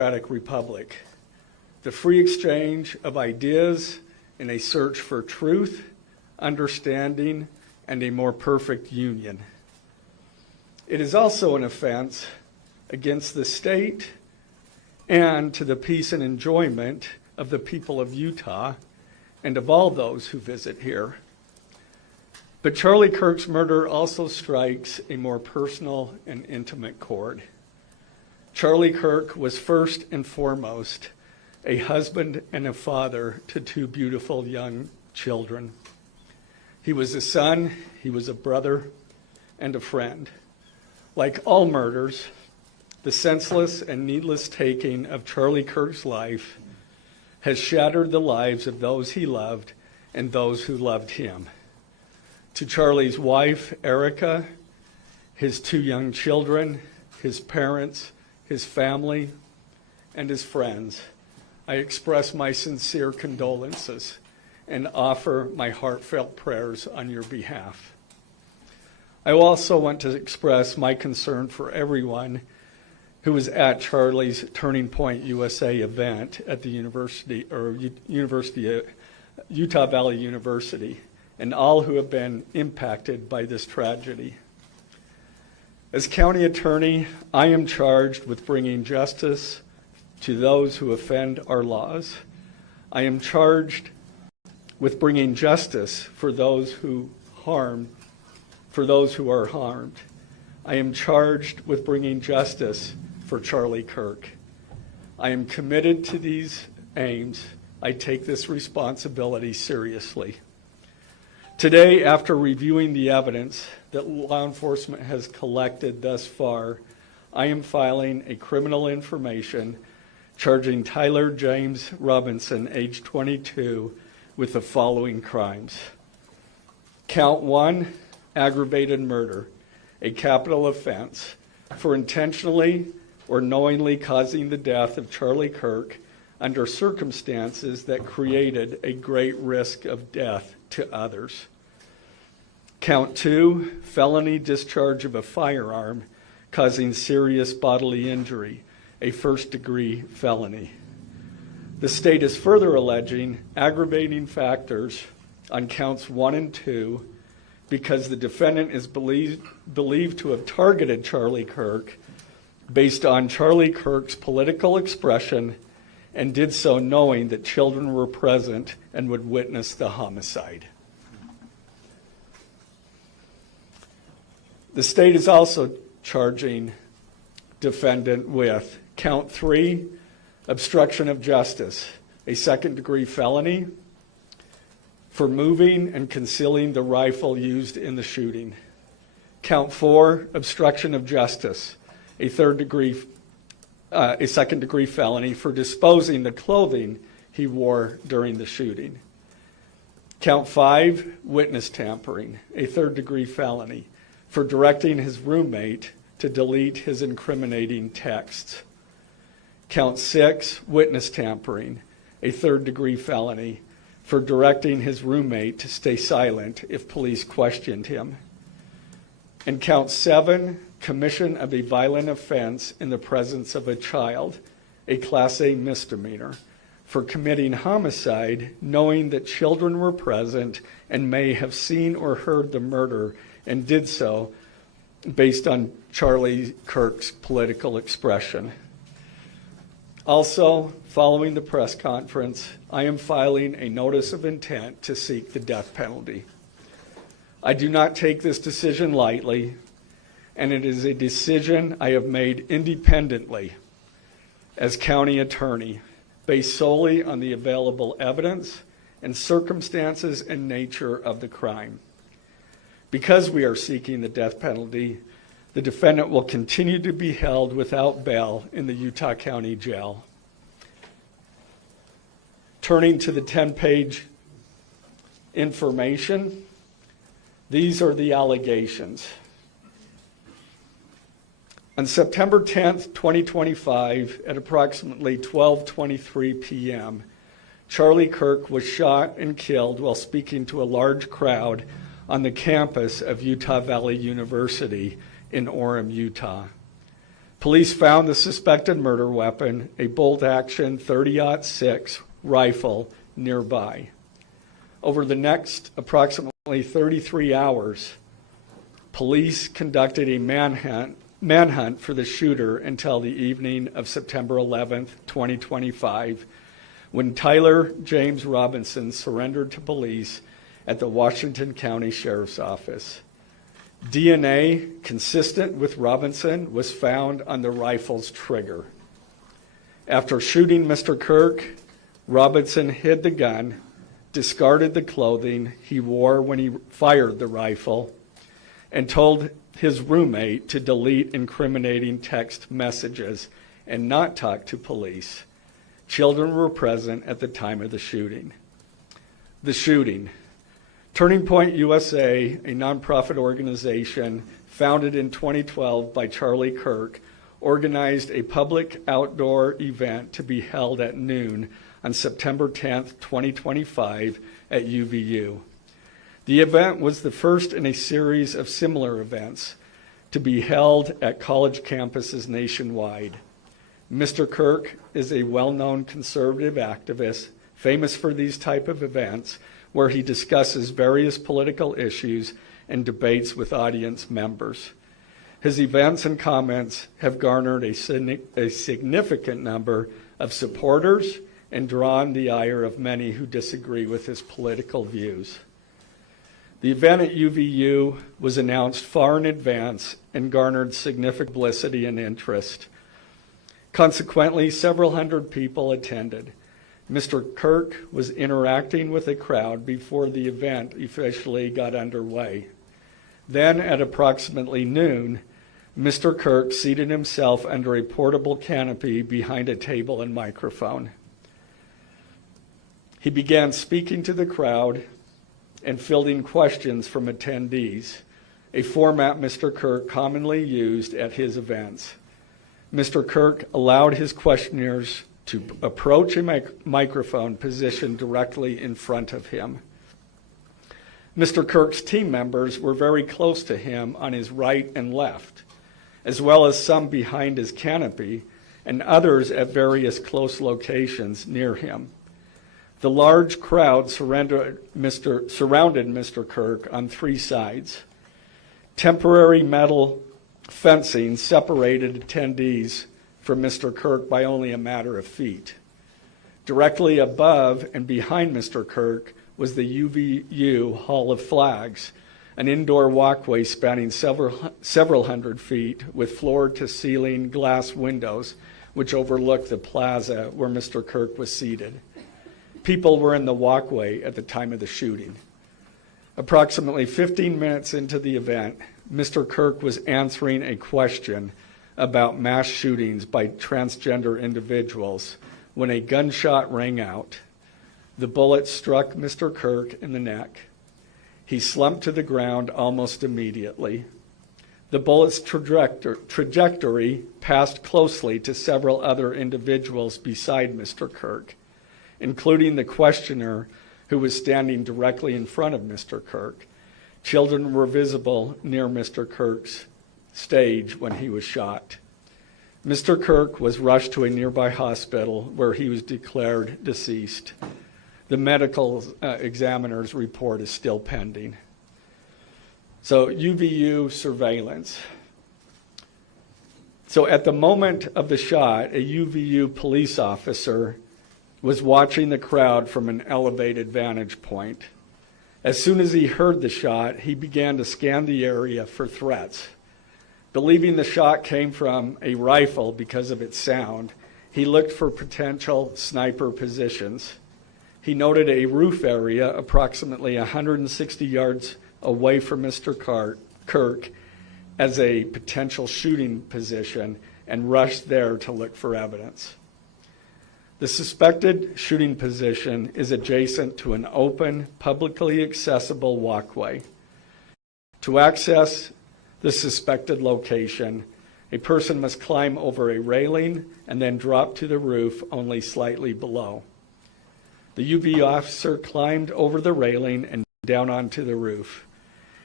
democratic republic, the free exchange of ideas in a search for truth, understanding, and a more perfect union. It is also an offense against the state and to the peace and enjoyment of the people of Utah and of all those who visit here. But Charlie Kirk's murder also strikes a more personal and intimate chord. Charlie Kirk was first and foremost a husband and a father to two beautiful young children. He was a son, he was a brother, and a friend. Like all murders, the senseless and needless taking of Charlie Kirk's life has shattered the lives of those he loved and those who loved him. To Charlie's wife, Erica, his two young children, his parents, his family, and his friends, I express my sincere condolences and offer my heartfelt prayers on your behalf. I also want to express my concern for everyone who was at Charlie's Turning Point USA event at the Utah Valley University, and all who have been impacted by this tragedy. As county attorney, I am charged with bringing justice to those who offend our laws. I am charged with bringing justice for those who are harmed. I am charged with bringing justice for Charlie Kirk. I am committed to these aims. I take this responsibility seriously. Today, after reviewing the evidence that law enforcement has collected thus far, I am filing a criminal information charging Tyler James Robinson, age 22, with the following crimes. Count 1, aggravated murder, a capital offense, for intentionally or knowingly causing the death of Charlie Kirk under circumstances that created a great risk of death to others. Count 2, felony discharge of a firearm causing serious bodily injury, a first-degree felony. The state is further alleging aggravating factors on counts 1 and 2 because the defendant is believed to have targeted Charlie Kirk based on Charlie Kirk's political expression and did so knowing that children were present and would witness the homicide. The state is also charging defendant with count 3, obstruction of justice, a second-degree felony for moving and concealing the rifle used in the shooting. Count 4, obstruction of justice, a second-degree felony for disposing the clothing he wore during the shooting. Count 5, witness tampering, a third-degree felony for directing his roommate to delete his incriminating texts. Count 6, witness tampering, a third-degree felony for directing his roommate to stay silent if police questioned him. And count 7, commission of a violent offense in the presence of a child, a Class A misdemeanor, for committing homicide knowing that children were present and may have seen or heard the murder and did so based on Charlie Kirk's political expression. Also, following the press conference, I am filing a notice of intent to seek the death penalty. I do not take this decision lightly, and it is a decision I have made independently as county attorney, based solely on the available evidence and circumstances and nature of the crime. Because we are seeking the death penalty, the defendant will continue to be held without bail in the Utah County Jail. Turning to the 10-page information, these are the allegations. On September 10th, 2025, at approximately 12:23 p.m., Charlie Kirk was shot and killed while speaking to a large crowd on the campus of Utah Valley University in Orem, Utah. Police found the suspected murder weapon, a bolt-action .30-06 rifle, nearby. Over the next approximately 33 hours, police conducted a manhunt for the shooter until the evening of September 11th, 2025, when Tyler James Robinson surrendered to police at the Washington County Sheriff's Office. DNA consistent with Robinson was found on the rifle's trigger. After shooting Mr. Kirk, Robinson hid the gun, discarded the clothing he wore when he fired the rifle, and told his roommate to delete incriminating text messages and not talk to police. Children were present at the time of the shooting. The shooting. Turning Point USA, a nonprofit organization founded in 2012 by Charlie Kirk, organized a public outdoor event to be held at noon on September 10th, 2025 at UVU. The event was the first in a series of similar events to be held at college campuses nationwide. Mr. Kirk is a well-known conservative activist, famous for these type of events, where he discusses various political issues and debates with audience members. His events and comments have garnered a significant number of supporters and drawn the ire of many who disagree with his political views. The event at UVU was announced far in advance and garnered significant publicity and interest. Consequently, several hundred people attended. Mr. Kirk was interacting with a crowd before the event officially got underway. Then, at approximately noon, Mr. Kirk seated himself under a portable canopy behind a table and microphone. He began speaking to the crowd and fielding questions from attendees, a format Mr. Kirk commonly used at his events. Mr. Kirk allowed his questioners to approach a microphone positioned directly in front of him. Mr. Kirk's team members were very close to him on his right and left, as well as some behind his canopy and others at various close locations near him. The large crowd surrounded Mr. Kirk on three sides. Temporary metal fencing separated attendees from Mr. Kirk by only a matter of feet. Directly above and behind Mr. Kirk was the UVU Hall of Flags, an indoor walkway spanning several hundred feet with floor-to-ceiling glass windows which overlooked the plaza where Mr. Kirk was seated. People were in the walkway at the time of the shooting. Approximately 15 minutes into the event, Mr. Kirk was answering a question about mass shootings by transgender individuals when a gunshot rang out. The bullet struck Mr. Kirk in the neck. He slumped to the ground almost immediately. The bullet's trajectory passed closely to several other individuals beside Mr. Kirk, including the questioner who was standing directly in front of Mr. Kirk. Children were visible near Mr. Kirk's stage when he was shot. Mr. Kirk was rushed to a nearby hospital where he was declared deceased. The medical examiner's report is still pending. So UVU surveillance. So at the moment of the shot, a UVU police officer was watching the crowd from an elevated vantage point. As soon as he heard the shot, he began to scan the area for threats. Believing the shot came from a rifle because of its sound, he looked for potential sniper positions. He noted a roof area approximately 160 yards away from Mr. Kirk as a potential shooting position and rushed there to look for evidence. The suspected shooting position is adjacent to an open, publicly accessible walkway. To access the suspected location, a person must climb over a railing and then drop to the roof only slightly below. The UV officer climbed over the railing and down onto the roof.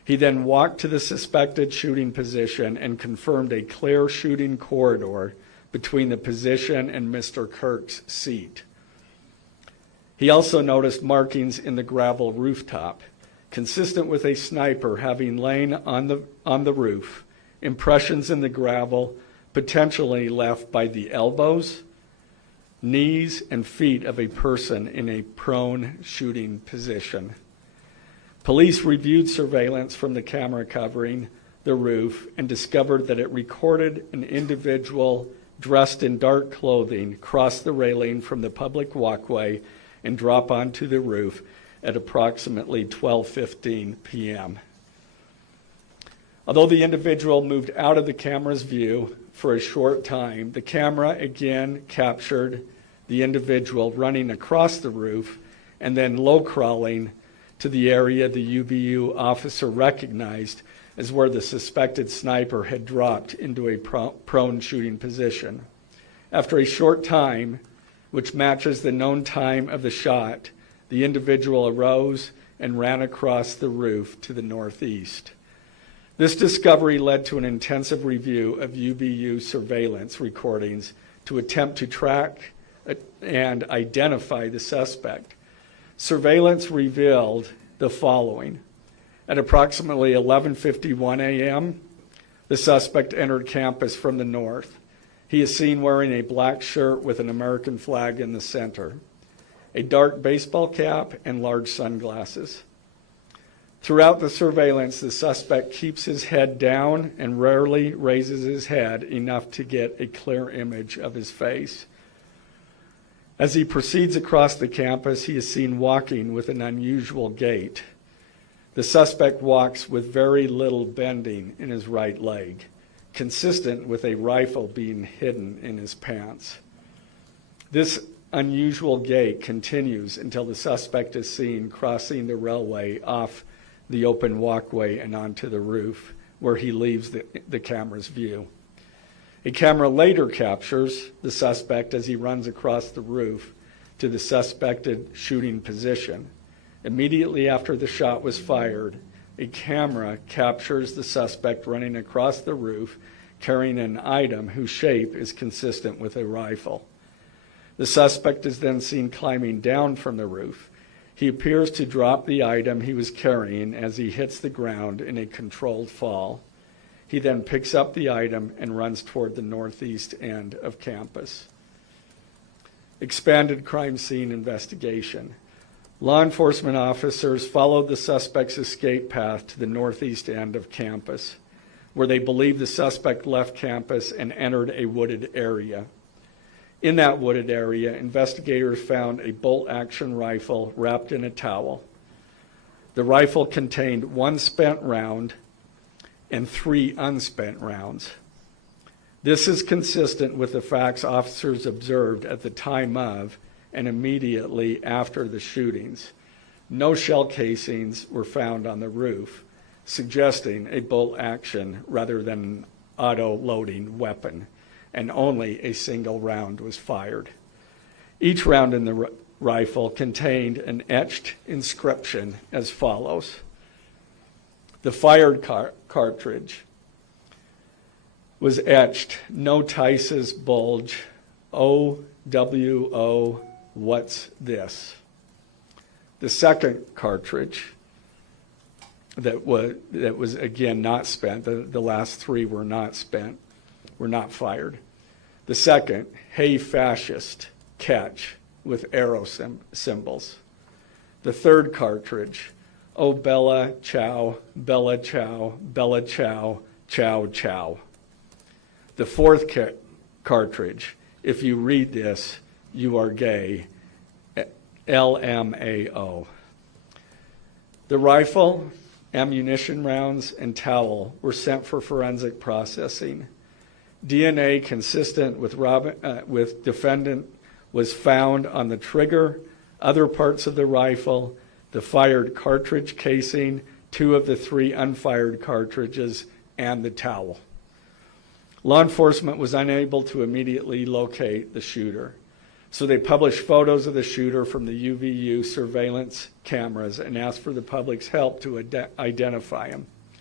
He then walked to the suspected shooting position and confirmed a clear shooting corridor between the position and Mr. Kirk's seat. He also noticed markings in the gravel rooftop, consistent with a sniper having lain on the roof, impressions in the gravel potentially left by the elbows, knees, and feet of a person in a prone shooting position. Police reviewed surveillance from the camera covering the roof and discovered that it recorded an individual dressed in dark clothing cross the railing from the public walkway and drop onto the roof at approximately 12:15 p.m. Although the individual moved out of the camera's view for a short time, the camera again captured the individual running across the roof and then low crawling to the area the UBU officer recognized as where the suspected sniper had dropped into a prone shooting position. After a short time, which matches the known time of the shot, the individual arose and ran across the roof to the northeast. This discovery led to an intensive review of UBU surveillance recordings to attempt to track and identify the suspect. Surveillance revealed the following. At approximately 11:51 a.m., the suspect entered campus from the north. He is seen wearing a black shirt with an American flag in the center, a dark baseball cap, and large sunglasses. Throughout the surveillance, the suspect keeps his head down and rarely raises his head enough to get a clear image of his face. As he proceeds across the campus, he is seen walking with an unusual gait. The suspect walks with very little bending in his right leg, consistent with a rifle being hidden in his pants. This unusual gait continues until the suspect is seen crossing the railway off the open walkway and onto the roof, where he leaves the camera's view. A camera later captures the suspect as he runs across the roof to the suspected shooting position. Immediately after the shot was fired, a camera captures the suspect running across the roof carrying an item whose shape is consistent with a rifle. The suspect is then seen climbing down from the roof. He appears to drop the item he was carrying as he hits the ground in a controlled fall. He then picks up the item and runs toward the northeast end of campus. Expanded crime scene investigation. Law enforcement officers followed the suspect's escape path to the northeast end of campus, where they believe the suspect left campus and entered a wooded area. In that wooded area, investigators found a bolt-action rifle wrapped in a towel. The rifle contained 1 spent round and 3 unspent rounds. This is consistent with the facts officers observed at the time of and immediately after the shootings. No shell casings were found on the roof, suggesting a bolt action rather than an auto-loading weapon, and only a single round was fired. Each round in the rifle contained an etched inscription as follows. The fired cartridge was etched, "No Tice's bulge, OWO, what's this?" The second cartridge that was again not spent, the last 3 were not spent, were not fired. The second, "Hey fascist, catch," with arrow symbols. The third cartridge, "Oh Bella Chow, Bella Chow, Bella Chow, Chow Chow." The fourth cartridge, "If you read this, you are gay," LMAO. The rifle, ammunition rounds, and towel were sent for forensic processing. DNA consistent with defendant was found on the trigger, other parts of the rifle, the fired cartridge casing, 2 of the 3 unfired cartridges, and the towel. Law enforcement was unable to immediately locate the shooter, so they published photos of the shooter from the UVU surveillance cameras and asked for the public's help to identify him.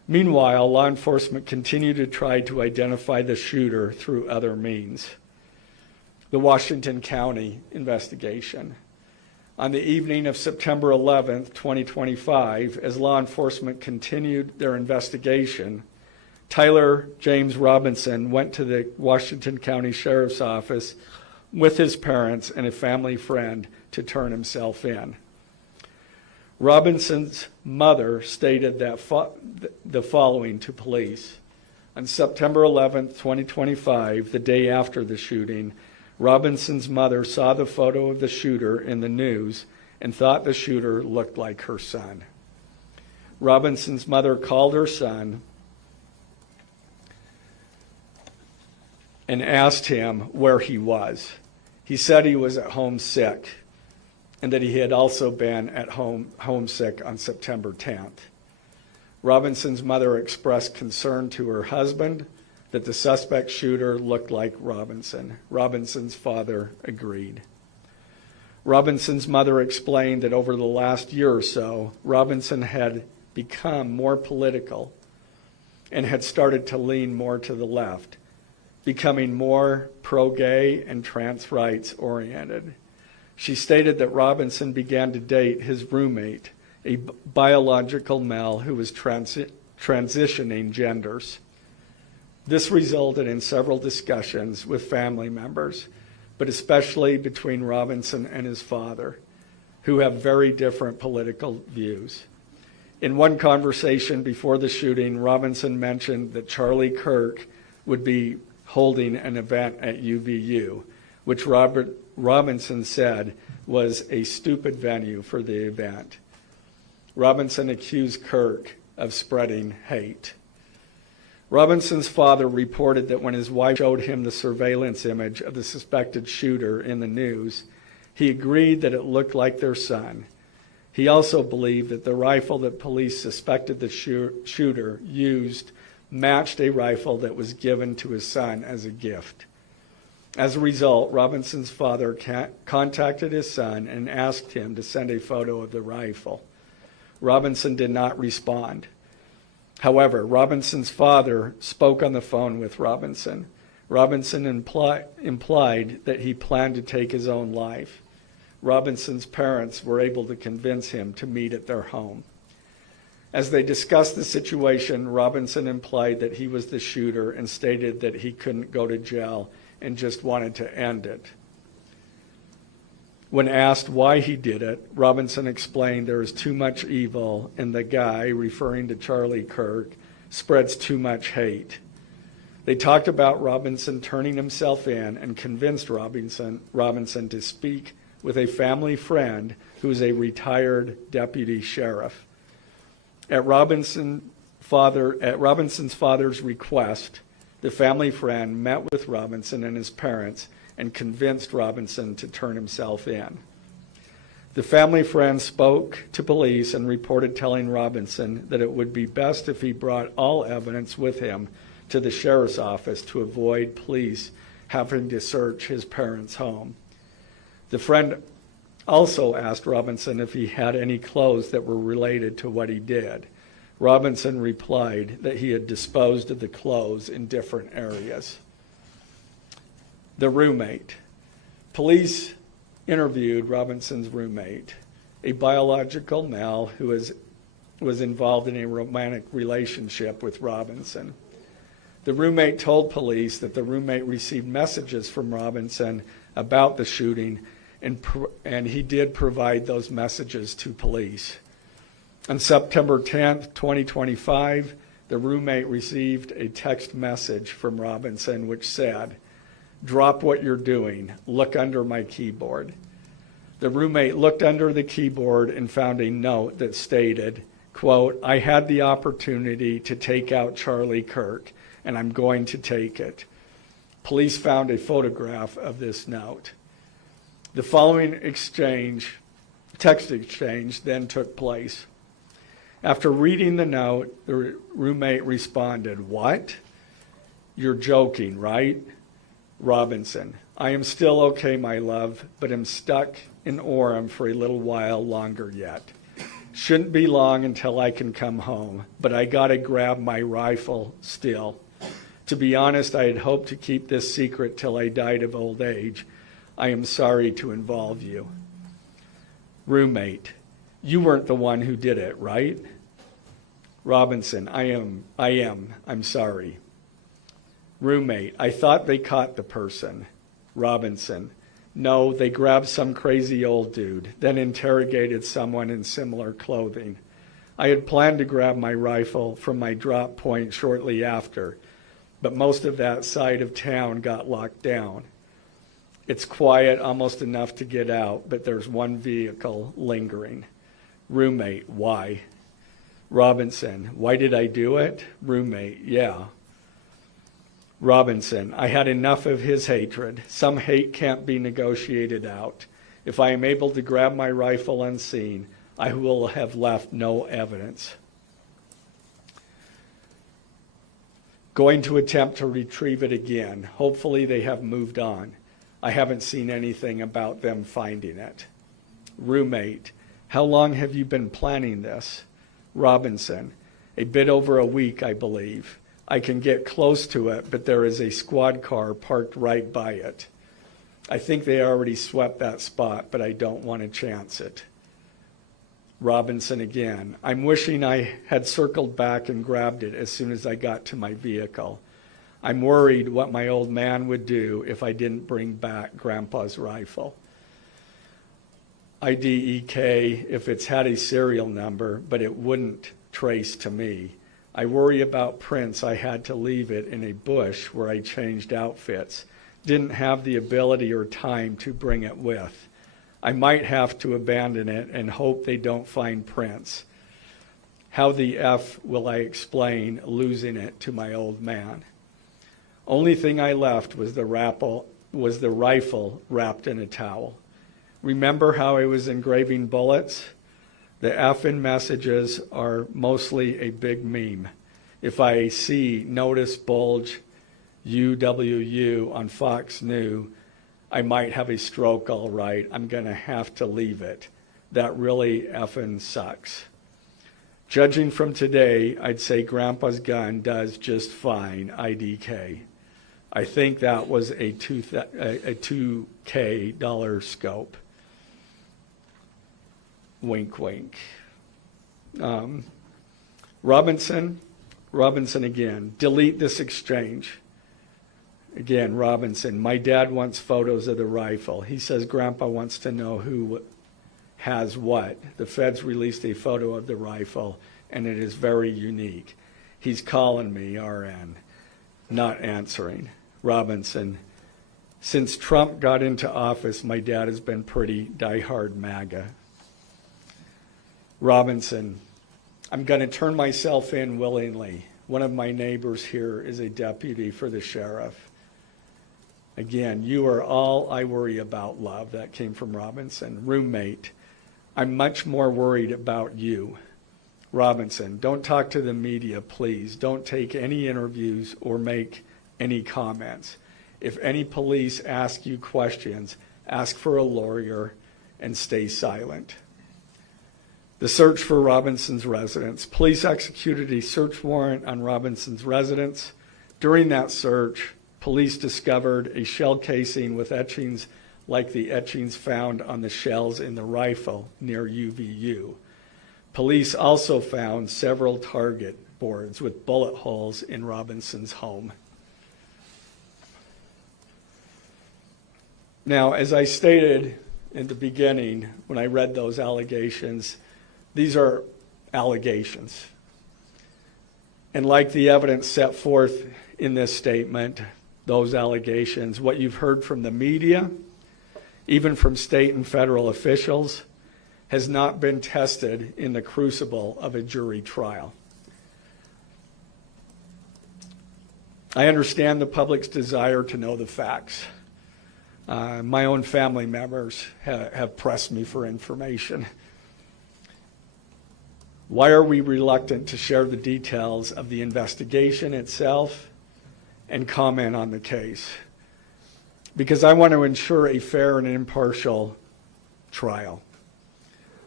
Meanwhile, law enforcement continued to try to identify the shooter through other means. The Washington County investigation. On the evening of September 11th, 2025, as law enforcement continued their investigation, Tyler James Robinson went to the Washington County Sheriff's Office with his parents and a family friend to turn himself in. Robinson's mother stated that the following to police. On September 11th, 2025, the day after the shooting, Robinson's mother saw the photo of the shooter in the news and thought the shooter looked like her son. Robinson's mother called her son and asked him where he was. He said he was at home sick and that he had also been at homesick on September 10th. Robinson's mother expressed concern to her husband that the suspect shooter looked like Robinson. Robinson's father agreed. Robinson's mother explained that over the last year or so, Robinson had become more political and had started to lean more to the left, becoming more pro-gay and trans rights oriented. She stated that Robinson began to date his roommate, a biological male who was transitioning genders. This resulted in several discussions with family members, but especially between Robinson and his father, who have very different political views. In one conversation before the shooting, Robinson mentioned that Charlie Kirk would be holding an event at UVU, which Robinson said was a stupid venue for the event. Robinson accused Kirk of spreading hate. Robinson's father reported that when his wife showed him the surveillance image of the suspected shooter in the news, he agreed that it looked like their son. He also believed that the rifle that police suspected the shooter used matched a rifle that was given to his son as a gift. As a result, Robinson's father contacted his son and asked him to send a photo of the rifle. Robinson did not respond. However, Robinson's father spoke on the phone with Robinson. Robinson implied that he planned to take his own life. Robinson's parents were able to convince him to meet at their home. As they discussed the situation, Robinson implied that he was the shooter and stated that he couldn't go to jail and just wanted to end it. When asked why he did it, Robinson explained there is too much evil and the guy, referring to Charlie Kirk, spreads too much hate. They talked about Robinson turning himself in and convinced Robinson to speak with a family friend who is a retired deputy sheriff. At Robinson's father's request, the family friend met with Robinson and his parents and convinced Robinson to turn himself in. The family friend spoke to police and reported telling Robinson that it would be best if he brought all evidence with him to the sheriff's office to avoid police having to search his parents' home. The friend also asked Robinson if he had any clothes that were related to what he did. Robinson replied that he had disposed of the clothes in different areas. The roommate. Police interviewed Robinson's roommate, a biological male who was involved in a romantic relationship with Robinson. The roommate told police that the roommate received messages from Robinson about the shooting, and he did provide those messages to police. On September 10th, 2025, the roommate received a text message from Robinson which said, "Drop what you're doing. Look under my keyboard." The roommate looked under the keyboard and found a note that stated, quote, "I had the opportunity to take out Charlie Kirk, and I'm going to take it." Police found a photograph of this note. The following text exchange then took place. After reading the note, the roommate responded, "What? You're joking, right?" Robinson, "I am still okay, my love, but am stuck in Orem for a little while longer yet." Shouldn't be long until I can come home, but I gotta grab my rifle still. To be honest, I had hoped to keep this secret till I died of old age. I am sorry to involve you. Roommate, you weren't the one who did it, right? Robinson, I am. I'm sorry. Roommate, I thought they caught the person. Robinson, no, they grabbed some crazy old dude, then interrogated someone in similar clothing. I had planned to grab my rifle from my drop point shortly after, but most of that side of town got locked down. It's quiet, almost enough to get out, but there's one vehicle lingering. Roommate, why? Robinson, why did I do it? Roommate, yeah. Robinson, I had enough of his hatred. Some hate can't be negotiated out. If I am able to grab my rifle unseen, I will have left no evidence. Going to attempt to retrieve it again. Hopefully they have moved on. I haven't seen anything about them finding it. Roommate, how long have you been planning this? Robinson, a bit over a week, I believe. I can get close to it, but there is a squad car parked right by it. I think they already swept that spot, but I don't want to chance it. Robinson again, I'm wishing I had circled back and grabbed it as soon as I got to my vehicle. I'm worried what my old man would do if I didn't bring back Grandpa's rifle. IDEK if it's had a serial number, but it wouldn't trace to me. I worry about prints. I had to leave it in a bush where I changed outfits. Didn't have the ability or time to bring it with. I might have to abandon it and hope they don't find prints. How the F will I explain losing it to my old man? Only thing I left was the rifle wrapped in a towel. Remember how I was engraving bullets? The F in messages are mostly a big meme. If I see notice bulge UWU on Fox News, I might have a stroke all right. I'm going to have to leave it. That really effing sucks. Judging from today, I'd say Grandpa's gun does just fine, IDK. I think that was a $2K dollar scope. Wink, wink. Robinson again, delete this exchange. Again, Robinson, my dad wants photos of the rifle. He says Grandpa wants to know who has what. The feds released a photo of the rifle, and it is very unique. He's calling me, RN, not answering. Robinson, since Trump got into office, my dad has been pretty diehard MAGA. Robinson, I'm going to turn myself in willingly. One of my neighbors here is a deputy for the sheriff. Again, you are all I worry about, love. That came from Robinson. Roommate, I'm much more worried about you. Robinson, don't talk to the media, please. Don't take any interviews or make any comments. If any police ask you questions, ask for a lawyer and stay silent. The search for Robinson's residence. Police executed a search warrant on Robinson's residence. During that search, police discovered a shell casing with etchings like the etchings found on the shells in the rifle near UVU. Police also found several target boards with bullet holes in Robinson's home. Now, as I stated in the beginning, when I read those allegations, these are allegations. And like the evidence set forth in this statement, those allegations, what you've heard from the media, even from state and federal officials, has not been tested in the crucible of a jury trial. I understand the public's desire to know the facts. My own family members have pressed me for information. Why are we reluctant to share the details of the investigation itself and comment on the case? Because I want to ensure a fair and impartial trial.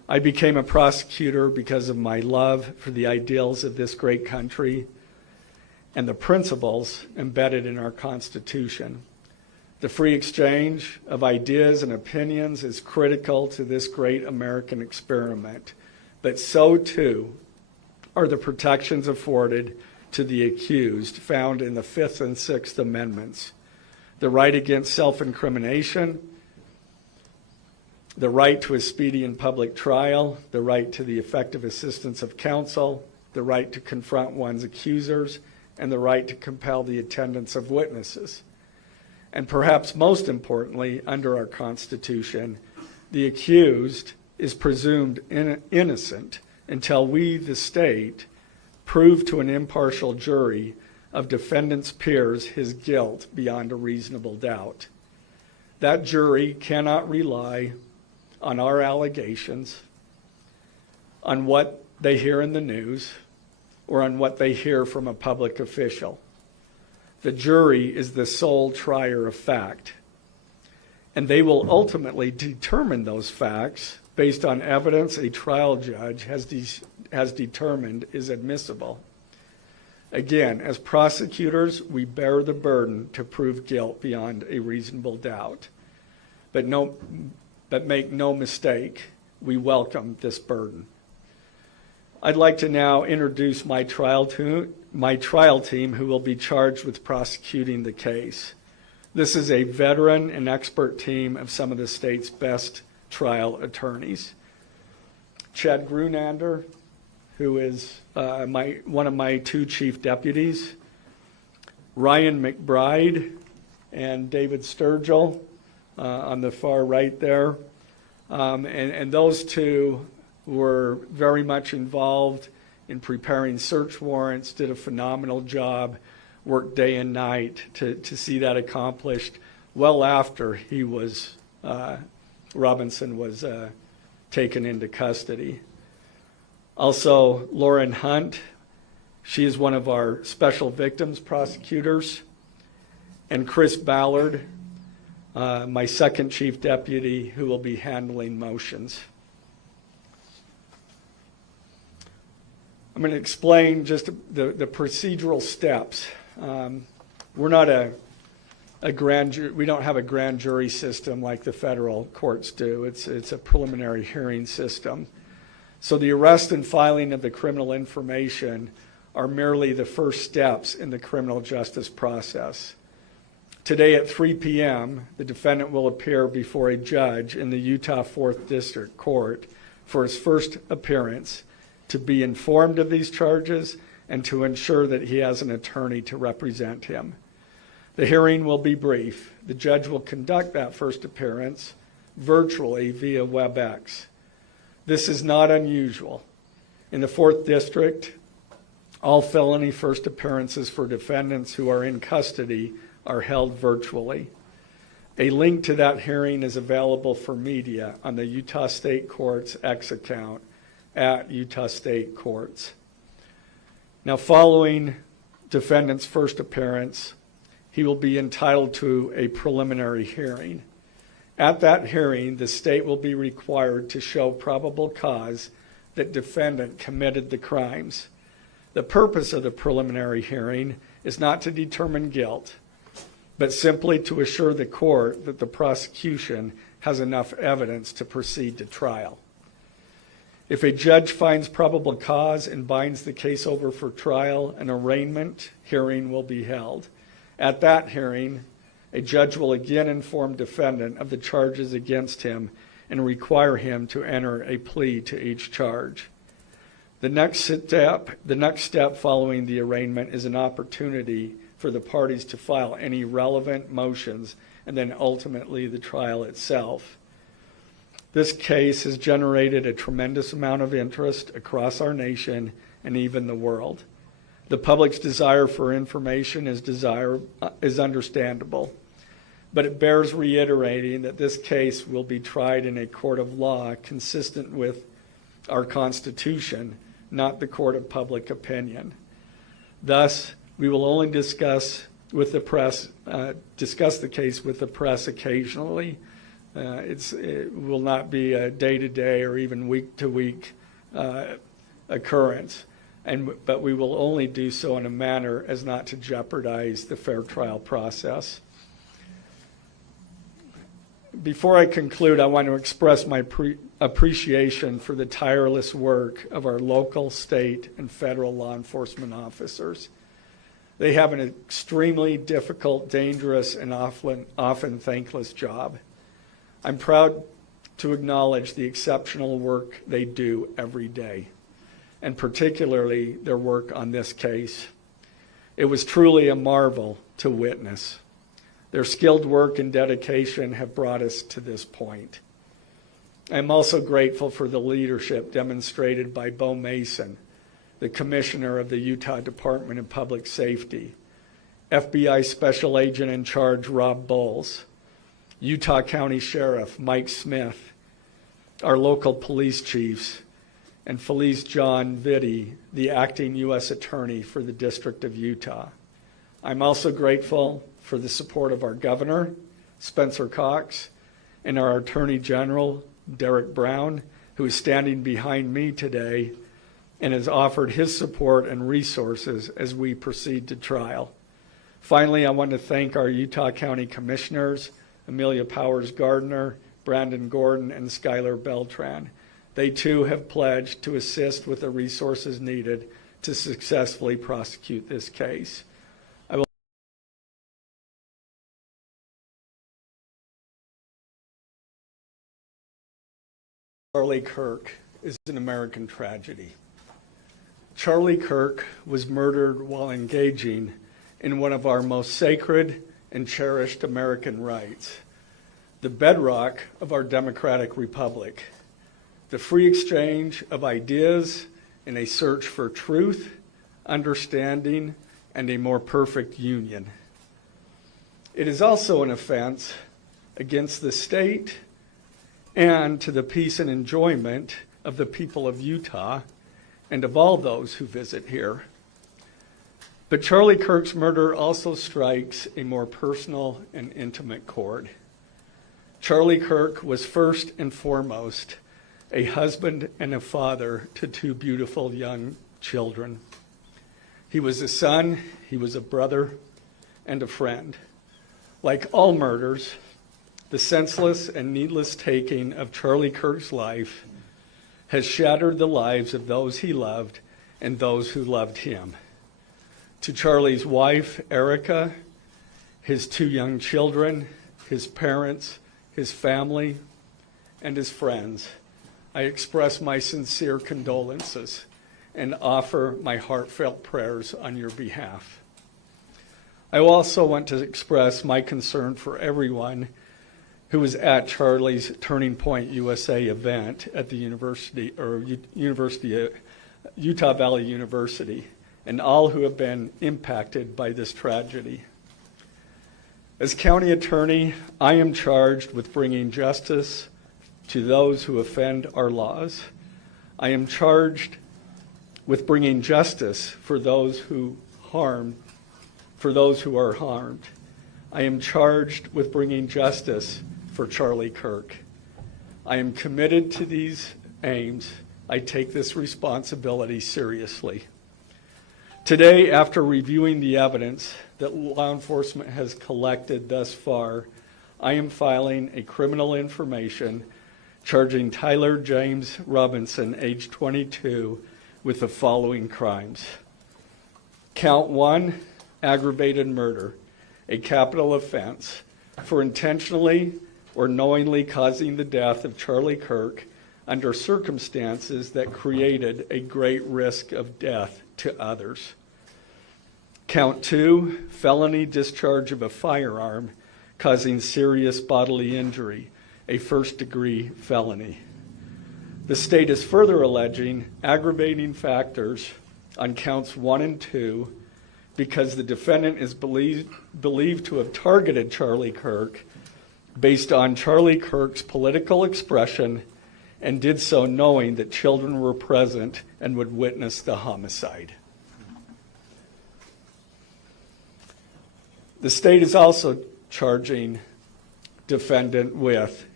I became a prosecutor because of my love for the ideals of this great country and the principles embedded in our Constitution. The free exchange of ideas and opinions is critical to this great American experiment, but so too are the protections afforded to the accused found in the Fifth and Sixth Amendments. The right against self-incrimination, the right to a speedy and public trial, the right to the effective assistance of counsel, the right to confront one's accusers, and the right to compel the attendance of witnesses. And perhaps most importantly, under our Constitution, the accused is presumed innocent until we, the state, prove to an impartial jury of defendant's peers his guilt beyond a reasonable doubt. That jury cannot rely on our allegations, on what they hear in the news, or on what they hear from a public official. The jury is the sole trier of fact, and they will ultimately determine those facts based on evidence a trial judge has determined is admissible. Again, as prosecutors, we bear the burden to prove guilt beyond a reasonable doubt. But make no mistake, we welcome this burden. I'd like to now introduce my trial team who will be charged with prosecuting the case. This is a veteran and expert team of some of the state's best trial attorneys. Chad Grunander, who is one of my two chief deputies, Ryan McBride and David Sturgill on the far right there. And those two were very much involved in preparing search warrants, did a phenomenal job, worked day and night to see that accomplished well after he was, Robinson was taken into custody. Also, Lauren Hunt, she is one of our special victims prosecutors, and Chris Ballard, my second chief deputy, who will be handling motions. I'm going to explain just the procedural steps. We're not a grand jury. We don't have a grand jury system like the federal courts do. It's a preliminary hearing system. So the arrest and filing of the criminal information are merely the first steps in the criminal justice process. Today at 3 p.m., the defendant will appear before a judge in the Utah 4th District Court for his first appearance, to be informed of these charges and to ensure that he has an attorney to represent him. The hearing will be brief. The judge will conduct that first appearance virtually via WebEx. This is not unusual. In the 4th District, all felony first appearances for defendants who are in custody are held virtually. A link to that hearing is available for media on the Utah State Court's X account at Utah State Courts. Now, following defendant's first appearance, he will be entitled to a preliminary hearing. At that hearing, the state will be required to show probable cause that defendant committed the crimes. The purpose of the preliminary hearing is not to determine guilt, but simply to assure the court that the prosecution has enough evidence to proceed to trial. If a judge finds probable cause and binds the case over for trial, an arraignment hearing will be held. At that hearing, a judge will again inform defendant of the charges against him and require him to enter a plea to each charge. The next step following the arraignment is an opportunity for the parties to file any relevant motions and then ultimately the trial itself. This case has generated a tremendous amount of interest across our nation and even the world. The public's desire for information is understandable, but it bears reiterating that this case will be tried in a court of law consistent with our Constitution, not the court of public opinion. Thus, we will only discuss the case with the press occasionally, It will not be a day-to-day or even week-to-week occurrence, but we will only do so in a manner as not to jeopardize the fair trial process. Before I conclude, I want to express my appreciation for the tireless work of our local, state, and federal law enforcement officers. They have an extremely difficult, dangerous, and often thankless job. I'm proud to acknowledge the exceptional work they do every day, and particularly their work on this case. It was truly a marvel to witness. Their skilled work and dedication have brought us to this point. I'm also grateful for the leadership demonstrated by Bo Mason, the Commissioner of the Utah Department of Public Safety, FBI Special Agent in Charge Rob Bowles, Utah County Sheriff Mike Smith, our local police chiefs, and Felice John Vitti, the acting U.S. Attorney for the District of Utah. I'm also grateful for the support of our Governor, Spencer Cox, and our Attorney General, Derek Brown, who is standing behind me today and has offered his support and resources as we proceed to trial. Finally, I want to thank our Utah County Commissioners, Amelia Powers Gardner, Brandon Gordon, and Skylar Beltran. They too have pledged to assist with the resources needed to successfully prosecute this case. Charlie Kirk is an American tragedy. Charlie Kirk was murdered while engaging in one of our most sacred and cherished American rights, the bedrock of our democratic republic, the free exchange of ideas in a search for truth, understanding, and a more perfect union. It is also an offense against the state and to the peace and enjoyment of the people of Utah and of all those who visit here. But Charlie Kirk's murder also strikes a more personal and intimate chord. Charlie Kirk was first and foremost a husband and a father to two beautiful young children. He was a son, he was a brother, and a friend. Like all murders, the senseless and needless taking of Charlie Kirk's life has shattered the lives of those he loved and those who loved him. To Charlie's wife, Erica, his two young children, his parents, his family, and his friends, I express my sincere condolences and offer my heartfelt prayers on your behalf. I also want to express my concern for everyone who was at Charlie's Turning Point USA event at the Utah Valley University, and all who have been impacted by this tragedy. As county attorney, I am charged with bringing justice to those who offend our laws. I am charged with bringing justice for those who are harmed. I am charged with bringing justice for Charlie Kirk. I am committed to these aims. I take this responsibility seriously. Today, after reviewing the evidence that law enforcement has collected thus far, I am filing a criminal information charging Tyler James Robinson, age 22, with the following crimes. Count 1, aggravated murder, a capital offense, for intentionally or knowingly causing the death of Charlie Kirk under circumstances that created a great risk of death to others. Count 2, felony discharge of a firearm causing serious bodily injury, a first-degree felony. The state is further alleging aggravating factors on counts 1 and 2 because the defendant is believed to have targeted Charlie Kirk based on Charlie Kirk's political expression and did so knowing that children were present and would witness the homicide. The state is also charging defendant with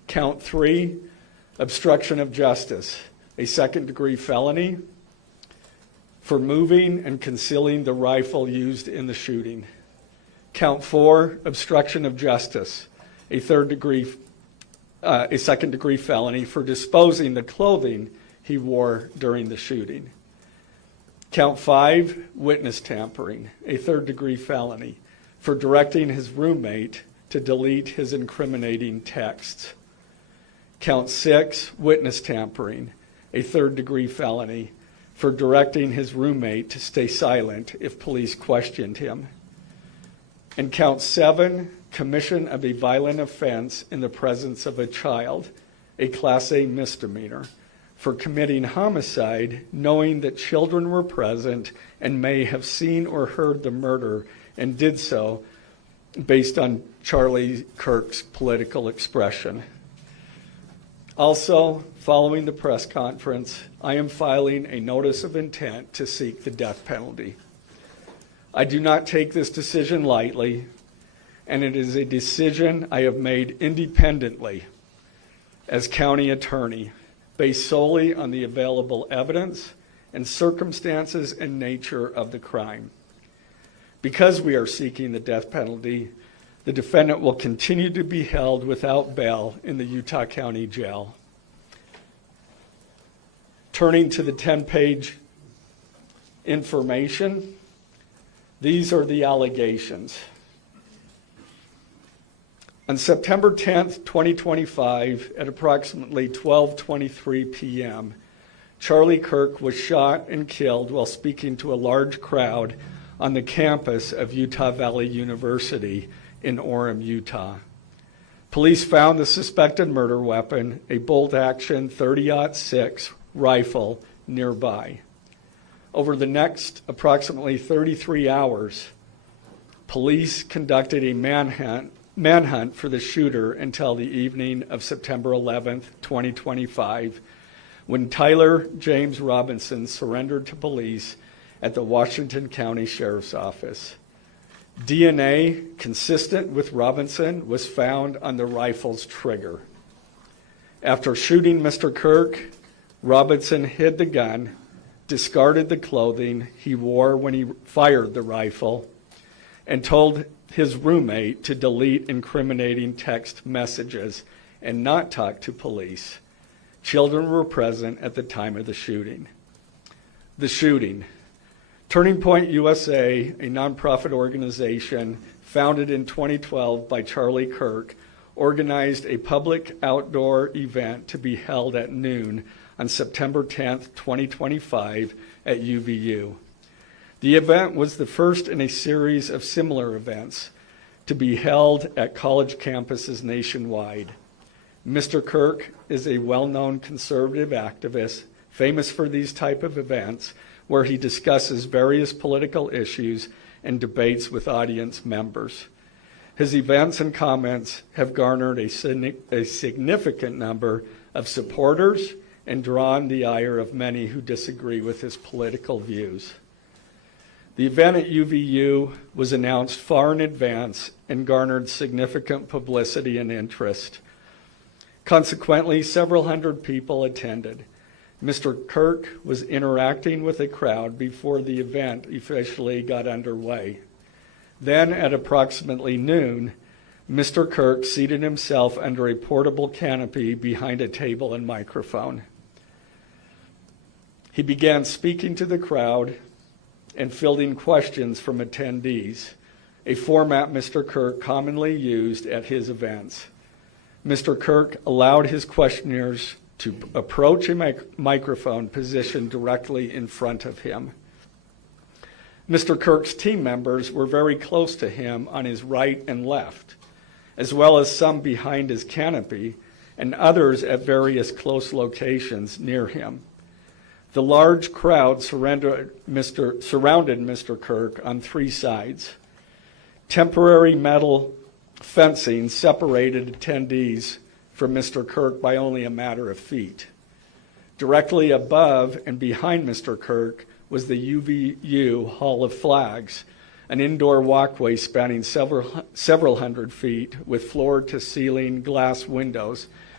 Count 3, obstruction of justice, a second-degree felony for moving and concealing the rifle used in the shooting. Count 4, obstruction of justice, a second-degree felony for disposing the clothing he wore during the shooting. Count 5, witness tampering, a third-degree felony for directing his roommate to delete his incriminating texts. Count 6, witness tampering, a third-degree felony for directing his roommate to stay silent if police questioned him. And count 7, commission of a violent offense in the presence of a child, a Class A misdemeanor, for committing homicide knowing that children were present and may have seen or heard the murder and did so based on Charlie Kirk's political expression. Also, following the press conference, I am filing a notice of intent to seek the death penalty. I do not take this decision lightly, and it is a decision I have made independently as county attorney, based solely on the available evidence and circumstances and nature of the crime. Because we are seeking the death penalty, the defendant will continue to be held without bail in the Utah County Jail. Turning to the 10-page information, these are the allegations. On September 10th, 2025, at approximately 12:23 p.m., Charlie Kirk was shot and killed while speaking to a large crowd on the campus of Utah Valley University in Orem, Utah. Police found the suspected murder weapon, a bolt-action .30-06 rifle, nearby. Over the next approximately 33 hours, police conducted a manhunt for the shooter until the evening of September 11th, 2025, when Tyler James Robinson surrendered to police at the Washington County Sheriff's Office. DNA consistent with Robinson was found on the rifle's trigger. After shooting Mr. Kirk, Robinson hid the gun, discarded the clothing he wore when he fired the rifle, and told his roommate to delete incriminating text messages and not talk to police. Children were present at the time of the shooting. The shooting. Turning Point USA, a nonprofit organization founded in 2012 by Charlie Kirk, organized a public outdoor event to be held at noon on September 10th, 2025 at UVU. The event was the first in a series of similar events to be held at college campuses nationwide. Mr. Kirk is a well-known conservative activist, famous for these type of events, where he discusses various political issues and debates with audience members. His events and comments have garnered a significant number of supporters and drawn the ire of many who disagree with his political views. The event at UVU was announced far in advance and garnered significant publicity and interest. Consequently, several hundred people attended. Mr. Kirk was interacting with a crowd before the event officially got underway. Then, at approximately noon, Mr. Kirk seated himself under a portable canopy behind a table and microphone. He began speaking to the crowd and fielding questions from attendees, a format Mr. Kirk commonly used at his events. Mr. Kirk allowed his questioners to approach a microphone positioned directly in front of him. Mr. Kirk's team members were very close to him on his right and left, as well as some behind his canopy and others at various close locations near him. The large crowd surrounded Mr. Kirk on three sides. Temporary metal fencing separated attendees from Mr. Kirk by only a matter of feet. Directly above and behind Mr. Kirk was the UVU Hall of Flags, an indoor walkway spanning several hundred feet with floor-to-ceiling glass windows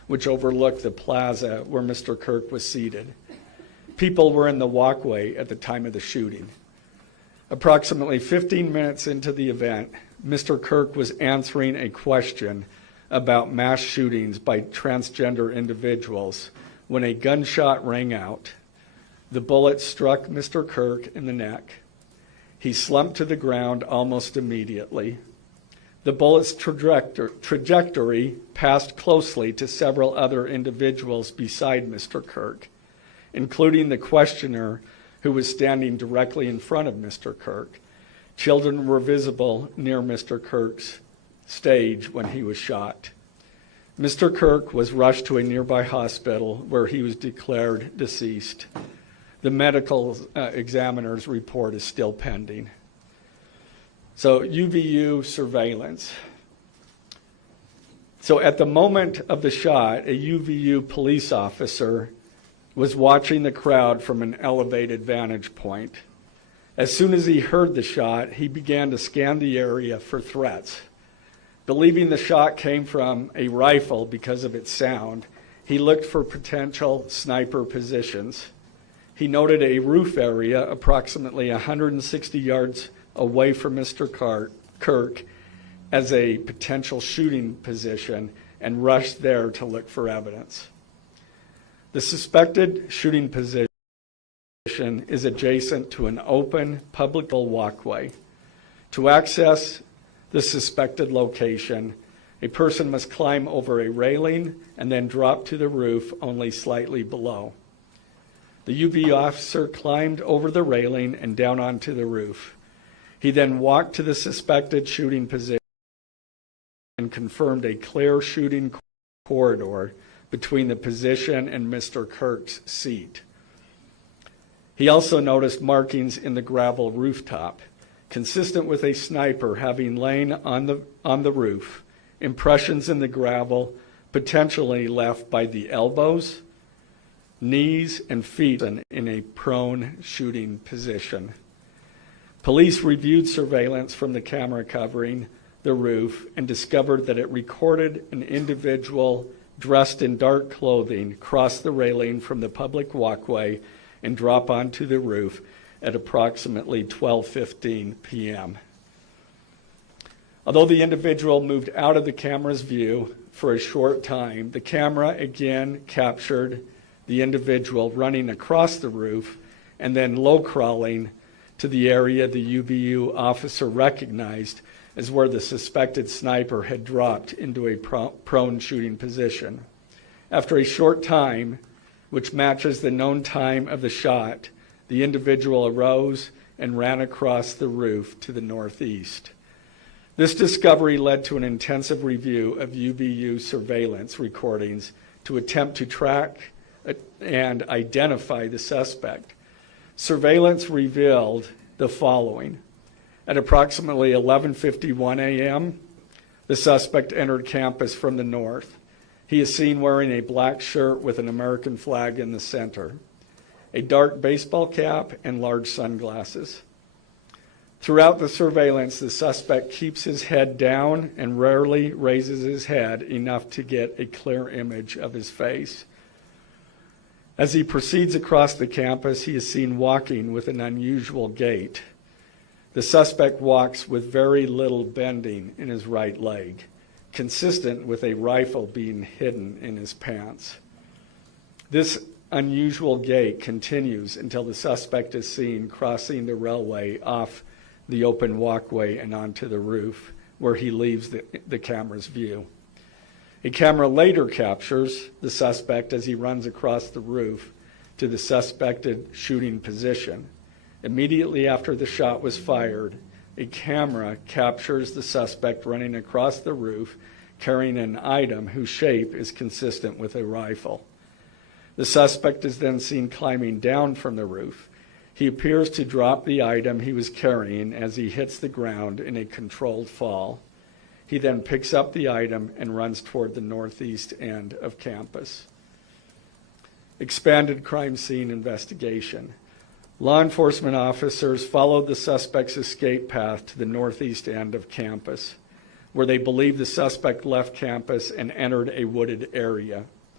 which overlooked the plaza where Mr. Kirk was seated. People were in the walkway at the time of the shooting. Approximately 15 minutes into the event, Mr. Kirk was answering a question about mass shootings by transgender individuals when a gunshot rang out. The bullet struck Mr. Kirk in the neck. He slumped to the ground almost immediately. The bullet's trajectory passed closely to several other individuals beside Mr. Kirk, including the questioner who was standing directly in front of Mr. Kirk. Children were visible near Mr. Kirk's stage when he was shot. Mr. Kirk was rushed to a nearby hospital where he was declared deceased. The medical examiner's report is still pending. So UVU surveillance. So at the moment of the shot, a UVU police officer was watching the crowd from an elevated vantage point. As soon as he heard the shot, he began to scan the area for threats. Believing the shot came from a rifle because of its sound, he looked for potential sniper positions. He noted a roof area approximately 160 yards away from Mr. Kirk as a potential shooting position and rushed there to look for evidence. The suspected shooting position is adjacent to an open public walkway. To access the suspected location, a person must climb over a railing and then drop to the roof only slightly below. The UV officer climbed over the railing and down onto the roof. He then walked to the suspected shooting position and confirmed a clear shooting corridor between the position and Mr. Kirk's seat. He also noticed markings in the gravel rooftop, consistent with a sniper having lain on the roof, impressions in the gravel potentially left by the elbows, knees, and feet in a prone shooting position. Police reviewed surveillance from the camera covering the roof and discovered that it recorded an individual dressed in dark clothing cross the railing from the public walkway and drop onto the roof at approximately 12:15 p.m. Although the individual moved out of the camera's view for a short time, the camera again captured the individual running across the roof and then low crawling to the area the UVU officer recognized as where the suspected sniper had dropped into a prone shooting position. After a short time, which matches the known time of the shot, the individual arose and ran across the roof to the northeast. This discovery led to an intensive review of UVU surveillance recordings to attempt to track and identify the suspect. Surveillance revealed the following. At approximately 11:51 a.m., the suspect entered campus from the north. He is seen wearing a black shirt with an American flag in the center, a dark baseball cap, and large sunglasses. Throughout the surveillance, the suspect keeps his head down and rarely raises his head enough to get a clear image of his face. As he proceeds across the campus, he is seen walking with an unusual gait. The suspect walks with very little bending in his right leg, consistent with a rifle being hidden in his pants. This unusual gait continues until the suspect is seen crossing the railway off the open walkway and onto the roof, where he leaves the camera's view. A camera later captures the suspect as he runs across the roof to the suspected shooting position. Immediately after the shot was fired, a camera captures the suspect running across the roof carrying an item whose shape is consistent with a rifle. The suspect is then seen climbing down from the roof. He appears to drop the item he was carrying as he hits the ground in a controlled fall. He then picks up the item and runs toward the northeast end of campus. Expanded crime scene investigation. Law enforcement officers followed the suspect's escape path to the northeast end of campus, where they believe the suspect left campus and entered a wooded area.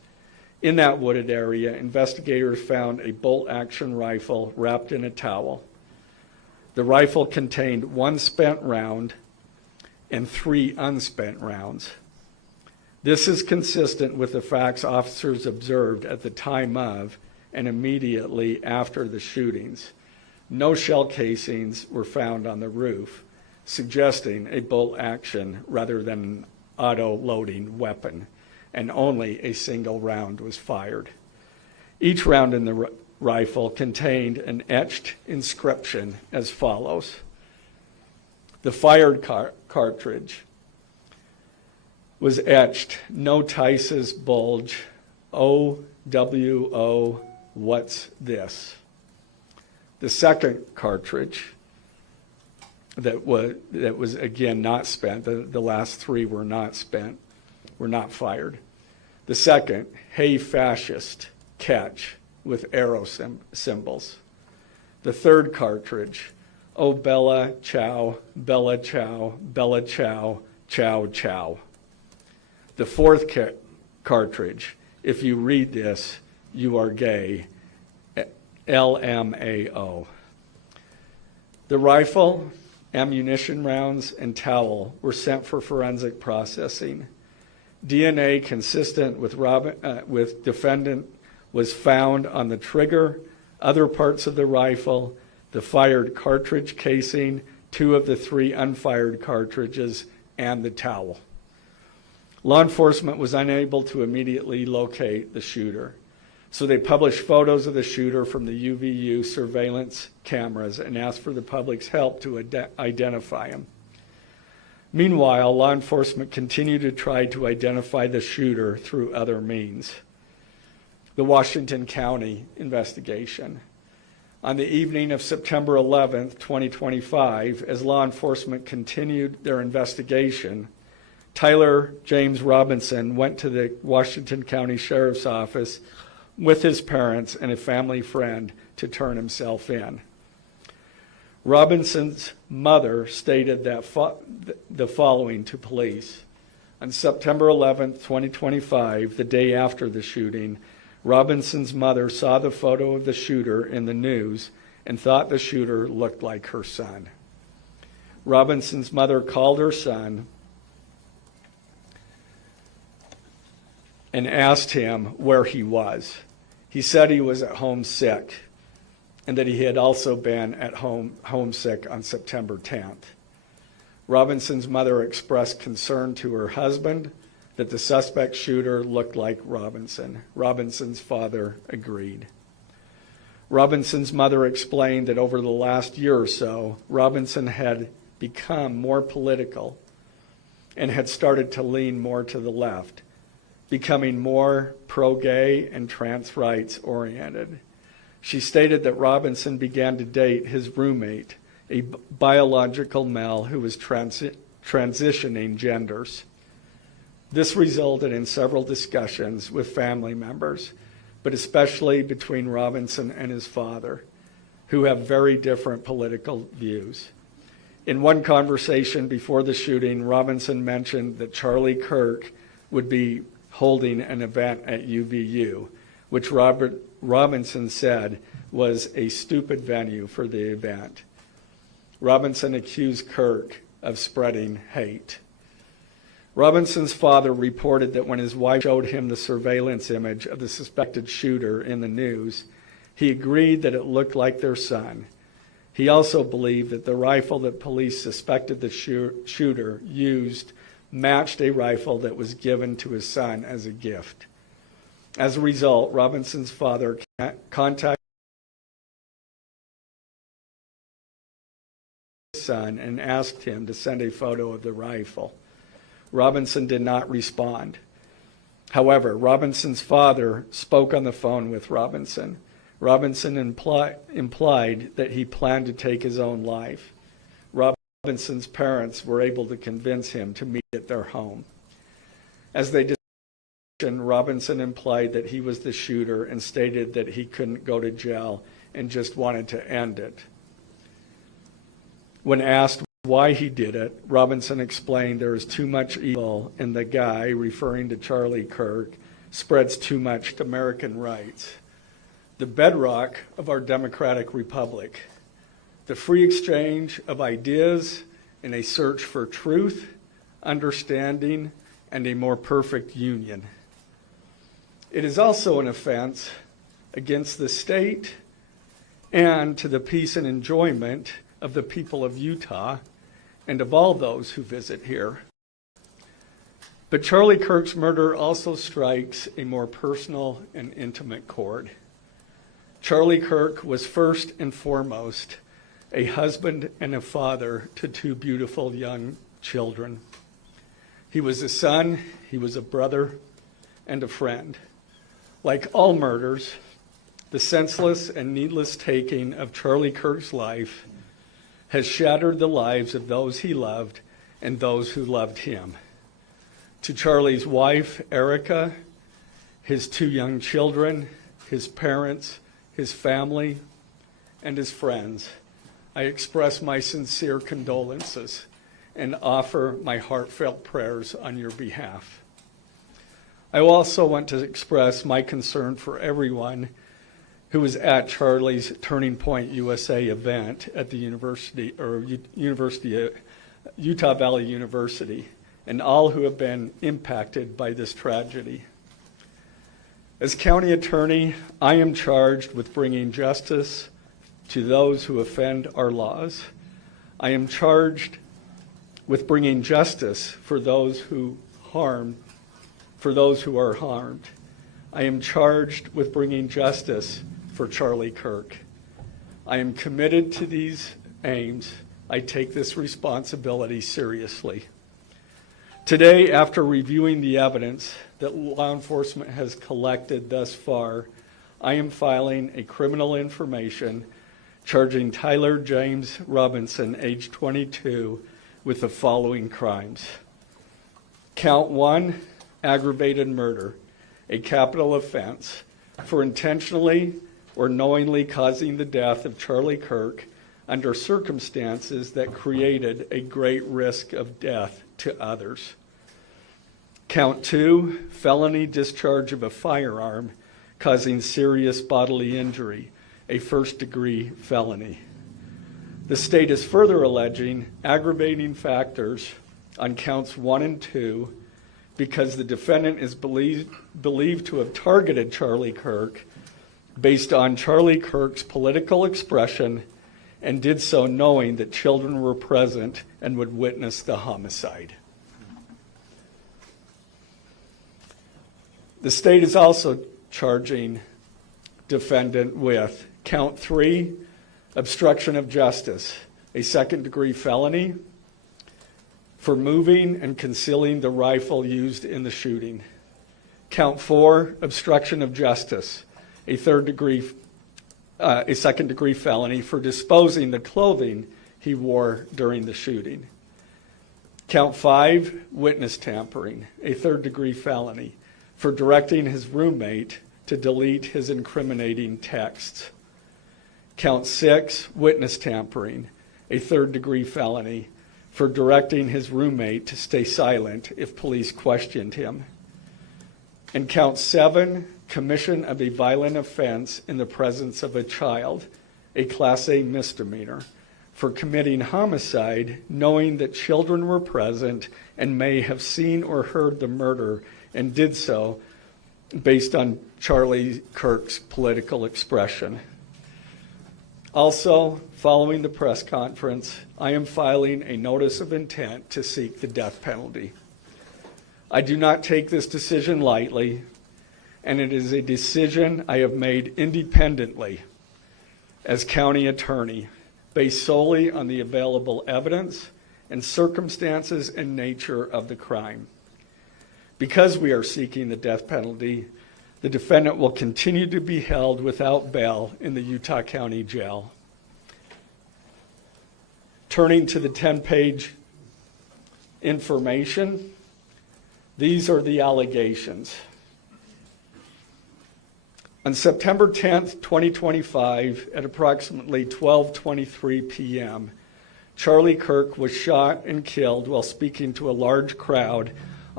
In that wooded area, investigators found a bolt-action rifle wrapped in a towel. The rifle contained 1 spent round and 3 unspent rounds. This is consistent with the facts officers observed at the time of and immediately after the shootings. No shell casings were found on the roof, suggesting a bolt action rather than an auto-loading weapon, and only a single round was fired. Each round in the rifle contained an etched inscription as follows. The fired cartridge was etched, "No Tice's bulge, OWO, what's this?" The second cartridge that was again not spent, the last 3 were not spent, were not fired. The second, "Hey fascist, catch," with arrow symbols. The third cartridge, "Oh Bella Chow, Bella Chow, Bella Chow, Chow Chow." The fourth cartridge, "If you read this, you are gay," LMAO. The rifle, ammunition rounds, and towel were sent for forensic processing. DNA consistent with defendant was found on the trigger, other parts of the rifle, the fired cartridge casing, 2 of the 3 unfired cartridges, and the towel. Law enforcement was unable to immediately locate the shooter, so they published photos of the shooter from the UVU surveillance cameras and asked for the public's help to identify him. Meanwhile, law enforcement continued to try to identify the shooter through other means. The Washington County investigation. On the evening of September 11th, 2025, as law enforcement continued their investigation, Tyler James Robinson went to the Washington County Sheriff's Office with his parents and a family friend to turn himself in. Robinson's mother stated that the following to police. On September 11th, 2025, the day after the shooting, Robinson's mother saw the photo of the shooter in the news and thought the shooter looked like her son. Robinson's mother called her son and asked him where he was. He said he was at home sick and that he had also been at home homesick on September 10th. Robinson's mother expressed concern to her husband that the suspect shooter looked like Robinson. Robinson's father agreed. Robinson's mother explained that over the last year or so, Robinson had become more political and had started to lean more to the left, becoming more pro-gay and trans rights oriented. She stated that Robinson began to date his roommate, a biological male who was transitioning genders. This resulted in several discussions with family members, but especially between Robinson and his father, who have very different political views. In one conversation before the shooting, Robinson mentioned that Charlie Kirk would be holding an event at UVU, which Robinson said was a stupid venue for the event. Robinson accused Kirk of spreading hate. Robinson's father reported that when his wife showed him the surveillance image of the suspected shooter in the news, he agreed that it looked like their son. He also believed that the rifle that police suspected the shooter used matched a rifle that was given to his son as a gift. As a result, Robinson's father contacted his son and asked him to send a photo of the rifle. Robinson did not respond. However, Robinson's father spoke on the phone with Robinson. Robinson implied that he planned to take his own life. Robinson's parents were able to convince him to meet at their home. As they discussed, Robinson implied that he was the shooter and stated that he couldn't go to jail and just wanted to end it. When asked why he did it, Robinson explained there was too much evil in the guy, referring to Charlie Kirk, spreads too much to American rights, the bedrock of our democratic republic, the free exchange of ideas in a search for truth, understanding, and a more perfect union. It is also an offense against the state and to the peace and enjoyment of the people of Utah and of all those who visit here. But Charlie Kirk's murder also strikes a more personal and intimate chord. Charlie Kirk was first and foremost a husband and a father to two beautiful young children. He was a son, he was a brother, and a friend. Like all murders, the senseless and needless taking of Charlie Kirk's life has shattered the lives of those he loved and those who loved him. To Charlie's wife, Erica, his two young children, his parents, his family, and his friends, I express my sincere condolences and offer my heartfelt prayers on your behalf. I also want to express my concern for everyone who was at Charlie's Turning Point USA event at the Utah Valley University, and all who have been impacted by this tragedy. As county attorney, I am charged with bringing justice to those who offend our laws. I am charged with bringing justice for those who are harmed. I am charged with bringing justice for Charlie Kirk. I am committed to these aims. I take this responsibility seriously. Today, after reviewing the evidence that law enforcement has collected thus far, I am filing a criminal information charging Tyler James Robinson, age 22, with the following crimes. Count 1, aggravated murder, a capital offense, for intentionally or knowingly causing the death of Charlie Kirk under circumstances that created a great risk of death to others. Count 2, felony discharge of a firearm causing serious bodily injury, a first-degree felony. The state is further alleging aggravating factors on counts 1 and 2 because the defendant is believed to have targeted Charlie Kirk based on Charlie Kirk's political expression and did so knowing that children were present and would witness the homicide. The state is also charging defendant with count 3, obstruction of justice, a second-degree felony for moving and concealing the rifle used in the shooting. Count 4, obstruction of justice, a second-degree felony for disposing the clothing he wore during the shooting. Count 5, witness tampering, a third-degree felony for directing his roommate to delete his incriminating texts. Count 6, witness tampering, a third-degree felony for directing his roommate to stay silent if police questioned him. And count 7, commission of a violent offense in the presence of a child, a Class A misdemeanor, for committing homicide knowing that children were present and may have seen or heard the murder and did so based on Charlie Kirk's political expression. Also, following the press conference, I am filing a notice of intent to seek the death penalty. I do not take this decision lightly, and it is a decision I have made independently as county attorney, based solely on the available evidence and circumstances and nature of the crime. Because we are seeking the death penalty, the defendant will continue to be held without bail in the Utah County Jail. Turning to the 10-page information, these are the allegations. On September 10th, 2025, at approximately 12:23 p.m., Charlie Kirk was shot and killed while speaking to a large crowd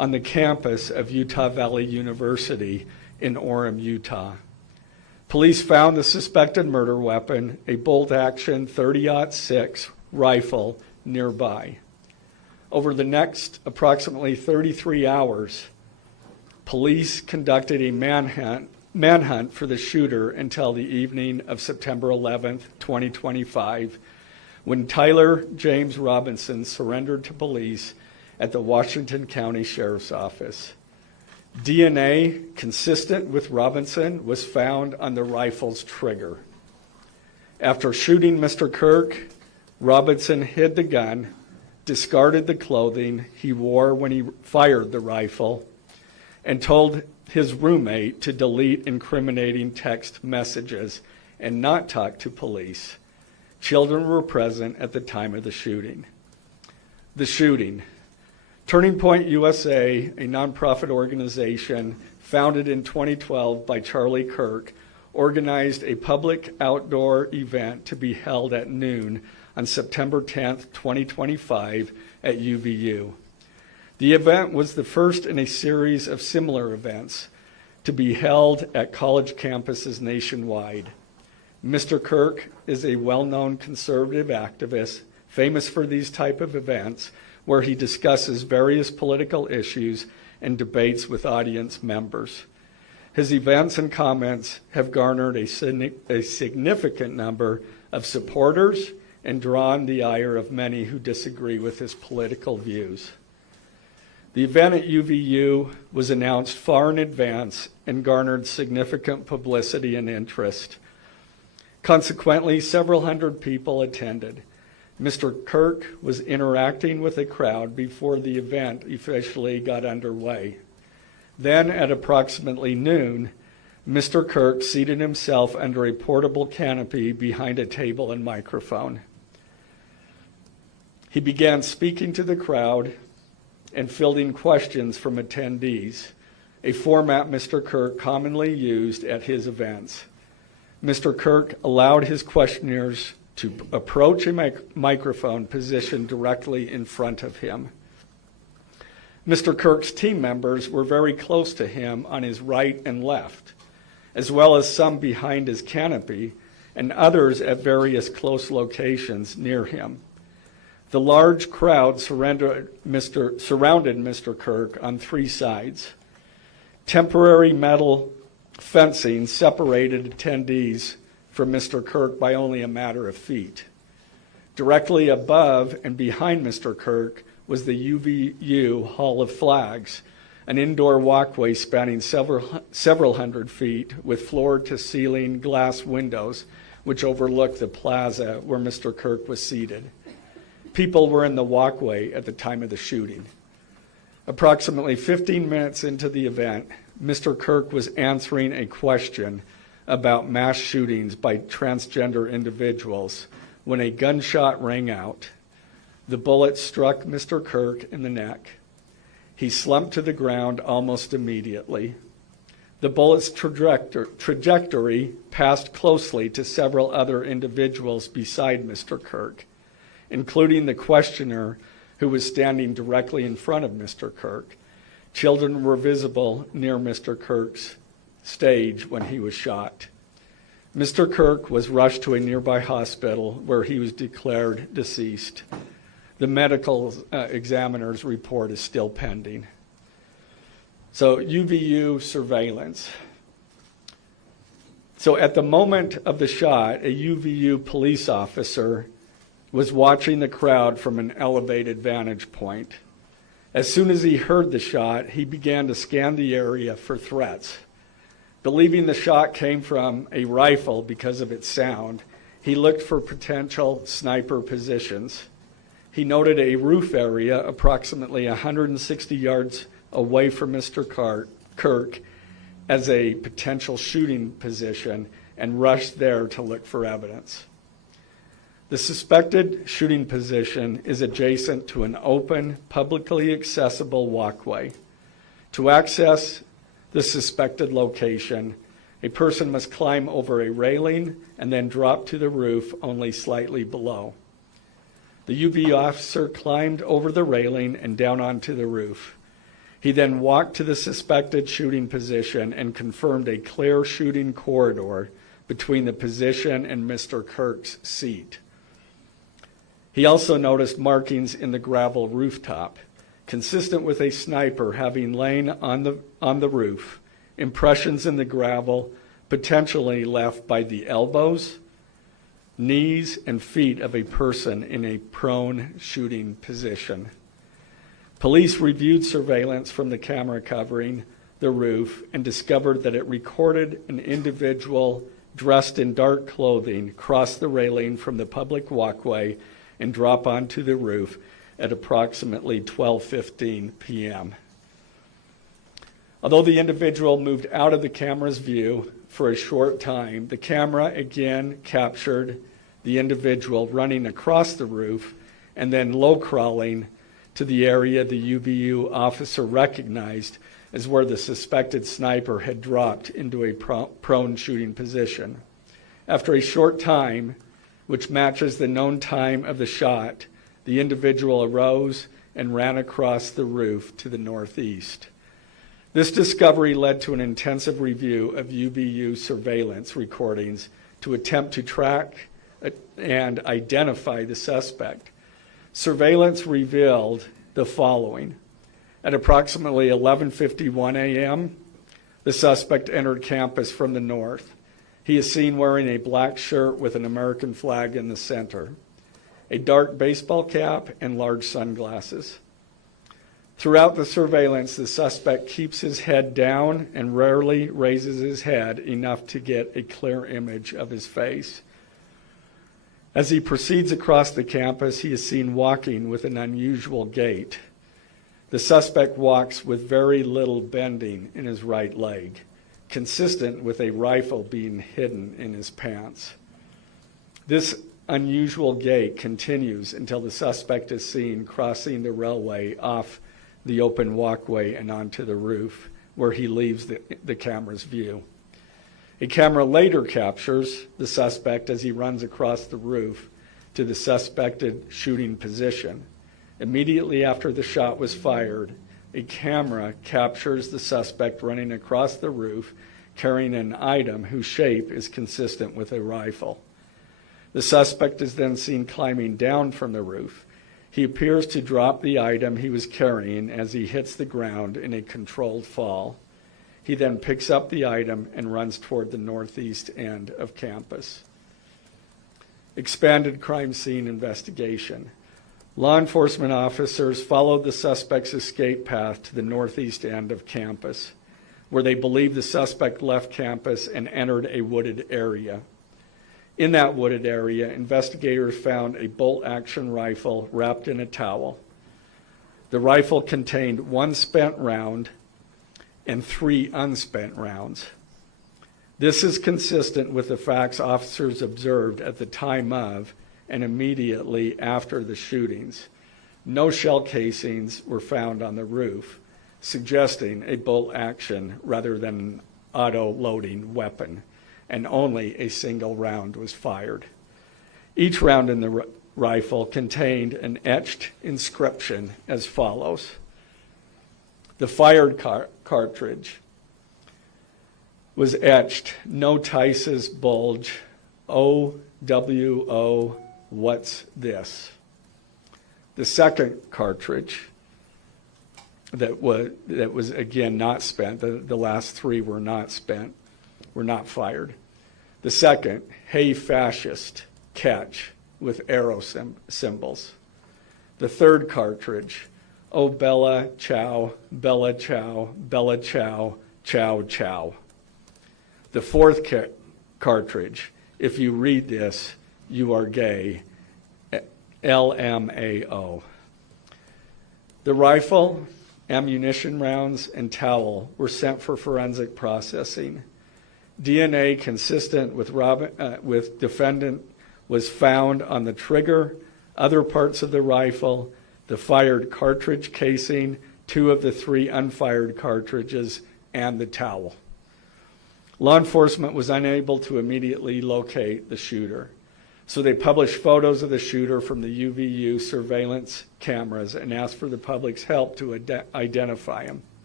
on the campus of Utah Valley University in Orem, Utah. Police found the suspected murder weapon, a bolt-action .30-06 rifle, nearby. Over the next approximately 33 hours, police conducted a manhunt for the shooter until the evening of September 11th, 2025, when Tyler James Robinson surrendered to police at the Washington County Sheriff's Office. DNA consistent with Robinson was found on the rifle's trigger. After shooting Mr. Kirk, Robinson hid the gun, discarded the clothing he wore when he fired the rifle, and told his roommate to delete incriminating text messages and not talk to police. Children were present at the time of the shooting. The shooting. Turning Point USA, a nonprofit organization founded in 2012 by Charlie Kirk, organized a public outdoor event to be held at noon on September 10th, 2025 at UVU. The event was the first in a series of similar events to be held at college campuses nationwide. Mr. Kirk is a well-known conservative activist, famous for these type of events, where he discusses various political issues and debates with audience members. His events and comments have garnered a significant number of supporters and drawn the ire of many who disagree with his political views. The event at UVU was announced far in advance and garnered significant publicity and interest. Consequently, several hundred people attended. Mr. Kirk was interacting with the crowd before the event officially got underway. Then, at approximately noon, Mr. Kirk seated himself under a portable canopy behind a table and microphone. He began speaking to the crowd and fielding questions from attendees, a format Mr. Kirk commonly used at his events. Mr. Kirk allowed his questioners to approach a microphone positioned directly in front of him. Mr. Kirk's team members were very close to him on his right and left, as well as some behind his canopy and others at various close locations near him. The large crowd surrounded Mr. Kirk on three sides. Temporary metal fencing separated attendees from Mr. Kirk by only a matter of feet. Directly above and behind Mr. Kirk was the UVU Hall of Flags, an indoor walkway spanning several hundred feet with floor-to-ceiling glass windows which overlooked the plaza where Mr. Kirk was seated. People were in the walkway at the time of the shooting. Approximately 15 minutes into the event, Mr. Kirk was answering a question about mass shootings by transgender individuals when a gunshot rang out. The bullet struck Mr. Kirk in the neck. He slumped to the ground almost immediately. The bullet's trajectory passed closely to several other individuals beside Mr. Kirk, including the questioner who was standing directly in front of Mr. Kirk. Children were visible near Mr. Kirk's stage when he was shot. Mr. Kirk was rushed to a nearby hospital where he was declared deceased. The medical examiner's report is still pending. So UVU surveillance. So at the moment of the shot, a UVU police officer was watching the crowd from an elevated vantage point. As soon as he heard the shot, he began to scan the area for threats. Believing the shot came from a rifle because of its sound, he looked for potential sniper positions. He noted a roof area approximately 160 yards away from Mr. Kirk as a potential shooting position and rushed there to look for evidence. The suspected shooting position is adjacent to an open, publicly accessible walkway. To access the suspected location, a person must climb over a railing and then drop to the roof only slightly below. The UV officer climbed over the railing and down onto the roof. He then walked to the suspected shooting position and confirmed a clear shooting corridor between the position and Mr. Kirk's seat. He also noticed markings in the gravel rooftop, consistent with a sniper having lain on the roof, impressions in the gravel potentially left by the elbows, knees, and feet of a person in a prone shooting position. Police reviewed surveillance from the camera covering the roof and discovered that it recorded an individual dressed in dark clothing cross the railing from the public walkway and drop onto the roof at approximately 12:15 p.m. Although the individual moved out of the camera's view for a short time, the camera again captured the individual running across the roof and then low crawling to the area the UVU officer recognized as where the suspected sniper had dropped into a prone shooting position. After a short time, which matches the known time of the shot, the individual arose and ran across the roof to the northeast. This discovery led to an intensive review of UVU surveillance recordings to attempt to track and identify the suspect. Surveillance revealed the following. At approximately 11:51 a.m., the suspect entered campus from the north. He is seen wearing a black shirt with an American flag in the center, a dark baseball cap, and large sunglasses. Throughout the surveillance, the suspect keeps his head down and rarely raises his head enough to get a clear image of his face. As he proceeds across the campus, he is seen walking with an unusual gait. The suspect walks with very little bending in his right leg, consistent with a rifle being hidden in his pants. This unusual gait continues until the suspect is seen crossing the railway off the open walkway and onto the roof, where he leaves the camera's view. A camera later captures the suspect as he runs across the roof to the suspected shooting position. Immediately after the shot was fired, a camera captures the suspect running across the roof carrying an item whose shape is consistent with a rifle. The suspect is then seen climbing down from the roof. He appears to drop the item he was carrying as he hits the ground in a controlled fall. He then picks up the item and runs toward the northeast end of campus. Expanded crime scene investigation. Law enforcement officers followed the suspect's escape path to the northeast end of campus, where they believe the suspect left campus and entered a wooded area. In that wooded area, investigators found a bolt-action rifle wrapped in a towel. The rifle contained one spent round and 3 unspent rounds. This is consistent with the facts officers observed at the time of and immediately after the shootings. No shell casings were found on the roof, suggesting a bolt action rather than an auto-loading weapon, and only a single round was fired. Each round in the rifle contained an etched inscription as follows. The fired cartridge was etched, "No Tice's bulge, OWO, what's this?" The second cartridge that was again not spent, the last 3 were not spent, were not fired. The second, "Hey fascist, catch," with arrow symbols. The third cartridge, "Oh Bella Chow, Bella Chow, Bella Chow, Chow Chow." The fourth cartridge, "If you read this, you are gay," LMAO. The rifle, ammunition rounds, and towel were sent for forensic processing. DNA consistent with defendant was found on the trigger, other parts of the rifle, the fired cartridge casing, 2 of the 3 unfired cartridges, and the towel. Law enforcement was unable to immediately locate the shooter, so they published photos of the shooter from the UVU surveillance cameras and asked for the public's help to identify him.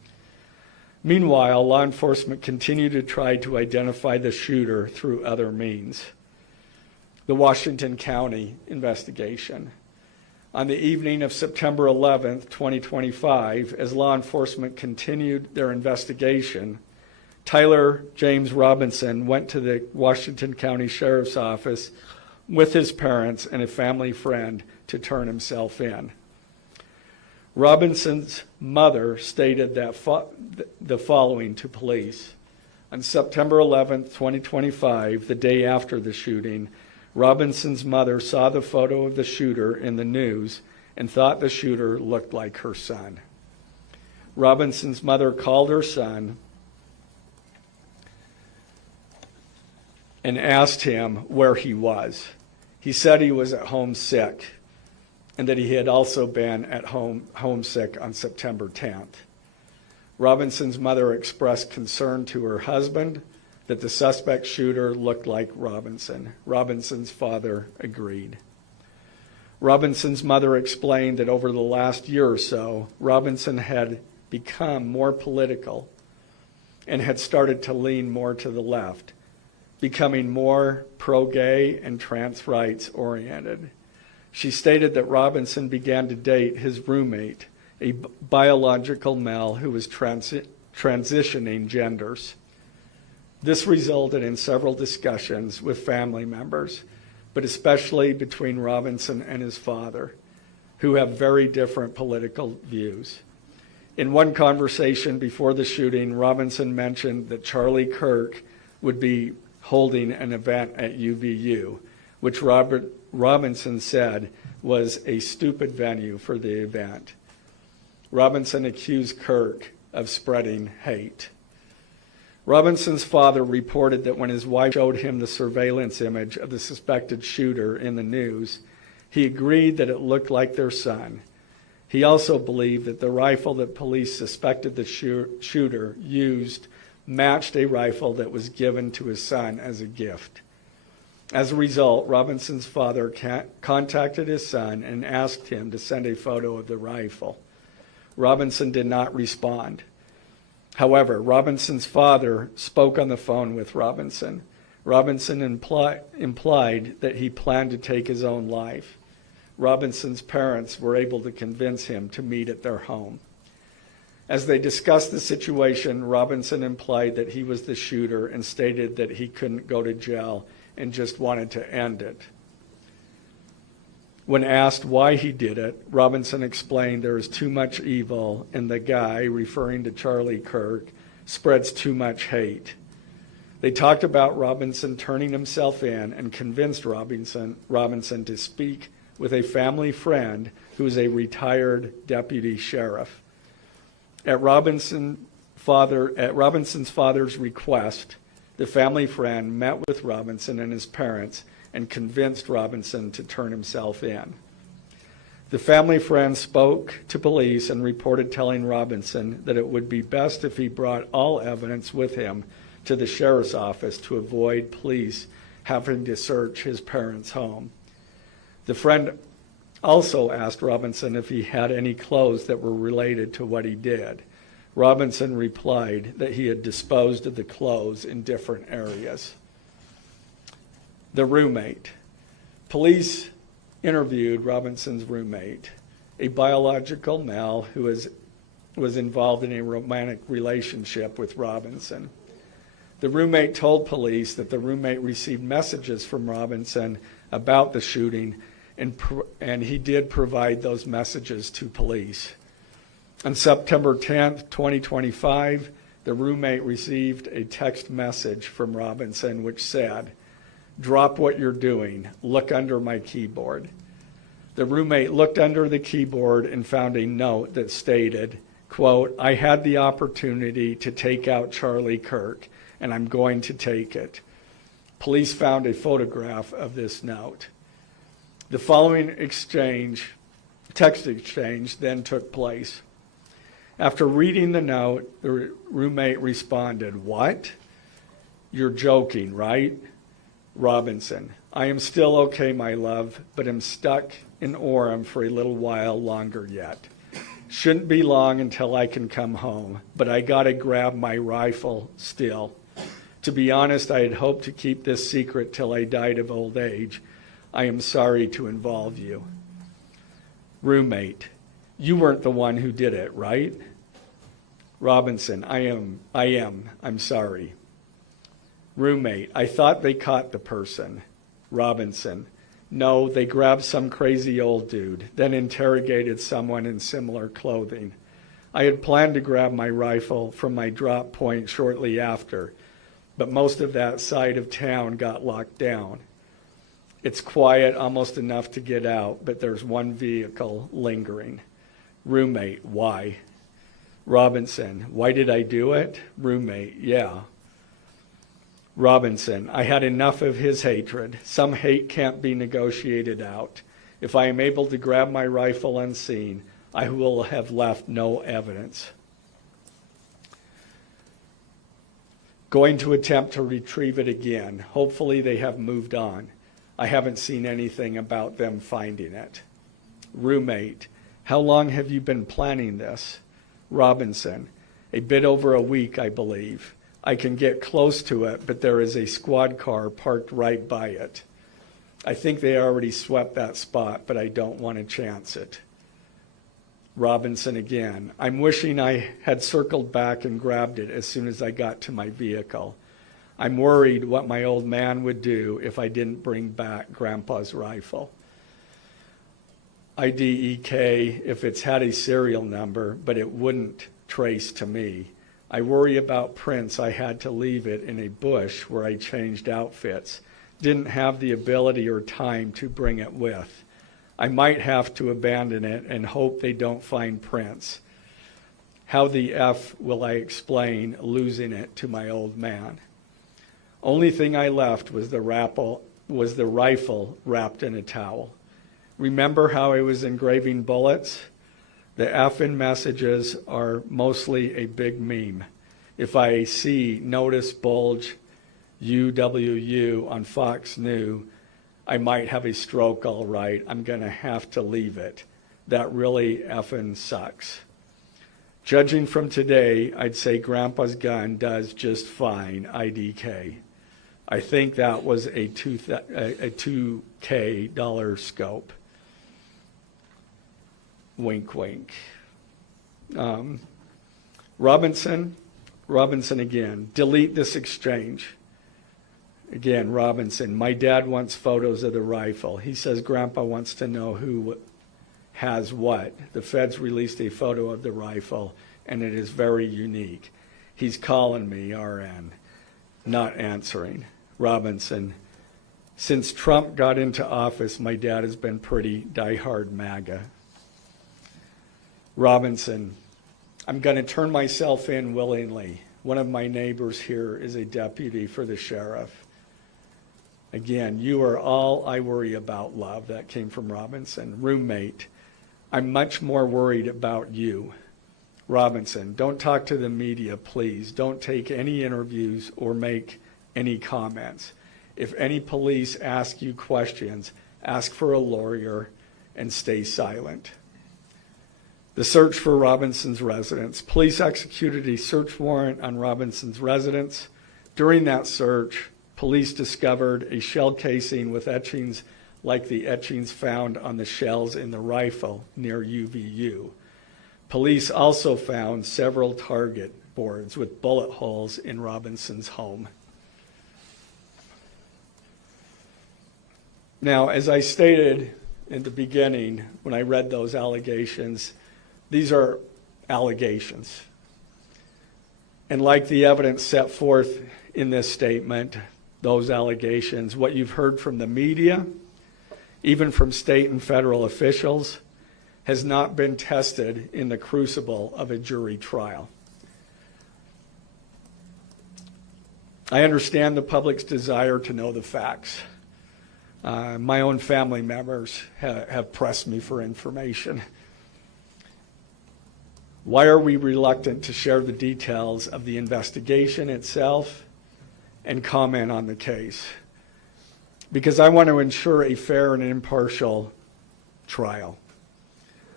Meanwhile, law enforcement continued to try to identify the shooter through other means. The Washington County investigation. On the evening of September 11th, 2025, as law enforcement continued their investigation, Tyler James Robinson went to the Washington County Sheriff's Office with his parents and a family friend to turn himself in. Robinson's mother stated that the following to police. On September 11th, 2025, the day after the shooting, Robinson's mother saw the photo of the shooter in the news and thought the shooter looked like her son. Robinson's mother called her son and asked him where he was. He said he was at home sick and that he had also been at homesick on September 10th. Robinson's mother expressed concern to her husband that the suspect shooter looked like Robinson. Robinson's father agreed. Robinson's mother explained that over the last year or so, Robinson had become more political and had started to lean more to the left, becoming more pro-gay and trans rights oriented. She stated that Robinson began to date his roommate, a biological male who was transitioning genders. This resulted in several discussions with family members, but especially between Robinson and his father, who have very different political views. In one conversation before the shooting, Robinson mentioned that Charlie Kirk would be holding an event at UVU, which Robinson said was a stupid venue for the event. Robinson accused Kirk of spreading hate. Robinson's father reported that when his wife showed him the surveillance image of the suspected shooter in the news, he agreed that it looked like their son. He also believed that the rifle that police suspected the shooter used matched a rifle that was given to his son as a gift. As a result, Robinson's father contacted his son and asked him to send a photo of the rifle. Robinson did not respond. However, Robinson's father spoke on the phone with Robinson. Robinson implied that he planned to take his own life. Robinson's parents were able to convince him to meet at their home. As they discussed the situation, Robinson implied that he was the shooter and stated that he couldn't go to jail and just wanted to end it. When asked why he did it, Robinson explained there is too much evil and the guy, referring to Charlie Kirk, spreads too much hate. They talked about Robinson turning himself in and convinced Robinson to speak with a family friend who is a retired deputy sheriff. At Robinson's father's request, the family friend met with Robinson and his parents and convinced Robinson to turn himself in. The family friend spoke to police and reported telling Robinson that it would be best if he brought all evidence with him to the sheriff's office to avoid police having to search his parents' home. The friend also asked Robinson if he had any clothes that were related to what he did. Robinson replied that he had disposed of the clothes in different areas. The roommate. Police interviewed Robinson's roommate, a biological male who was involved in a romantic relationship with Robinson. The roommate told police that the roommate received messages from Robinson about the shooting, and he did provide those messages to police. On September 10th, 2025, the roommate received a text message from Robinson which said, "Drop what you're doing. Look under my keyboard." The roommate looked under the keyboard and found a note that stated, quote, "I had the opportunity to take out Charlie Kirk, and I'm going to take it." Police found a photograph of this note. The following text exchange, then took place. After reading the note, the roommate responded, "What? You're joking, right?" Robinson, "I am still okay, my love, but am stuck in Orem for a little while longer yet." Shouldn't be long until I can come home, but I gotta grab my rifle still. To be honest, I had hoped to keep this secret till I died of old age. I am sorry to involve you. Roommate, you weren't the one who did it, right? Robinson, I am. I'm sorry. Roommate, I thought they caught the person. Robinson, no, they grabbed some crazy old dude, then interrogated someone in similar clothing. I had planned to grab my rifle from my drop point shortly after, but most of that side of town got locked down. It's quiet, almost enough to get out, but there's one vehicle lingering. Roommate, why? Robinson, why did I do it? Roommate, yeah. Robinson, I had enough of his hatred. Some hate can't be negotiated out. If I am able to grab my rifle unseen, I will have left no evidence. Going to attempt to retrieve it again. Hopefully they have moved on. I haven't seen anything about them finding it. Roommate, how long have you been planning this? Robinson, a bit over a week, I believe. I can get close to it, but there is a squad car parked right by it. I think they already swept that spot, but I don't want to chance it. Robinson again, I'm wishing I had circled back and grabbed it as soon as I got to my vehicle. I'm worried what my old man would do if I didn't bring back Grandpa's rifle. IDEK if it's had a serial number, but it wouldn't trace to me. I worry about prints. I had to leave it in a bush where I changed outfits. Didn't have the ability or time to bring it with. I might have to abandon it and hope they don't find prints. How the F will I explain losing it to my old man? Only thing I left was the rifle wrapped in a towel. Remember how I was engraving bullets? The F in messages are mostly a big meme. If I see notice bulge UWU on Fox News, I might have a stroke all right. I'm going to have to leave it. That really effing sucks. Judging from today, I'd say Grandpa's gun does just fine, IDK. I think that was a $2K dollar scope. Wink, wink. Robinson again. Delete this exchange. Again, Robinson. My dad wants photos of the rifle. He says Grandpa wants to know who has what. The feds released a photo of the rifle, and it is very unique. He's calling me, RN. Not answering. Robinson. Since Trump got into office, my dad has been pretty diehard MAGA. Robinson, I'm going to turn myself in willingly. One of my neighbors here is a deputy for the sheriff. Again, you are all I worry about, love. That came from Robinson. Roommate, I'm much more worried about you. Robinson, don't talk to the media, please. Don't take any interviews or make any comments. If any police ask you questions, ask for a lawyer and stay silent. The search for Robinson's residence. Police executed a search warrant on Robinson's residence. During that search, police discovered a shell casing with etchings like the etchings found on the shells in the rifle near UVU. Police also found several target boards with bullet holes in Robinson's home. Now, as I stated in the beginning, when I read those allegations, these are allegations. And like the evidence set forth in this statement, those allegations, what you've heard from the media, even from state and federal officials, has not been tested in the crucible of a jury trial. I understand the public's desire to know the facts. My own family members have pressed me for information. Why are we reluctant to share the details of the investigation itself and comment on the case? Because I want to ensure a fair and impartial trial.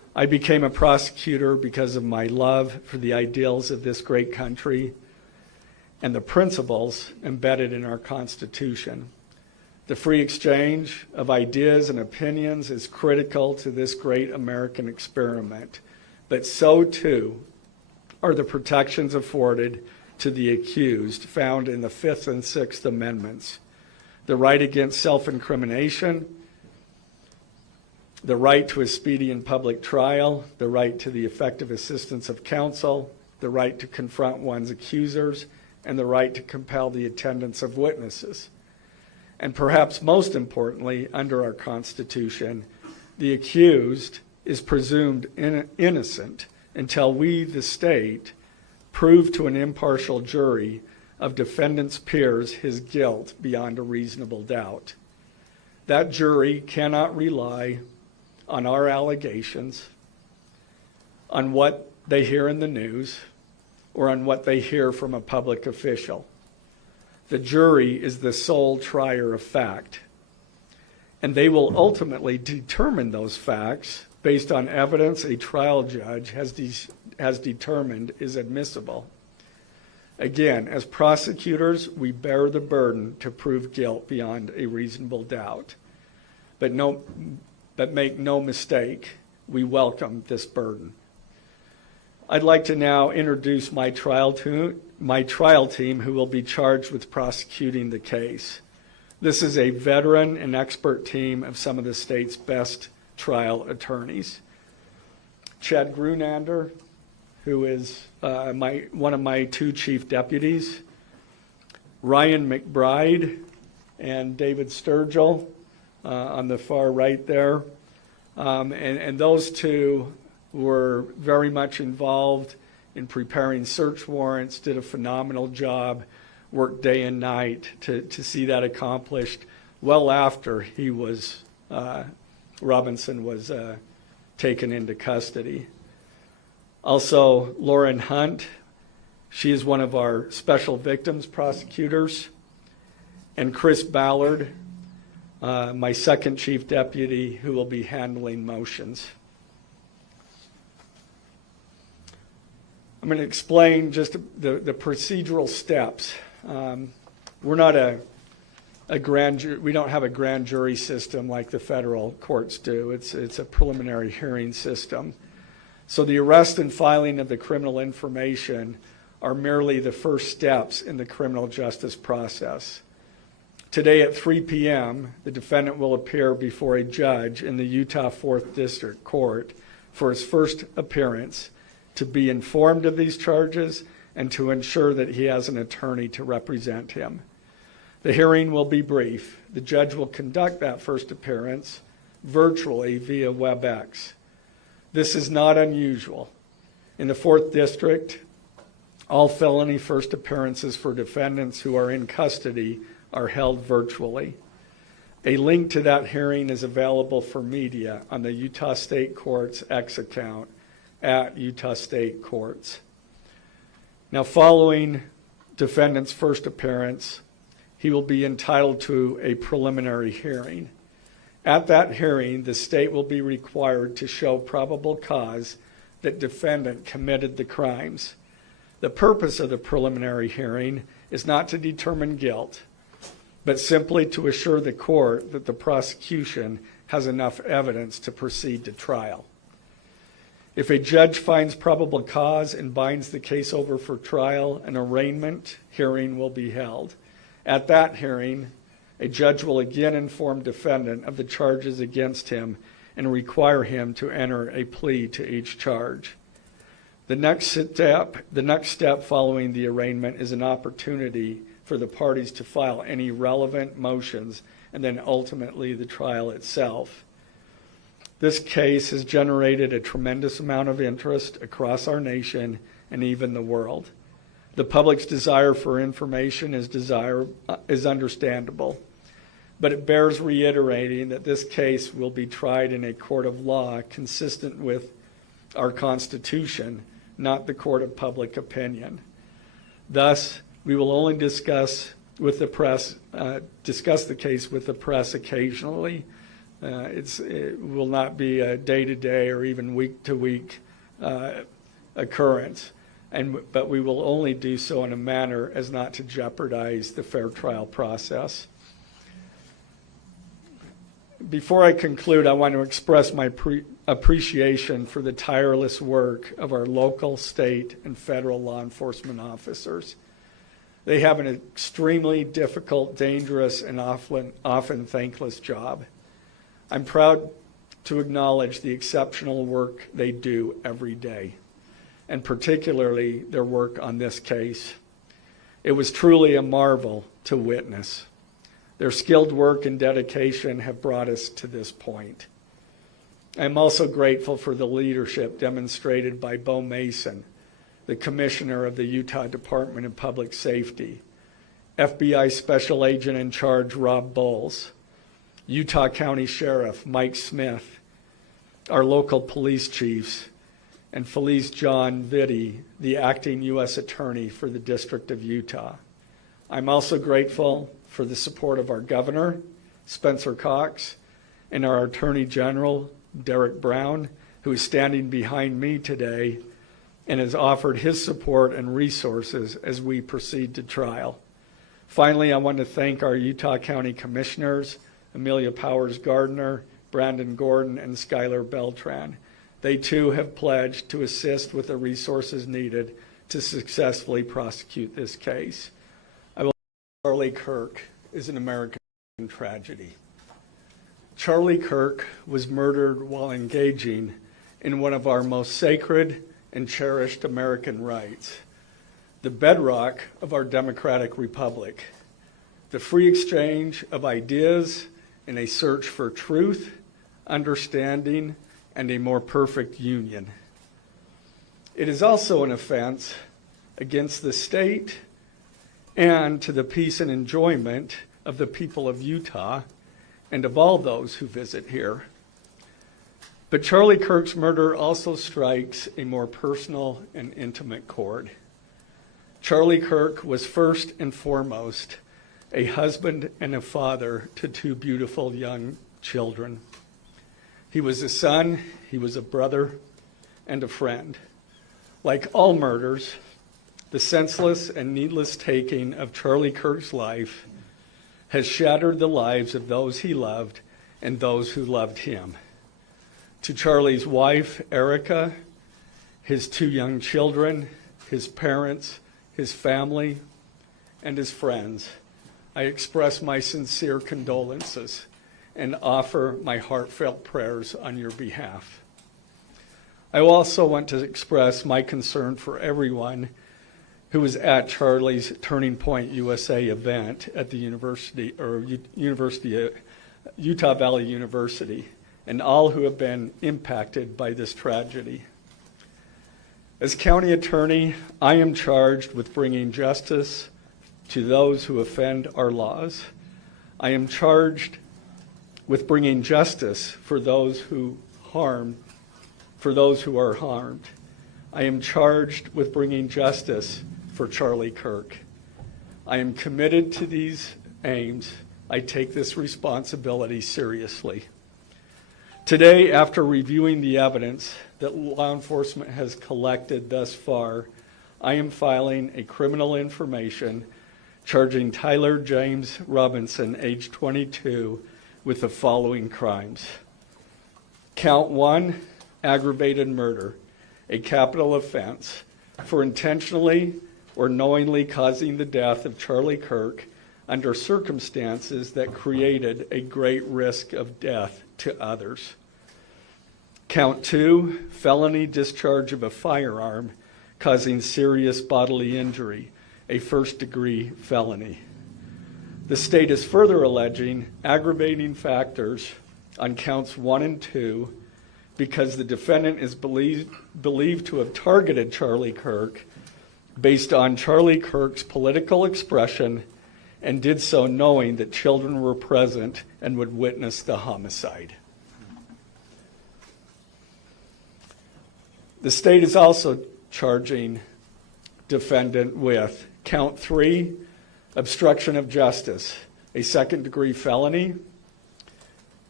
I became a prosecutor because of my love for the ideals of this great country and the principles embedded in our Constitution. The free exchange of ideas and opinions is critical to this great American experiment, but so too are the protections afforded to the accused found in the Fifth and Sixth Amendments. The right against self-incrimination, the right to a speedy and public trial, the right to the effective assistance of counsel, the right to confront one's accusers, and the right to compel the attendance of witnesses. And perhaps most importantly, under our Constitution, the accused is presumed innocent until we, the state, prove to an impartial jury of defendant's peers his guilt beyond a reasonable doubt. That jury cannot rely on our allegations, on what they hear in the news, or on what they hear from a public official. The jury is the sole trier of fact, and they will ultimately determine those facts based on evidence a trial judge has determined is admissible. Again, as prosecutors, we bear the burden to prove guilt beyond a reasonable doubt. But make no mistake, we welcome this burden. I'd like to now introduce my trial team who will be charged with prosecuting the case. This is a veteran and expert team of some of the state's best trial attorneys. Chad Grunander, who is one of my two chief deputies, Ryan McBride and David Sturgill on the far right there. And those two were very much involved in preparing search warrants, did a phenomenal job, worked day and night to see that accomplished well after he was, Robinson was taken into custody. Also, Lauren Hunt, she is one of our special victims prosecutors, and Chris Ballard, my second chief deputy, who will be handling motions. I'm going to explain just the procedural steps. We're not a grand jury. We don't have a grand jury system like the federal courts do. It's a preliminary hearing system. So the arrest and filing of the criminal information are merely the first steps in the criminal justice process. Today at 3 p.m., the defendant will appear before a judge in the Utah 4th District Court for his first appearance to be informed of these charges and to ensure that he has an attorney to represent him. The hearing will be brief. The judge will conduct that first appearance virtually via WebEx. This is not unusual. In the 4th District, all felony first appearances for defendants who are in custody are held virtually. A link to that hearing is available for media on the Utah State Court's X account at Utah State Courts. Now, following defendant's first appearance, he will be entitled to a preliminary hearing. At that hearing, the state will be required to show probable cause that defendant committed the crimes. The purpose of the preliminary hearing is not to determine guilt, but simply to assure the court that the prosecution has enough evidence to proceed to trial. If a judge finds probable cause and binds the case over for trial, an arraignment hearing will be held. At that hearing, a judge will again inform defendant of the charges against him and require him to enter a plea to each charge. The next step following the arraignment is an opportunity for the parties to file any relevant motions and then ultimately the trial itself. This case has generated a tremendous amount of interest across our nation and even the world. The public's desire for information is understandable, but it bears reiterating that this case will be tried in a court of law consistent with our Constitution, not the court of public opinion. Thus, we will only discuss the case with the press occasionally, It will not be a day-to-day or even week-to-week occurrence, but we will only do so in a manner as not to jeopardize the fair trial process. Before I conclude, I want to express my appreciation for the tireless work of our local, state, and federal law enforcement officers. They have an extremely difficult, dangerous, and often thankless job. I'm proud to acknowledge the exceptional work they do every day, and particularly their work on this case. It was truly a marvel to witness. Their skilled work and dedication have brought us to this point. I'm also grateful for the leadership demonstrated by Bo Mason, the Commissioner of the Utah Department of Public Safety, FBI Special Agent in Charge Rob Bowles, Utah County Sheriff Mike Smith, our local police chiefs, and Felice John Vitti, the acting U.S. Attorney for the District of Utah. I'm also grateful for the support of our Governor, Spencer Cox, and our Attorney General, Derek Brown, who is standing behind me today and has offered his support and resources as we proceed to trial. Finally, I want to thank our Utah County Commissioners, Amelia Powers Gardner, Brandon Gordon, and Skylar Beltran. They too have pledged to assist with the resources needed to successfully prosecute this case. Charlie Kirk is an American tragedy. Charlie Kirk was murdered while engaging in one of our most sacred and cherished American rights, the bedrock of our democratic republic, the free exchange of ideas in a search for truth, understanding, and a more perfect union. It is also an offense against the state and to the peace and enjoyment of the people of Utah and of all those who visit here. But Charlie Kirk's murder also strikes a more personal and intimate chord. Charlie Kirk was first and foremost a husband and a father to two beautiful young children. He was a son, he was a brother, and a friend. Like all murders, the senseless and needless taking of Charlie Kirk's life has shattered the lives of those he loved and those who loved him. To Charlie's wife, Erica, his two young children, his parents, his family, and his friends, I express my sincere condolences and offer my heartfelt prayers on your behalf. I also want to express my concern for everyone who was at Charlie's Turning Point USA event at the Utah Valley University, and all who have been impacted by this tragedy. As county attorney, I am charged with bringing justice to those who offend our laws. I am charged with bringing justice for those who are harmed. I am charged with bringing justice for Charlie Kirk. I am committed to these aims. I take this responsibility seriously. Today, after reviewing the evidence that law enforcement has collected thus far, I am filing a criminal information charging Tyler James Robinson, age 22, with the following crimes. Count 1, aggravated murder, a capital offense, for intentionally or knowingly causing the death of Charlie Kirk under circumstances that created a great risk of death to others. Count 2, felony discharge of a firearm causing serious bodily injury, a first-degree felony. The state is further alleging aggravating factors on counts 1 and 2 because the defendant is believed to have targeted Charlie Kirk based on Charlie Kirk's political expression and did so knowing that children were present and would witness the homicide. The state is also charging defendant with count 3, obstruction of justice, a second-degree felony,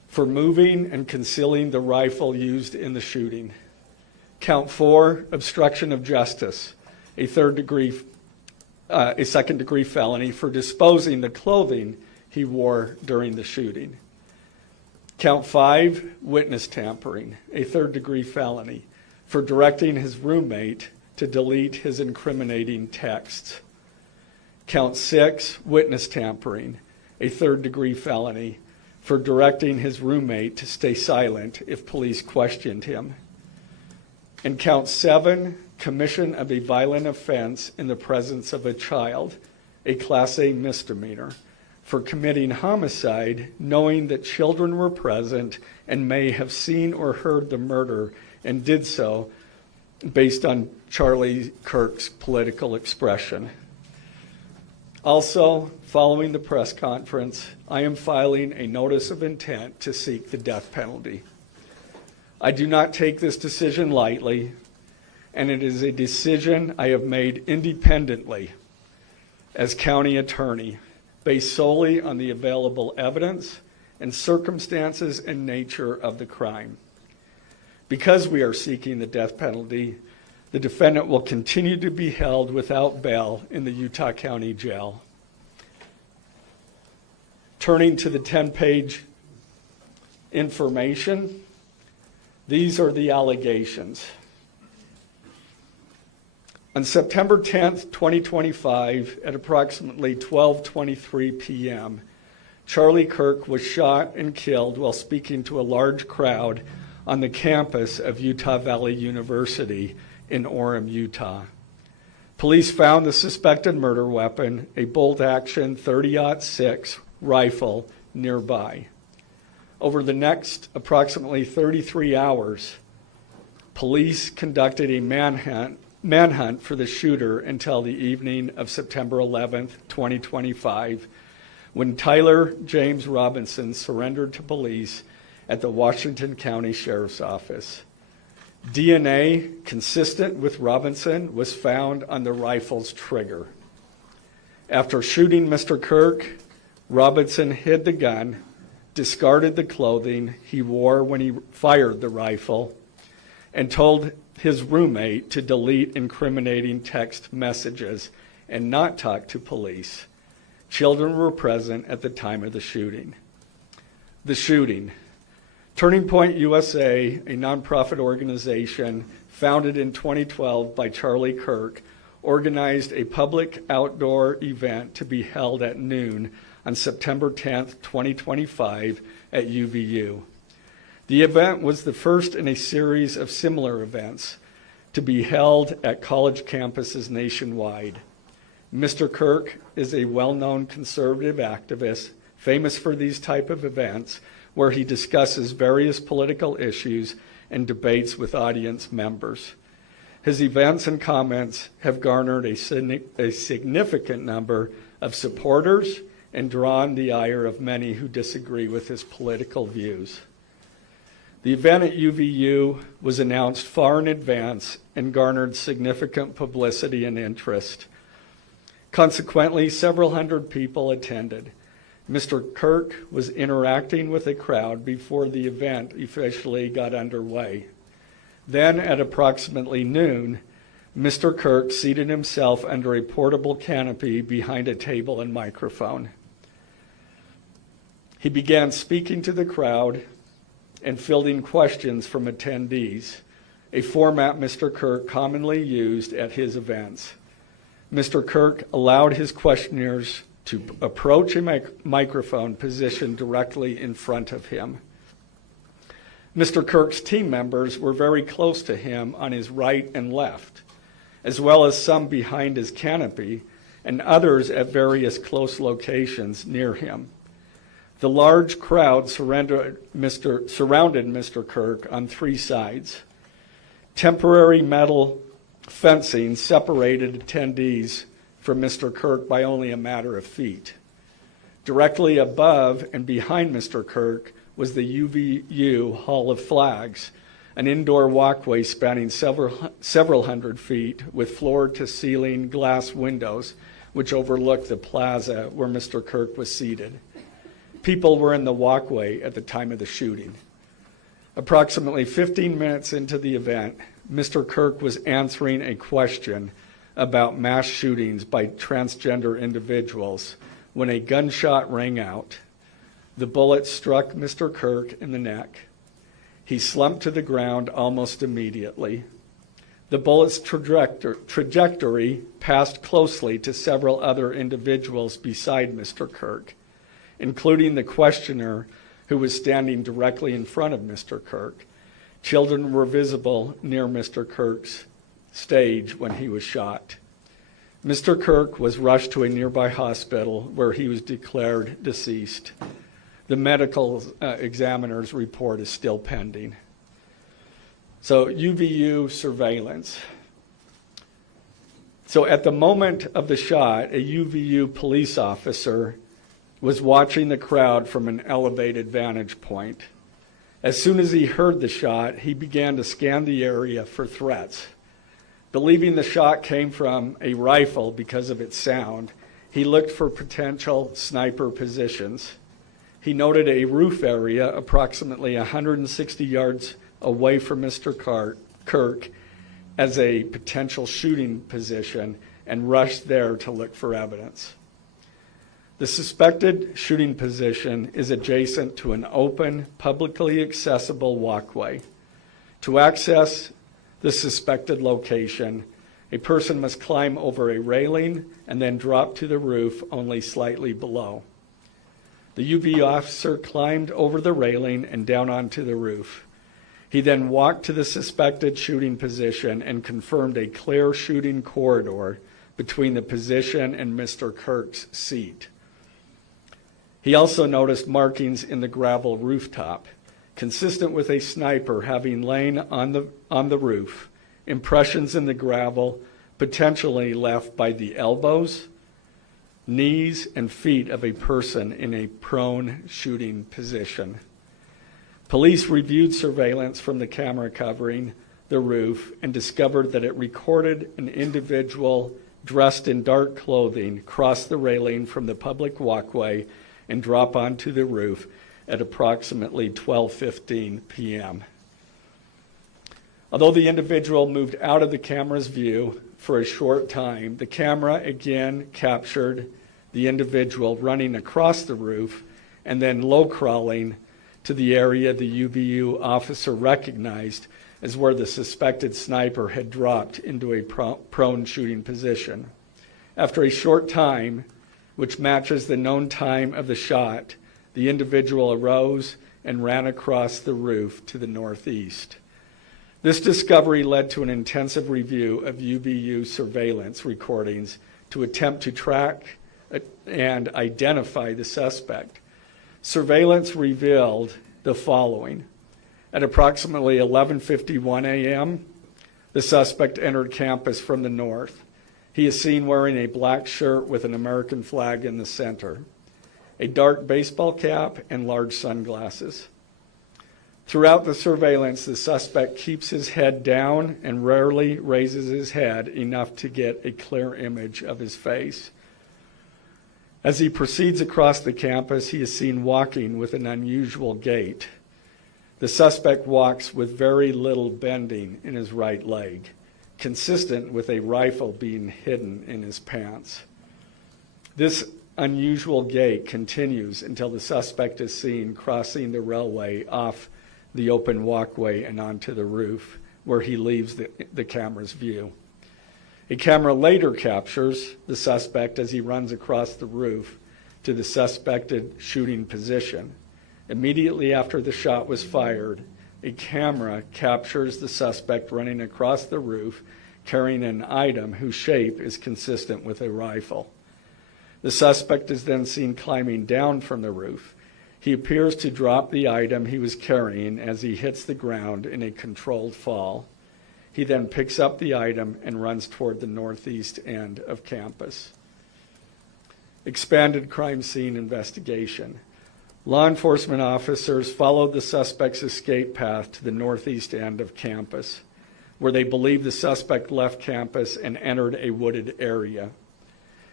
for moving and concealing the rifle used in the shooting. Count 4, obstruction of justice, a second-degree felony for disposing the clothing he wore during the shooting. Count 5, witness tampering, a third-degree felony for directing his roommate to delete his incriminating texts. Count 6, witness tampering, a third-degree felony for directing his roommate to stay silent if police questioned him. And count 7, commission of a violent offense in the presence of a child, a Class A misdemeanor, for committing homicide knowing that children were present and may have seen or heard the murder and did so based on Charlie Kirk's political expression. Also, following the press conference, I am filing a notice of intent to seek the death penalty. I do not take this decision lightly, and it is a decision I have made independently as county attorney, based solely on the available evidence and circumstances and nature of the crime. Because we are seeking the death penalty, the defendant will continue to be held without bail in the Utah County Jail. Turning to the 10-page information, these are the allegations. On September 10th, 2025, at approximately 12:23 p.m., Charlie Kirk was shot and killed while speaking to a large crowd on the campus of Utah Valley University in Orem, Utah. Police found the suspected murder weapon, a bolt-action .30-06 rifle, nearby. Over the next approximately 33 hours, police conducted a manhunt for the shooter until the evening of September 11th, 2025, when Tyler James Robinson surrendered to police at the Washington County Sheriff's Office. DNA consistent with Robinson was found on the rifle's trigger. After shooting Mr. Kirk, Robinson hid the gun, discarded the clothing he wore when he fired the rifle, and told his roommate to delete incriminating text messages and not talk to police. Children were present at the time of the shooting. The shooting. Turning Point USA, a nonprofit organization founded in 2012 by Charlie Kirk, organized a public outdoor event to be held at noon on September 10th, 2025 at UVU. The event was the first in a series of similar events to be held at college campuses nationwide. Mr. Kirk is a well-known conservative activist, famous for these type of events, where he discusses various political issues and debates with audience members. His events and comments have garnered a significant number of supporters and drawn the ire of many who disagree with his political views. The event at UVU was announced far in advance and garnered significant publicity and interest. Consequently, several hundred people attended. Mr. Kirk was interacting with the crowd before the event officially got underway. Then, at approximately noon, Mr. Kirk seated himself under a portable canopy behind a table and microphone. He began speaking to the crowd and fielding questions from attendees, a format Mr. Kirk commonly used at his events. Mr. Kirk allowed his questioners to approach a microphone positioned directly in front of him. Mr. Kirk's team members were very close to him on his right and left, as well as some behind his canopy and others at various close locations near him. The large crowd surrounded Mr. Kirk on three sides. Temporary metal fencing separated attendees from Mr. Kirk by only a matter of feet. Directly above and behind Mr. Kirk was the UVU Hall of Flags, an indoor walkway spanning several hundred feet with floor-to-ceiling glass windows which overlooked the plaza where Mr. Kirk was seated. people were in the walkway at the time of the shooting. Approximately 15 minutes into the event, Mr. Kirk was answering a question about mass shootings by transgender individuals when a gunshot rang out. The bullet struck Mr. Kirk in the neck. He slumped to the ground almost immediately. The bullet's trajectory passed closely to several other individuals beside Mr. Kirk, including the questioner who was standing directly in front of Mr. Kirk. Children were visible near Mr. Kirk's stage when he was shot. Mr. Kirk was rushed to a nearby hospital where he was declared deceased. The medical examiner's report is still pending. So UVU surveillance. So at the moment of the shot, a UVU police officer was watching the crowd from an elevated vantage point. As soon as he heard the shot, he began to scan the area for threats. Believing the shot came from a rifle because of its sound, he looked for potential sniper positions. He noted a roof area approximately 160 yards away from Mr. Kirk as a potential shooting position and rushed there to look for evidence. The suspected shooting position is adjacent to an open, publicly accessible walkway. To access the suspected location, a person must climb over a railing and then drop to the roof only slightly below. The UV officer climbed over the railing and down onto the roof. He then walked to the suspected shooting position and confirmed a clear shooting corridor between the position and Mr. Kirk's seat. He also noticed markings in the gravel rooftop, consistent with a sniper having lain on the roof, impressions in the gravel potentially left by the elbows, knees, and feet of a person in a prone shooting position. Police reviewed surveillance from the camera covering the roof and discovered that it recorded an individual dressed in dark clothing cross the railing from the public walkway and drop onto the roof at approximately 12:15 p.m. Although the individual moved out of the camera's view for a short time, the camera again captured the individual running across the roof and then low crawling to the area the UVU officer recognized as where the suspected sniper had dropped into a prone shooting position. After a short time, which matches the known time of the shot, the individual arose and ran across the roof to the northeast. This discovery led to an intensive review of UVU surveillance recordings to attempt to track and identify the suspect. Surveillance revealed the following. At approximately 11:51 a.m., the suspect entered campus from the north. He is seen wearing a black shirt with an American flag in the center, a dark baseball cap, and large sunglasses. Throughout the surveillance, the suspect keeps his head down and rarely raises his head enough to get a clear image of his face. As he proceeds across the campus, he is seen walking with an unusual gait. The suspect walks with very little bending in his right leg, consistent with a rifle being hidden in his pants. This unusual gait continues until the suspect is seen crossing the railway off the open walkway and onto the roof, where he leaves the camera's view. A camera later captures the suspect as he runs across the roof to the suspected shooting position. Immediately after the shot was fired, a camera captures the suspect running across the roof carrying an item whose shape is consistent with a rifle. The suspect is then seen climbing down from the roof. He appears to drop the item he was carrying as he hits the ground in a controlled fall. He then picks up the item and runs toward the northeast end of campus. Expanded crime scene investigation. Law enforcement officers followed the suspect's escape path to the northeast end of campus, where they believe the suspect left campus and entered a wooded area.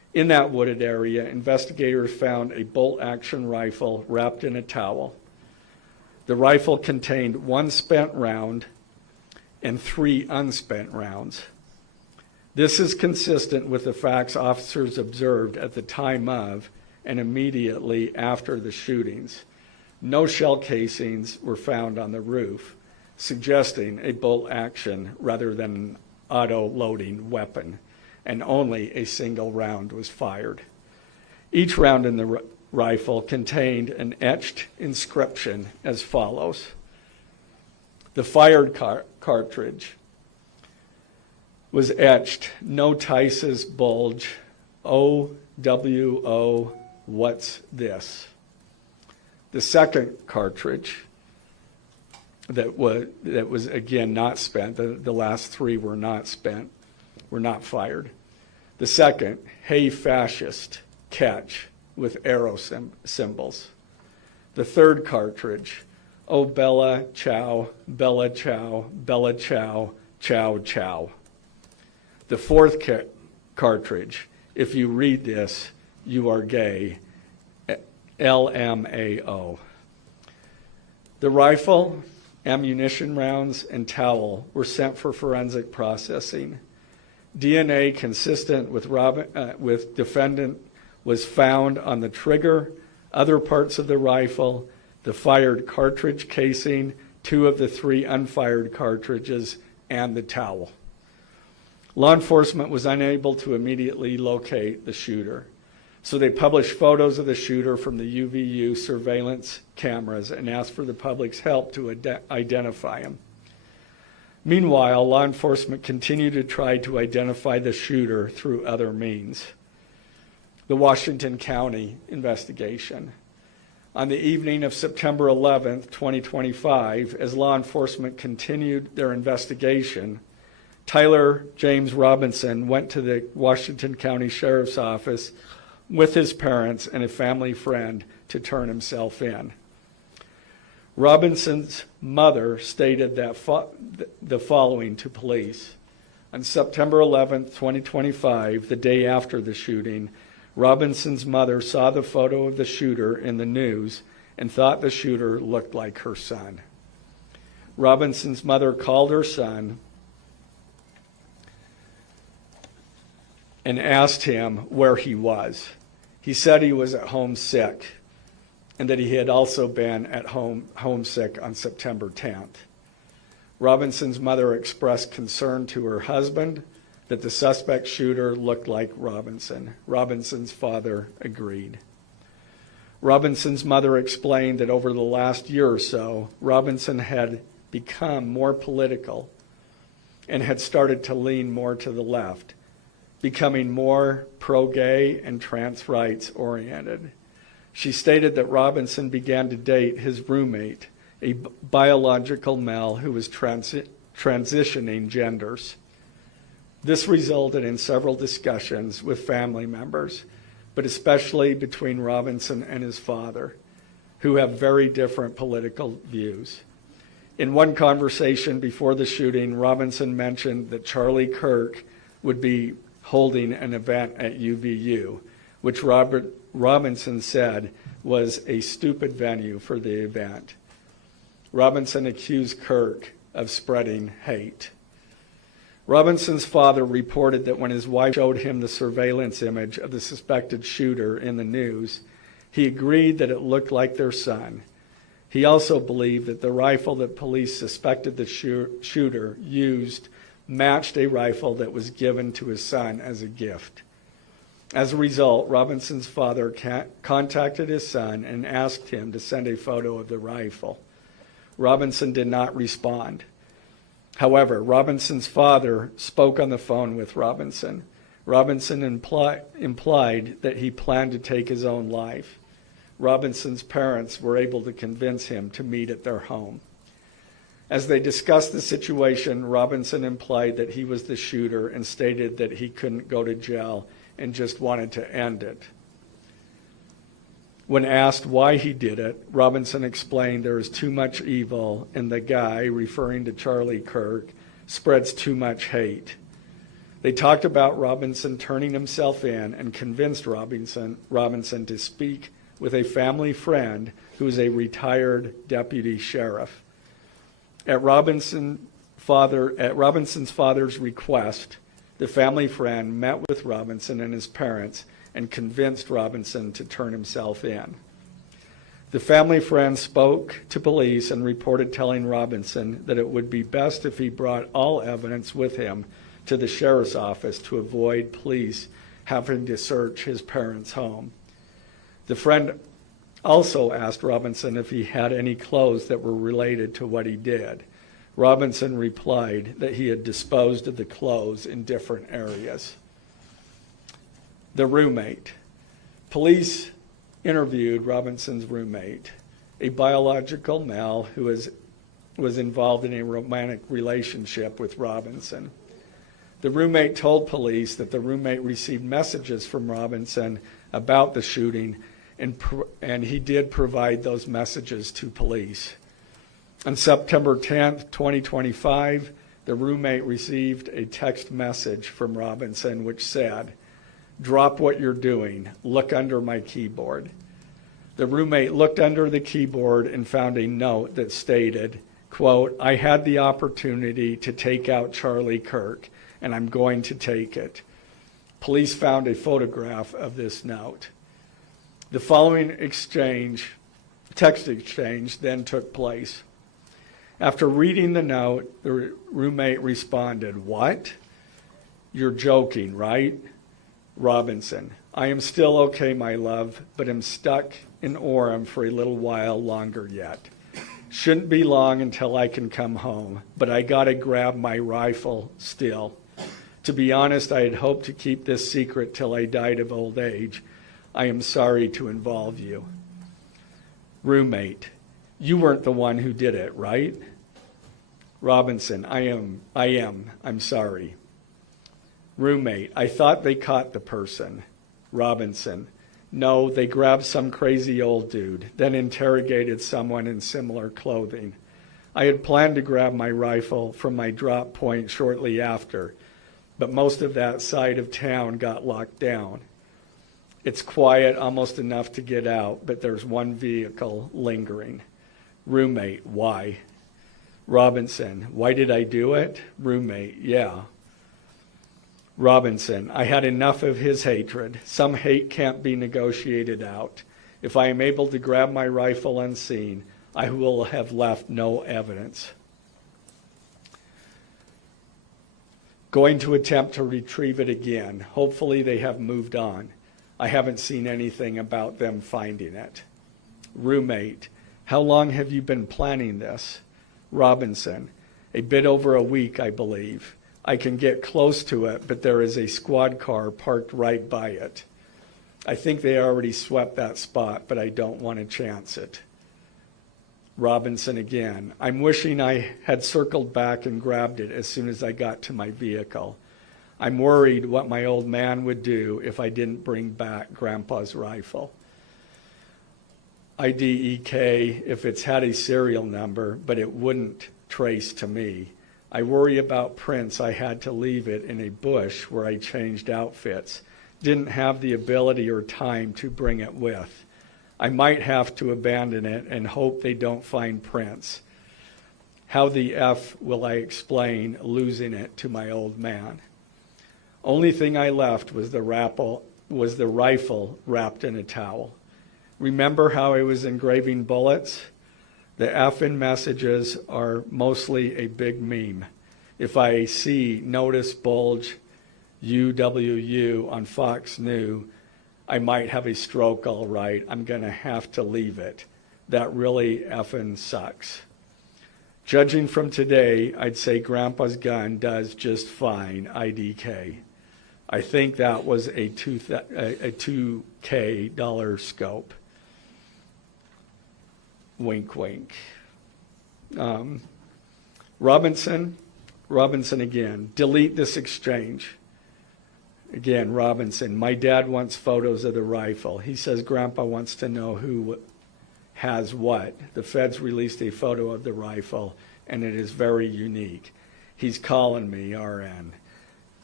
In that wooded area, investigators found a bolt-action rifle wrapped in a towel. The rifle contained 1 spent round and 3 unspent rounds. This is consistent with the facts officers observed at the time of and immediately after the shootings. No shell casings were found on the roof, suggesting a bolt action rather than an auto-loading weapon, and only a single round was fired. Each round in the rifle contained an etched inscription as follows. The fired cartridge was etched, "No Tice's bulge, OWO, what's this?" The second cartridge that was again not spent, the last 3 were not spent, were not fired. The second, "Hey fascist, catch," with arrow symbols. The third cartridge, "Oh Bella Chow, Bella Chow, Bella Chow, Chow Chow." The fourth cartridge, "If you read this, you are gay," LMAO. The rifle, ammunition rounds, and towel were sent for forensic processing. DNA consistent with defendant was found on the trigger, other parts of the rifle, the fired cartridge casing, 2 of the 3 unfired cartridges, and the towel. Law enforcement was unable to immediately locate the shooter, so they published photos of the shooter from the UVU surveillance cameras and asked for the public's help to identify him. Meanwhile, law enforcement continued to try to identify the shooter through other means. The Washington County investigation. On the evening of September 11th, 2025, as law enforcement continued their investigation, Tyler James Robinson went to the Washington County Sheriff's Office with his parents and a family friend to turn himself in. Robinson's mother stated that the following to police. On September 11th, 2025, the day after the shooting, Robinson's mother saw the photo of the shooter in the news and thought the shooter looked like her son. Robinson's mother called her son and asked him where he was. He said he was at home sick and that he had also been at homesick on September 10th. Robinson's mother expressed concern to her husband that the suspect shooter looked like Robinson. Robinson's father agreed. Robinson's mother explained that over the last year or so, Robinson had become more political and had started to lean more to the left, becoming more pro-gay and trans rights oriented. She stated that Robinson began to date his roommate, a biological male who was transitioning genders. This resulted in several discussions with family members, but especially between Robinson and his father, who have very different political views. In one conversation before the shooting, Robinson mentioned that Charlie Kirk would be holding an event at UVU, which Robinson said was a stupid venue for the event. Robinson accused Kirk of spreading hate. Robinson's father reported that when his wife showed him the surveillance image of the suspected shooter in the news, he agreed that it looked like their son. He also believed that the rifle that police suspected the shooter used matched a rifle that was given to his son as a gift. As a result, Robinson's father contacted his son and asked him to send a photo of the rifle. Robinson did not respond. However, Robinson's father spoke on the phone with Robinson. Robinson implied that he planned to take his own life. Robinson's parents were able to convince him to meet at their home. As they discussed the situation, Robinson implied that he was the shooter and stated that he couldn't go to jail and just wanted to end it. When asked why he did it, Robinson explained there is too much evil and the guy, referring to Charlie Kirk, spreads too much hate. They talked about Robinson turning himself in and convinced Robinson to speak with a family friend who is a retired deputy sheriff. At Robinson's father's request, the family friend met with Robinson and his parents and convinced Robinson to turn himself in. The family friend spoke to police and reported telling Robinson that it would be best if he brought all evidence with him to the sheriff's office to avoid police having to search his parents' home. The friend also asked Robinson if he had any clothes that were related to what he did. Robinson replied that he had disposed of the clothes in different areas. The roommate. Police interviewed Robinson's roommate, a biological male who was involved in a romantic relationship with Robinson. The roommate told police that the roommate received messages from Robinson about the shooting, and he did provide those messages to police. On September 10th, 2025, the roommate received a text message from Robinson which said, "Drop what you're doing. Look under my keyboard." The roommate looked under the keyboard and found a note that stated, quote, "I had the opportunity to take out Charlie Kirk, and I'm going to take it." Police found a photograph of this note. The following text exchange, then took place. After reading the note, the roommate responded, "What? You're joking, right?" Robinson, "I am still okay, my love, but am stuck in Orem for a little while longer yet. Shouldn't be long until I can come home, but I gotta grab my rifle still. To be honest, I had hoped to keep this secret till I died of old age. I am sorry to involve you." Roommate, "You weren't the one who did it, right?" Robinson, I am. I'm sorry." Roommate, "I thought they caught the person." Robinson, "No, they grabbed some crazy old dude, then interrogated someone in similar clothing. I had planned to grab my rifle from my drop point shortly after, but most of that side of town got locked down. It's quiet, almost enough to get out, but there's one vehicle lingering." Roommate, "Why?" Robinson, "Why did I do it?" Roommate, "Yeah." Robinson, "I had enough of his hatred. Some hate can't be negotiated out. If I am able to grab my rifle unseen, I will have left no evidence. Going to attempt to retrieve it again. Hopefully they have moved on. I haven't seen anything about them finding it." Roommate, "How long have you been planning this?" Robinson, "A bit over a week, I believe. I can get close to it, but there is a squad car parked right by it. I think they already swept that spot, but I don't want to chance it." Robinson again, "I'm wishing I had circled back and grabbed it as soon as I got to my vehicle. I'm worried what my old man would do if I didn't bring back Grandpa's rifle. IDEK if it's had a serial number, but it wouldn't trace to me. I worry about prints. I had to leave it in a bush where I changed outfits. Didn't have the ability or time to bring it with. I might have to abandon it and hope they don't find prints. How the F will I explain losing it to my old man? Only thing I left was the rifle wrapped in a towel. Remember how I was engraving bullets? The F in messages are mostly a big meme. If I see notice bulge UWU on Fox News, I might have a stroke all right. I'm going to have to leave it. That really effing sucks. Judging from today, I'd say Grandpa's gun does just fine, IDK. I think that was a $2K scope. Wink, wink. Robinson again, delete this exchange. Again, Robinson, my dad wants photos of the rifle. He says Grandpa wants to know who has what. The feds released a photo of the rifle, and it is very unique. He's calling me, RN.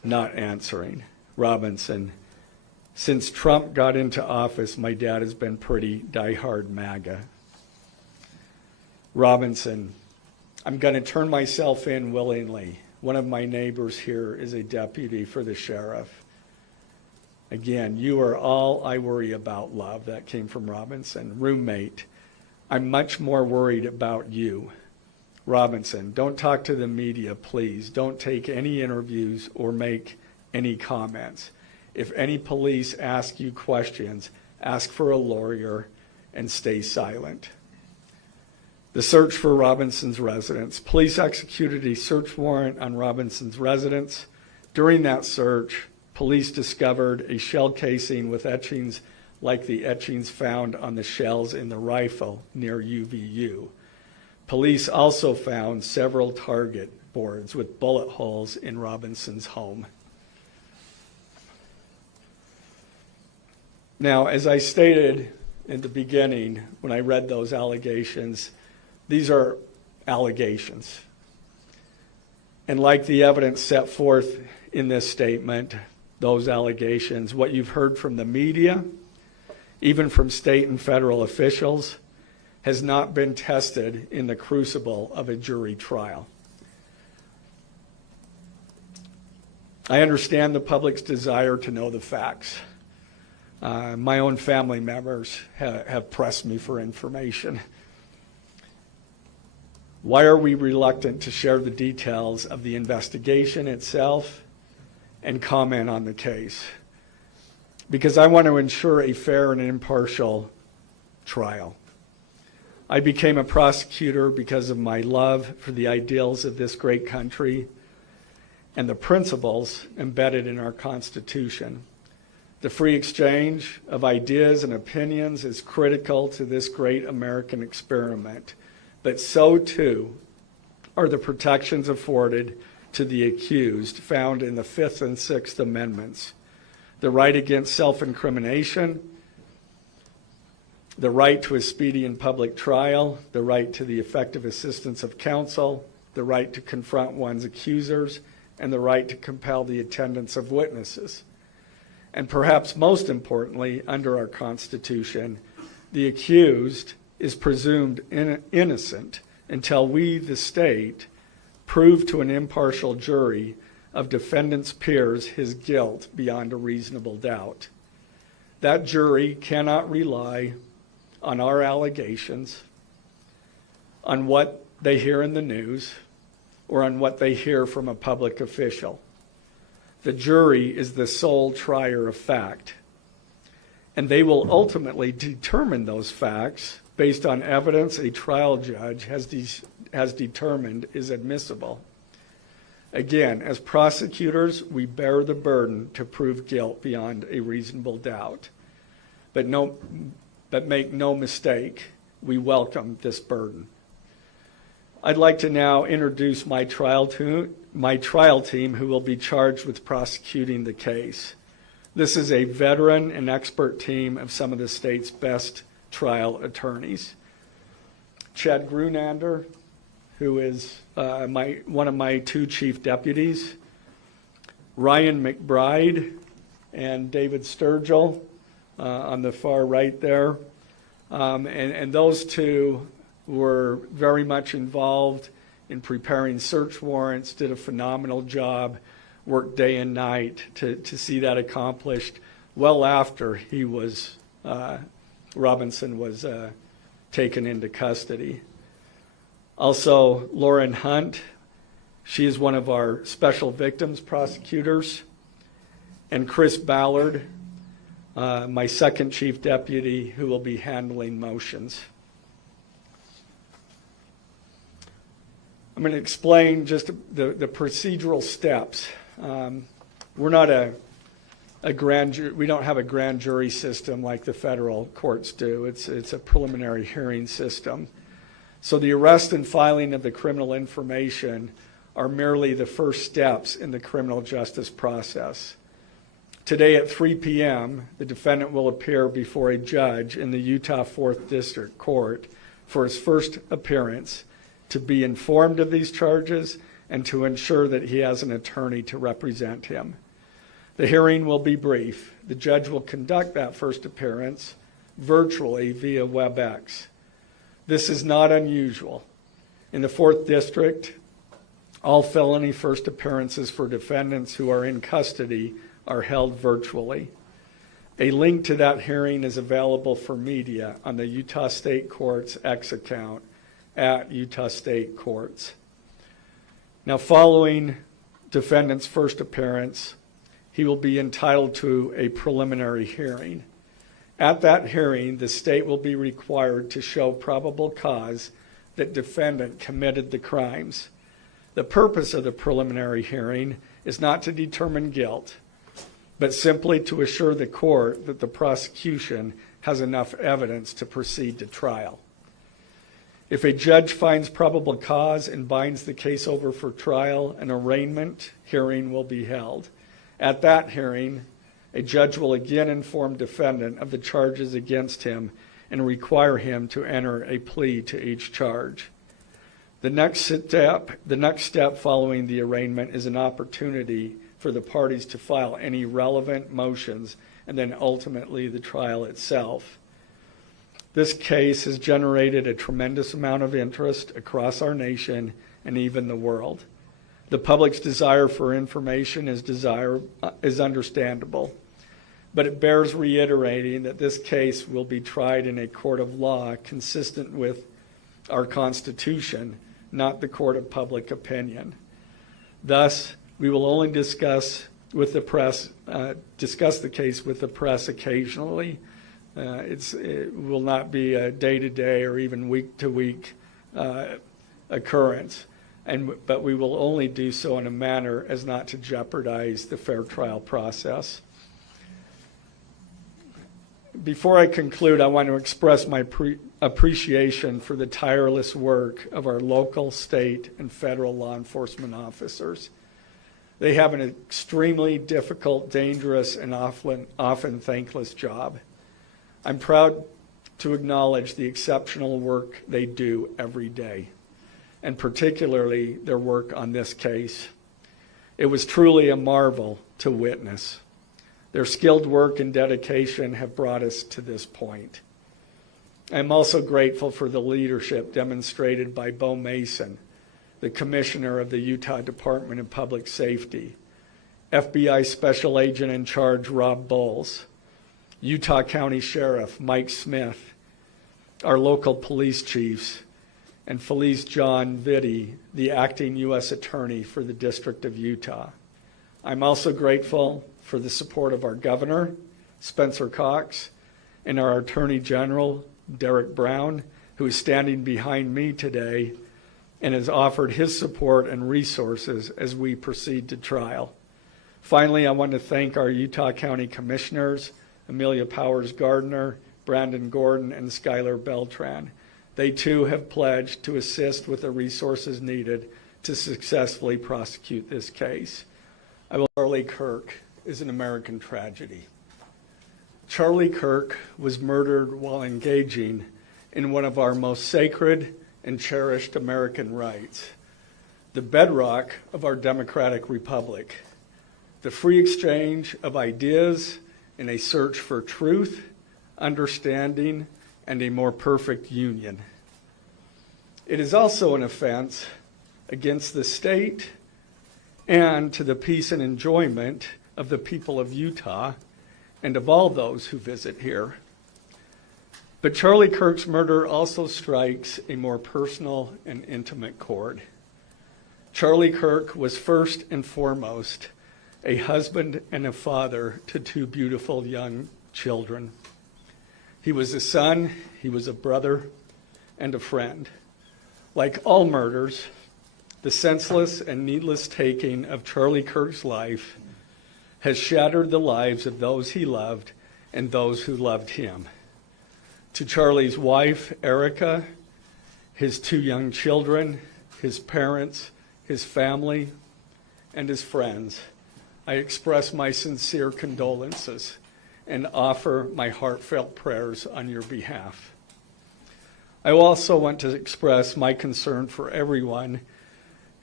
Not answering. Robinson, since Trump got into office, my dad has been pretty diehard MAGA. Robinson, I'm going to turn myself in willingly. One of my neighbors here is a deputy for the sheriff. Again, you are all I worry about, love. That came from Robinson. Roommate, I'm much more worried about you. Robinson, don't talk to the media, please. Don't take any interviews or make any comments. If any police ask you questions, ask for a lawyer and stay silent. The search for Robinson's residence. Police executed a search warrant on Robinson's residence. During that search, police discovered a shell casing with etchings like the etchings found on the shells in the rifle near UVU. Police also found several target boards with bullet holes in Robinson's home. Now, as I stated in the beginning, when I read those allegations, these are allegations. And like the evidence set forth in this statement, those allegations, what you've heard from the media, even from state and federal officials, has not been tested in the crucible of a jury trial. I understand the public's desire to know the facts. My own family members have pressed me for information. Why are we reluctant to share the details of the investigation itself and comment on the case? Because I want to ensure a fair and impartial trial. I became a prosecutor because of my love for the ideals of this great country and the principles embedded in our Constitution. The free exchange of ideas and opinions is critical to this great American experiment, but so too are the protections afforded to the accused found in the Fifth and Sixth Amendments. The right against self-incrimination, the right to a speedy and public trial, the right to the effective assistance of counsel, the right to confront one's accusers, and the right to compel the attendance of witnesses. And perhaps most importantly, under our Constitution, the accused is presumed innocent until we, the state, prove to an impartial jury of defendant's peers his guilt beyond a reasonable doubt. That jury cannot rely on our allegations, on what they hear in the news, or on what they hear from a public official. The jury is the sole trier of fact, and they will ultimately determine those facts based on evidence a trial judge has determined is admissible. Again, as prosecutors, we bear the burden to prove guilt beyond a reasonable doubt. But make no mistake, we welcome this burden. I'd like to now introduce my trial team who will be charged with prosecuting the case. This is a veteran and expert team of some of the state's best trial attorneys. Chad Grunander, who is one of my two chief deputies, Ryan McBride and David Sturgill on the far right there. And those two were very much involved in preparing search warrants, did a phenomenal job, worked day and night to see that accomplished well after Robinson was taken into custody. Also, Lauren Hunt, she is one of our special victims prosecutors, and Chris Ballard, my second chief deputy, who will be handling motions. I'm going to explain just the procedural steps. We're not a grand jury. We don't have a grand jury system like the federal courts do. It's a preliminary hearing system. So the arrest and filing of the criminal information are merely the first steps in the criminal justice process. Today at 3 p.m., the defendant will appear before a judge in the Utah 4th District Court for his first appearance to be informed of these charges and to ensure that he has an attorney to represent him. The hearing will be brief. The judge will conduct that first appearance virtually via WebEx. This is not unusual. In the 4th District, all felony first appearances for defendants who are in custody are held virtually. A link to that hearing is available for media on the Utah State Courts X account at Utah State Courts. Now, following defendant's first appearance, he will be entitled to a preliminary hearing. At that hearing, the state will be required to show probable cause that defendant committed the crimes. The purpose of the preliminary hearing is not to determine guilt, but simply to assure the court that the prosecution has enough evidence to proceed to trial. If a judge finds probable cause and binds the case over for trial, an arraignment hearing will be held. At that hearing, a judge will again inform defendant of the charges against him and require him to enter a plea to each charge. The next step following the arraignment is an opportunity for the parties to file any relevant motions and then ultimately the trial itself. This case has generated a tremendous amount of interest across our nation and even the world. The public's desire for information is understandable, but it bears reiterating that this case will be tried in a court of law consistent with our Constitution, not the court of public opinion. Thus, we will only discuss the case with the press occasionally. It will not be a day-to-day or even week-to-week occurrence, but we will only do so in a manner as not to jeopardize the fair trial process. Before I conclude, I want to express my appreciation for the tireless work of our local, state, and federal law enforcement officers. They have an extremely difficult, dangerous, and often thankless job. I'm proud to acknowledge the exceptional work they do every day, and particularly their work on this case. It was truly a marvel to witness. Their skilled work and dedication have brought us to this point. I'm also grateful for the leadership demonstrated by Bo Mason, the Commissioner of the Utah Department of Public Safety, FBI Special Agent in Charge Rob Bowles, Utah County Sheriff Mike Smith, our local police chiefs, and Felice John Vitti, the acting U.S. Attorney for the District of Utah. I'm also grateful for the support of our Governor, Spencer Cox, and our Attorney General, Derek Brown, who is standing behind me today and has offered his support and resources as we proceed to trial. Finally, I want to thank our Utah County Commissioners, Amelia Powers Gardner, Brandon Gordon, and Skylar Beltran. They too have pledged to assist with the resources needed to successfully prosecute this case. Charlie Kirk is an American tragedy. Charlie Kirk was murdered while engaging in one of our most sacred and cherished American rights, the bedrock of our democratic republic, the free exchange of ideas in a search for truth, understanding, and a more perfect union. It is also an offense against the state and to the peace and enjoyment of the people of Utah and of all those who visit here. But Charlie Kirk's murder also strikes a more personal and intimate chord. Charlie Kirk was first and foremost a husband and a father to two beautiful young children. He was a son, he was a brother, and a friend. Like all murders, the senseless and needless taking of Charlie Kirk's life has shattered the lives of those he loved and those who loved him. To Charlie's wife, Erica, his two young children, his parents, his family, and his friends, I express my sincere condolences and offer my heartfelt prayers on your behalf. I also want to express my concern for everyone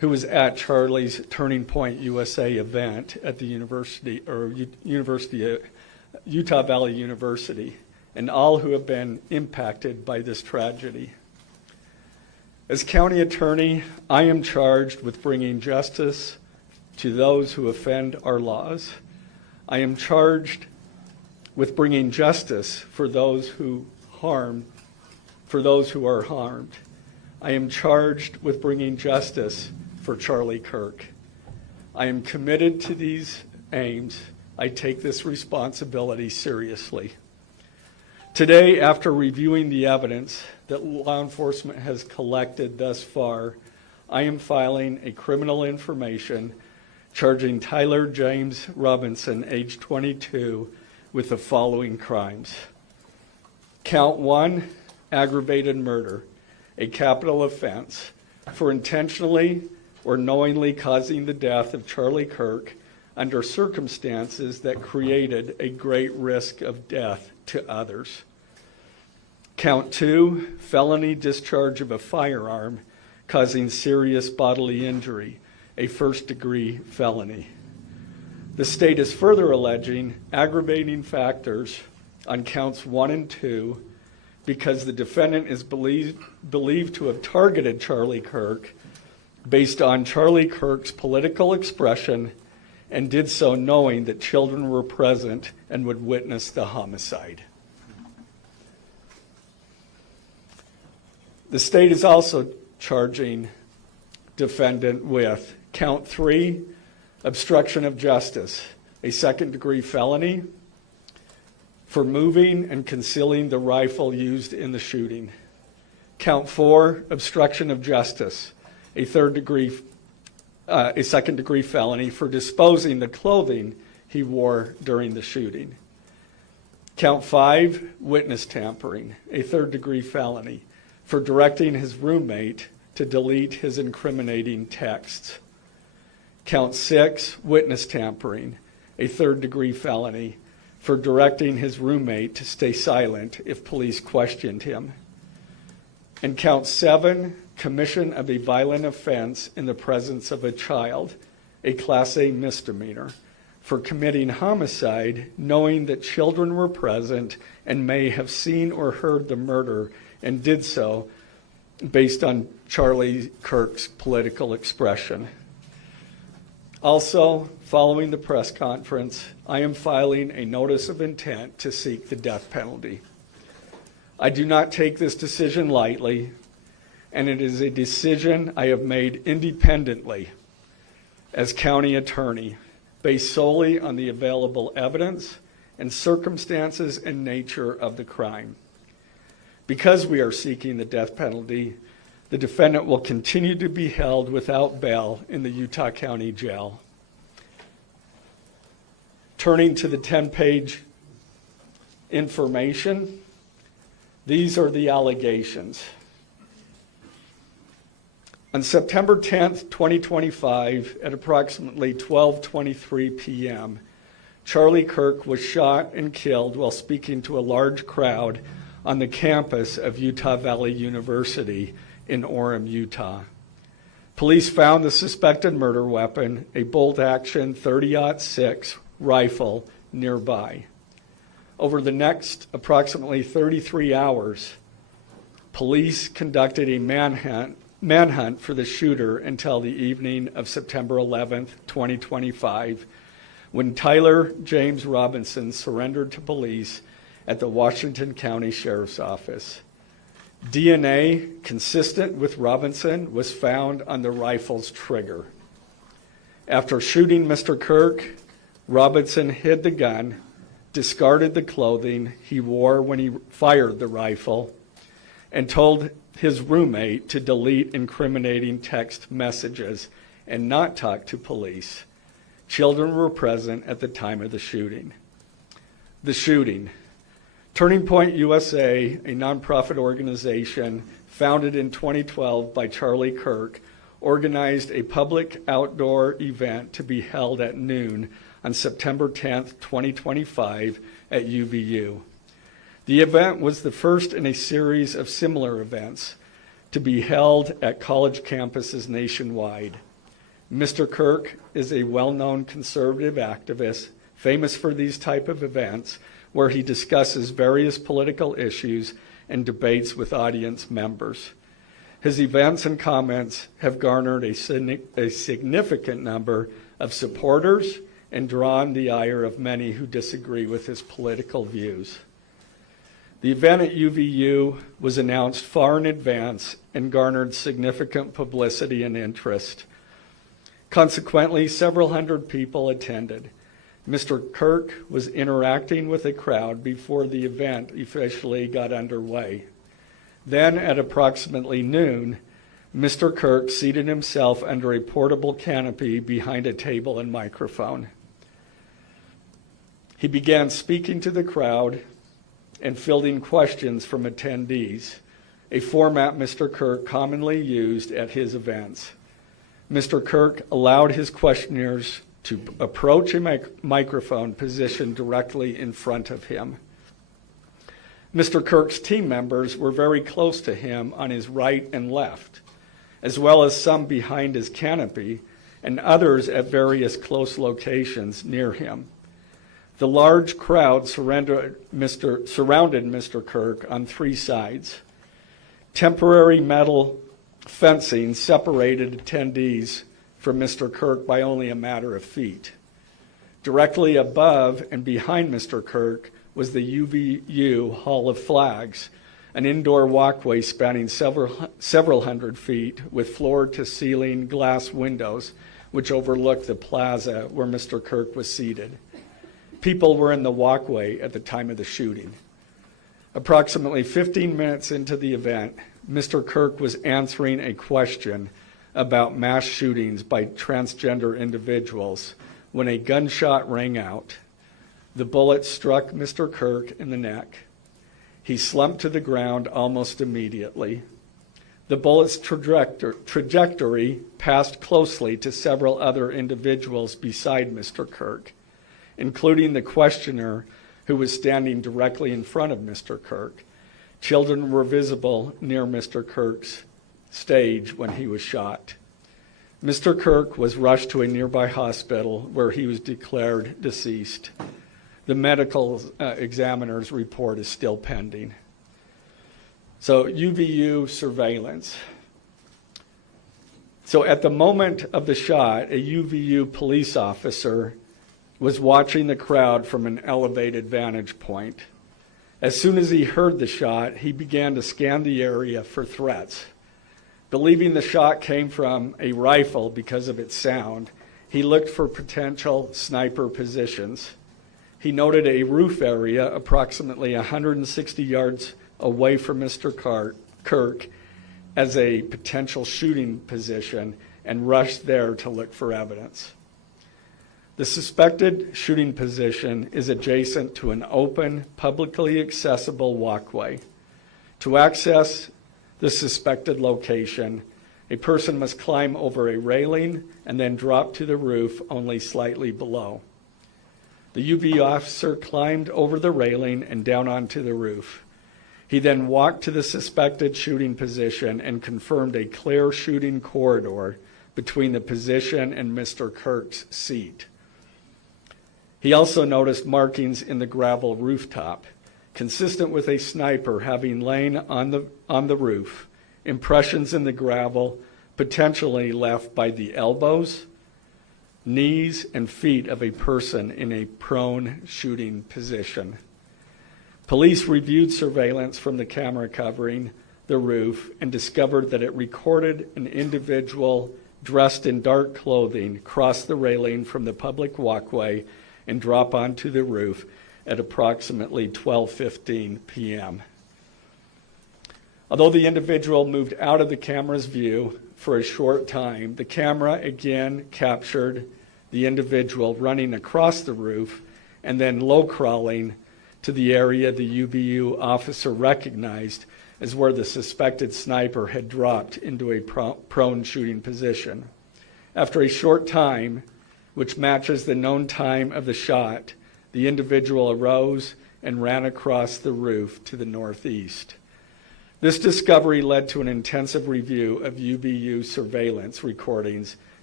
who was at Charlie's Turning Point USA event at the Utah Valley University, and all who have been impacted by this tragedy. As county attorney, I am charged with bringing justice to those who offend our laws. I am charged with bringing justice for those who are harmed. I am charged with bringing justice for Charlie Kirk. I am committed to these aims. I take this responsibility seriously. Today, after reviewing the evidence that law enforcement has collected thus far, I am filing a criminal information charging Tyler James Robinson, age 22, with the following crimes. Count 1, aggravated murder, a capital offense, for intentionally or knowingly causing the death of Charlie Kirk under circumstances that created a great risk of death to others. Count 2, felony discharge of a firearm causing serious bodily injury, a first-degree felony. The state is further alleging aggravating factors on counts 1 and 2 because the defendant is believed to have targeted Charlie Kirk based on Charlie Kirk's political expression and did so knowing that children were present and would witness the homicide. The state is also charging defendant with count 3, obstruction of justice, a second-degree felony for moving and concealing the rifle used in the shooting. Count 4, obstruction of justice, a second-degree felony for disposing the clothing he wore during the shooting. Count 5, witness tampering, a third-degree felony for directing his roommate to delete his incriminating texts. Count 6, witness tampering, a third-degree felony for directing his roommate to stay silent if police questioned him. And count 7, commission of a violent offense in the presence of a child, a Class A misdemeanor, for committing homicide knowing that children were present and may have seen or heard the murder and did so based on Charlie Kirk's political expression. Also, following the press conference, I am filing a notice of intent to seek the death penalty. I do not take this decision lightly, and it is a decision I have made independently as county attorney, based solely on the available evidence and circumstances and nature of the crime. Because we are seeking the death penalty, the defendant will continue to be held without bail in the Utah County Jail. Turning to the 10-page information, these are the allegations. On September 10th, 2025, at approximately 12:23 p.m., Charlie Kirk was shot and killed while speaking to a large crowd on the campus of Utah Valley University in Orem, Utah. Police found the suspected murder weapon, a bolt-action .30-06 rifle, nearby. Over the next approximately 33 hours, police conducted a manhunt for the shooter until the evening of September 11th, 2025, when Tyler James Robinson surrendered to police at the Washington County Sheriff's Office. DNA consistent with Robinson was found on the rifle's trigger. After shooting Mr. Kirk, Robinson hid the gun, discarded the clothing he wore when he fired the rifle, and told his roommate to delete incriminating text messages and not talk to police. Children were present at the time of the shooting. The shooting. Turning Point USA, a nonprofit organization founded in 2012 by Charlie Kirk, organized a public outdoor event to be held at noon on September 10th, 2025 at UVU. The event was the first in a series of similar events to be held at college campuses nationwide. Mr. Kirk is a well-known conservative activist, famous for these type of events, where he discusses various political issues and debates with audience members. His events and comments have garnered a significant number of supporters and drawn the ire of many who disagree with his political views. The event at UVU was announced far in advance and garnered significant publicity and interest. Consequently, several hundred people attended. Mr. Kirk was interacting with the crowd before the event officially got underway. Then, at approximately noon, Mr. Kirk seated himself under a portable canopy behind a table and microphone. He began speaking to the crowd and fielding questions from attendees, a format Mr. Kirk commonly used at his events. Mr. Kirk allowed his questioners to approach a microphone positioned directly in front of him. Mr. Kirk's team members were very close to him on his right and left, as well as some behind his canopy and others at various close locations near him. The large crowd surrounded Mr. Kirk on three sides. Temporary metal fencing separated attendees from Mr. Kirk by only a matter of feet. Directly above and behind Mr. Kirk was the UVU Hall of Flags, an indoor walkway spanning several hundred feet with floor-to-ceiling glass windows which overlooked the plaza where Mr. Kirk was seated. People were in the walkway at the time of the shooting. Approximately 15 minutes into the event, Mr. Kirk was answering a question about mass shootings by transgender individuals when a gunshot rang out. The bullet struck Mr. Kirk in the neck. He slumped to the ground almost immediately. The bullet's trajectory passed closely to several other individuals beside Mr. Kirk, including the questioner who was standing directly in front of Mr. Kirk. Children were visible near Mr. Kirk's stage when he was shot. Mr. Kirk was rushed to a nearby hospital where he was declared deceased. The medical examiner's report is still pending. So UVU surveillance. So at the moment of the shot, a UVU police officer was watching the crowd from an elevated vantage point. As soon as he heard the shot, he began to scan the area for threats. Believing the shot came from a rifle because of its sound, he looked for potential sniper positions. He noted a roof area approximately 160 yards away from Mr. Kirk as a potential shooting position and rushed there to look for evidence. The suspected shooting position is adjacent to an open, publicly accessible walkway. To access the suspected location, a person must climb over a railing and then drop to the roof only slightly below. The UV officer climbed over the railing and down onto the roof. He then walked to the suspected shooting position and confirmed a clear shooting corridor between the position and Mr. Kirk's seat. He also noticed markings in the gravel rooftop, consistent with a sniper having lain on the roof, impressions in the gravel potentially left by the elbows, knees, and feet of a person in a prone shooting position. Police reviewed surveillance from the camera covering the roof and discovered that it recorded an individual dressed in dark clothing cross the railing from the public walkway and drop onto the roof at approximately 12:15 p.m. Although the individual moved out of the camera's view for a short time, the camera again captured the individual running across the roof and then low crawling to the area the UVU officer recognized as where the suspected sniper had dropped into a prone shooting position. After a short time, which matches the known time of the shot, the individual arose and ran across the roof to the northeast. This discovery led to an intensive review of UVU surveillance recordings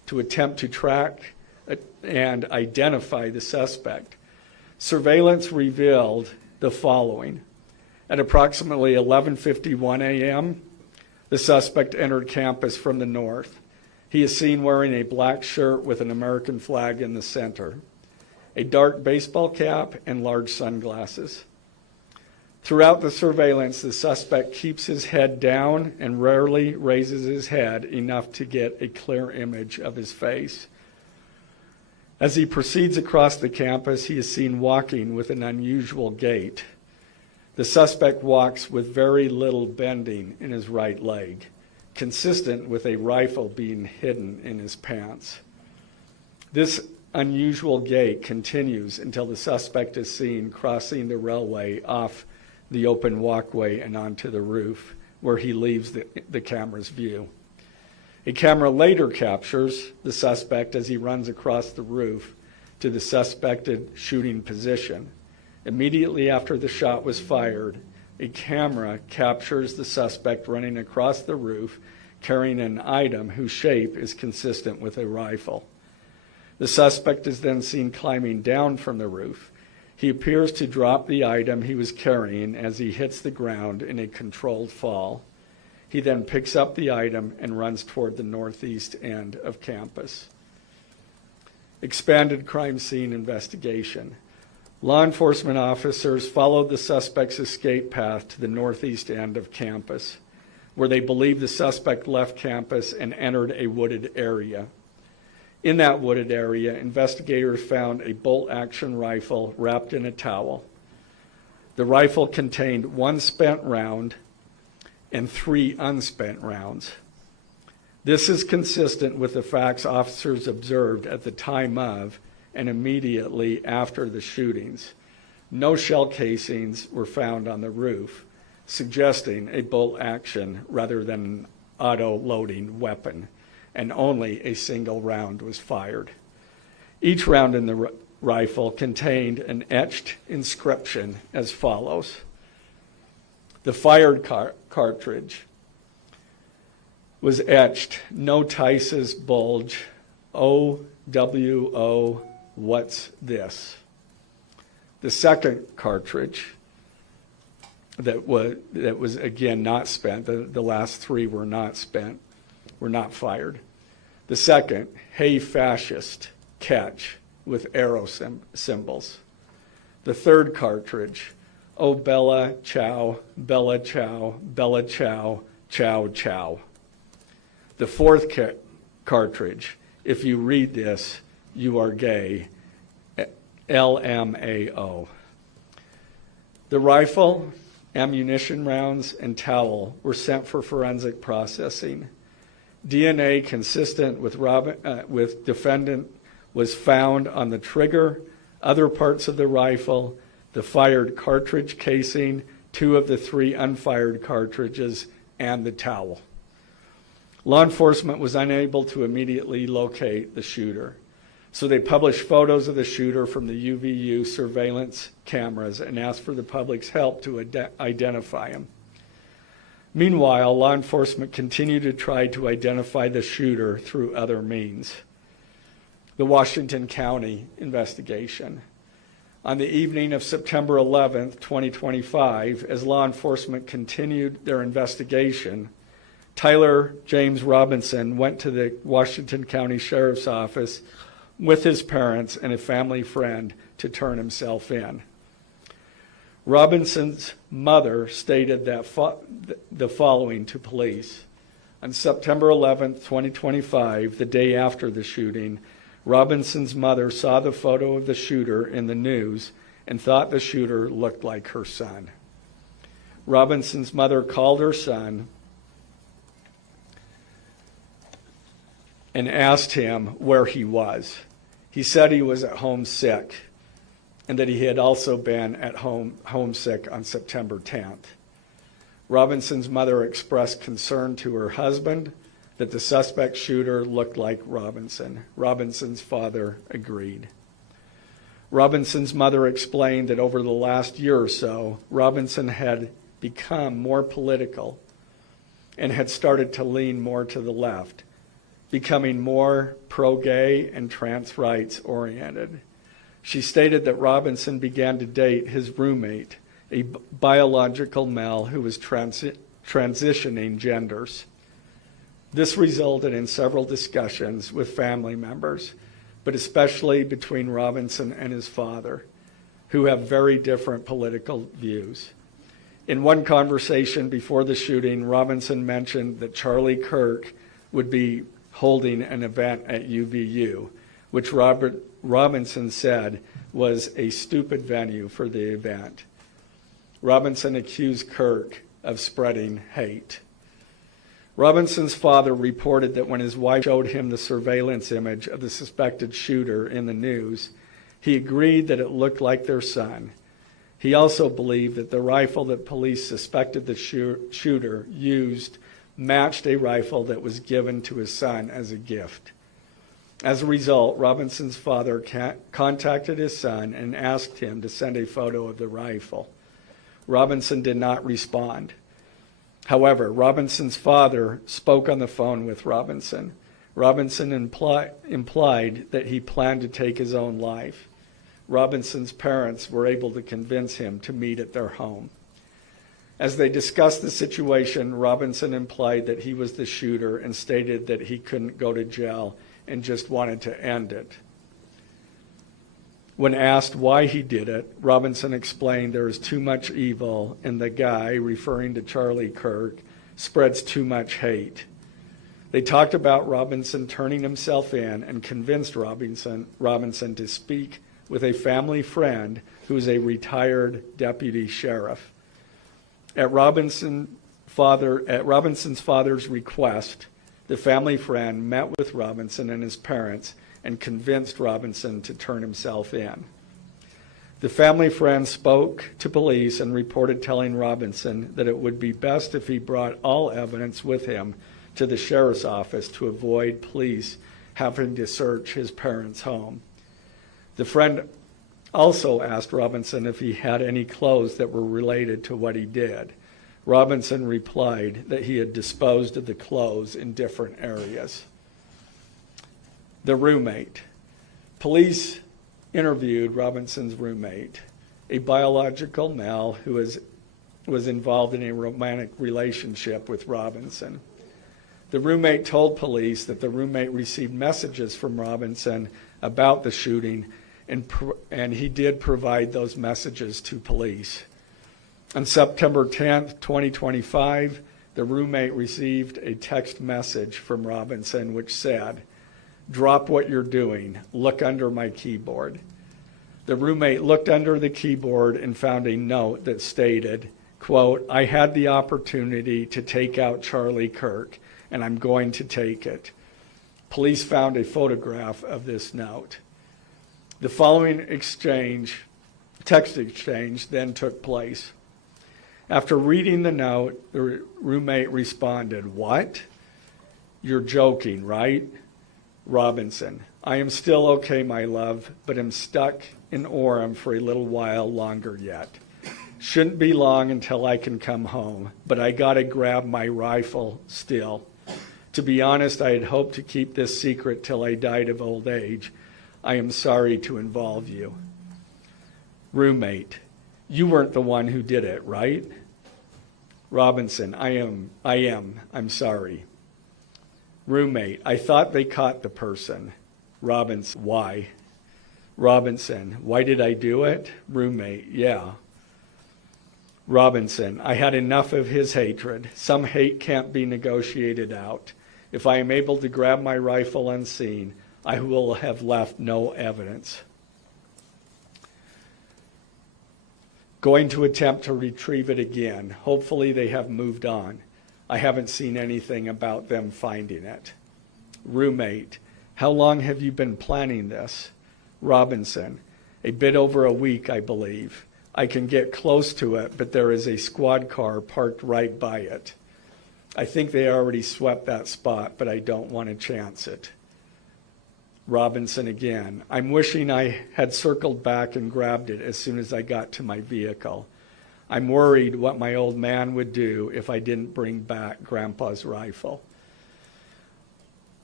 to attempt to track and identify the suspect. Surveillance revealed the following. At approximately 11:51 a.m., the suspect entered campus from the north. He is seen wearing a black shirt with an American flag in the center, a dark baseball cap, and large sunglasses. Throughout the surveillance, the suspect keeps his head down and rarely raises his head enough to get a clear image of his face. As he proceeds across the campus, he is seen walking with an unusual gait. The suspect walks with very little bending in his right leg, consistent with a rifle being hidden in his pants. This unusual gait continues until the suspect is seen crossing the railway off the open walkway and onto the roof, where he leaves the camera's view. A camera later captures the suspect as he runs across the roof to the suspected shooting position. Immediately after the shot was fired, a camera captures the suspect running across the roof carrying an item whose shape is consistent with a rifle. The suspect is then seen climbing down from the roof. He appears to drop the item he was carrying as he hits the ground in a controlled fall. He then picks up the item and runs toward the northeast end of campus. Expanded crime scene investigation. Law enforcement officers followed the suspect's escape path to the northeast end of campus, where they believe the suspect left campus and entered a wooded area. In that wooded area, investigators found a bolt-action rifle wrapped in a towel. The rifle contained 1 spent round and 3 unspent rounds. This is consistent with the facts officers observed at the time of and immediately after the shootings. No shell casings were found on the roof, suggesting a bolt action rather than an auto-loading weapon, and only a single round was fired. Each round in the rifle contained an etched inscription as follows. The fired cartridge was etched, "No Tice's bulge, OWO, what's this?" The second cartridge that was again not spent, the last 3 were not spent, were not fired. The second, "Hey fascist, catch," with arrow symbols. The third cartridge, "Oh Bella Chow, Bella Chow, Bella Chow, Chow Chow." The fourth cartridge, "If you read this, you are gay," LMAO. The rifle, ammunition rounds, and towel were sent for forensic processing. DNA consistent with defendant was found on the trigger, other parts of the rifle, the fired cartridge casing, 2 of the 3 unfired cartridges, and the towel. Law enforcement was unable to immediately locate the shooter, so they published photos of the shooter from the UVU surveillance cameras and asked for the public's help to identify him. Meanwhile, law enforcement continued to try to identify the shooter through other means. The Washington County investigation. On the evening of September 11th, 2025, as law enforcement continued their investigation, Tyler James Robinson went to the Washington County Sheriff's Office with his parents and a family friend to turn himself in. Robinson's mother stated that the following to police. On September 11th, 2025, the day after the shooting, Robinson's mother saw the photo of the shooter in the news and thought the shooter looked like her son. Robinson's mother called her son and asked him where he was. He said he was at home sick and that he had also been at home sick on September 10th. Robinson's mother expressed concern to her husband that the suspect shooter looked like Robinson. Robinson's father agreed. Robinson's mother explained that over the last year or so, Robinson had become more political and had started to lean more to the left. becoming more pro-gay and trans rights oriented. She stated that Robinson began to date his roommate, a biological male who was transitioning genders. This resulted in several discussions with family members, but especially between Robinson and his father, who have very different political views. In one conversation before the shooting, Robinson mentioned that Charlie Kirk would be holding an event at UVU, which Robinson said was a stupid venue for the event. Robinson accused Kirk of spreading hate. Robinson's father reported that when his wife showed him the surveillance image of the suspected shooter in the news, he agreed that it looked like their son. He also believed that the rifle that police suspected the shooter used matched a rifle that was given to his son as a gift. As a result, Robinson's father contacted his son and asked him to send a photo of the rifle. Robinson did not respond. However, Robinson's father spoke on the phone with Robinson. Robinson implied that he planned to take his own life. Robinson's parents were able to convince him to meet at their home. As they discussed the situation, Robinson implied that he was the shooter and stated that he couldn't go to jail and just wanted to end it. When asked why he did it, Robinson explained there is too much evil and the guy, referring to Charlie Kirk, spreads too much hate. They talked about Robinson turning himself in and convinced Robinson to speak with a family friend who is a retired deputy sheriff. At Robinson's father's request, the family friend met with Robinson and his parents and convinced Robinson to turn himself in. The family friend spoke to police and reported telling Robinson that it would be best if he brought all evidence with him to the sheriff's office to avoid police having to search his parents' home. The friend also asked Robinson if he had any clothes that were related to what he did. Robinson replied that he had disposed of the clothes in different areas. The roommate. Police interviewed Robinson's roommate, a biological male who was involved in a romantic relationship with Robinson. The roommate told police that the roommate received messages from Robinson about the shooting, and he did provide those messages to police. On September 10th, 2025, the roommate received a text message from Robinson which said, "Drop what you're doing. Look under my keyboard." The roommate looked under the keyboard and found a note that stated, quote, "I had the opportunity to take out Charlie Kirk, and I'm going to take it." Police found a photograph of this note. The following text exchange, then took place. After reading the note, the roommate responded, "What? You're joking, right?" Robinson, "I am still okay, my love, but am stuck in Orem for a little while longer yet. Shouldn't be long until I can come home, but I gotta grab my rifle still. To be honest, I had hoped to keep this secret till I died of old age. I am sorry to involve you." Roommate, "You weren't the one who did it, right?" Robinson, I am. I'm sorry." Roommate, "I thought they caught the person." Robinson, "Why?" Robinson, "Why did I do it?" Roommate, "Yeah." Robinson, "I had enough of his hatred. Some hate can't be negotiated out. If I am able to grab my rifle unseen, I will have left no evidence. Going to attempt to retrieve it again. Hopefully they have moved on. I haven't seen anything about them finding it." Roommate, "How long have you been planning this?" Robinson, "A bit over a week, I believe. I can get close to it, but there is a squad car parked right by it. I think they already swept that spot, but I don't want to chance it." Robinson again, "I'm wishing I had circled back and grabbed it as soon as I got to my vehicle. I'm worried what my old man would do if I didn't bring back Grandpa's rifle."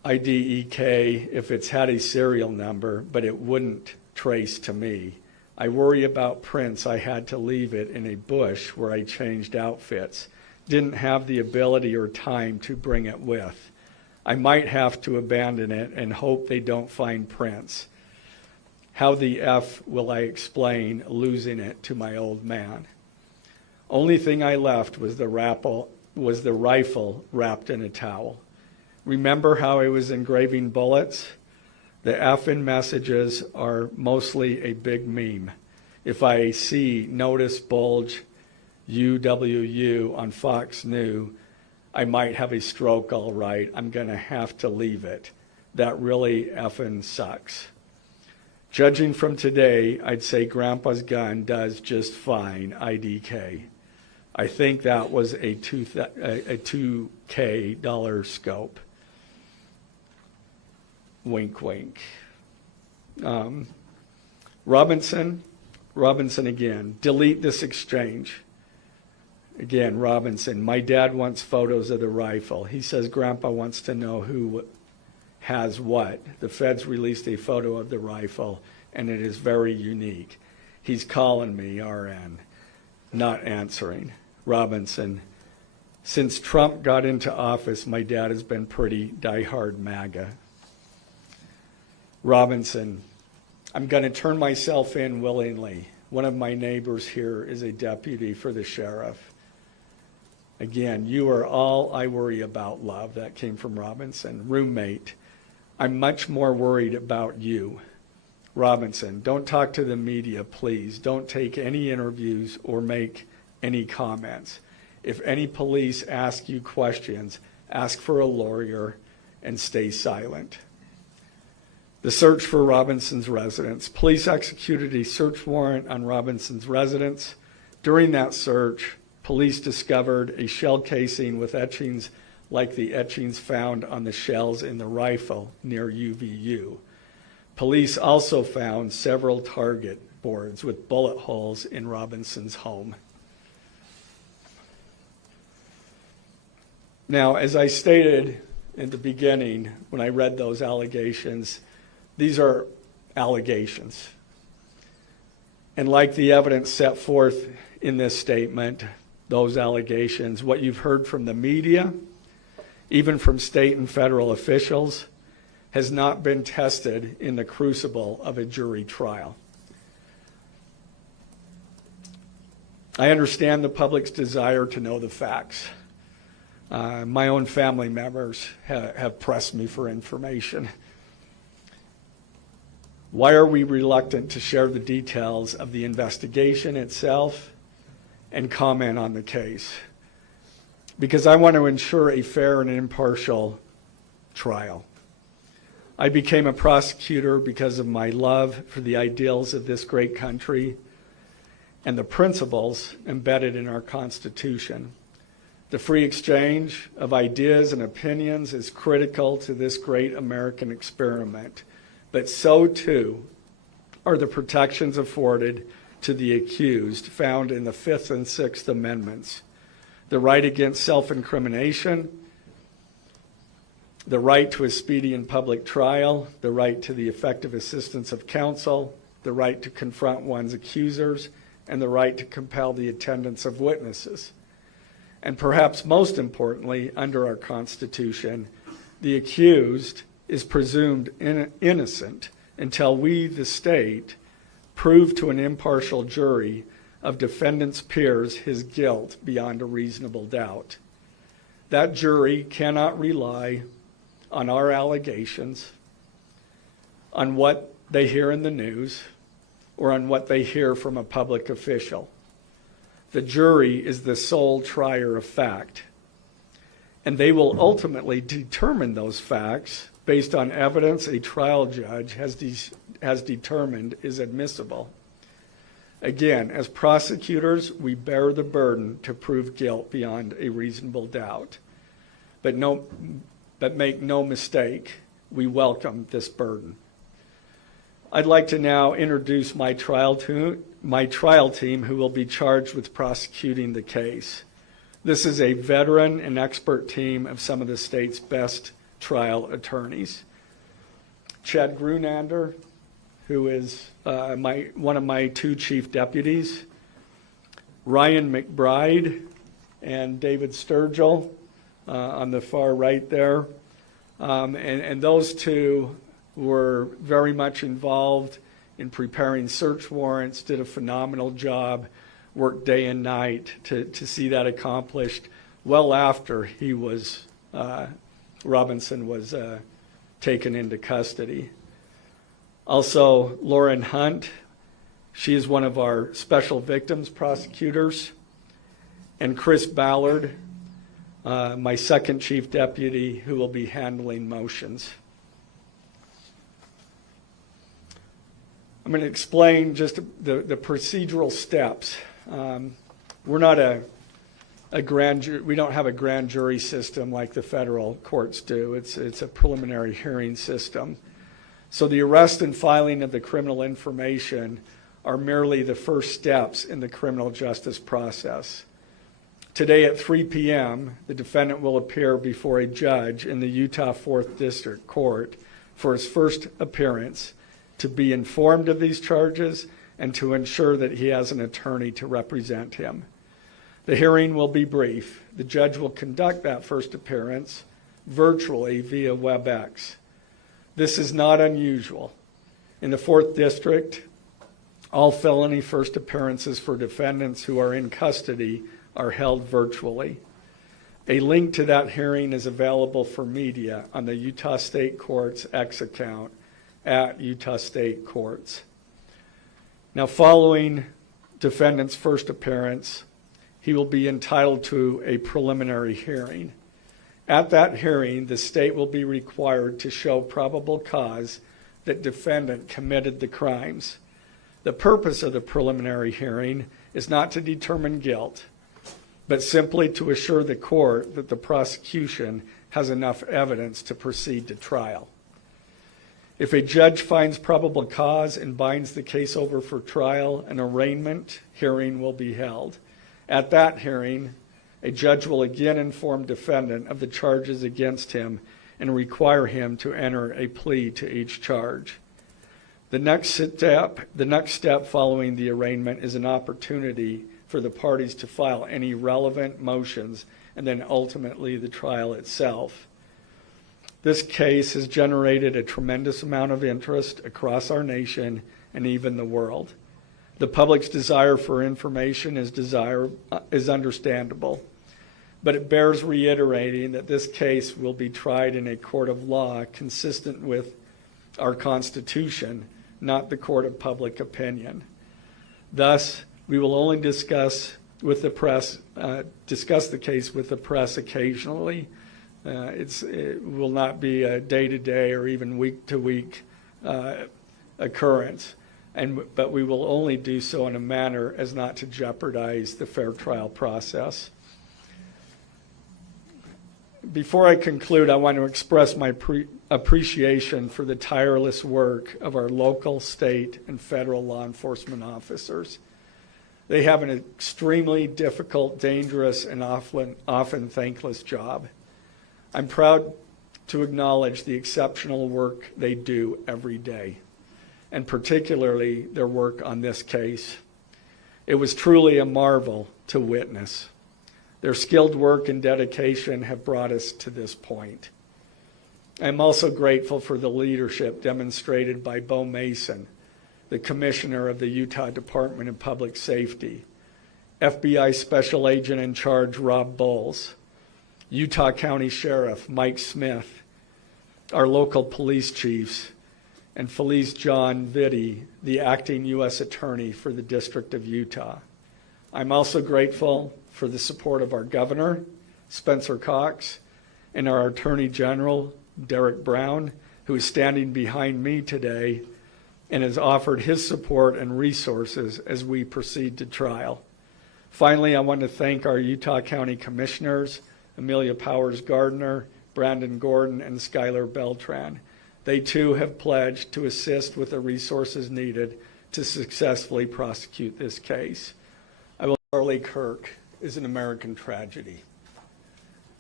IDEK if it's had a serial number, but it wouldn't trace to me. I worry about prints. I had to leave it in a bush where I changed outfits. Didn't have the ability or time to bring it with. I might have to abandon it and hope they don't find prints. How the F will I explain losing it to my old man? Only thing I left was the rifle wrapped in a towel. Remember how I was engraving bullets? The F in messages are mostly a big meme. If I see notice bulge UWU on Fox News, I might have a stroke all right. I'm going to have to leave it. That really effing sucks. Judging from today, I'd say Grandpa's gun does just fine, IDK. I think that was a $2K dollar scope. Wink, wink. Robinson again. Delete this exchange. Again, Robinson. My dad wants photos of the rifle. He says Grandpa wants to know who has what. The feds released a photo of the rifle, and it is very unique. He's calling me, RN. Not answering. Robinson. Since Trump got into office, my dad has been pretty diehard MAGA. Robinson, I'm going to turn myself in willingly. One of my neighbors here is a deputy for the sheriff. Again, you are all I worry about, love. That came from Robinson. Roommate, I'm much more worried about you. Robinson, don't talk to the media, please. Don't take any interviews or make any comments. If any police ask you questions, ask for a lawyer and stay silent. The search for Robinson's residence. Police executed a search warrant on Robinson's residence. During that search, police discovered a shell casing with etchings like the etchings found on the shells in the rifle near UVU. Police also found several target boards with bullet holes in Robinson's home. Now, as I stated in the beginning when I read those allegations, these are allegations. And like the evidence set forth in this statement, those allegations, what you've heard from the media, even from state and federal officials, has not been tested in the crucible of a jury trial. I understand the public's desire to know the facts. My own family members have pressed me for information. Why are we reluctant to share the details of the investigation itself and comment on the case? Because I want to ensure a fair and impartial trial. I became a prosecutor because of my love for the ideals of this great country and the principles embedded in our Constitution. The free exchange of ideas and opinions is critical to this great American experiment, but so too are the protections afforded to the accused found in the Fifth and Sixth Amendments. The right against self-incrimination, the right to a speedy and public trial, the right to the effective assistance of counsel, the right to confront one's accusers, and the right to compel the attendance of witnesses. And perhaps most importantly, under our Constitution, the accused is presumed innocent until we, the state, prove to an impartial jury of defendant's peers his guilt beyond a reasonable doubt. That jury cannot rely on our allegations, on what they hear in the news, or on what they hear from a public official. The jury is the sole trier of fact, and they will ultimately determine those facts based on evidence a trial judge has determined is admissible. Again, as prosecutors, we bear the burden to prove guilt beyond a reasonable doubt. But make no mistake, we welcome this burden. I'd like to now introduce my trial team who will be charged with prosecuting the case. This is a veteran and expert team of some of the state's best trial attorneys. Chad Grunander, who is one of my 2 chief deputies, Ryan McBride and David Sturgill on the far right there. And those 2 were very much involved in preparing search warrants, did a phenomenal job, worked day and night to see that accomplished well after he was, Robinson was taken into custody. Also, Lauren Hunt, she is one of our special victims prosecutors, and Chris Ballard, my 2nd chief deputy, who will be handling motions. I'm going to explain just the procedural steps. We're not a grand jury. We don't have a grand jury system like the federal courts do. It's a preliminary hearing system. So the arrest and filing of the criminal information are merely the first steps in the criminal justice process. Today at 3 p.m., the defendant will appear before a judge in the Utah 4th District Court for his first appearance to be informed of these charges and to ensure that he has an attorney to represent him. The hearing will be brief. The judge will conduct that first appearance virtually via WebEx. This is not unusual. In the 4th District, all felony first appearances for defendants who are in custody are held virtually. A link to that hearing is available for media on the Utah State Courts X account at Utah State Courts. Now, following defendant's first appearance, he will be entitled to a preliminary hearing. At that hearing, the state will be required to show probable cause that defendant committed the crimes. The purpose of the preliminary hearing is not to determine guilt, but simply to assure the court that the prosecution has enough evidence to proceed to trial. If a judge finds probable cause and binds the case over for trial, an arraignment hearing will be held. At that hearing, a judge will again inform defendant of the charges against him and require him to enter a plea to each charge. The next step following the arraignment is an opportunity for the parties to file any relevant motions and then ultimately the trial itself. This case has generated a tremendous amount of interest across our nation and even the world. The public's desire for information is understandable, but it bears reiterating that this case will be tried in a court of law consistent with our Constitution, not the court of public opinion. Thus, we will only discuss the case with the press occasionally. It will not be a day-to-day or even week-to-week occurrence, but we will only do so in a manner as not to jeopardize the fair trial process. Before I conclude, I want to express my appreciation for the tireless work of our local, state, and federal law enforcement officers. They have an extremely difficult, dangerous, and often thankless job. I'm proud to acknowledge the exceptional work they do every day, and particularly their work on this case. It was truly a marvel to witness. Their skilled work and dedication have brought us to this point. I'm also grateful for the leadership demonstrated by Bo Mason, the Commissioner of the Utah Department of Public Safety, FBI Special Agent in Charge Rob Bowles, Utah County Sheriff Mike Smith, our local police chiefs, and Felice John Vitti, the acting U.S. Attorney for the District of Utah. I'm also grateful for the support of our Governor, Spencer Cox, and our Attorney General, Derek Brown, who is standing behind me today and has offered his support and resources as we proceed to trial. Finally, I want to thank our Utah County Commissioners, Amelia Powers Gardner, Brandon Gordon, and Skylar Beltran. They too have pledged to assist with the resources needed to successfully prosecute this case. Charlie Kirk is an American tragedy.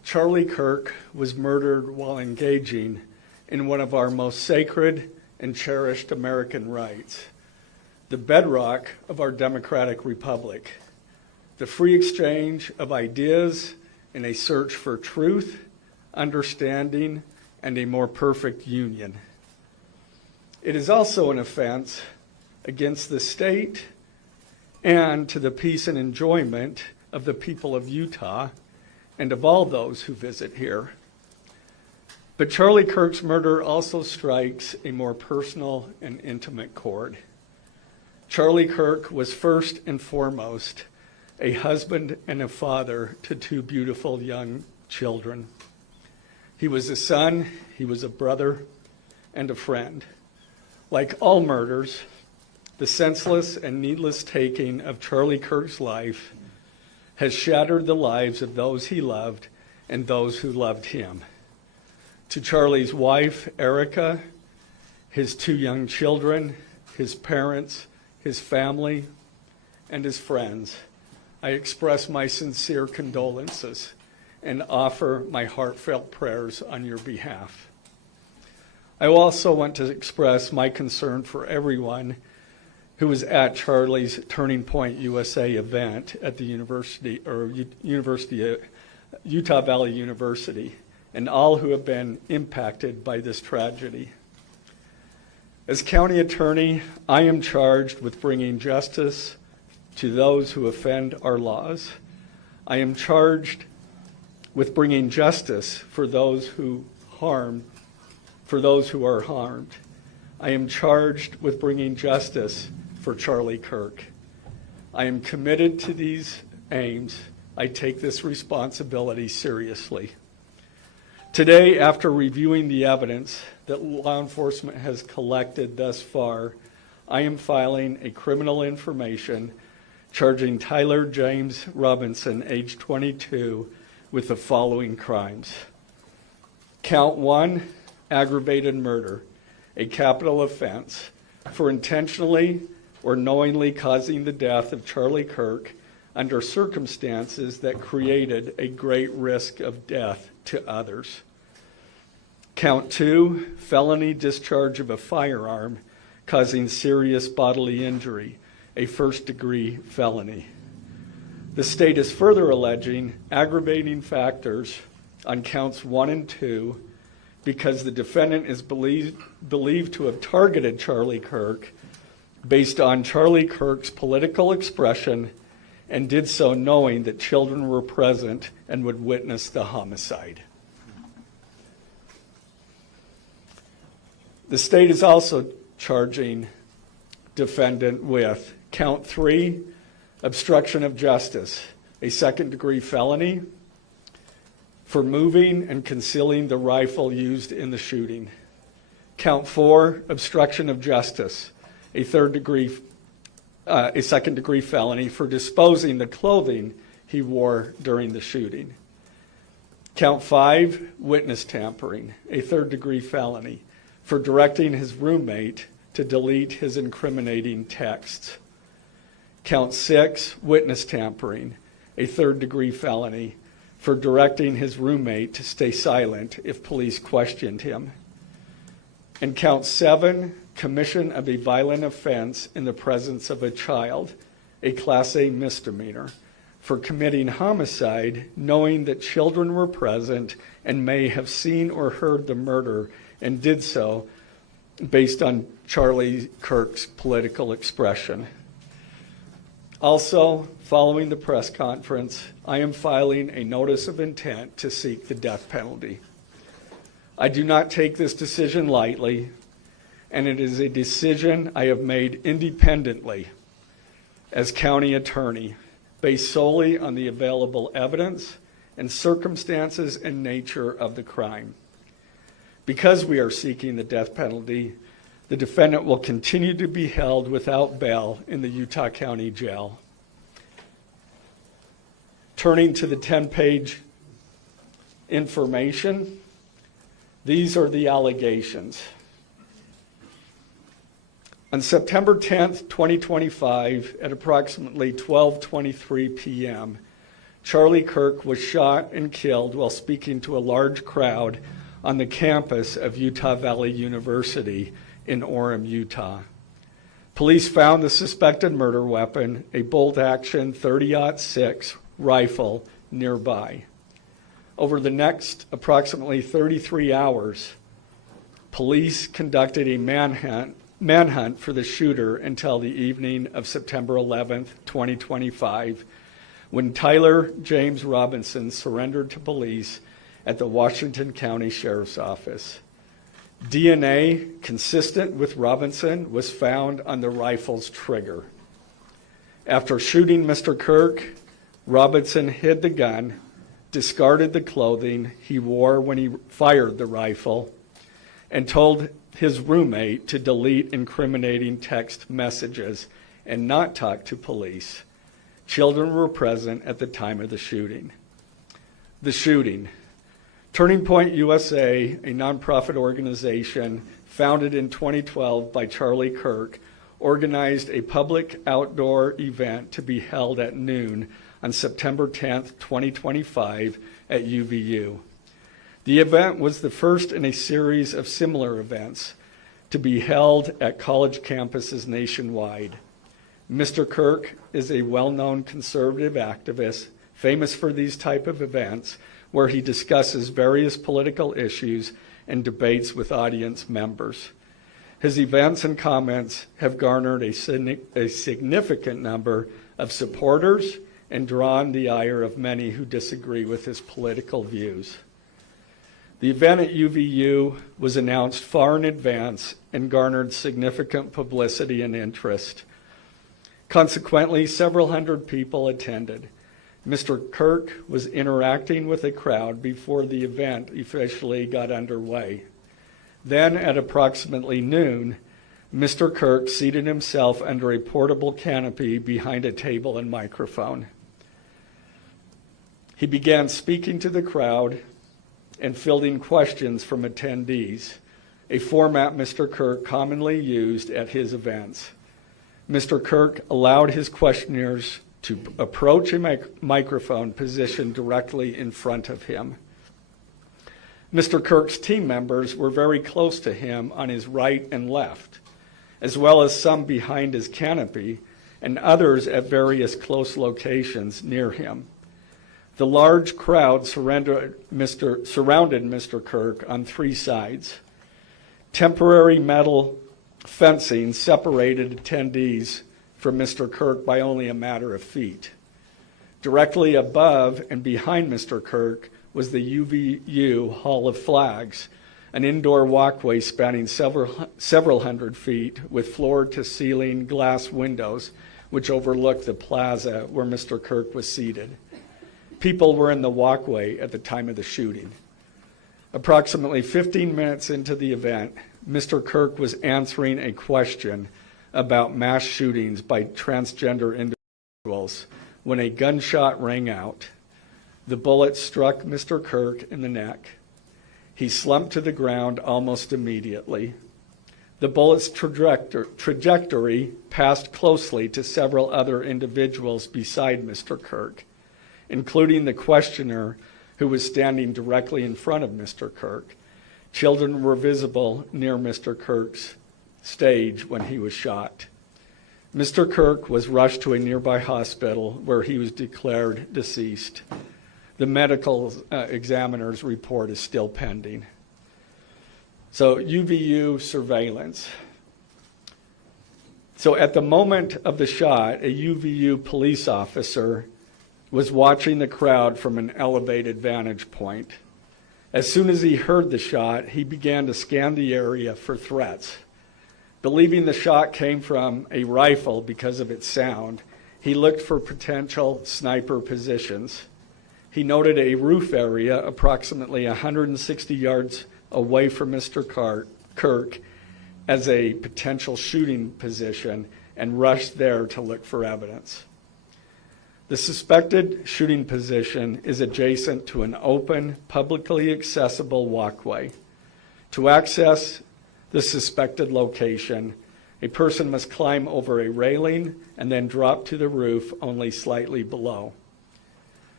Charlie Kirk was murdered while engaging in one of our most sacred and cherished American rights, the bedrock of our democratic republic, the free exchange of ideas in a search for truth, understanding, and a more perfect union. It is also an offense against the state and to the peace and enjoyment of the people of Utah and of all those who visit here. But Charlie Kirk's murder also strikes a more personal and intimate chord. Charlie Kirk was first and foremost a husband and a father to two beautiful young children. He was a son, he was a brother, and a friend. Like all murders, the senseless and needless taking of Charlie Kirk's life has shattered the lives of those he loved and those who loved him. To Charlie's wife, Erica, his two young children, his parents, his family, and his friends, I express my sincere condolences and offer my heartfelt prayers on your behalf. I also want to express my concern for everyone who was at Charlie's Turning Point USA event at the Utah Valley University, and all who have been impacted by this tragedy. As county attorney, I am charged with bringing justice to those who offend our laws. I am charged with bringing justice for those who are harmed. I am charged with bringing justice for Charlie Kirk. I am committed to these aims. I take this responsibility seriously. Today, after reviewing the evidence that law enforcement has collected thus far, I am filing a criminal information charging Tyler James Robinson, age 22, with the following crimes. Count 1, aggravated murder, a capital offense, for intentionally or knowingly causing the death of Charlie Kirk under circumstances that created a great risk of death to others. Count 2, felony discharge of a firearm causing serious bodily injury, a first-degree felony. The state is further alleging aggravating factors on counts 1 and 2 because the defendant is believed to have targeted Charlie Kirk based on Charlie Kirk's political expression and did so knowing that children were present and would witness the homicide. The state is also charging defendant with count 3, obstruction of justice, a second-degree felony for moving and concealing the rifle used in the shooting. Count 4, obstruction of justice, a second-degree felony for disposing the clothing he wore during the shooting. Count 5, witness tampering, a third-degree felony for directing his roommate to delete his incriminating texts. Count 6, witness tampering, a third-degree felony for directing his roommate to stay silent if police questioned him. And count 7, commission of a violent offense in the presence of a child, a Class A misdemeanor, for committing homicide knowing that children were present and may have seen or heard the murder and did so based on Charlie Kirk's political expression. Also, following the press conference, I am filing a notice of intent to seek the death penalty. I do not take this decision lightly, and it is a decision I have made independently as county attorney, based solely on the available evidence and circumstances and nature of the crime. Because we are seeking the death penalty, the defendant will continue to be held without bail in the Utah County Jail. Turning to the 10-page information, these are the allegations. On September 10th, 2025, at approximately 12:23 p.m., Charlie Kirk was shot and killed while speaking to a large crowd on the campus of Utah Valley University in Orem, Utah. Police found the suspected murder weapon, a bolt-action .30-06 rifle, nearby. Over the next approximately 33 hours, police conducted a manhunt for the shooter until the evening of September 11th, 2025, when Tyler James Robinson surrendered to police at the Washington County Sheriff's Office. DNA consistent with Robinson was found on the rifle's trigger. After shooting Mr. Kirk, Robinson hid the gun, discarded the clothing he wore when he fired the rifle, and told his roommate to delete incriminating text messages and not talk to police. Children were present at the time of the shooting. The shooting. Turning Point USA, a nonprofit organization founded in 2012 by Charlie Kirk, organized a public outdoor event to be held at noon on September 10th, 2025 at UVU. The event was the first in a series of similar events to be held at college campuses nationwide. Mr. Kirk is a well-known conservative activist, famous for these type of events, where he discusses various political issues and debates with audience members. His events and comments have garnered a significant number of supporters and drawn the ire of many who disagree with his political views. The event at UVU was announced far in advance and garnered significant publicity and interest. Consequently, several hundred people attended. Mr. Kirk was interacting with a crowd before the event officially got underway. Then, at approximately noon, Mr. Kirk seated himself under a portable canopy behind a table and microphone. He began speaking to the crowd and fielding questions from attendees, a format Mr. Kirk commonly used at his events. Mr. Kirk allowed his questioners to approach a microphone positioned directly in front of him. Mr. Kirk's team members were very close to him on his right and left, as well as some behind his canopy and others at various close locations near him. The large crowd surrounded Mr. Kirk on three sides. Temporary metal fencing separated attendees from Mr. Kirk by only a matter of feet. Directly above and behind Mr. Kirk was the UVU Hall of Flags, an indoor walkway spanning several hundred feet with floor-to-ceiling glass windows which overlooked the plaza where Mr. Kirk was seated. People were in the walkway at the time of the shooting. Approximately 15 minutes into the event, Mr. Kirk was answering a question about mass shootings by transgender individuals when a gunshot rang out. The bullet struck Mr. Kirk in the neck. He slumped to the ground almost immediately. The bullet's trajectory passed closely to several other individuals beside Mr. Kirk, including the questioner who was standing directly in front of Mr. Kirk. Children were visible near Mr. Kirk's stage when he was shot. Mr. Kirk was rushed to a nearby hospital where he was declared deceased. The medical examiner's report is still pending. So UVU surveillance. So at the moment of the shot, a UVU police officer was watching the crowd from an elevated vantage point. As soon as he heard the shot, he began to scan the area for threats. Believing the shot came from a rifle because of its sound, he looked for potential sniper positions. He noted a roof area approximately 160 yards away from Mr. Kirk as a potential shooting position and rushed there to look for evidence. The suspected shooting position is adjacent to an open, publicly accessible walkway. To access the suspected location, a person must climb over a railing and then drop to the roof only slightly below.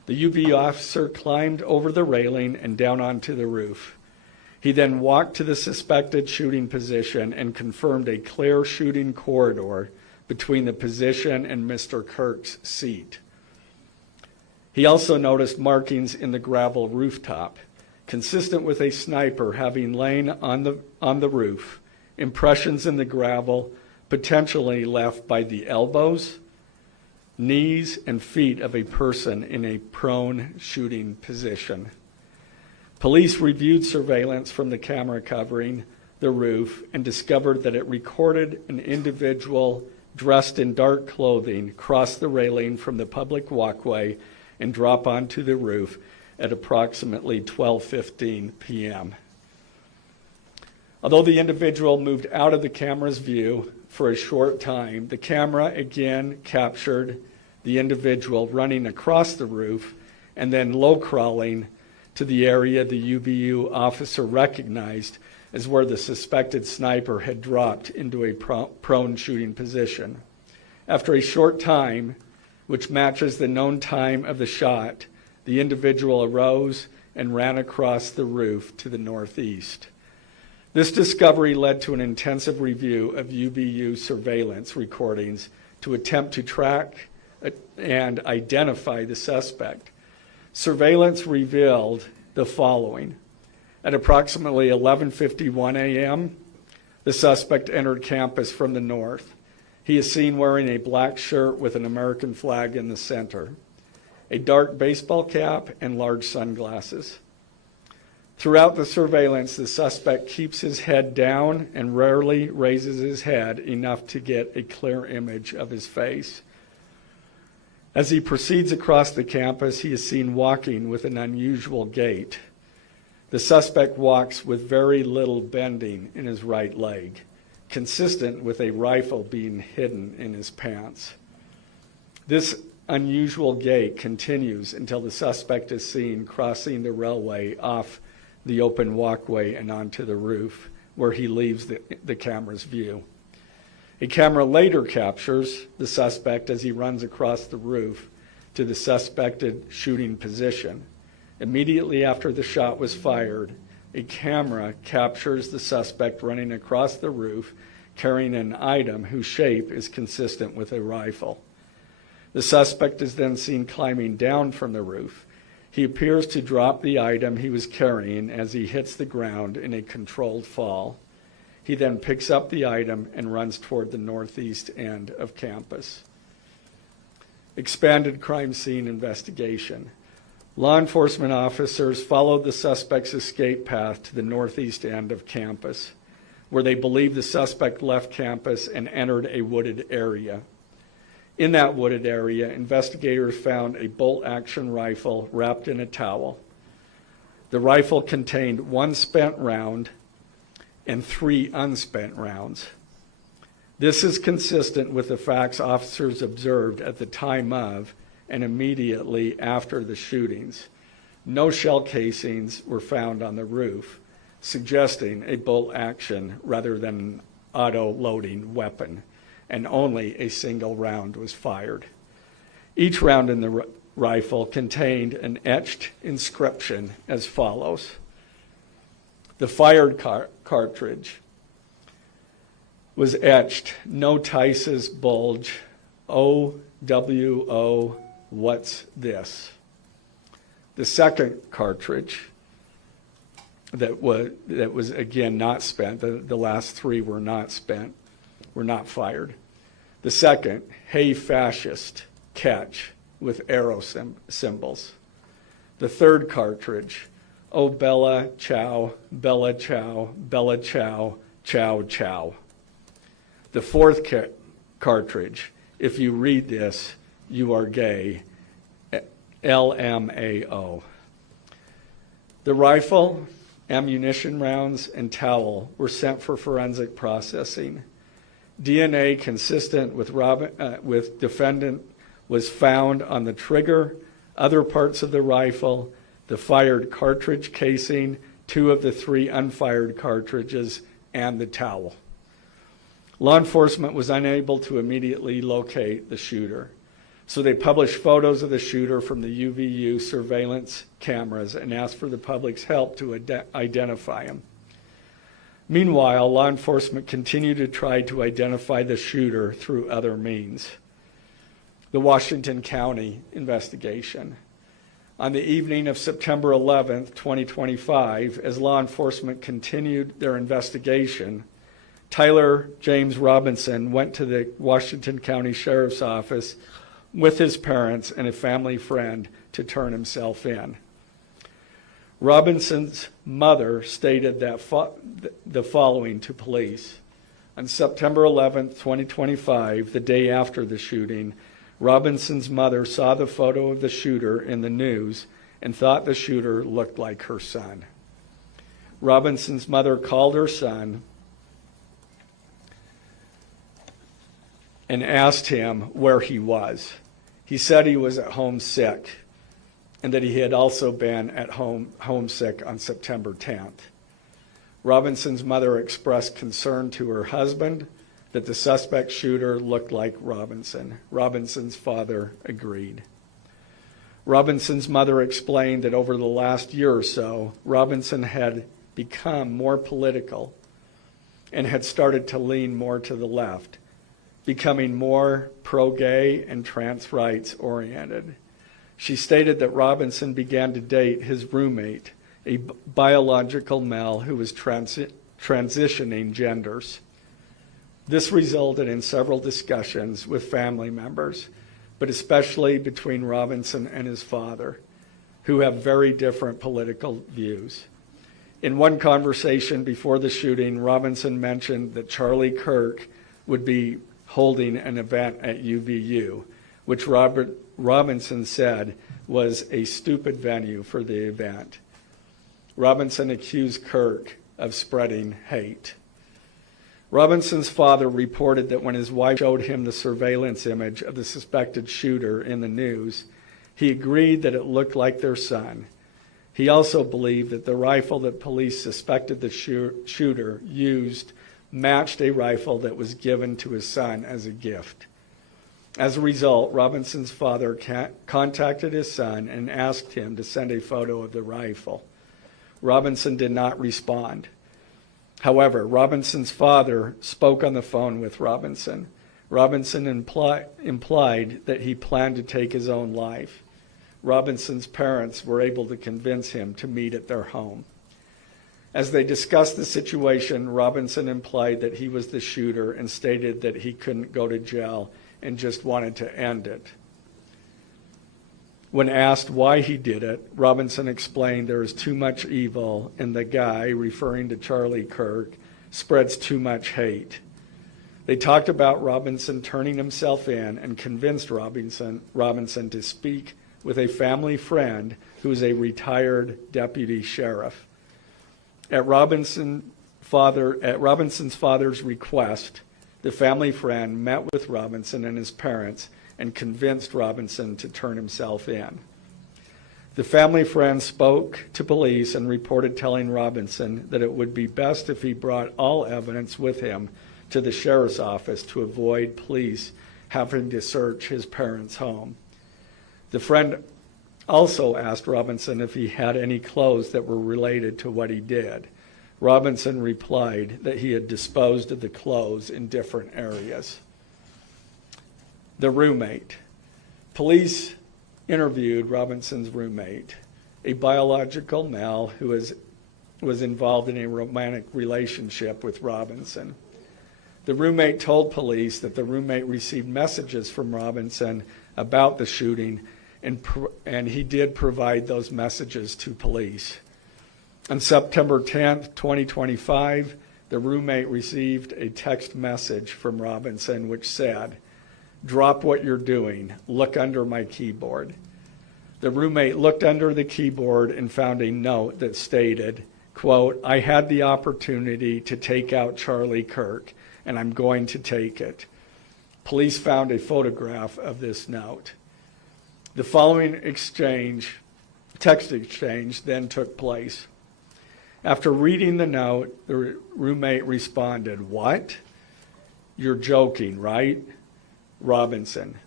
The UV officer climbed over the railing and down onto the roof. He then walked to the suspected shooting position and confirmed a clear shooting corridor between the position and Mr. Kirk's seat. He also noticed markings in the gravel rooftop, consistent with a sniper having lain on the roof, impressions in the gravel potentially left by the elbows, knees, and feet of a person in a prone shooting position. Police reviewed surveillance from the camera covering the roof and discovered that it recorded an individual dressed in dark clothing cross the railing from the public walkway and drop onto the roof at approximately 12:15 p.m. Although the individual moved out of the camera's view for a short time, the camera again captured the individual running across the roof and then low crawling to the area the UVU officer recognized as where the suspected sniper had dropped into a prone shooting position. After a short time, which matches the known time of the shot, the individual arose and ran across the roof to the northeast. This discovery led to an intensive review of UVU surveillance recordings to attempt to track and identify the suspect. Surveillance revealed the following. At approximately 11:51 a.m., the suspect entered campus from the north. He is seen wearing a black shirt with an American flag in the center, a dark baseball cap, and large sunglasses. Throughout the surveillance, the suspect keeps his head down and rarely raises his head enough to get a clear image of his face. As he proceeds across the campus, he is seen walking with an unusual gait. The suspect walks with very little bending in his right leg, consistent with a rifle being hidden in his pants. This unusual gait continues until the suspect is seen crossing the railway off the open walkway and onto the roof, where he leaves the camera's view. A camera later captures the suspect as he runs across the roof to the suspected shooting position. Immediately after the shot was fired, a camera captures the suspect running across the roof carrying an item whose shape is consistent with a rifle. The suspect is then seen climbing down from the roof. He appears to drop the item he was carrying as he hits the ground in a controlled fall. He then picks up the item and runs toward the northeast end of campus. Expanded crime scene investigation. Law enforcement officers followed the suspect's escape path to the northeast end of campus, where they believe the suspect left campus and entered a wooded area. In that wooded area, investigators found a bolt-action rifle wrapped in a towel. The rifle contained 1 spent round and 3 unspent rounds. This is consistent with the facts officers observed at the time of and immediately after the shootings. No shell casings were found on the roof, suggesting a bolt action rather than an auto-loading weapon, and only a single round was fired. Each round in the rifle contained an etched inscription as follows. The fired cartridge was etched, "No Tice's bulge, OWO, what's this?" The second cartridge that was again not spent, the last 3 were not spent, were not fired. The second, "Hey fascist, catch," with arrow symbols. The third cartridge, "Oh Bella Chow, Bella Chow, Bella Chow, Chow Chow." The fourth cartridge, "If you read this, you are gay," LMAO. The rifle, ammunition rounds, and towel were sent for forensic processing. DNA consistent with defendant was found on the trigger, other parts of the rifle, the fired cartridge casing, 2 of the 3 unfired cartridges, and the towel. Law enforcement was unable to immediately locate the shooter. So they published photos of the shooter from the UVU surveillance cameras and asked for the public's help to identify him. Meanwhile, law enforcement continued to try to identify the shooter through other means. The Washington County investigation. On the evening of September 11th, 2025, as law enforcement continued their investigation, Tyler James Robinson went to the Washington County Sheriff's Office with his parents and a family friend to turn himself in. Robinson's mother stated that the following to police. On September 11th, 2025, the day after the shooting, Robinson's mother saw the photo of the shooter in the news and thought the shooter looked like her son. Robinson's mother called her son and asked him where he was. He said he was at home sick and that he had also been at home homesick on September 10th. Robinson's mother expressed concern to her husband that the suspect shooter looked like Robinson. Robinson's father agreed. Robinson's mother explained that over the last year or so, Robinson had become more political and had started to lean more to the left, becoming more pro-gay and trans rights oriented. She stated that Robinson began to date his roommate, a biological male who was transitioning genders. This resulted in several discussions with family members, but especially between Robinson and his father, who have very different political views. In one conversation before the shooting, Robinson mentioned that Charlie Kirk would be holding an event at UVU, which Robinson said was a stupid venue for the event. Robinson accused Kirk of spreading hate. Robinson's father reported that when his wife showed him the surveillance image of the suspected shooter in the news, he agreed that it looked like their son. He also believed that the rifle that police suspected the shooter used matched a rifle that was given to his son as a gift. As a result, Robinson's father contacted his son and asked him to send a photo of the rifle. Robinson did not respond. However, Robinson's father spoke on the phone with Robinson. Robinson implied that he planned to take his own life. Robinson's parents were able to convince him to meet at their home. As they discussed the situation, Robinson implied that he was the shooter and stated that he couldn't go to jail and just wanted to end it. When asked why he did it, Robinson explained there is too much evil and the guy, referring to Charlie Kirk, spreads too much hate. They talked about Robinson turning himself in and convinced Robinson to speak with a family friend who is a retired deputy sheriff. At Robinson's father's request, the family friend met with Robinson and his parents and convinced Robinson to turn himself in. The family friend spoke to police and reported telling Robinson that it would be best if he brought all evidence with him to the sheriff's office to avoid police having to search his parents' home. The friend also asked Robinson if he had any clothes that were related to what he did. Robinson replied that he had disposed of the clothes in different areas. The roommate. Police interviewed Robinson's roommate, a biological male who was involved in a romantic relationship with Robinson. The roommate told police that the roommate received messages from Robinson about the shooting, and he did provide those messages to police. On September 10th, 2025, the roommate received a text message from Robinson which said, "Drop what you're doing. Look under my keyboard." The roommate looked under the keyboard and found a note that stated, quote, "I had the opportunity to take out Charlie Kirk, and I'm going to take it." Police found a photograph of this note. The following text exchange, then took place. After reading the note, the roommate responded, "What? You're joking, right?" Robinson,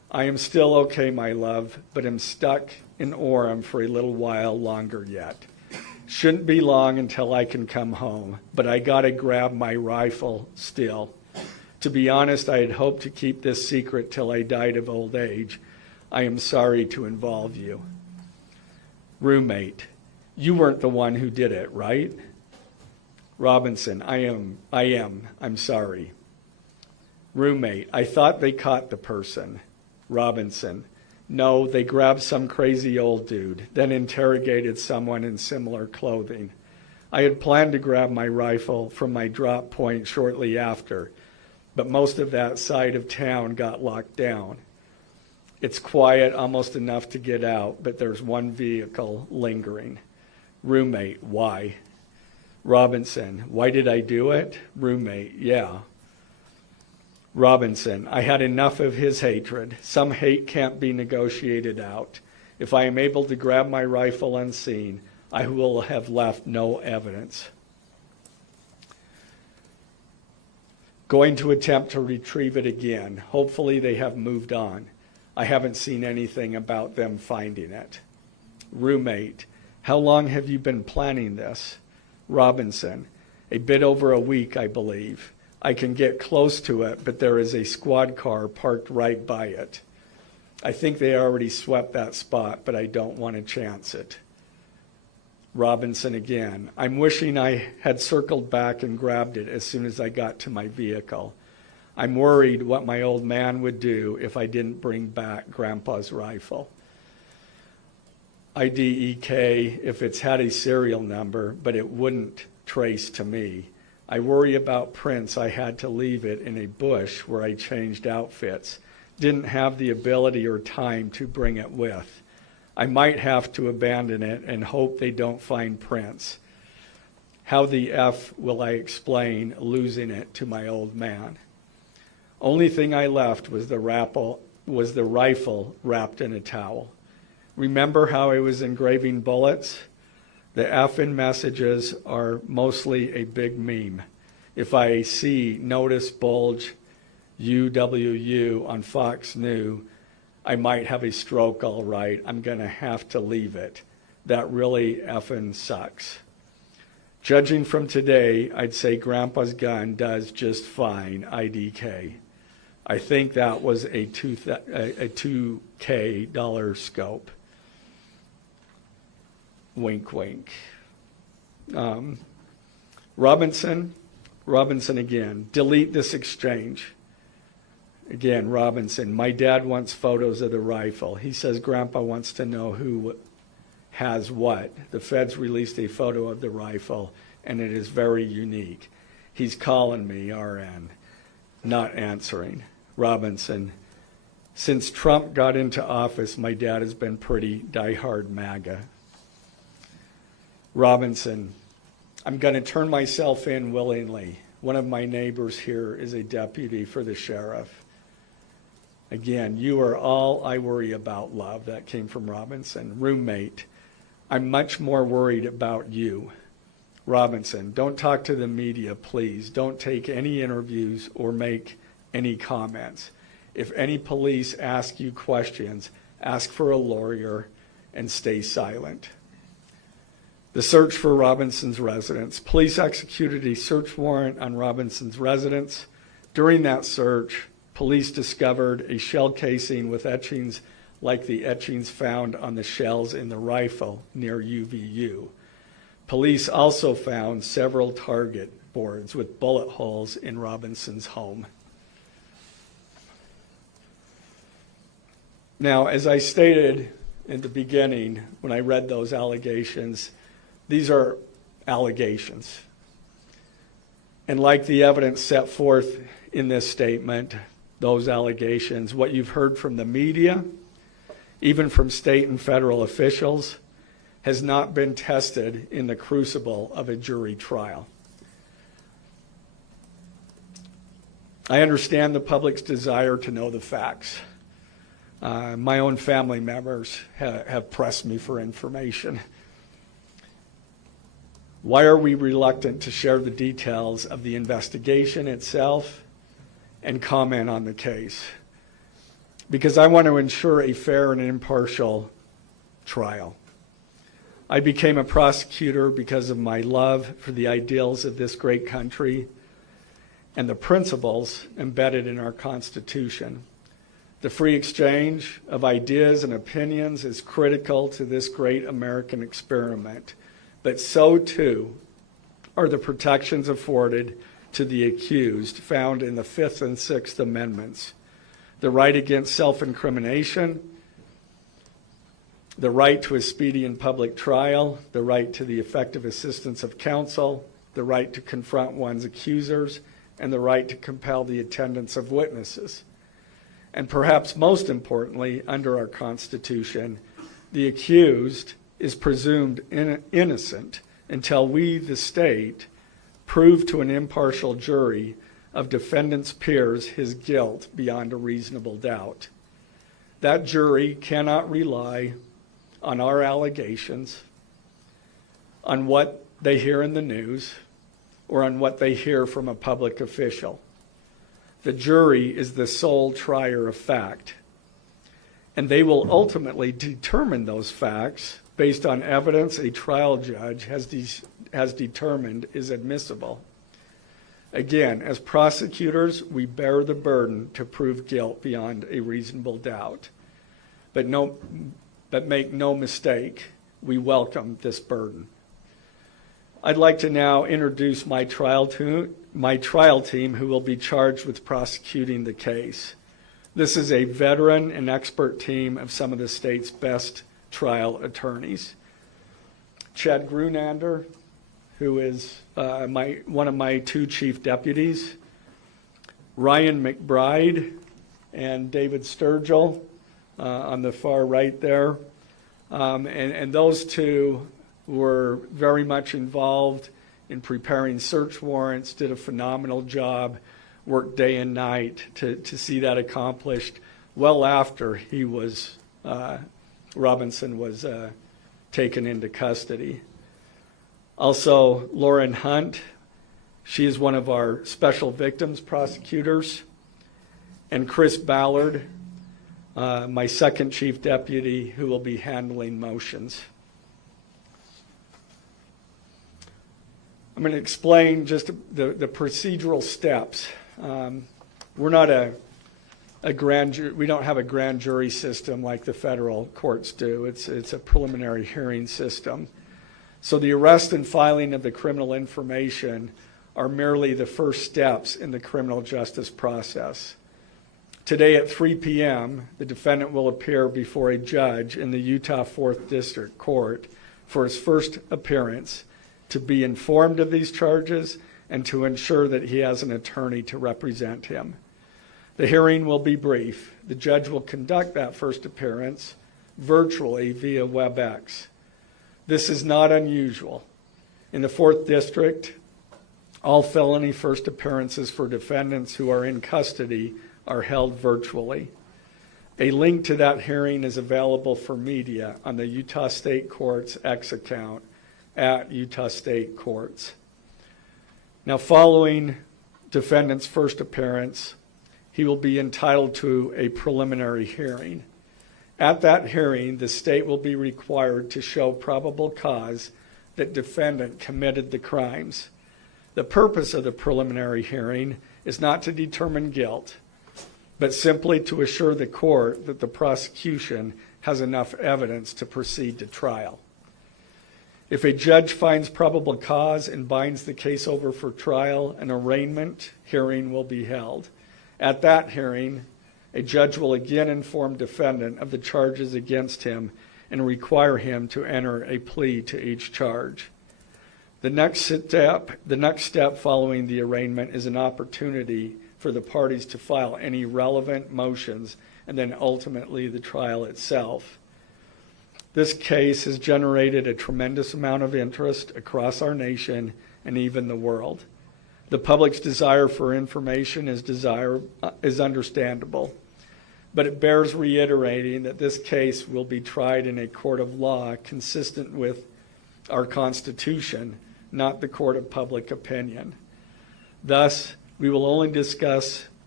I am still okay, my love, but am stuck in Orem for a little while longer yet. Shouldn't be long until I can come home, but I gotta grab my rifle still. To be honest, I had hoped to keep this secret till I died of old age. I am sorry to involve you. Roommate, you weren't the one who did it, right? Robinson, I am. I'm sorry. Roommate, I thought they caught the person. Robinson, no, they grabbed some crazy old dude, then interrogated someone in similar clothing. I had planned to grab my rifle from my drop point shortly after, but most of that side of town got locked down. It's quiet, almost enough to get out, but there's one vehicle lingering. Roommate, why? Robinson, why did I do it? Roommate, yeah. Robinson, I had enough of his hatred. Some hate can't be negotiated out. If I am able to grab my rifle unseen, I will have left no evidence. Going to attempt to retrieve it again. Hopefully they have moved on. I haven't seen anything about them finding it. Roommate, how long have you been planning this? Robinson, a bit over a week, I believe. I can get close to it, but there is a squad car parked right by it. I think they already swept that spot, but I don't want to chance it. Robinson again, I'm wishing I had circled back and grabbed it as soon as I got to my vehicle. I'm worried what my old man would do if I didn't bring back Grandpa's rifle. IDEK if it's had a serial number, but it wouldn't trace to me. I worry about prints. I had to leave it in a bush where I changed outfits. Didn't have the ability or time to bring it with. I might have to abandon it and hope they don't find prints. How the F will I explain losing it to my old man? Only thing I left was the rifle wrapped in a towel. Remember how I was engraving bullets? The F in messages are mostly a big meme. If I see notice bulge UWU on Fox News, I might have a stroke all right. I'm going to have to leave it. That really effing sucks. Judging from today, I'd say Grandpa's gun does just fine, IDK. I think that was a $2K scope. Wink, wink. Robinson again. Delete this exchange. Again, Robinson. My dad wants photos of the rifle. He says Grandpa wants to know who has what. The feds released a photo of the rifle, and it is very unique. He's calling me, RN. Not answering. Robinson. Since Trump got into office, my dad has been pretty diehard MAGA. Robinson, I'm going to turn myself in willingly. One of my neighbors here is a deputy for the sheriff. Again, you are all I worry about, love. That came from Robinson. Roommate, I'm much more worried about you. Robinson, don't talk to the media, please. Don't take any interviews or make any comments. If any police ask you questions, ask for a lawyer and stay silent. The search for Robinson's residence. Police executed a search warrant on Robinson's residence. During that search, police discovered a shell casing with etchings like the etchings found on the shells in the rifle near UVU. Police also found several target boards with bullet holes in Robinson's home. Now, as I stated in the beginning when I read those allegations, these are allegations. And like the evidence set forth in this statement, those allegations, what you've heard from the media, even from state and federal officials, has not been tested in the crucible of a jury trial. I understand the public's desire to know the facts. My own family members have pressed me for information. Why are we reluctant to share the details of the investigation itself and comment on the case? because I want to ensure a fair and impartial trial. I became a prosecutor because of my love for the ideals of this great country and the principles embedded in our Constitution. The free exchange of ideas and opinions is critical to this great American experiment, but so too are the protections afforded to the accused found in the Fifth and Sixth Amendments. The right against self-incrimination, the right to a speedy and public trial, the right to the effective assistance of counsel, the right to confront one's accusers, and the right to compel the attendance of witnesses. And perhaps most importantly, under our Constitution, the accused is presumed innocent until we, the state, prove to an impartial jury of defendant's peers his guilt beyond a reasonable doubt. That jury cannot rely on our allegations, on what they hear in the news, or on what they hear from a public official. The jury is the sole trier of fact, and they will ultimately determine those facts based on evidence a trial judge has determined is admissible. Again, as prosecutors, we bear the burden to prove guilt beyond a reasonable doubt. But make no mistake, we welcome this burden. I'd like to now introduce my trial team who will be charged with prosecuting the case. This is a veteran and expert team of some of the state's best trial attorneys. Chad Grunander, who is one of my two chief deputies, Ryan McBride and David Sturgill on the far right there. And those two were very much involved in preparing search warrants, did a phenomenal job, worked day and night to see that accomplished well after he was, Robinson was taken into custody. Also, Lauren Hunt, she is one of our special victims prosecutors, and Chris Ballard, my second chief deputy, who will be handling motions. I'm going to explain just the procedural steps. We're not a grand jury. We don't have a grand jury system like the federal courts do. It's a preliminary hearing system. So the arrest and filing of the criminal information are merely the first steps in the criminal justice process. Today at 3 p.m., the defendant will appear before a judge in the Utah 4th District Court for his first appearance to be informed of these charges and to ensure that he has an attorney to represent him. The hearing will be brief. The judge will conduct that first appearance virtually via WebEx. This is not unusual. In the 4th District, all felony first appearances for defendants who are in custody are held virtually. A link to that hearing is available for media on the Utah State Courts X account at Utah State Courts. Now, following defendant's first appearance, he will be entitled to a preliminary hearing. At that hearing, the state will be required to show probable cause that defendant committed the crimes. The purpose of the preliminary hearing is not to determine guilt, but simply to assure the court that the prosecution has enough evidence to proceed to trial. If a judge finds probable cause and binds the case over for trial, an arraignment hearing will be held. At that hearing, a judge will again inform defendant of the charges against him and require him to enter a plea to each charge. The next step following the arraignment is an opportunity for the parties to file any relevant motions and then ultimately the trial itself. This case has generated a tremendous amount of interest across our nation and even the world. The public's desire for information is understandable, but it bears reiterating that this case will be tried in a court of law consistent with our Constitution, not the court of public opinion. Thus, we will only discuss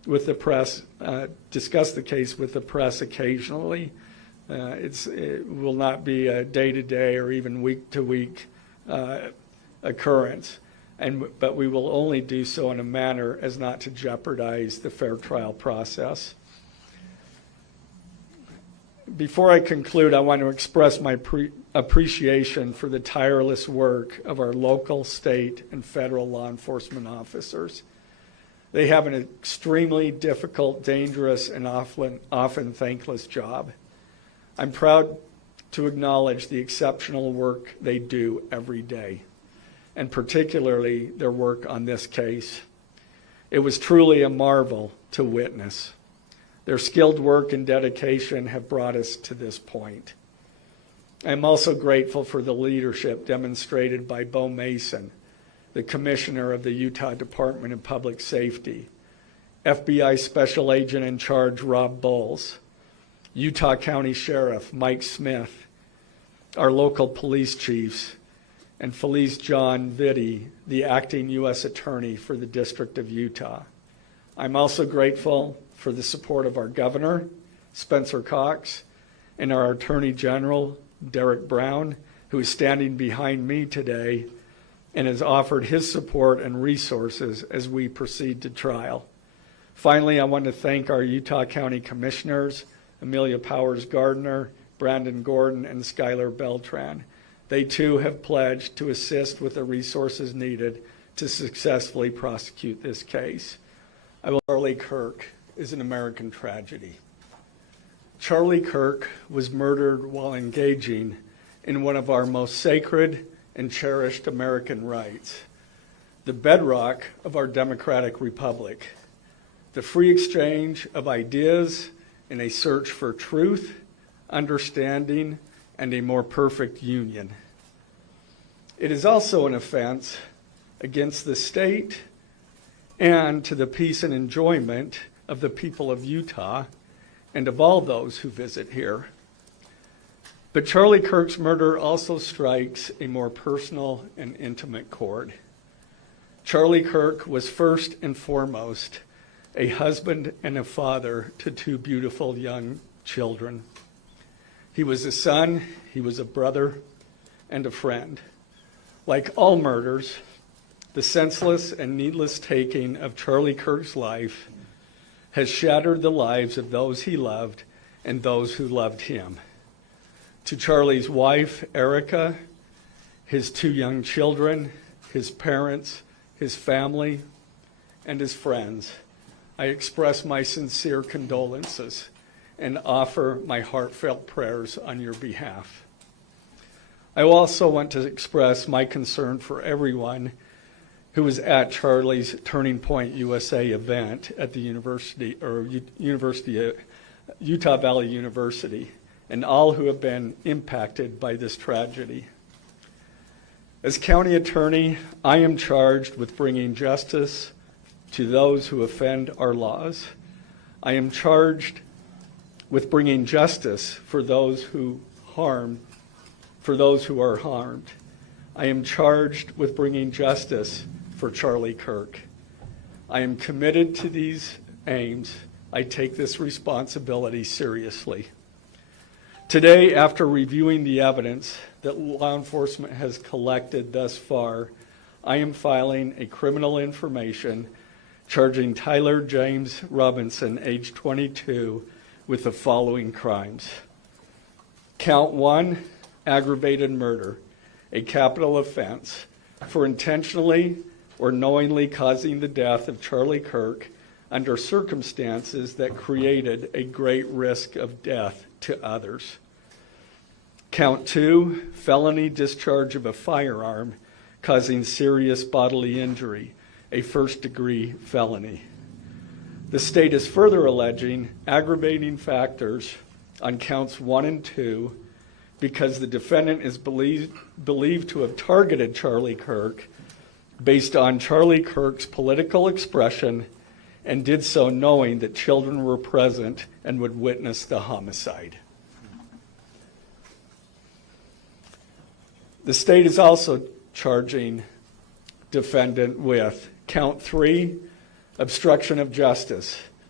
with the press, discuss the case with the press occasionally. It will not be a day-to-day or even week-to-week occurrence, but we will only do so in a manner as not to jeopardize the fair trial process. Before I conclude, I want to express my appreciation for the tireless work of our local, state, and federal law enforcement officers. They have an extremely difficult, dangerous, and often thankless job. I'm proud to acknowledge the exceptional work they do every day, and particularly their work on this case. It was truly a marvel to witness. Their skilled work and dedication have brought us to this point. I'm also grateful for the leadership demonstrated by Bo Mason, the Commissioner of the Utah Department of Public Safety, FBI Special Agent in Charge Rob Bowles, Utah County Sheriff Mike Smith, our local police chiefs, and Felice John Vitti, the acting U.S. Attorney for the District of Utah. I'm also grateful for the support of our Governor, Spencer Cox, and our Attorney General, Derek Brown, who is standing behind me today and has offered his support and resources as we proceed to trial. Finally, I want to thank our Utah County Commissioners, Amelia Powers Gardner, Brandon Gordon, and Skylar Beltran. They too have pledged to assist with the resources needed to successfully prosecute this case. Charlie Kirk is an American tragedy. Charlie Kirk was murdered while engaging in one of our most sacred and cherished American rights, the bedrock of our democratic republic, the free exchange of ideas in a search for truth, understanding, and a more perfect union. It is also an offense against the state and to the peace and enjoyment of the people of Utah and of all those who visit here. But Charlie Kirk's murder also strikes a more personal and intimate chord. Charlie Kirk was first and foremost a husband and a father to two beautiful young children. He was a son, he was a brother, and a friend. Like all murders, the senseless and needless taking of Charlie Kirk's life has shattered the lives of those he loved and those who loved him. To Charlie's wife, Erica, his two young children, his parents, his family, and his friends, I express my sincere condolences and offer my heartfelt prayers on your behalf. I also want to express my concern for everyone who was at Charlie's Turning Point USA event at the Utah Valley University, and all who have been impacted by this tragedy. As county attorney, I am charged with bringing justice to those who offend our laws. I am charged with bringing justice for those who are harmed. I am charged with bringing justice for Charlie Kirk. I am committed to these aims. I take this responsibility seriously. Today, after reviewing the evidence that law enforcement has collected thus far, I am filing a criminal information charging Tyler James Robinson, age 22, with the following crimes. Count 1, aggravated murder, a capital offense, for intentionally or knowingly causing the death of Charlie Kirk under circumstances that created a great risk of death to others. Count 2, felony discharge of a firearm causing serious bodily injury, a first-degree felony. The state is further alleging aggravating factors on counts 1 and 2 because the defendant is believed to have targeted Charlie Kirk based on Charlie Kirk's political expression and did so knowing that children were present and would witness the homicide. The state is also charging defendant with count 3, obstruction of justice,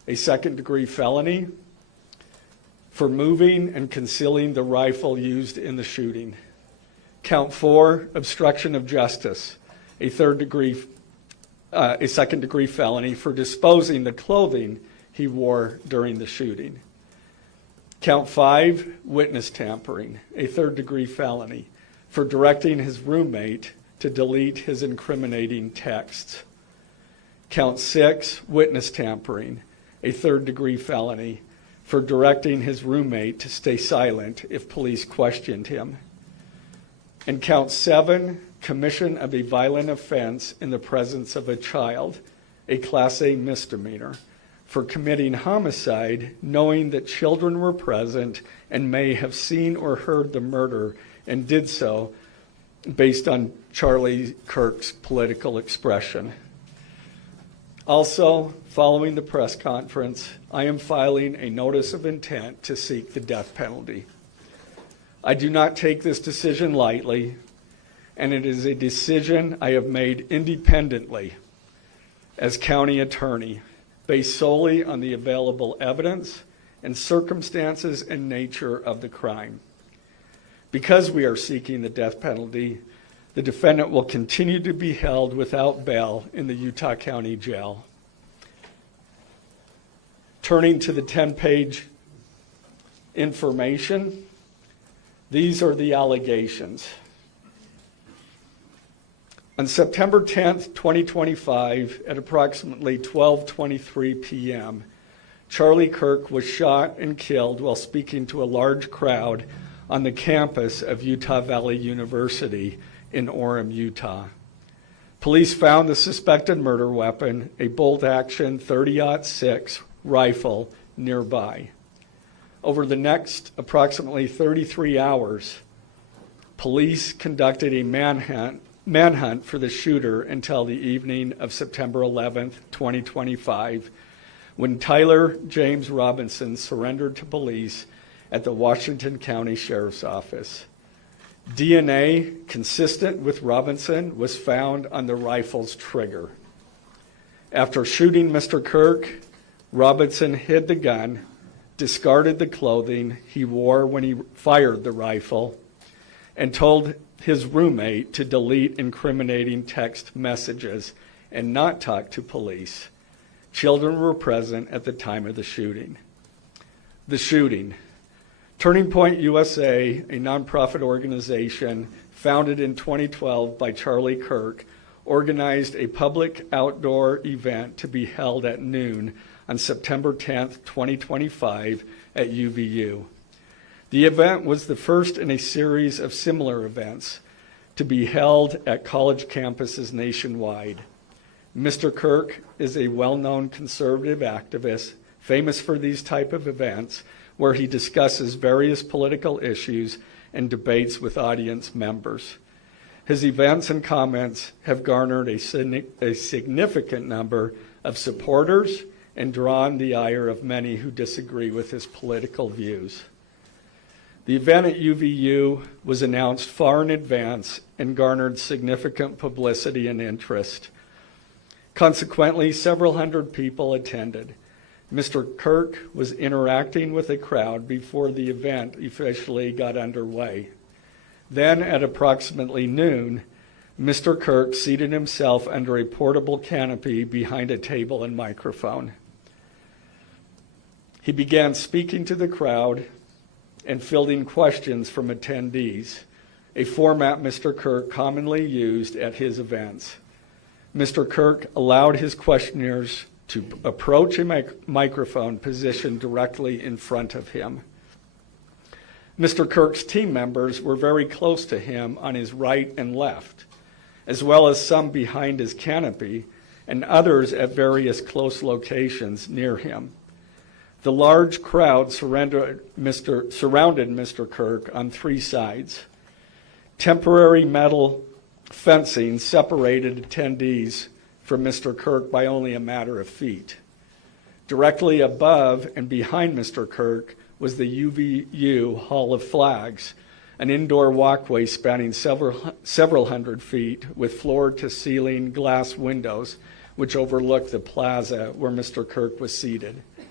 a second-degree felony for moving and concealing the rifle used in the shooting. Count 4, obstruction of justice, a second-degree felony for disposing the clothing he wore during the shooting. Count 5, witness tampering, a third-degree felony for directing his roommate to delete his incriminating texts. Count 6, witness tampering, a third-degree felony for directing his roommate to stay silent if police questioned him. And count 7, commission of a violent offense in the presence of a child, a Class A misdemeanor, for committing homicide knowing that children were present and may have seen or heard the murder and did so based on Charlie Kirk's political expression. Also, following the press conference, I am filing a notice of intent to seek the death penalty. I do not take this decision lightly, and it is a decision I have made independently as county attorney, based solely on the available evidence and circumstances and nature of the crime. Because we are seeking the death penalty, the defendant will continue to be held without bail in the Utah County Jail. Turning to the 10-page information, these are the allegations. On September 10th, 2025, at approximately 12:23 p.m., Charlie Kirk was shot and killed while speaking to a large crowd on the campus of Utah Valley University in Orem, Utah. Police found the suspected murder weapon, a bolt-action .30-06 rifle, nearby. Over the next approximately 33 hours, police conducted a manhunt for the shooter until the evening of September 11th, 2025, when Tyler James Robinson surrendered to police at the Washington County Sheriff's Office. DNA consistent with Robinson was found on the rifle's trigger. After shooting Mr. Kirk, Robinson hid the gun, discarded the clothing he wore when he fired the rifle, and told his roommate to delete incriminating text messages and not talk to police. Children were present at the time of the shooting. The shooting. Turning Point USA, a nonprofit organization founded in 2012 by Charlie Kirk, organized a public outdoor event to be held at noon on September 10th, 2025 at UVU. The event was the first in a series of similar events to be held at college campuses nationwide. Mr. Kirk is a well-known conservative activist, famous for these type of events, where he discusses various political issues and debates with audience members. His events and comments have garnered a significant number of supporters and drawn the ire of many who disagree with his political views. The event at UVU was announced far in advance and garnered significant publicity and interest. Consequently, several hundred people attended. Mr. Kirk was interacting with the crowd before the event officially got underway. Then, at approximately noon, Mr. Kirk seated himself under a portable canopy behind a table and microphone. He began speaking to the crowd and fielding questions from attendees, a format Mr. Kirk commonly used at his events. Mr. Kirk allowed his questioners to approach a microphone positioned directly in front of him. Mr. Kirk's team members were very close to him on his right and left, as well as some behind his canopy and others at various close locations near him. The large crowd surrounded Mr. Kirk on three sides. Temporary metal fencing separated attendees from Mr. Kirk by only a matter of feet. Directly above and behind Mr. Kirk was the UVU Hall of Flags, an indoor walkway spanning several hundred feet with floor-to-ceiling glass windows which overlooked the plaza where Mr. Kirk was seated.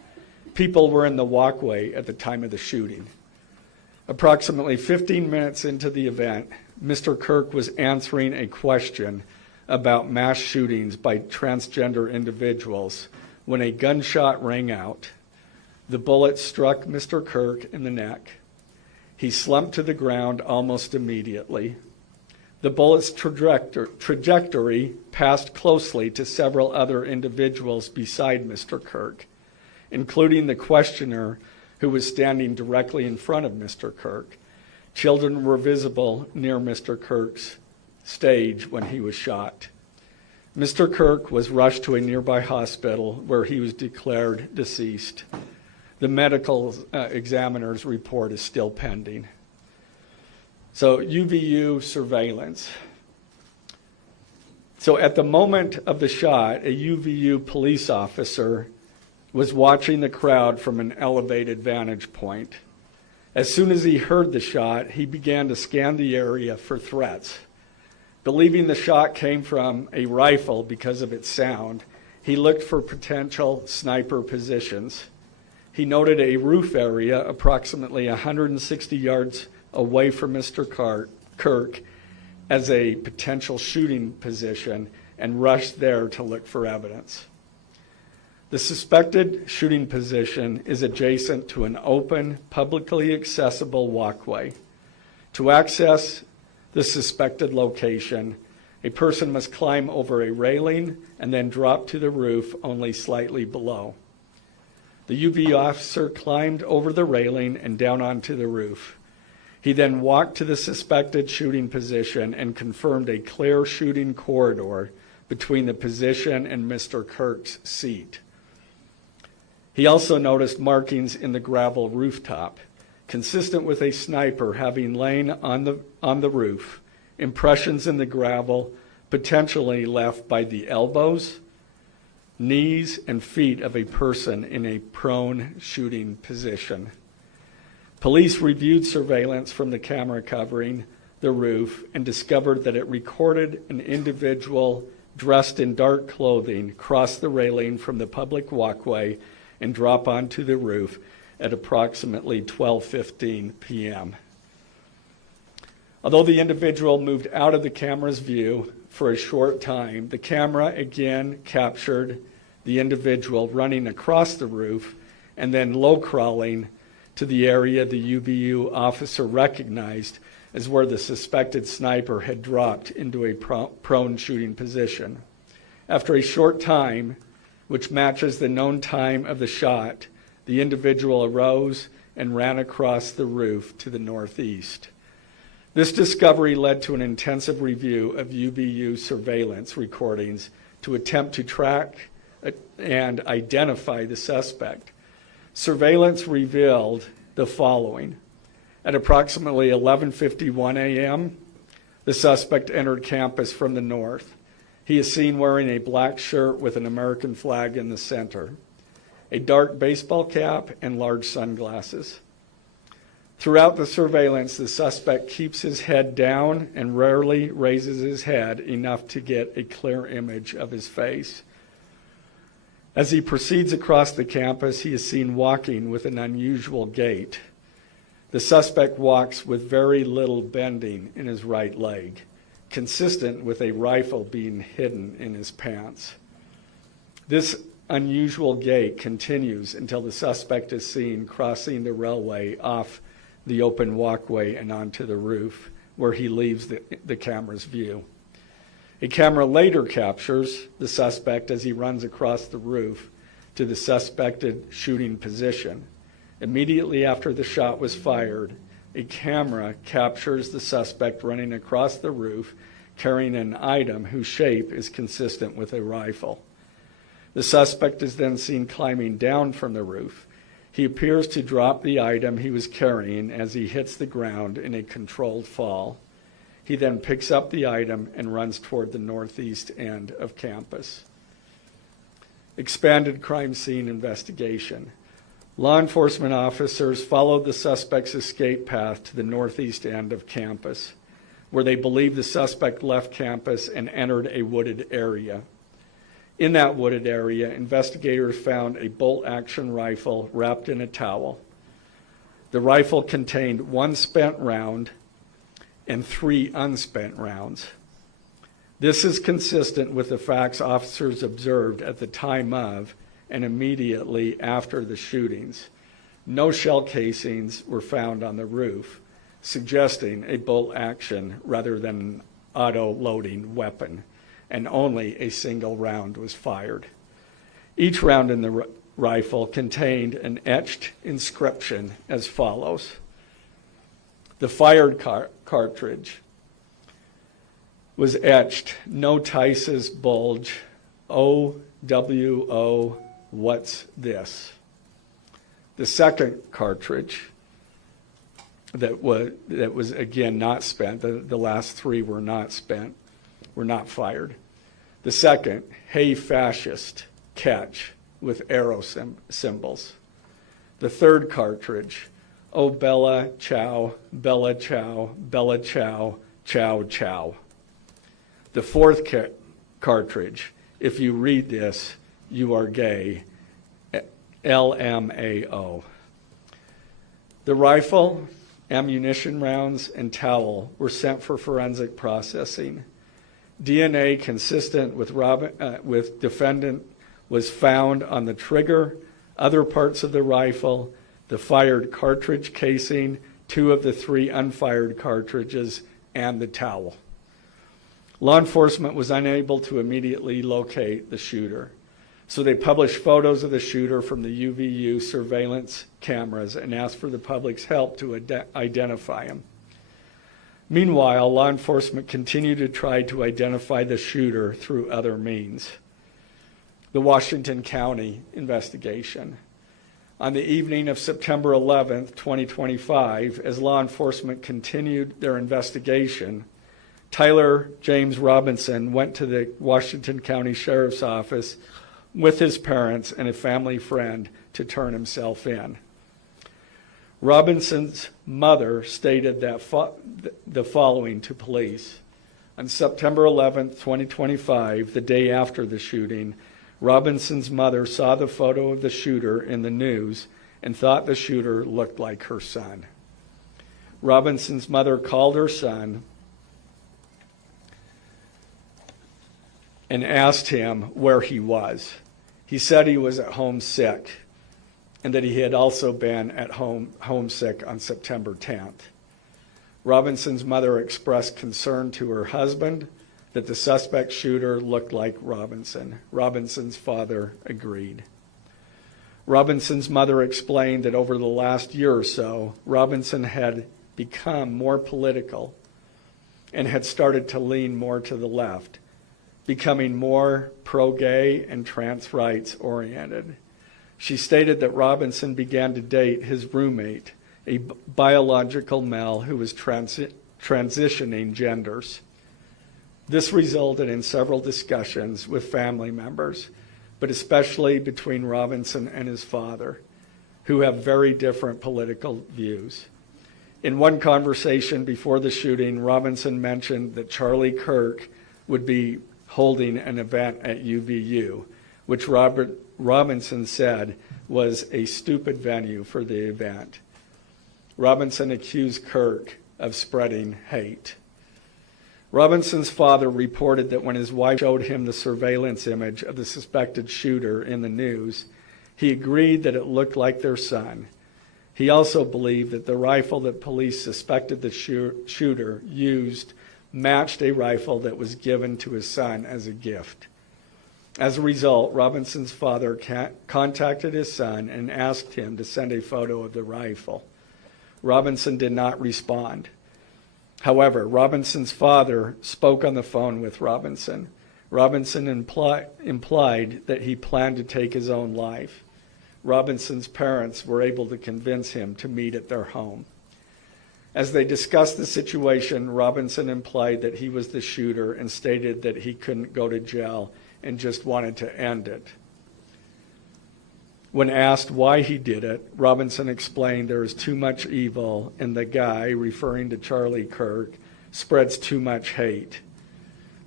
people were in the walkway at the time of the shooting. Approximately 15 minutes into the event, Mr. Kirk was answering a question about mass shootings by transgender individuals when a gunshot rang out. The bullet struck Mr. Kirk in the neck. He slumped to the ground almost immediately. The bullet's trajectory passed closely to several other individuals beside Mr. Kirk, including the questioner who was standing directly in front of Mr. Kirk. Children were visible near Mr. Kirk's stage when he was shot. Mr. Kirk was rushed to a nearby hospital where he was declared deceased. The medical examiner's report is still pending. So UVU surveillance. So at the moment of the shot, a UVU police officer was watching the crowd from an elevated vantage point. As soon as he heard the shot, he began to scan the area for threats. Believing the shot came from a rifle because of its sound, he looked for potential sniper positions. He noted a roof area approximately 160 yards away from Mr. Kirk as a potential shooting position and rushed there to look for evidence. The suspected shooting position is adjacent to an open, publicly accessible walkway. To access the suspected location, a person must climb over a railing and then drop to the roof only slightly below. The UV officer climbed over the railing and down onto the roof. He then walked to the suspected shooting position and confirmed a clear shooting corridor between the position and Mr. Kirk's seat. He also noticed markings in the gravel rooftop, consistent with a sniper having lain on the roof, impressions in the gravel potentially left by the elbows, knees, and feet of a person in a prone shooting position. Police reviewed surveillance from the camera covering the roof and discovered that it recorded an individual dressed in dark clothing cross the railing from the public walkway and drop onto the roof at approximately 12:15 p.m. Although the individual moved out of the camera's view for a short time, the camera again captured the individual running across the roof and then low crawling to the area the UVU officer recognized as where the suspected sniper had dropped into a prone shooting position. After a short time, which matches the known time of the shot, the individual arose and ran across the roof to the northeast. This discovery led to an intensive review of UVU surveillance recordings to attempt to track and identify the suspect. Surveillance revealed the following. At approximately 11:51 a.m., the suspect entered campus from the north. He is seen wearing a black shirt with an American flag in the center, a dark baseball cap, and large sunglasses. Throughout the surveillance, the suspect keeps his head down and rarely raises his head enough to get a clear image of his face. As he proceeds across the campus, he is seen walking with an unusual gait. The suspect walks with very little bending in his right leg, consistent with a rifle being hidden in his pants. This unusual gait continues until the suspect is seen crossing the railway off the open walkway and onto the roof, where he leaves the camera's view. A camera later captures the suspect as he runs across the roof to the suspected shooting position. Immediately after the shot was fired, a camera captures the suspect running across the roof carrying an item whose shape is consistent with a rifle. The suspect is then seen climbing down from the roof. He appears to drop the item he was carrying as he hits the ground in a controlled fall. He then picks up the item and runs toward the northeast end of campus. Expanded crime scene investigation. Law enforcement officers followed the suspect's escape path to the northeast end of campus, where they believe the suspect left campus and entered a wooded area. In that wooded area, investigators found a bolt-action rifle wrapped in a towel. The rifle contained 1 spent round and 3 unspent rounds. This is consistent with the facts officers observed at the time of and immediately after the shootings. No shell casings were found on the roof, suggesting a bolt action rather than an auto-loading weapon, and only a single round was fired. Each round in the rifle contained an etched inscription as follows. The fired cartridge was etched, "No Tice's bulge, OWO, what's this?" The second cartridge that was again not spent, the last 3 were not spent, were not fired. The second, "Hey fascist, catch," with arrow symbols. The third cartridge, "Oh Bella Chow, Bella Chow, Bella Chow, Chow Chow." The fourth cartridge, "If you read this, you are gay," LMAO. The rifle, ammunition rounds, and towel were sent for forensic processing. DNA consistent with defendant was found on the trigger, other parts of the rifle, the fired cartridge casing, 2 of the 3 unfired cartridges, and the towel. Law enforcement was unable to immediately locate the shooter, so they published photos of the shooter from the UVU surveillance cameras and asked for the public's help to identify him. Meanwhile, law enforcement continued to try to identify the shooter through other means. The Washington County investigation. On the evening of September 11th, 2025, as law enforcement continued their investigation, Tyler James Robinson went to the Washington County Sheriff's Office with his parents and a family friend to turn himself in. Robinson's mother stated that the following to police. On September 11th, 2025, the day after the shooting, Robinson's mother saw the photo of the shooter in the news and thought the shooter looked like her son. Robinson's mother called her son and asked him where he was. He said he was at home sick and that he had also been at home homesick on September 10th. Robinson's mother expressed concern to her husband that the suspect shooter looked like Robinson. Robinson's father agreed. Robinson's mother explained that over the last year or so, Robinson had become more political and had started to lean more to the left, becoming more pro-gay and trans rights oriented. She stated that Robinson began to date his roommate, a biological male who was transitioning genders. This resulted in several discussions with family members, but especially between Robinson and his father, who have very different political views. In one conversation before the shooting, Robinson mentioned that Charlie Kirk would be holding an event at UVU, which Robinson said was a stupid venue for the event. Robinson accused Kirk of spreading hate. Robinson's father reported that when his wife showed him the surveillance image of the suspected shooter in the news, he agreed that it looked like their son. He also believed that the rifle that police suspected the shooter used matched a rifle that was given to his son as a gift. As a result, Robinson's father contacted his son and asked him to send a photo of the rifle. Robinson did not respond. However, Robinson's father spoke on the phone with Robinson. Robinson implied that he planned to take his own life. Robinson's parents were able to convince him to meet at their home. As they discussed the situation, Robinson implied that he was the shooter and stated that he couldn't go to jail and just wanted to end it. When asked why he did it, Robinson explained there is too much evil and the guy, referring to Charlie Kirk, spreads too much hate.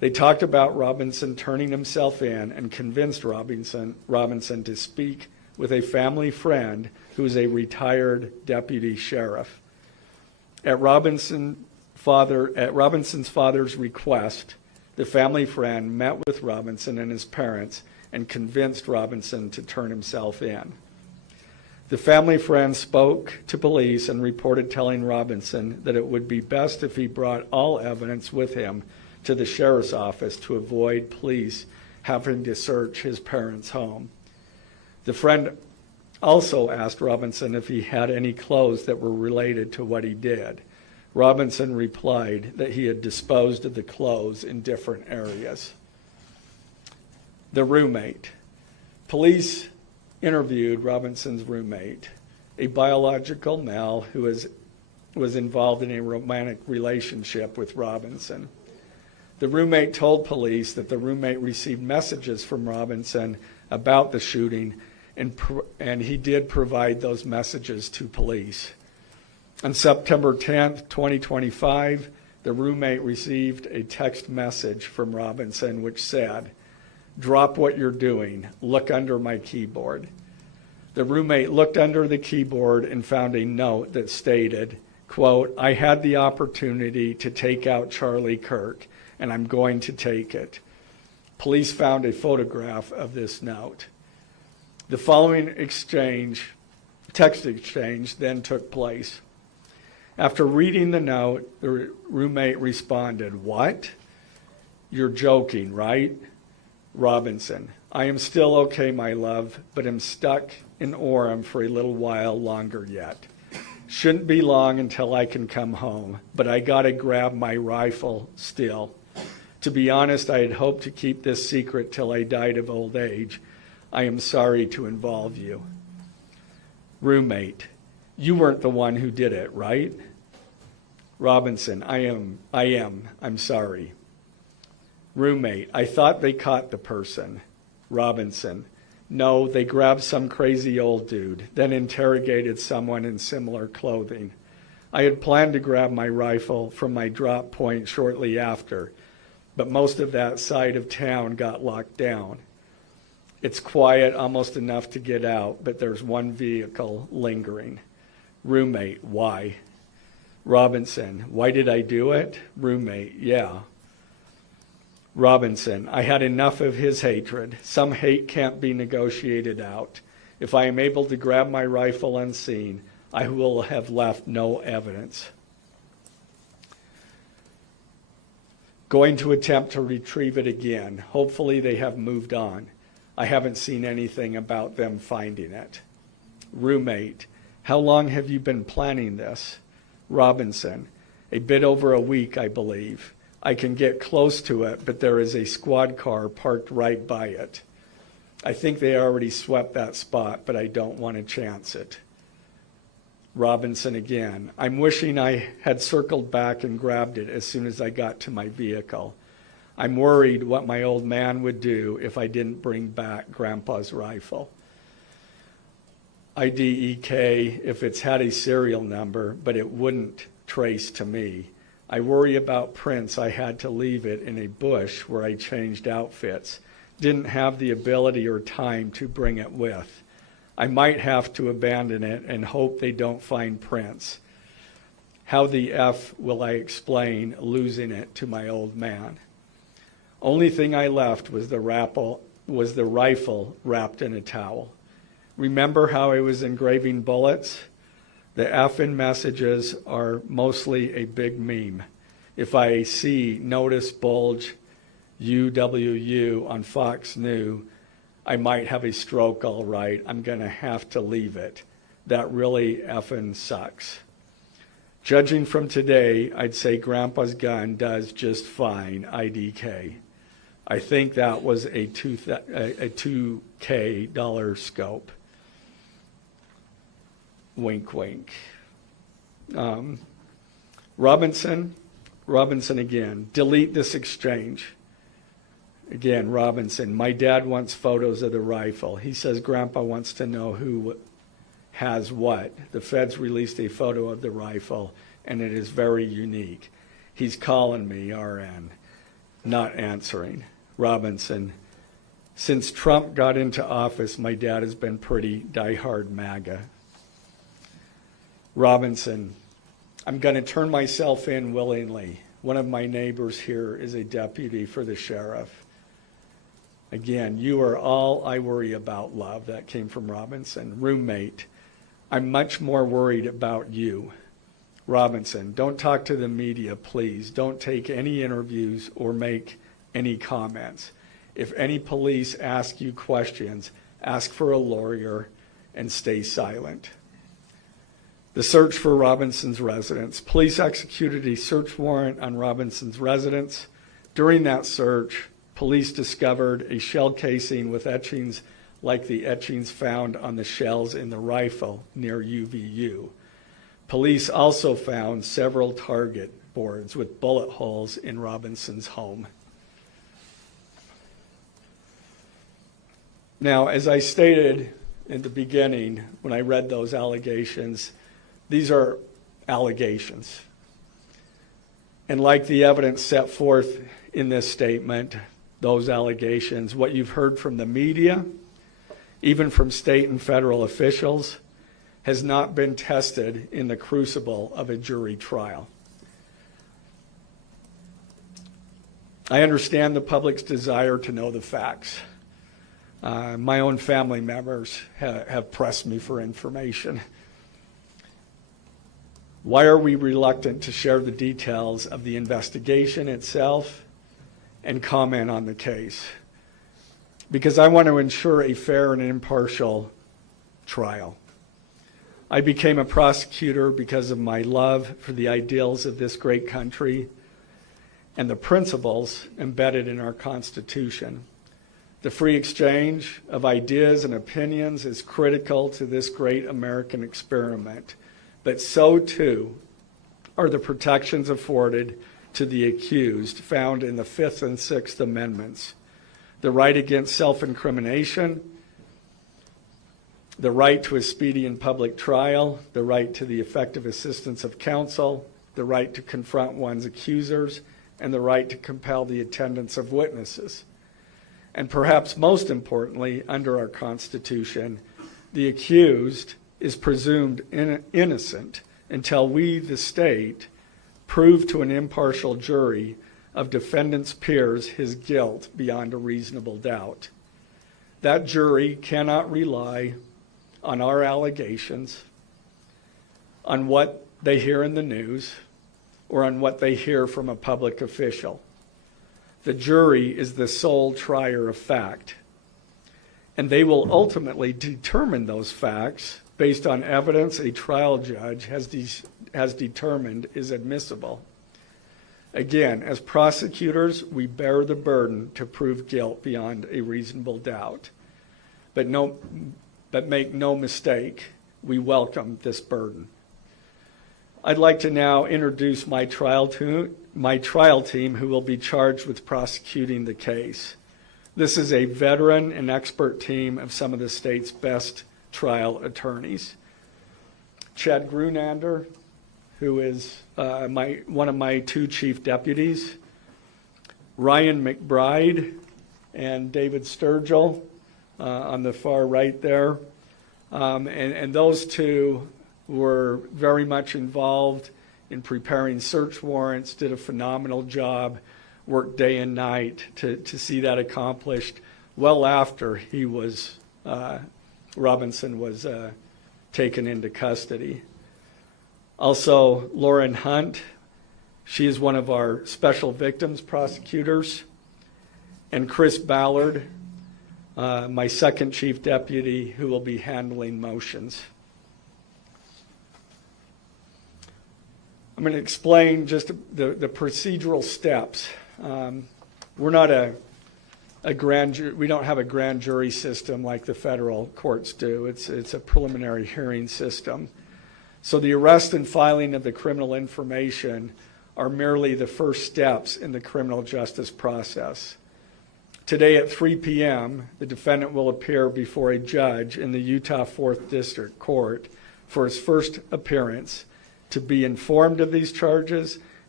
They talked about Robinson turning himself in and convinced Robinson to speak with a family friend who is a retired deputy sheriff. At Robinson's father's request, the family friend met with Robinson and his parents and convinced Robinson to turn himself in. The family friend spoke to police and reported telling Robinson that it would be best if he brought all evidence with him to the sheriff's office to avoid police having to search his parents' home. The friend also asked Robinson if he had any clothes that were related to what he did. Robinson replied that he had disposed of the clothes in different areas. The roommate. Police interviewed Robinson's roommate, a biological male who was involved in a romantic relationship with Robinson. The roommate told police that the roommate received messages from Robinson about the shooting, and he did provide those messages to police. On September 10th, 2025, the roommate received a text message from Robinson which said, "Drop what you're doing. Look under my keyboard." The roommate looked under the keyboard and found a note that stated, quote, "I had the opportunity to take out Charlie Kirk, and I'm going to take it." Police found a photograph of this note. The following text exchange, then took place. After reading the note, the roommate responded, "What? You're joking, right?" Robinson, "I am still okay, my love, but am stuck in Orem for a little while longer yet. Shouldn't be long until I can come home, but I gotta grab my rifle still. To be honest, I had hoped to keep this secret till I died of old age. I am sorry to involve you." Roommate, "You weren't the one who did it, right?" Robinson, I am. I'm sorry." Roommate, "I thought they caught the person." Robinson, "No, they grabbed some crazy old dude, then interrogated someone in similar clothing. I had planned to grab my rifle from my drop point shortly after, but most of that side of town got locked down. It's quiet, almost enough to get out, but there's one vehicle lingering." Roommate, "Why?" Robinson, "Why did I do it?" Roommate, "Yeah." Robinson, "I had enough of his hatred. Some hate can't be negotiated out. If I am able to grab my rifle unseen, I will have left no evidence. Going to attempt to retrieve it again. Hopefully they have moved on. I haven't seen anything about them finding it." Roommate, "How long have you been planning this?" Robinson, "A bit over a week, I believe. I can get close to it, but there is a squad car parked right by it. I think they already swept that spot, but I don't want to chance it." Robinson again, "I'm wishing I had circled back and grabbed it as soon as I got to my vehicle. I'm worried what my old man would do if I didn't bring back Grandpa's rifle. IDEK if it's had a serial number, but it wouldn't trace to me. I worry about prints. I had to leave it in a bush where I changed outfits. Didn't have the ability or time to bring it with. I might have to abandon it and hope they don't find prints. How the F will I explain losing it to my old man? Only thing I left was the rifle wrapped in a towel. Remember how I was engraving bullets? The F in messages are mostly a big meme. If I see notice bulge UWU on Fox News, I might have a stroke all right. I'm going to have to leave it. That really effing sucks. Judging from today, I'd say Grandpa's gun does just fine, IDK. I think that was a $2K scope. Wink, wink. Robinson again. Delete this exchange. Again, Robinson, my dad wants photos of the rifle. He says Grandpa wants to know who has what. The feds released a photo of the rifle, and it is very unique. He's calling me, RN. not answering. Robinson, since Trump got into office, my dad has been pretty diehard MAGA. Robinson, I'm going to turn myself in willingly. One of my neighbors here is a deputy for the sheriff. Again, you are all I worry about, love. That came from Robinson. Roommate, I'm much more worried about you. Robinson, don't talk to the media, please. Don't take any interviews or make any comments. If any police ask you questions, ask for a lawyer and stay silent. The search for Robinson's residence. Police executed a search warrant on Robinson's residence. During that search, police discovered a shell casing with etchings like the etchings found on the shells in the rifle near UVU. Police also found several target boards with bullet holes in Robinson's home. Now, as I stated in the beginning, when I read those allegations, these are allegations. And like the evidence set forth in this statement, those allegations, what you've heard from the media, even from state and federal officials, has not been tested in the crucible of a jury trial. I understand the public's desire to know the facts. My own family members have pressed me for information. Why are we reluctant to share the details of the investigation itself and comment on the case? Because I want to ensure a fair and impartial trial. I became a prosecutor because of my love for the ideals of this great country and the principles embedded in our Constitution. The free exchange of ideas and opinions is critical to this great American experiment, but so too are the protections afforded to the accused found in the Fifth and Sixth Amendments. The right against self-incrimination, the right to a speedy and public trial, the right to the effective assistance of counsel, the right to confront one's accusers, and the right to compel the attendance of witnesses. And perhaps most importantly, under our Constitution, the accused is presumed innocent until we, the state, prove to an impartial jury of defendant's peers his guilt beyond a reasonable doubt. That jury cannot rely on our allegations, on what they hear in the news, or on what they hear from a public official. The jury is the sole trier of fact, and they will ultimately determine those facts based on evidence a trial judge has determined is admissible. Again, as prosecutors, we bear the burden to prove guilt beyond a reasonable doubt. But make no mistake, we welcome this burden. I'd like to now introduce my trial team who will be charged with prosecuting the case. This is a veteran and expert team of some of the state's best trial attorneys. Chad Grunander, who is one of my two chief deputies, Ryan McBride and David Sturgill on the far right there. And those two were very much involved in preparing search warrants, did a phenomenal job, worked day and night to see that accomplished well after he was, Robinson was taken into custody. Also, Lauren Hunt, she is one of our special victims prosecutors, and Chris Ballard, my second chief deputy, who will be handling motions. I'm going to explain just the procedural steps. We're not a grand jury. We don't have a grand jury system like the federal courts do. It's a preliminary hearing system. So the arrest and filing of the criminal information are merely the first steps in the criminal justice process. Today at 3 p.m., the defendant will appear before a judge in the Utah 4th District Court for his first appearance to be informed of these charges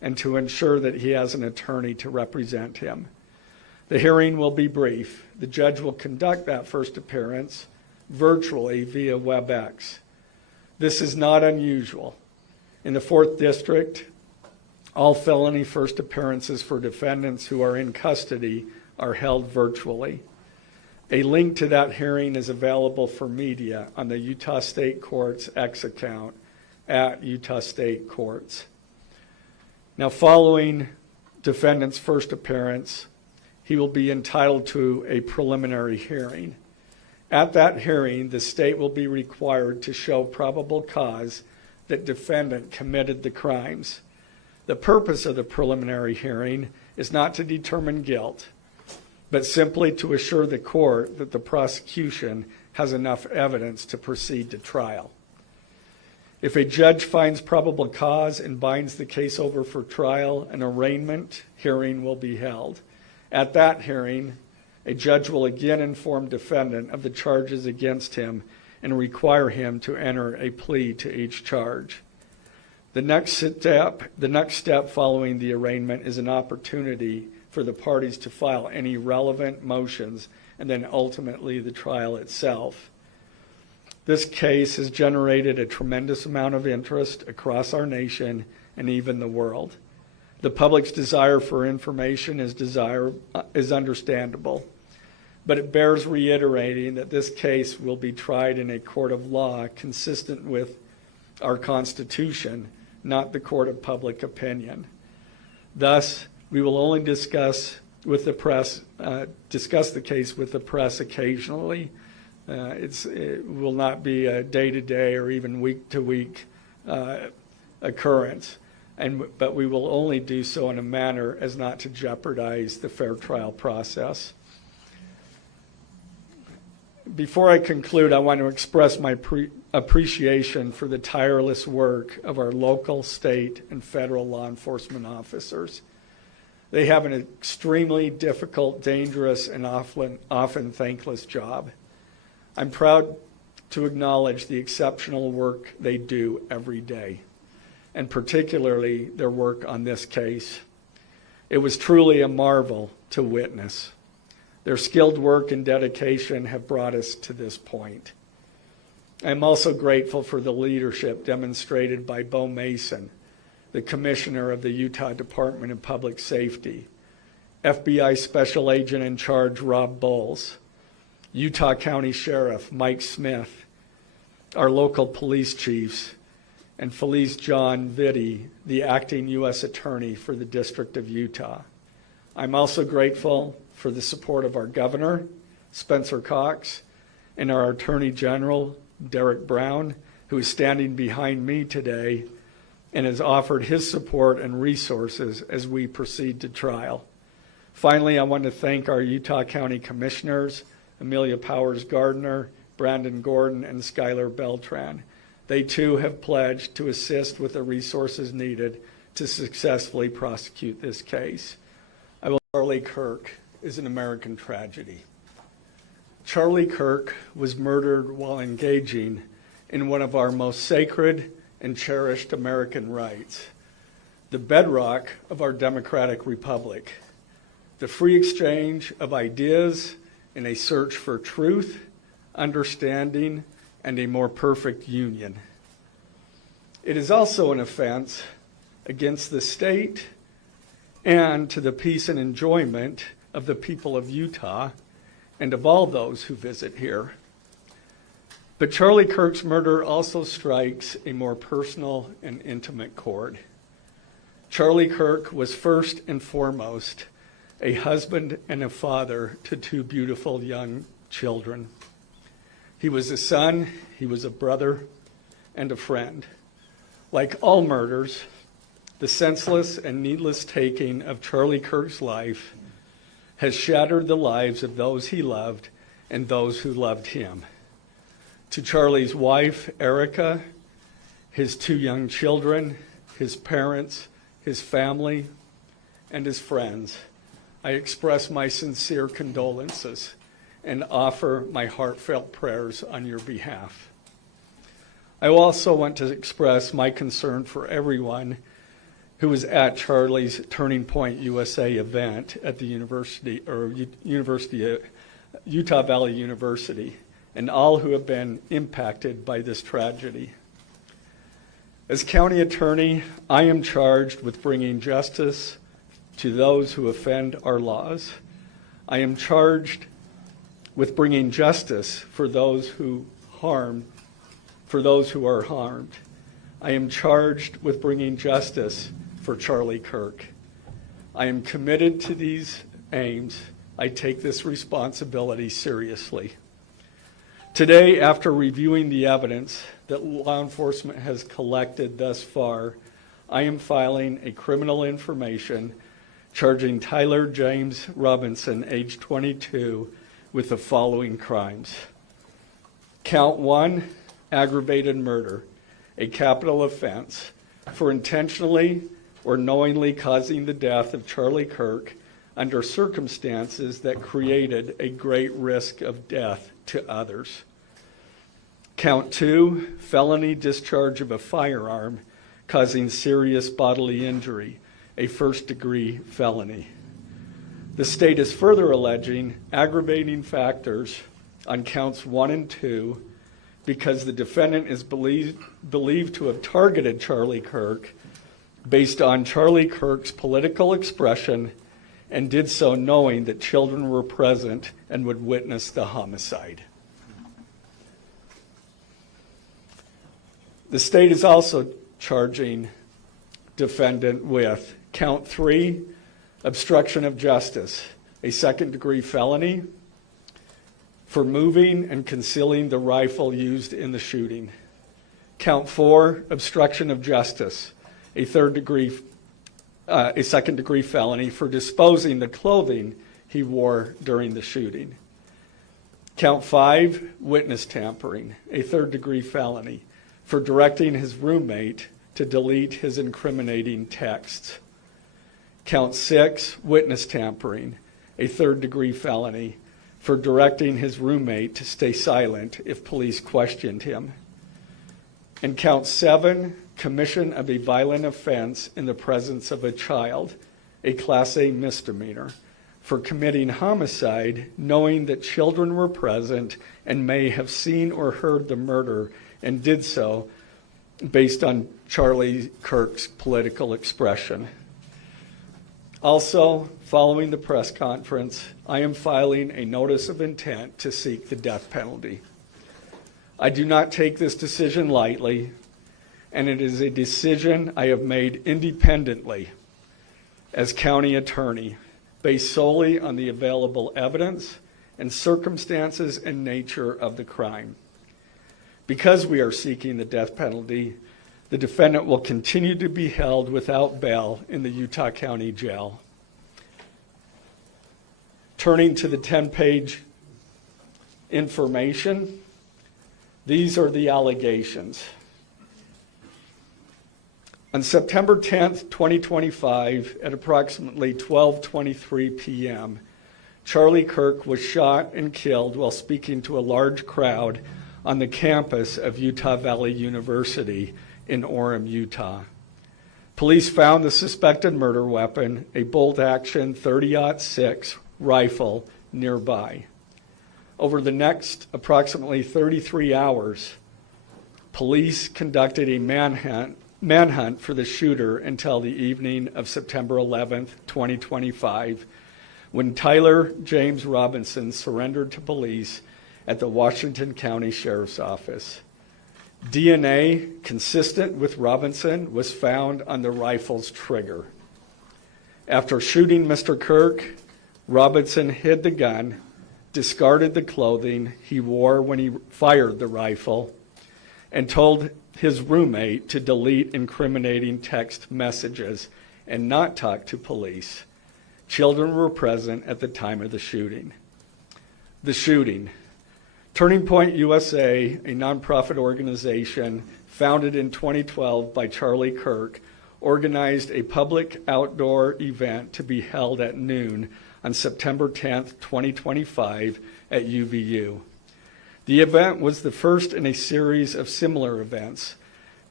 and to ensure that he has an attorney to represent him. The hearing will be brief. The judge will conduct that first appearance virtually via WebEx. This is not unusual. In the 4th District, all felony first appearances for defendants who are in custody are held virtually. A link to that hearing is available for media on the Utah State Courts X account at Utah State Courts. Now, following defendant's first appearance, he will be entitled to a preliminary hearing. At that hearing, the state will be required to show probable cause that defendant committed the crimes. The purpose of the preliminary hearing is not to determine guilt, but simply to assure the court that the prosecution has enough evidence to proceed to trial. If a judge finds probable cause and binds the case over for trial, an arraignment hearing will be held. At that hearing, a judge will again inform defendant of the charges against him and require him to enter a plea to each charge. The next step following the arraignment is an opportunity for the parties to file any relevant motions and then ultimately the trial itself. This case has generated a tremendous amount of interest across our nation and even the world. The public's desire for information is understandable, but it bears reiterating that this case will be tried in a court of law consistent with our Constitution, not the court of public opinion. Thus, we will only discuss the case with the press occasionally. It will not be a day-to-day or even week-to-week occurrence, but we will only do so in a manner as not to jeopardize the fair trial process. Before I conclude, I want to express my appreciation for the tireless work of our local, state, and federal law enforcement officers. They have an extremely difficult, dangerous, and often thankless job. I'm proud to acknowledge the exceptional work they do every day, and particularly their work on this case. It was truly a marvel to witness. Their skilled work and dedication have brought us to this point. I'm also grateful for the leadership demonstrated by Bo Mason, the Commissioner of the Utah Department of Public Safety, FBI Special Agent in Charge Rob Bowles, Utah County Sheriff Mike Smith, our local police chiefs, and Felice John Vitti, the acting U.S. Attorney for the District of Utah. I'm also grateful for the support of our Governor, Spencer Cox, and our Attorney General, Derek Brown, who is standing behind me today and has offered his support and resources as we proceed to trial. Finally, I want to thank our Utah County Commissioners, Amelia Powers Gardner, Brandon Gordon, and Skylar Beltran. They too have pledged to assist with the resources needed to successfully prosecute this case. Charlie Kirk is an American tragedy. Charlie Kirk was murdered while engaging in one of our most sacred and cherished American rights, the bedrock of our democratic republic, the free exchange of ideas in a search for truth, understanding, and a more perfect union. It is also an offense against the state and to the peace and enjoyment of the people of Utah and of all those who visit here. But Charlie Kirk's murder also strikes a more personal and intimate chord. Charlie Kirk was first and foremost a husband and a father to two beautiful young children. He was a son, he was a brother, and a friend. Like all murders, the senseless and needless taking of Charlie Kirk's life has shattered the lives of those he loved and those who loved him. To Charlie's wife, Erica, his two young children, his parents, his family, and his friends, I express my sincere condolences and offer my heartfelt prayers on your behalf. I also want to express my concern for everyone who was at Charlie's Turning Point USA event at the Utah Valley University, and all who have been impacted by this tragedy. As county attorney, I am charged with bringing justice to those who offend our laws. I am charged with bringing justice for those who are harmed. I am charged with bringing justice for Charlie Kirk. I am committed to these aims. I take this responsibility seriously. Today, after reviewing the evidence that law enforcement has collected thus far, I am filing a criminal information charging Tyler James Robinson, age 22, with the following crimes. Count 1, aggravated murder, a capital offense, for intentionally or knowingly causing the death of Charlie Kirk under circumstances that created a great risk of death to others. Count 2, felony discharge of a firearm causing serious bodily injury, a first-degree felony. The state is further alleging aggravating factors on counts 1 and 2 because the defendant is believed to have targeted Charlie Kirk based on Charlie Kirk's political expression and did so knowing that children were present and would witness the homicide. The state is also charging defendant with count 3, obstruction of justice, a second-degree felony for moving and concealing the rifle used in the shooting. Count 4, obstruction of justice, a second-degree felony for disposing the clothing he wore during the shooting. Count 5, witness tampering, a third-degree felony for directing his roommate to delete his incriminating texts. Count 6, witness tampering, a third-degree felony for directing his roommate to stay silent if police questioned him. And count 7, commission of a violent offense in the presence of a child, a Class A misdemeanor, for committing homicide knowing that children were present and may have seen or heard the murder and did so based on Charlie Kirk's political expression. Also, following the press conference, I am filing a notice of intent to seek the death penalty. I do not take this decision lightly, and it is a decision I have made independently as county attorney, based solely on the available evidence and circumstances and nature of the crime. Because we are seeking the death penalty, the defendant will continue to be held without bail in the Utah County Jail. Turning to the 10-page information, these are the allegations. On September 10th, 2025, at approximately 12:23 p.m., Charlie Kirk was shot and killed while speaking to a large crowd on the campus of Utah Valley University in Orem, Utah. Police found the suspected murder weapon, a bolt-action .30-06 rifle, nearby. Over the next approximately 33 hours, police conducted a manhunt for the shooter until the evening of September 11th, 2025, when Tyler James Robinson surrendered to police at the Washington County Sheriff's Office. DNA consistent with Robinson was found on the rifle's trigger. After shooting Mr. Kirk, Robinson hid the gun, discarded the clothing he wore when he fired the rifle, and told his roommate to delete incriminating text messages and not talk to police. Children were present at the time of the shooting. The shooting. Turning Point USA, a nonprofit organization founded in 2012 by Charlie Kirk, organized a public outdoor event to be held at noon on September 10th, 2025 at UVU. The event was the first in a series of similar events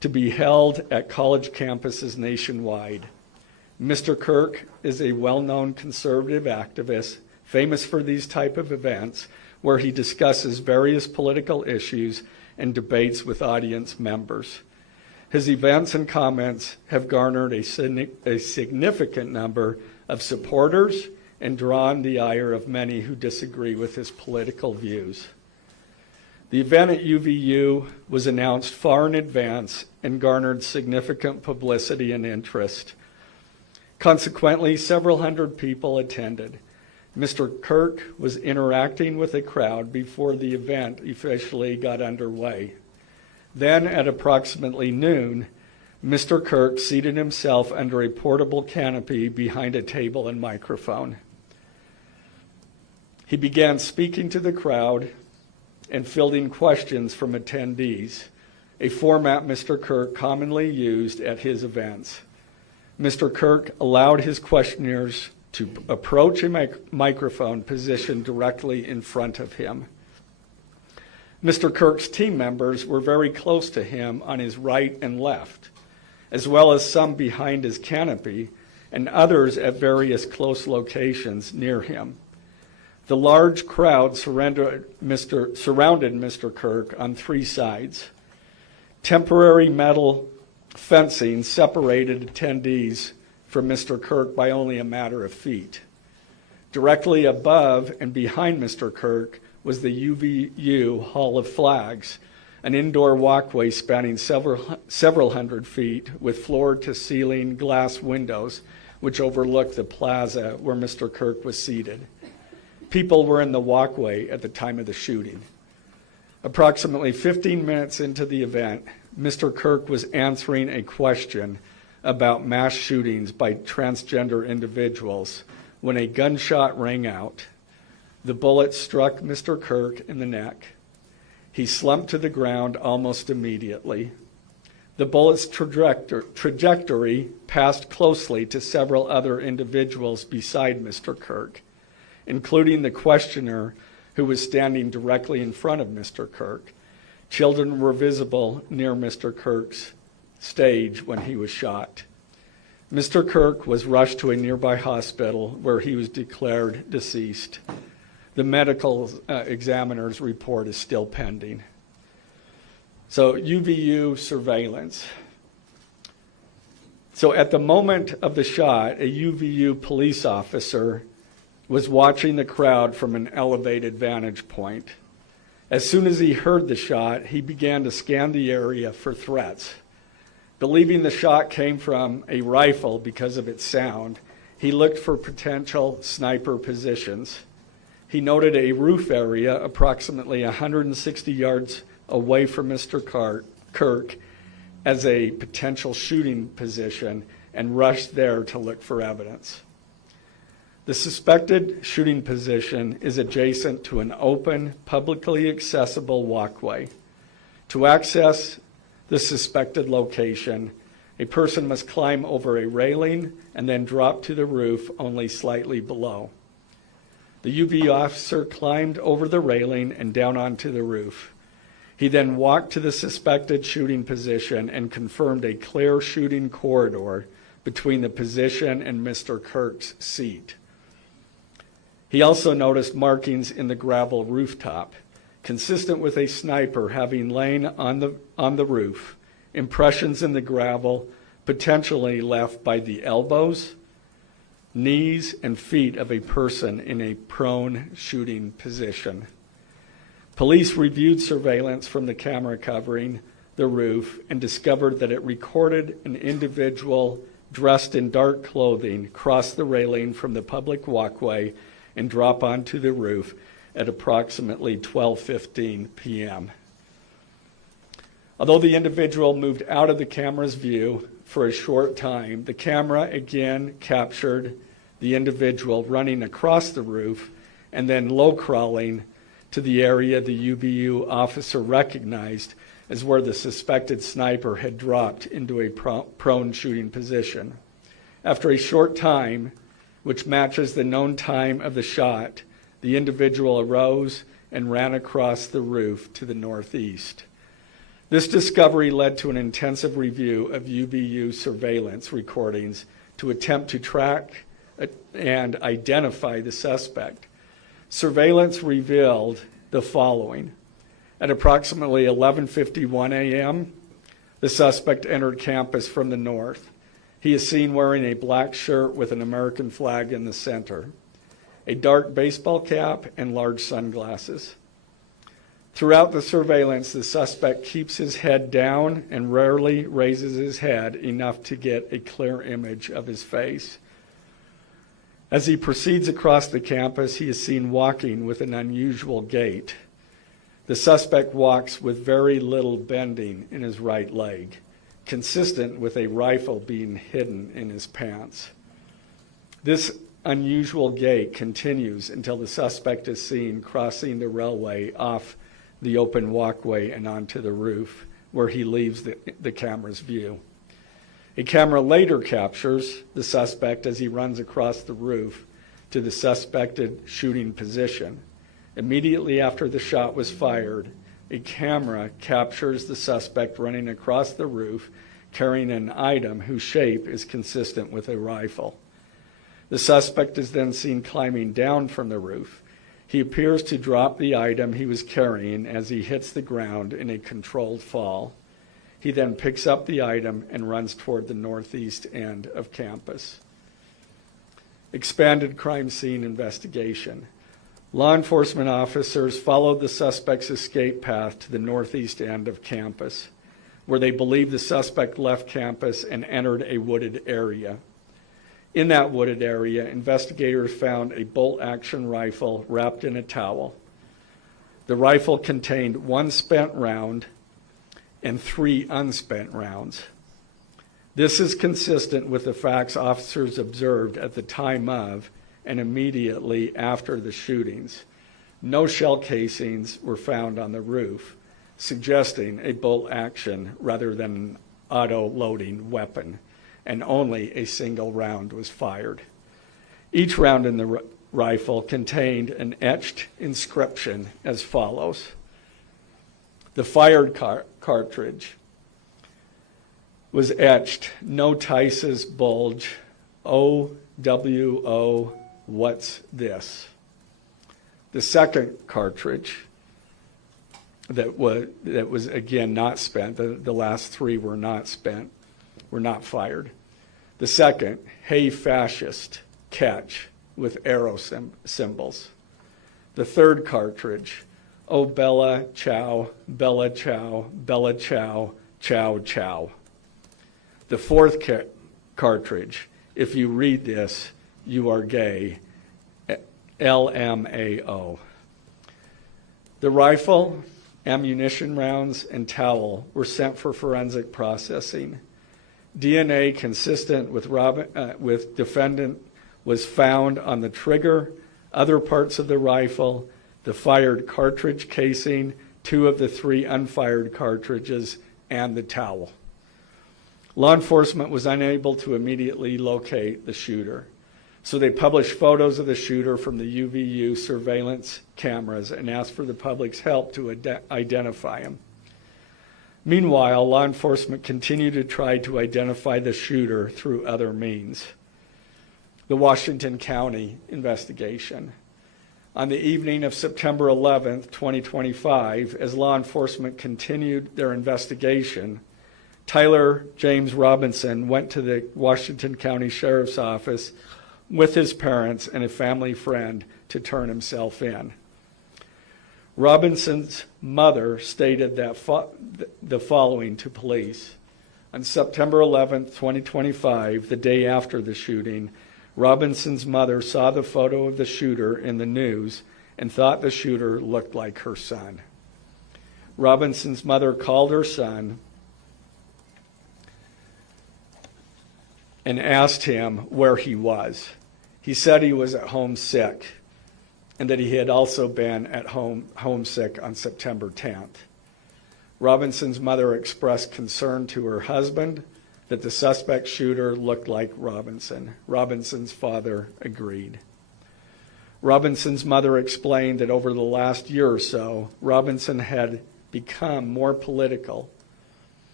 to be held at college campuses nationwide. Mr. Kirk is a well-known conservative activist, famous for these type of events, where he discusses various political issues and debates with audience members. His events and comments have garnered a significant number of supporters and drawn the ire of many who disagree with his political views. The event at UVU was announced far in advance and garnered significant publicity and interest. Consequently, several hundred people attended. Mr. Kirk was interacting with a crowd before the event officially got underway. Then, at approximately noon, Mr. Kirk seated himself under a portable canopy behind a table and microphone. He began speaking to the crowd and fielding questions from attendees, a format Mr. Kirk commonly used at his events. Mr. Kirk allowed his questioners to approach a microphone positioned directly in front of him. Mr. Kirk's team members were very close to him on his right and left, as well as some behind his canopy and others at various close locations near him. The large crowd surrounded Mr. Kirk on three sides. Temporary metal fencing separated attendees from Mr. Kirk by only a matter of feet. Directly above and behind Mr. Kirk was the UVU Hall of Flags, an indoor walkway spanning several hundred feet with floor-to-ceiling glass windows which overlooked the plaza where Mr. Kirk was seated. People were in the walkway at the time of the shooting. Approximately 15 minutes into the event, Mr. Kirk was answering a question about mass shootings by transgender individuals when a gunshot rang out. The bullet struck Mr. Kirk in the neck. He slumped to the ground almost immediately. The bullet's trajectory passed closely to several other individuals beside Mr. Kirk, including the questioner who was standing directly in front of Mr. Kirk. Children were visible near Mr. Kirk's stage when he was shot. Mr. Kirk was rushed to a nearby hospital where he was declared deceased. The medical examiner's report is still pending. So UVU surveillance. So at the moment of the shot, a UVU police officer was watching the crowd from an elevated vantage point. As soon as he heard the shot, he began to scan the area for threats. Believing the shot came from a rifle because of its sound, he looked for potential sniper positions. He noted a roof area approximately 160 yards away from Mr. Kirk as a potential shooting position and rushed there to look for evidence. The suspected shooting position is adjacent to an open, publicly accessible walkway. To access the suspected location, a person must climb over a railing and then drop to the roof only slightly below. The UV officer climbed over the railing and down onto the roof. He then walked to the suspected shooting position and confirmed a clear shooting corridor between the position and Mr. Kirk's seat. He also noticed markings in the gravel rooftop, consistent with a sniper having lain on the roof, impressions in the gravel potentially left by the elbows, knees, and feet of a person in a prone shooting position. Police reviewed surveillance from the camera covering the roof and discovered that it recorded an individual dressed in dark clothing cross the railing from the public walkway and drop onto the roof at approximately 12:15 p.m. Although the individual moved out of the camera's view for a short time, the camera again captured the individual running across the roof and then low crawling to the area the UVU officer recognized as where the suspected sniper had dropped into a prone shooting position. After a short time, which matches the known time of the shot, the individual arose and ran across the roof to the northeast. This discovery led to an intensive review of UBU surveillance recordings to attempt to track and identify the suspect. Surveillance revealed the following. At approximately 11:51 a.m., the suspect entered campus from the north. He is seen wearing a black shirt with an American flag in the center, a dark baseball cap, and large sunglasses. Throughout the surveillance, the suspect keeps his head down and rarely raises his head enough to get a clear image of his face. As he proceeds across the campus, he is seen walking with an unusual gait. The suspect walks with very little bending in his right leg, consistent with a rifle being hidden in his pants. This unusual gait continues until the suspect is seen crossing the railway off the open walkway and onto the roof, where he leaves the camera's view. A camera later captures the suspect as he runs across the roof to the suspected shooting position. Immediately after the shot was fired, a camera captures the suspect running across the roof carrying an item whose shape is consistent with a rifle. The suspect is then seen climbing down from the roof. He appears to drop the item he was carrying as he hits the ground in a controlled fall. He then picks up the item and runs toward the northeast end of campus. Expanded crime scene investigation. Law enforcement officers followed the suspect's escape path to the northeast end of campus, where they believe the suspect left campus and entered a wooded area. In that wooded area, investigators found a bolt-action rifle wrapped in a towel. The rifle contained 1 spent round and 3 unspent rounds. This is consistent with the facts officers observed at the time of and immediately after the shootings. No shell casings were found on the roof, suggesting a bolt action rather than an auto-loading weapon, and only a single round was fired. Each round in the rifle contained an etched inscription as follows. The fired cartridge was etched, "No Tice's bulge, OWO, what's this?" The second cartridge that was again not spent, the last 3 were not spent, were not fired. The second, "Hey fascist, catch," with arrow symbols. The third cartridge, "Oh Bella Chow, Bella Chow, Bella Chow, Chow Chow." The fourth cartridge, "If you read this, you are gay, LMAO." The rifle, ammunition rounds, and towel were sent for forensic processing. DNA consistent with defendant was found on the trigger, other parts of the rifle, the fired cartridge casing, 2 of the 3 unfired cartridges, and the towel. Law enforcement was unable to immediately locate the shooter, so they published photos of the shooter from the UVU surveillance cameras and asked for the public's help to identify him. Meanwhile, law enforcement continued to try to identify the shooter through other means. The Washington County investigation. On the evening of September 11th, 2025, as law enforcement continued their investigation, Tyler James Robinson went to the Washington County Sheriff's Office with his parents and a family friend to turn himself in. Robinson's mother stated that the following to police. On September 11th, 2025, the day after the shooting, Robinson's mother saw the photo of the shooter in the news and thought the shooter looked like her son. Robinson's mother called her son and asked him where he was. He said he was at home sick and that he had also been at home homesick on September 10th. Robinson's mother expressed concern to her husband that the suspect shooter looked like Robinson. Robinson's father agreed. Robinson's mother explained that over the last year or so, Robinson had become more political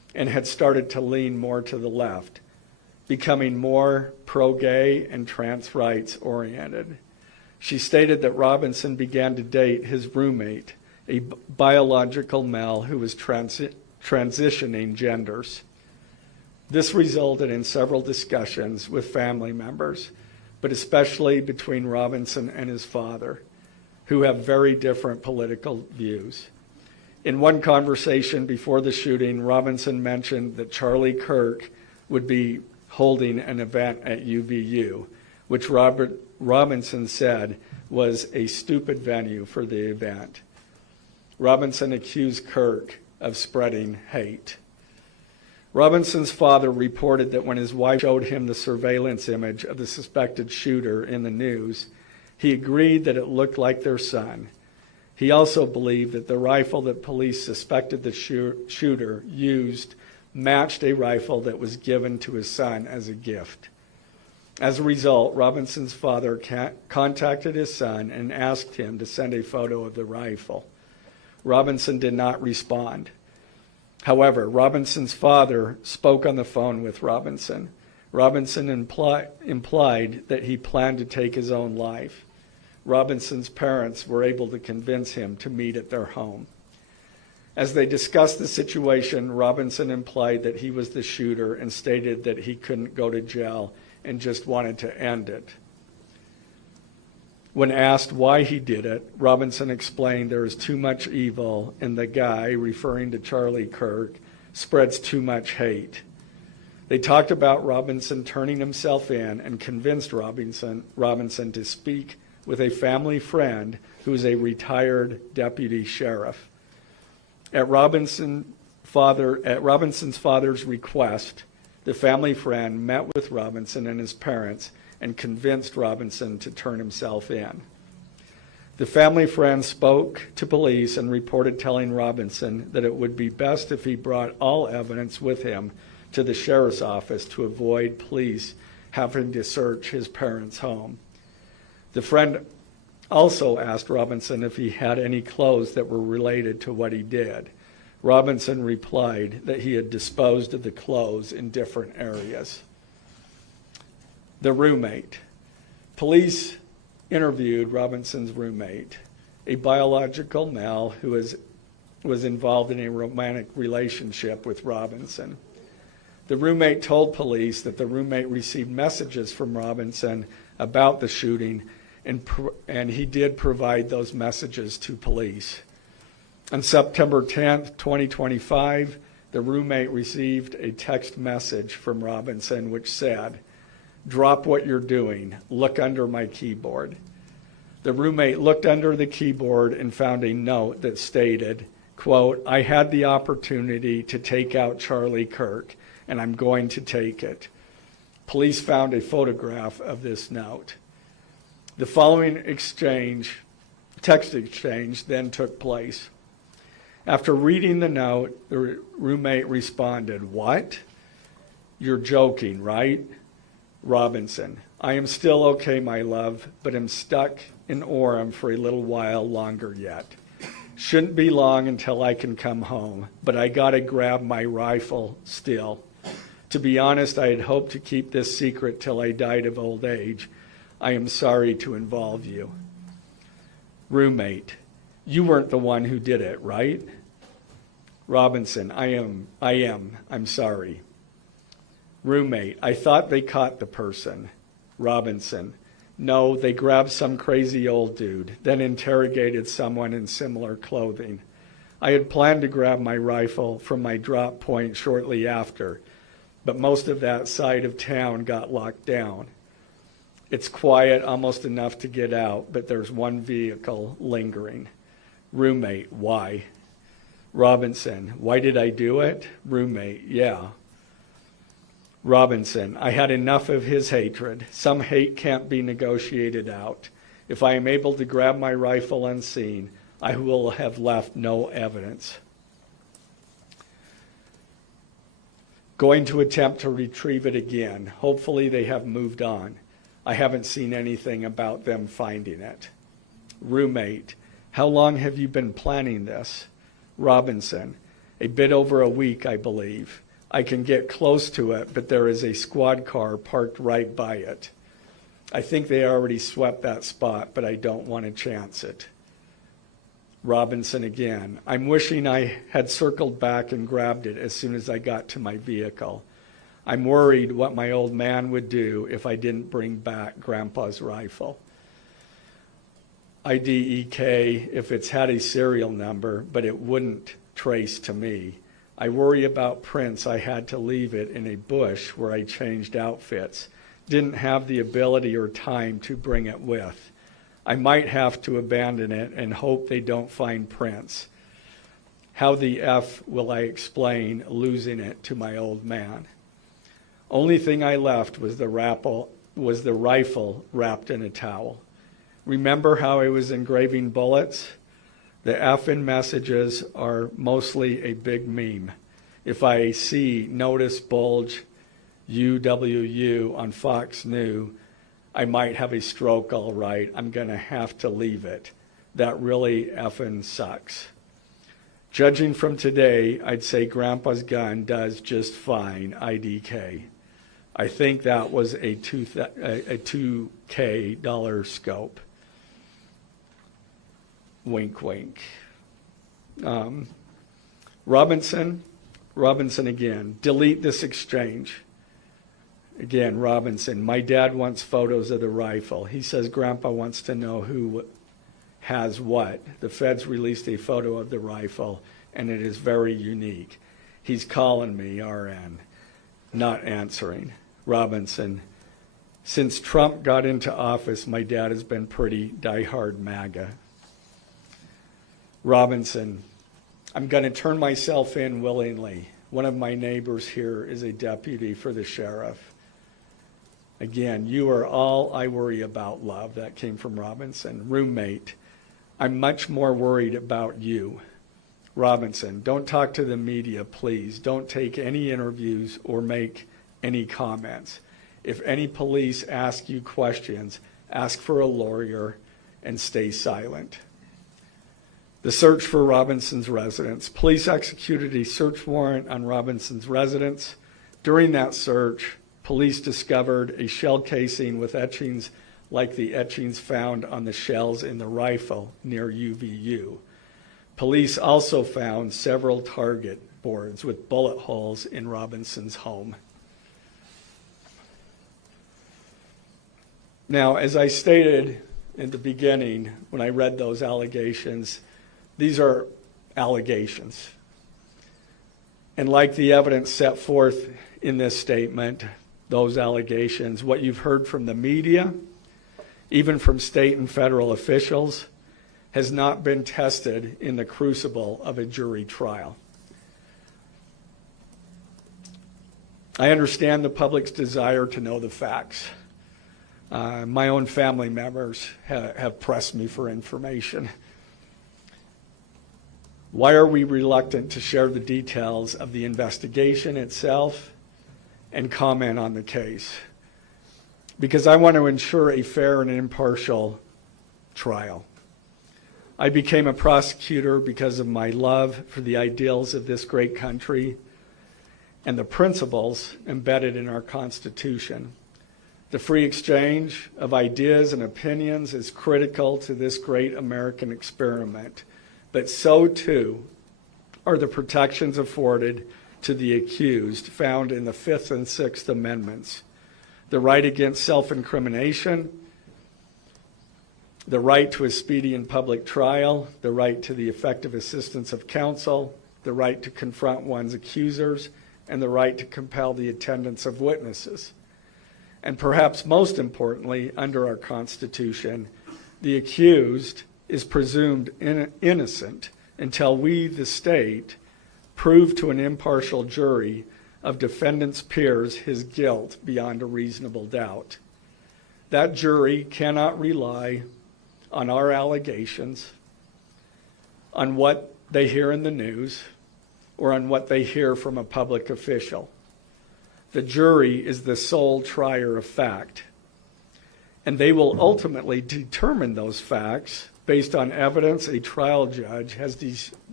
and had started to lean more to the left, becoming more pro-gay and trans rights oriented. She stated that Robinson began to date his roommate, a biological male who was transitioning genders. This resulted in several discussions with family members, but especially between Robinson and his father, who have very different political views. In one conversation before the shooting, Robinson mentioned that Charlie Kirk would be holding an event at UVU, which Robinson said was a stupid venue for the event. Robinson accused Kirk of spreading hate. Robinson's father reported that when his wife showed him the surveillance image of the suspected shooter in the news, he agreed that it looked like their son. He also believed that the rifle that police suspected the shooter used matched a rifle that was given to his son as a gift. As a result, Robinson's father contacted his son and asked him to send a photo of the rifle. Robinson did not respond. However, Robinson's father spoke on the phone with Robinson. Robinson implied that he planned to take his own life. Robinson's parents were able to convince him to meet at their home. As they discussed the situation, Robinson implied that he was the shooter and stated that he couldn't go to jail and just wanted to end it. When asked why he did it, Robinson explained there is too much evil and the guy, referring to Charlie Kirk, spreads too much hate. They talked about Robinson turning himself in and convinced Robinson to speak with a family friend who is a retired deputy sheriff. At Robinson's father's request, the family friend met with Robinson and his parents and convinced Robinson to turn himself in. The family friend spoke to police and reported telling Robinson that it would be best if he brought all evidence with him to the sheriff's office to avoid police having to search his parents' home. The friend also asked Robinson if he had any clothes that were related to what he did. Robinson replied that he had disposed of the clothes in different areas. The roommate. Police interviewed Robinson's roommate, a biological male who was involved in a romantic relationship with Robinson. The roommate told police that the roommate received messages from Robinson about the shooting, and he did provide those messages to police. On September 10th, 2025, the roommate received a text message from Robinson which said, "Drop what you're doing. Look under my keyboard." The roommate looked under the keyboard and found a note that stated, quote, "I had the opportunity to take out Charlie Kirk, and I'm going to take it." Police found a photograph of this note. The following text exchange, then took place. After reading the note, the roommate responded, "What? You're joking, right?" Robinson, "I am still okay, my love, but am stuck in Orem for a little while longer yet. Shouldn't be long until I can come home, but I gotta grab my rifle still. To be honest, I had hoped to keep this secret till I died of old age. I am sorry to involve you." Roommate, "You weren't the one who did it, right?" Robinson, I am. I'm sorry." Roommate, "I thought they caught the person." Robinson, "No, they grabbed some crazy old dude, then interrogated someone in similar clothing. I had planned to grab my rifle from my drop point shortly after, but most of that side of town got locked down. It's quiet, almost enough to get out, but there's one vehicle lingering." Roommate, "Why?" Robinson, "Why did I do it?" Roommate, "Yeah." Robinson, "I had enough of his hatred. Some hate can't be negotiated out. If I am able to grab my rifle unseen, I will have left no evidence. Going to attempt to retrieve it again. Hopefully they have moved on. I haven't seen anything about them finding it." Roommate, "How long have you been planning this?" Robinson, A bit over a week, I believe. I can get close to it, but there is a squad car parked right by it. I think they already swept that spot, but I don't want to chance it. Robinson again. I'm wishing I had circled back and grabbed it as soon as I got to my vehicle. I'm worried what my old man would do if I didn't bring back Grandpa's rifle. IDEK if it's had a serial number, but it wouldn't trace to me. I worry about prints. I had to leave it in a bush where I changed outfits. Didn't have the ability or time to bring it with. I might have to abandon it and hope they don't find prints. How the F will I explain losing it to my old man? Only thing I left was the rifle wrapped in a towel. Remember how I was engraving bullets? The F in messages are mostly a big meme. If I see notice bulge UWU on Fox News, I might have a stroke all right. I'm going to have to leave it. That really effing sucks. Judging from today, I'd say Grandpa's gun does just fine, IDK. I think that was a $2K dollar scope. Wink, wink. Robinson again. Delete this exchange. Again, Robinson, my dad wants photos of the rifle. He says Grandpa wants to know who has what. The feds released a photo of the rifle, and it is very unique. He's calling me, RN, not answering. Robinson, since Trump got into office, my dad has been pretty diehard MAGA. Robinson, I'm going to turn myself in willingly. One of my neighbors here is a deputy for the sheriff. Again, you are all I worry about, love. That came from Robinson. Roommate, I'm much more worried about you. Robinson, don't talk to the media, please. Don't take any interviews or make any comments. If any police ask you questions, ask for a lawyer and stay silent. The search for Robinson's residence. Police executed a search warrant on Robinson's residence. During that search, police discovered a shell casing with etchings like the etchings found on the shells in the rifle near UVU. Police also found several target boards with bullet holes in Robinson's home. Now, as I stated in the beginning when I read those allegations, these are allegations. And like the evidence set forth in this statement, those allegations, what you've heard from the media, even from state and federal officials, has not been tested in the crucible of a jury trial. I understand the public's desire to know the facts. My own family members have pressed me for information. Why are we reluctant to share the details of the investigation itself and comment on the case? Because I want to ensure a fair and impartial trial. I became a prosecutor because of my love for the ideals of this great country and the principles embedded in our Constitution. The free exchange of ideas and opinions is critical to this great American experiment, but so too are the protections afforded to the accused found in the Fifth and Sixth Amendments. The right against self-incrimination, the right to a speedy and public trial, the right to the effective assistance of counsel, the right to confront one's accusers, and the right to compel the attendance of witnesses. And perhaps most importantly, under our Constitution, the accused is presumed innocent until we, the state, prove to an impartial jury of defendant's peers his guilt beyond a reasonable doubt. That jury cannot rely on our allegations, on what they hear in the news, or on what they hear from a public official. The jury is the sole trier of fact, and they will ultimately determine those facts based on evidence a trial judge has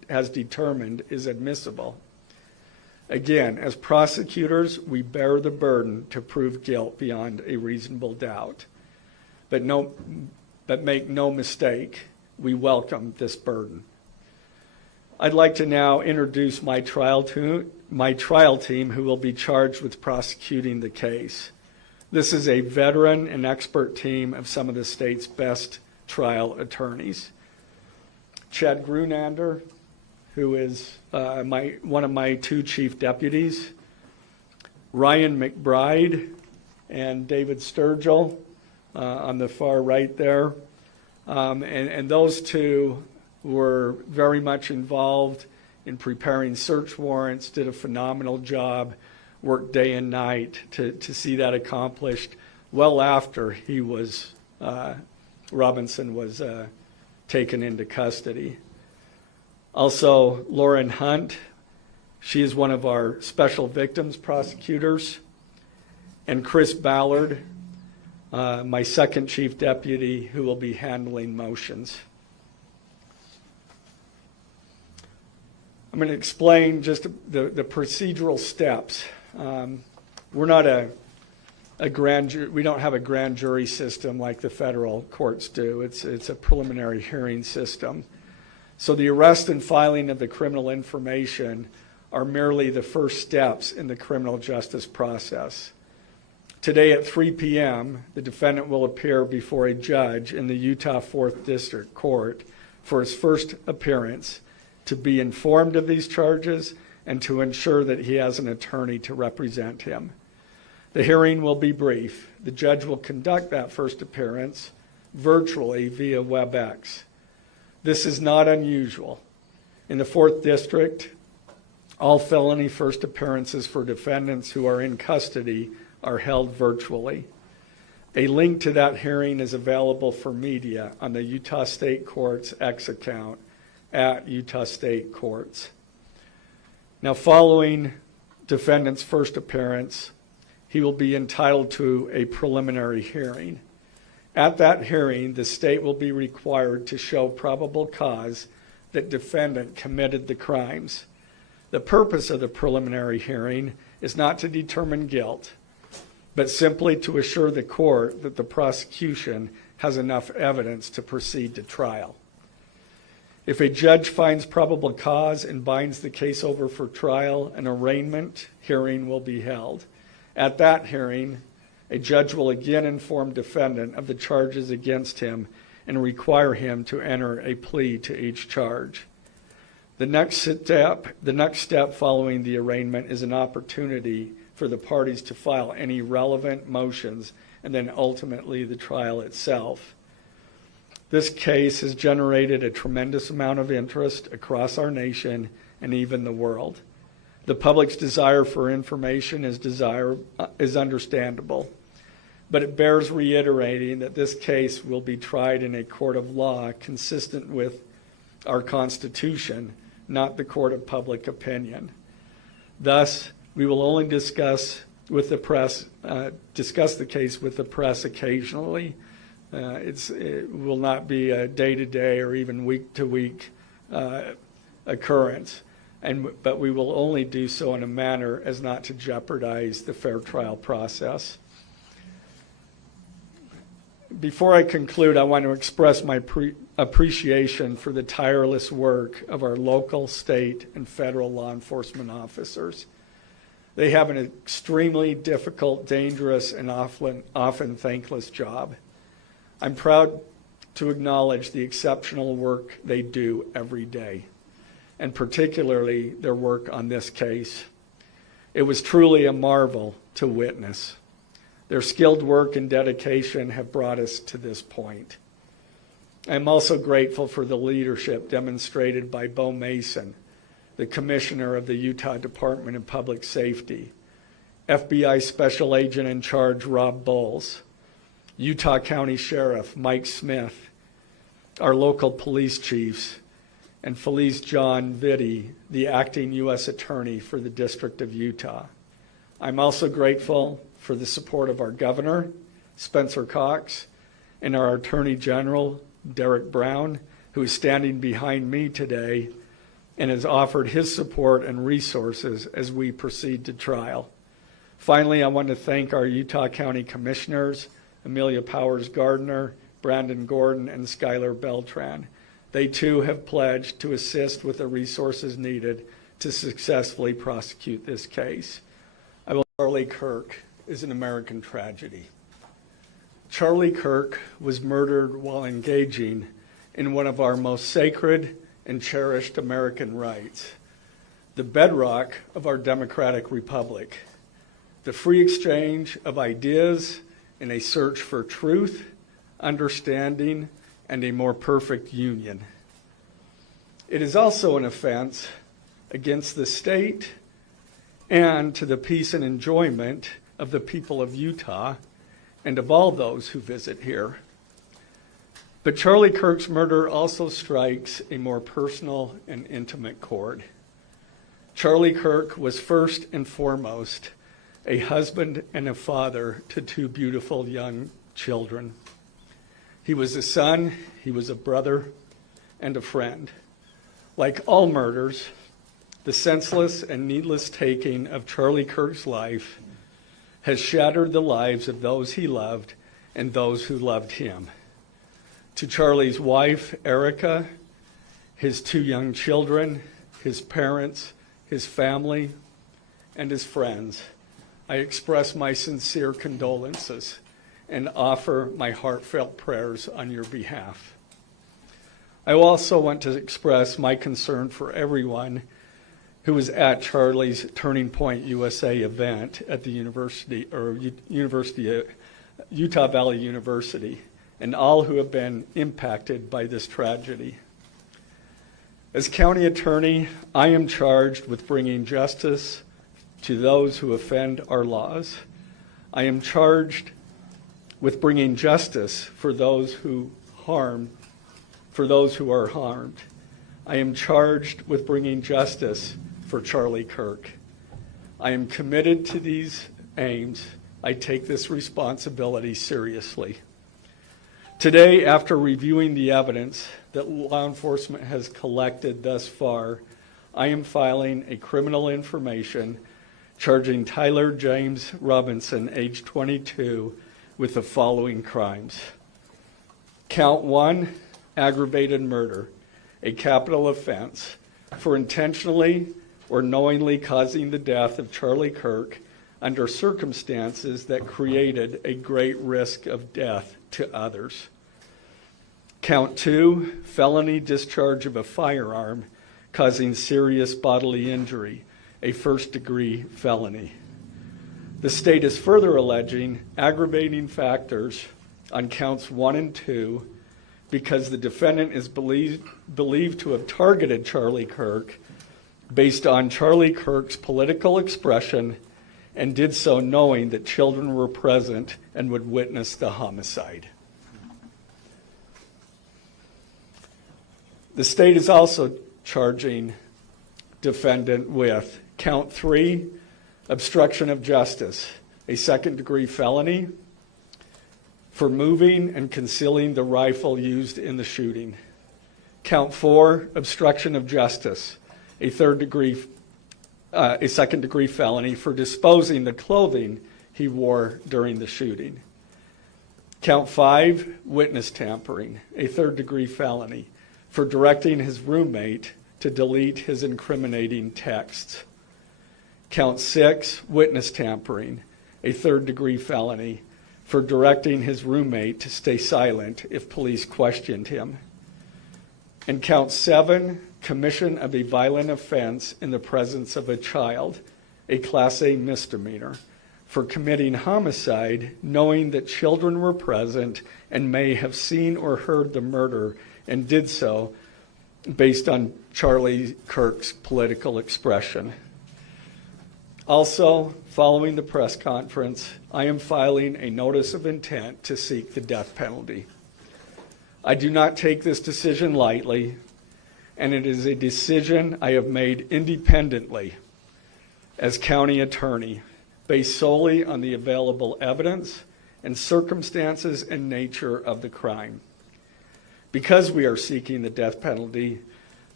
has determined is admissible. Again, as prosecutors, we bear the burden to prove guilt beyond a reasonable doubt. But make no mistake, we welcome this burden. I'd like to now introduce my trial team who will be charged with prosecuting the case. This is a veteran and expert team of some of the state's best trial attorneys. Chad Grunander, who is one of my two chief deputies, Ryan McBride and David Sturgill on the far right there. And those two were very much involved in preparing search warrants, did a phenomenal job, worked day and night to see that accomplished well after he was, Robinson was taken into custody. Also, Lauren Hunt, she is one of our special victims prosecutors, and Chris Ballard, my second chief deputy, who will be handling motions. I'm going to explain just the procedural steps. We're not a grand jury. We don't have a grand jury system like the federal courts do. It's a preliminary hearing system. So the arrest and filing of the criminal information are merely the first steps in the criminal justice process. Today at 3 p.m., the defendant will appear before a judge in the Utah 4th District Court for his first appearance to be informed of these charges and to ensure that he has an attorney to represent him. The hearing will be brief. The judge will conduct that first appearance virtually via WebEx. This is not unusual. In the 4th District, all felony first appearances for defendants who are in custody are held virtually. A link to that hearing is available for media on the Utah State Courts X account at Utah State Courts. Now, following defendant's first appearance, he will be entitled to a preliminary hearing. At that hearing, the state will be required to show probable cause that defendant committed the crimes. The purpose of the preliminary hearing is not to determine guilt, but simply to assure the court that the prosecution has enough evidence to proceed to trial. If a judge finds probable cause and binds the case over for trial, an arraignment hearing will be held. At that hearing, a judge will again inform defendant of the charges against him and require him to enter a plea to each charge. The next step following the arraignment is an opportunity for the parties to file any relevant motions and then ultimately the trial itself. This case has generated a tremendous amount of interest across our nation and even the world. The public's desire for information is understandable, but it bears reiterating that this case will be tried in a court of law consistent with our Constitution, not the court of public opinion. Thus, we will only discuss the case with the press occasionally. It will not be a day-to-day or even week-to-week occurrence, but we will only do so in a manner as not to jeopardize the fair trial process. Before I conclude, I want to express my appreciation for the tireless work of our local, state, and federal law enforcement officers. They have an extremely difficult, dangerous, and often thankless job. I'm proud to acknowledge the exceptional work they do every day, and particularly their work on this case. It was truly a marvel to witness. Their skilled work and dedication have brought us to this point. I'm also grateful for the leadership demonstrated by Bo Mason, the Commissioner of the Utah Department of Public Safety, FBI Special Agent in Charge Rob Bowles, Utah County Sheriff Mike Smith, our local police chiefs, and Felice John Vitti, the acting U.S. Attorney for the District of Utah. I'm also grateful for the support of our Governor, Spencer Cox, and our Attorney General, Derek Brown, who is standing behind me today and has offered his support and resources as we proceed to trial. Finally, I want to thank our Utah County Commissioners, Amelia Powers Gardner, Brandon Gordon, and Skylar Beltran. They too have pledged to assist with the resources needed to successfully prosecute this case. Charlie Kirk is an American tragedy. Charlie Kirk was murdered while engaging in one of our most sacred and cherished American rights, the bedrock of our democratic republic, the free exchange of ideas in a search for truth, understanding, and a more perfect union. It is also an offense against the state and to the peace and enjoyment of the people of Utah and of all those who visit here. But Charlie Kirk's murder also strikes a more personal and intimate chord. Charlie Kirk was first and foremost a husband and a father to two beautiful young children. He was a son, he was a brother, and a friend. Like all murders, the senseless and needless taking of Charlie Kirk's life has shattered the lives of those he loved and those who loved him. To Charlie's wife, Erica, his two young children, his parents, his family, and his friends, I express my sincere condolences and offer my heartfelt prayers on your behalf. I also want to express my concern for everyone who was at Charlie's Turning Point USA event at the Utah Valley University, and all who have been impacted by this tragedy. As county attorney, I am charged with bringing justice to those who offend our laws. I am charged with bringing justice for those who are harmed. I am charged with bringing justice for Charlie Kirk. I am committed to these aims. I take this responsibility seriously. Today, after reviewing the evidence that law enforcement has collected thus far, I am filing a criminal information charging Tyler James Robinson, age 22, with the following crimes. Count 1, aggravated murder, a capital offense, for intentionally or knowingly causing the death of Charlie Kirk under circumstances that created a great risk of death to others. Count 2, felony discharge of a firearm causing serious bodily injury, a first-degree felony. The state is further alleging aggravating factors on counts 1 and 2 because the defendant is believed to have targeted Charlie Kirk based on Charlie Kirk's political expression and did so knowing that children were present and would witness the homicide. The state is also charging defendant with count 3, obstruction of justice, a second-degree felony for moving and concealing the rifle used in the shooting. Count 4, obstruction of justice, a second-degree felony for disposing the clothing he wore during the shooting. Count 5, witness tampering, a third-degree felony for directing his roommate to delete his incriminating texts. Count 6, witness tampering, a third-degree felony for directing his roommate to stay silent if police questioned him. And count 7, commission of a violent offense in the presence of a child, a Class A misdemeanor, for committing homicide knowing that children were present and may have seen or heard the murder and did so based on Charlie Kirk's political expression. Also, following the press conference, I am filing a notice of intent to seek the death penalty. I do not take this decision lightly, and it is a decision I have made independently as county attorney, based solely on the available evidence and circumstances and nature of the crime. Because we are seeking the death penalty,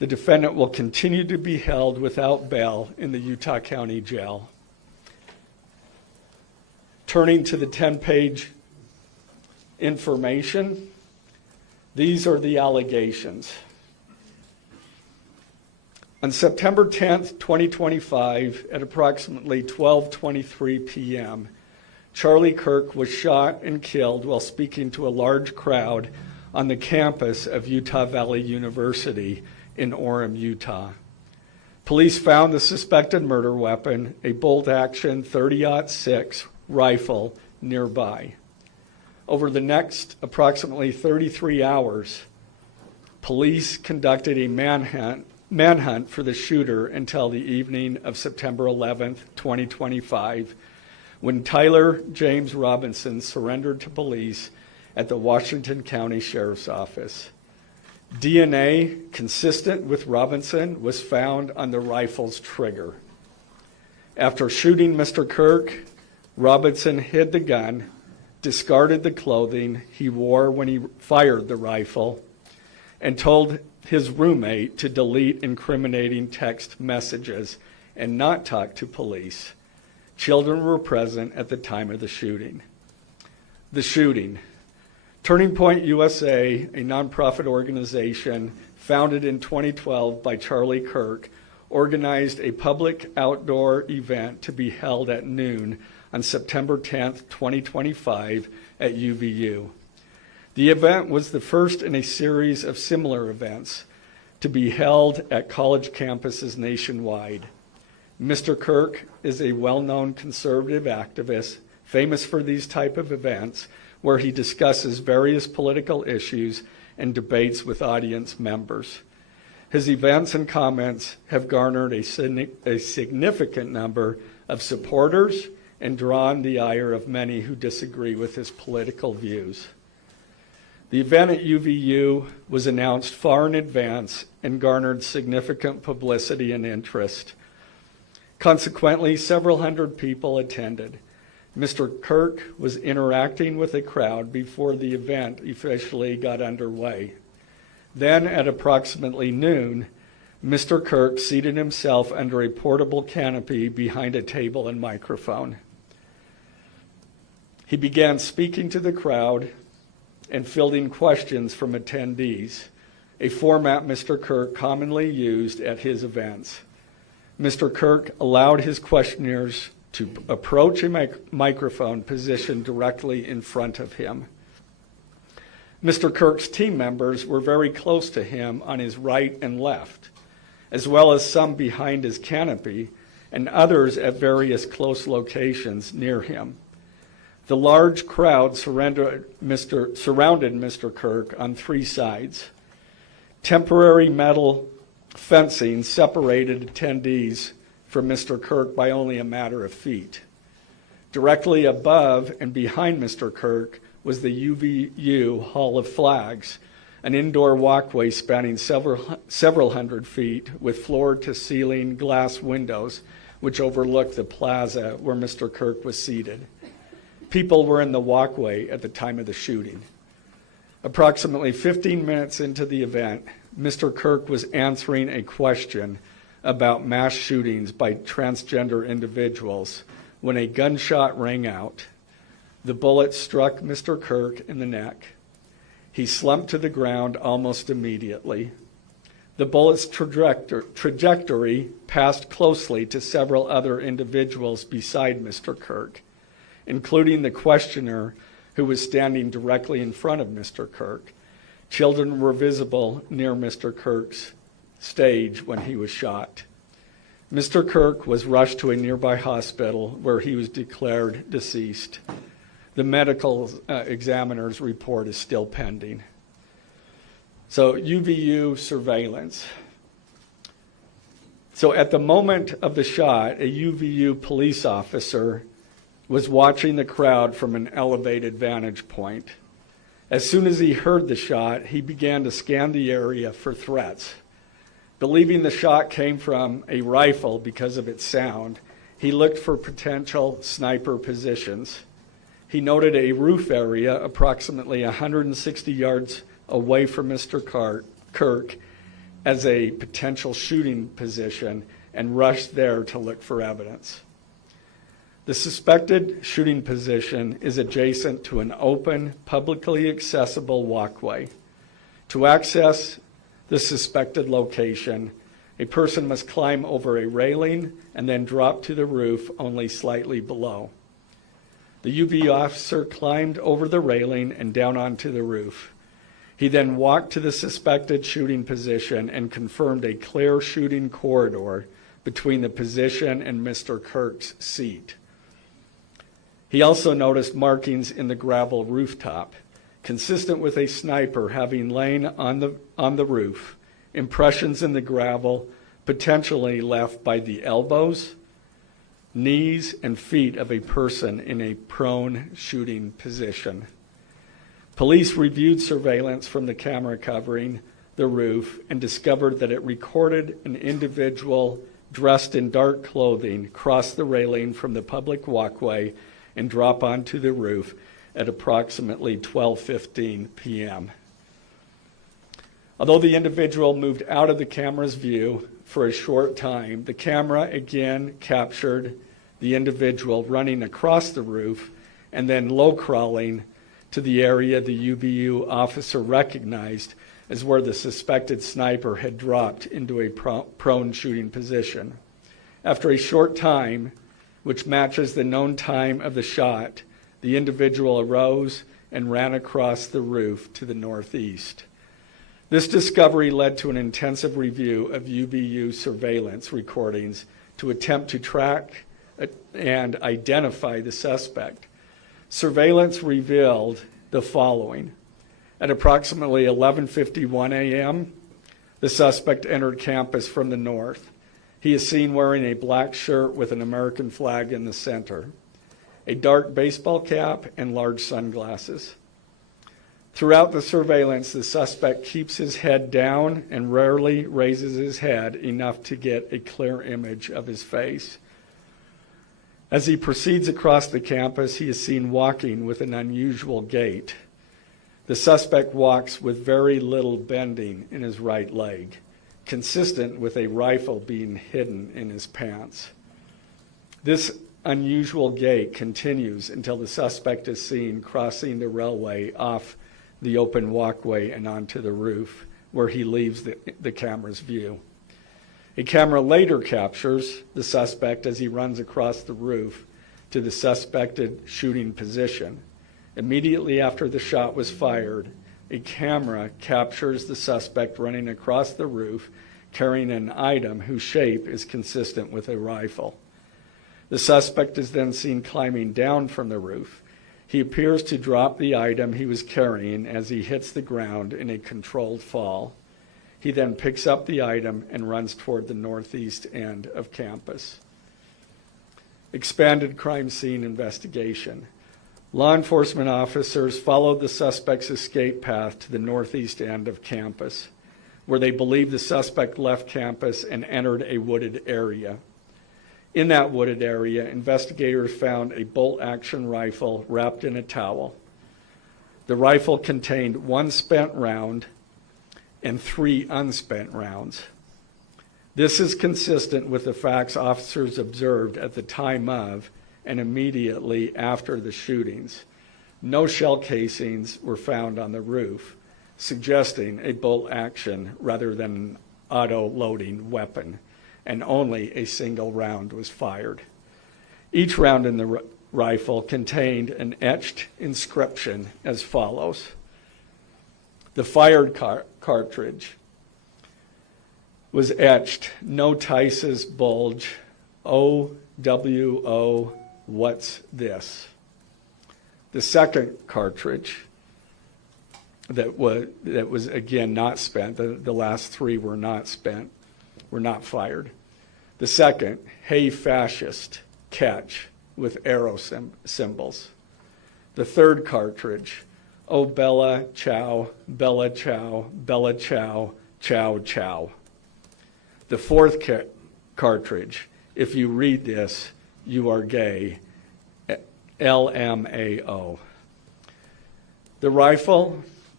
The defendant will continue to be held without bail in the Utah County Jail. Turning to the 10-page information, these are the allegations. On September 10th, 2025, at approximately 12:23 p.m., Charlie Kirk was shot and killed while speaking to a large crowd on the campus of Utah Valley University in Orem, Utah. Police found the suspected murder weapon, a bolt-action .30-06 rifle, nearby. Over the next approximately 33 hours, police conducted a manhunt for the shooter until the evening of September 11th, 2025, when Tyler James Robinson surrendered to police at the Washington County Sheriff's Office. DNA consistent with Robinson was found on the rifle's trigger. After shooting Mr. Kirk, Robinson hid the gun, discarded the clothing he wore when he fired the rifle, and told his roommate to delete incriminating text messages and not talk to police. Children were present at the time of the shooting. The shooting. Turning Point USA, a nonprofit organization founded in 2012 by Charlie Kirk, organized a public outdoor event to be held at noon on September 10th, 2025 at UVU. The event was the first in a series of similar events to be held at college campuses nationwide. Mr. Kirk is a well-known conservative activist, famous for these type of events, where he discusses various political issues and debates with audience members. His events and comments have garnered a significant number of supporters and drawn the ire of many who disagree with his political views. The event at UVU was announced far in advance and garnered significant publicity and interest. Consequently, several hundred people attended. Mr. Kirk was interacting with a crowd before the event officially got underway. Then, at approximately noon, Mr. Kirk seated himself under a portable canopy behind a table and microphone. He began speaking to the crowd and fielding questions from attendees, a format Mr. Kirk commonly used at his events. Mr. Kirk allowed his questioners to approach a microphone positioned directly in front of him. Mr. Kirk's team members were very close to him on his right and left, as well as some behind his canopy and others at various close locations near him. The large crowd surrounded Mr. Kirk on three sides. Temporary metal fencing separated attendees from Mr. Kirk by only a matter of feet. Directly above and behind Mr. Kirk was the UVU Hall of Flags, an indoor walkway spanning several hundred feet with floor-to-ceiling glass windows which overlooked the plaza where Mr. Kirk was seated. People were in the walkway at the time of the shooting. Approximately 15 minutes into the event, Mr. Kirk was answering a question about mass shootings by transgender individuals when a gunshot rang out. The bullet struck Mr. Kirk in the neck. He slumped to the ground almost immediately. The bullet's trajectory passed closely to several other individuals beside Mr. Kirk, including the questioner who was standing directly in front of Mr. Kirk. Children were visible near Mr. Kirk's stage when he was shot. Mr. Kirk was rushed to a nearby hospital where he was declared deceased. The medical examiner's report is still pending. So UVU surveillance. So at the moment of the shot, a UVU police officer was watching the crowd from an elevated vantage point. As soon as he heard the shot, he began to scan the area for threats. Believing the shot came from a rifle because of its sound, he looked for potential sniper positions. He noted a roof area approximately 160 yards away from Mr. Kirk as a potential shooting position and rushed there to look for evidence. The suspected shooting position is adjacent to an open, publicly accessible walkway. To access the suspected location, a person must climb over a railing and then drop to the roof only slightly below. The UV officer climbed over the railing and down onto the roof. He then walked to the suspected shooting position and confirmed a clear shooting corridor between the position and Mr. Kirk's seat. He also noticed markings in the gravel rooftop, consistent with a sniper having lain on the roof, impressions in the gravel potentially left by the elbows, knees, and feet of a person in a prone shooting position. Police reviewed surveillance from the camera covering the roof and discovered that it recorded an individual dressed in dark clothing cross the railing from the public walkway and drop onto the roof at approximately 12:15 p.m. Although the individual moved out of the camera's view for a short time, the camera again captured the individual running across the roof and then low crawling to the area the UBU officer recognized as where the suspected sniper had dropped into a prone shooting position. After a short time, which matches the known time of the shot, the individual arose and ran across the roof to the northeast. This discovery led to an intensive review of UBU surveillance recordings to attempt to track and identify the suspect. Surveillance revealed the following. At approximately 11:51 a.m., the suspect entered campus from the north. He is seen wearing a black shirt with an American flag in the center, a dark baseball cap, and large sunglasses. Throughout the surveillance, the suspect keeps his head down and rarely raises his head enough to get a clear image of his face. As he proceeds across the campus, he is seen walking with an unusual gait. The suspect walks with very little bending in his right leg, consistent with a rifle being hidden in his pants. This unusual gait continues until the suspect is seen crossing the railway off the open walkway and onto the roof, where he leaves the camera's view. A camera later captures the suspect as he runs across the roof to the suspected shooting position. Immediately after the shot was fired, a camera captures the suspect running across the roof carrying an item whose shape is consistent with a rifle. The suspect is then seen climbing down from the roof. He appears to drop the item he was carrying as he hits the ground in a controlled fall. He then picks up the item and runs toward the northeast end of campus. Expanded crime scene investigation. Law enforcement officers followed the suspect's escape path to the northeast end of campus, where they believe the suspect left campus and entered a wooded area. In that wooded area, investigators found a bolt-action rifle wrapped in a towel. The rifle contained 1 spent round and 3 unspent rounds. This is consistent with the facts officers observed at the time of and immediately after the shootings. No shell casings were found on the roof, suggesting a bolt action rather than an auto-loading weapon, and only a single round was fired. Each round in the rifle contained an etched inscription as follows. The fired cartridge was etched, "No Tice's bulge, OWO, what's this?" The second cartridge that was again not spent, the last 3 were not spent, were not fired. The second, "Hey fascist, catch," with arrow symbols. The third cartridge, "Oh Bella Chow, Bella Chow, Bella Chow, Chow Chow." The fourth cartridge, "If you read this, you are gay, LMAO." The rifle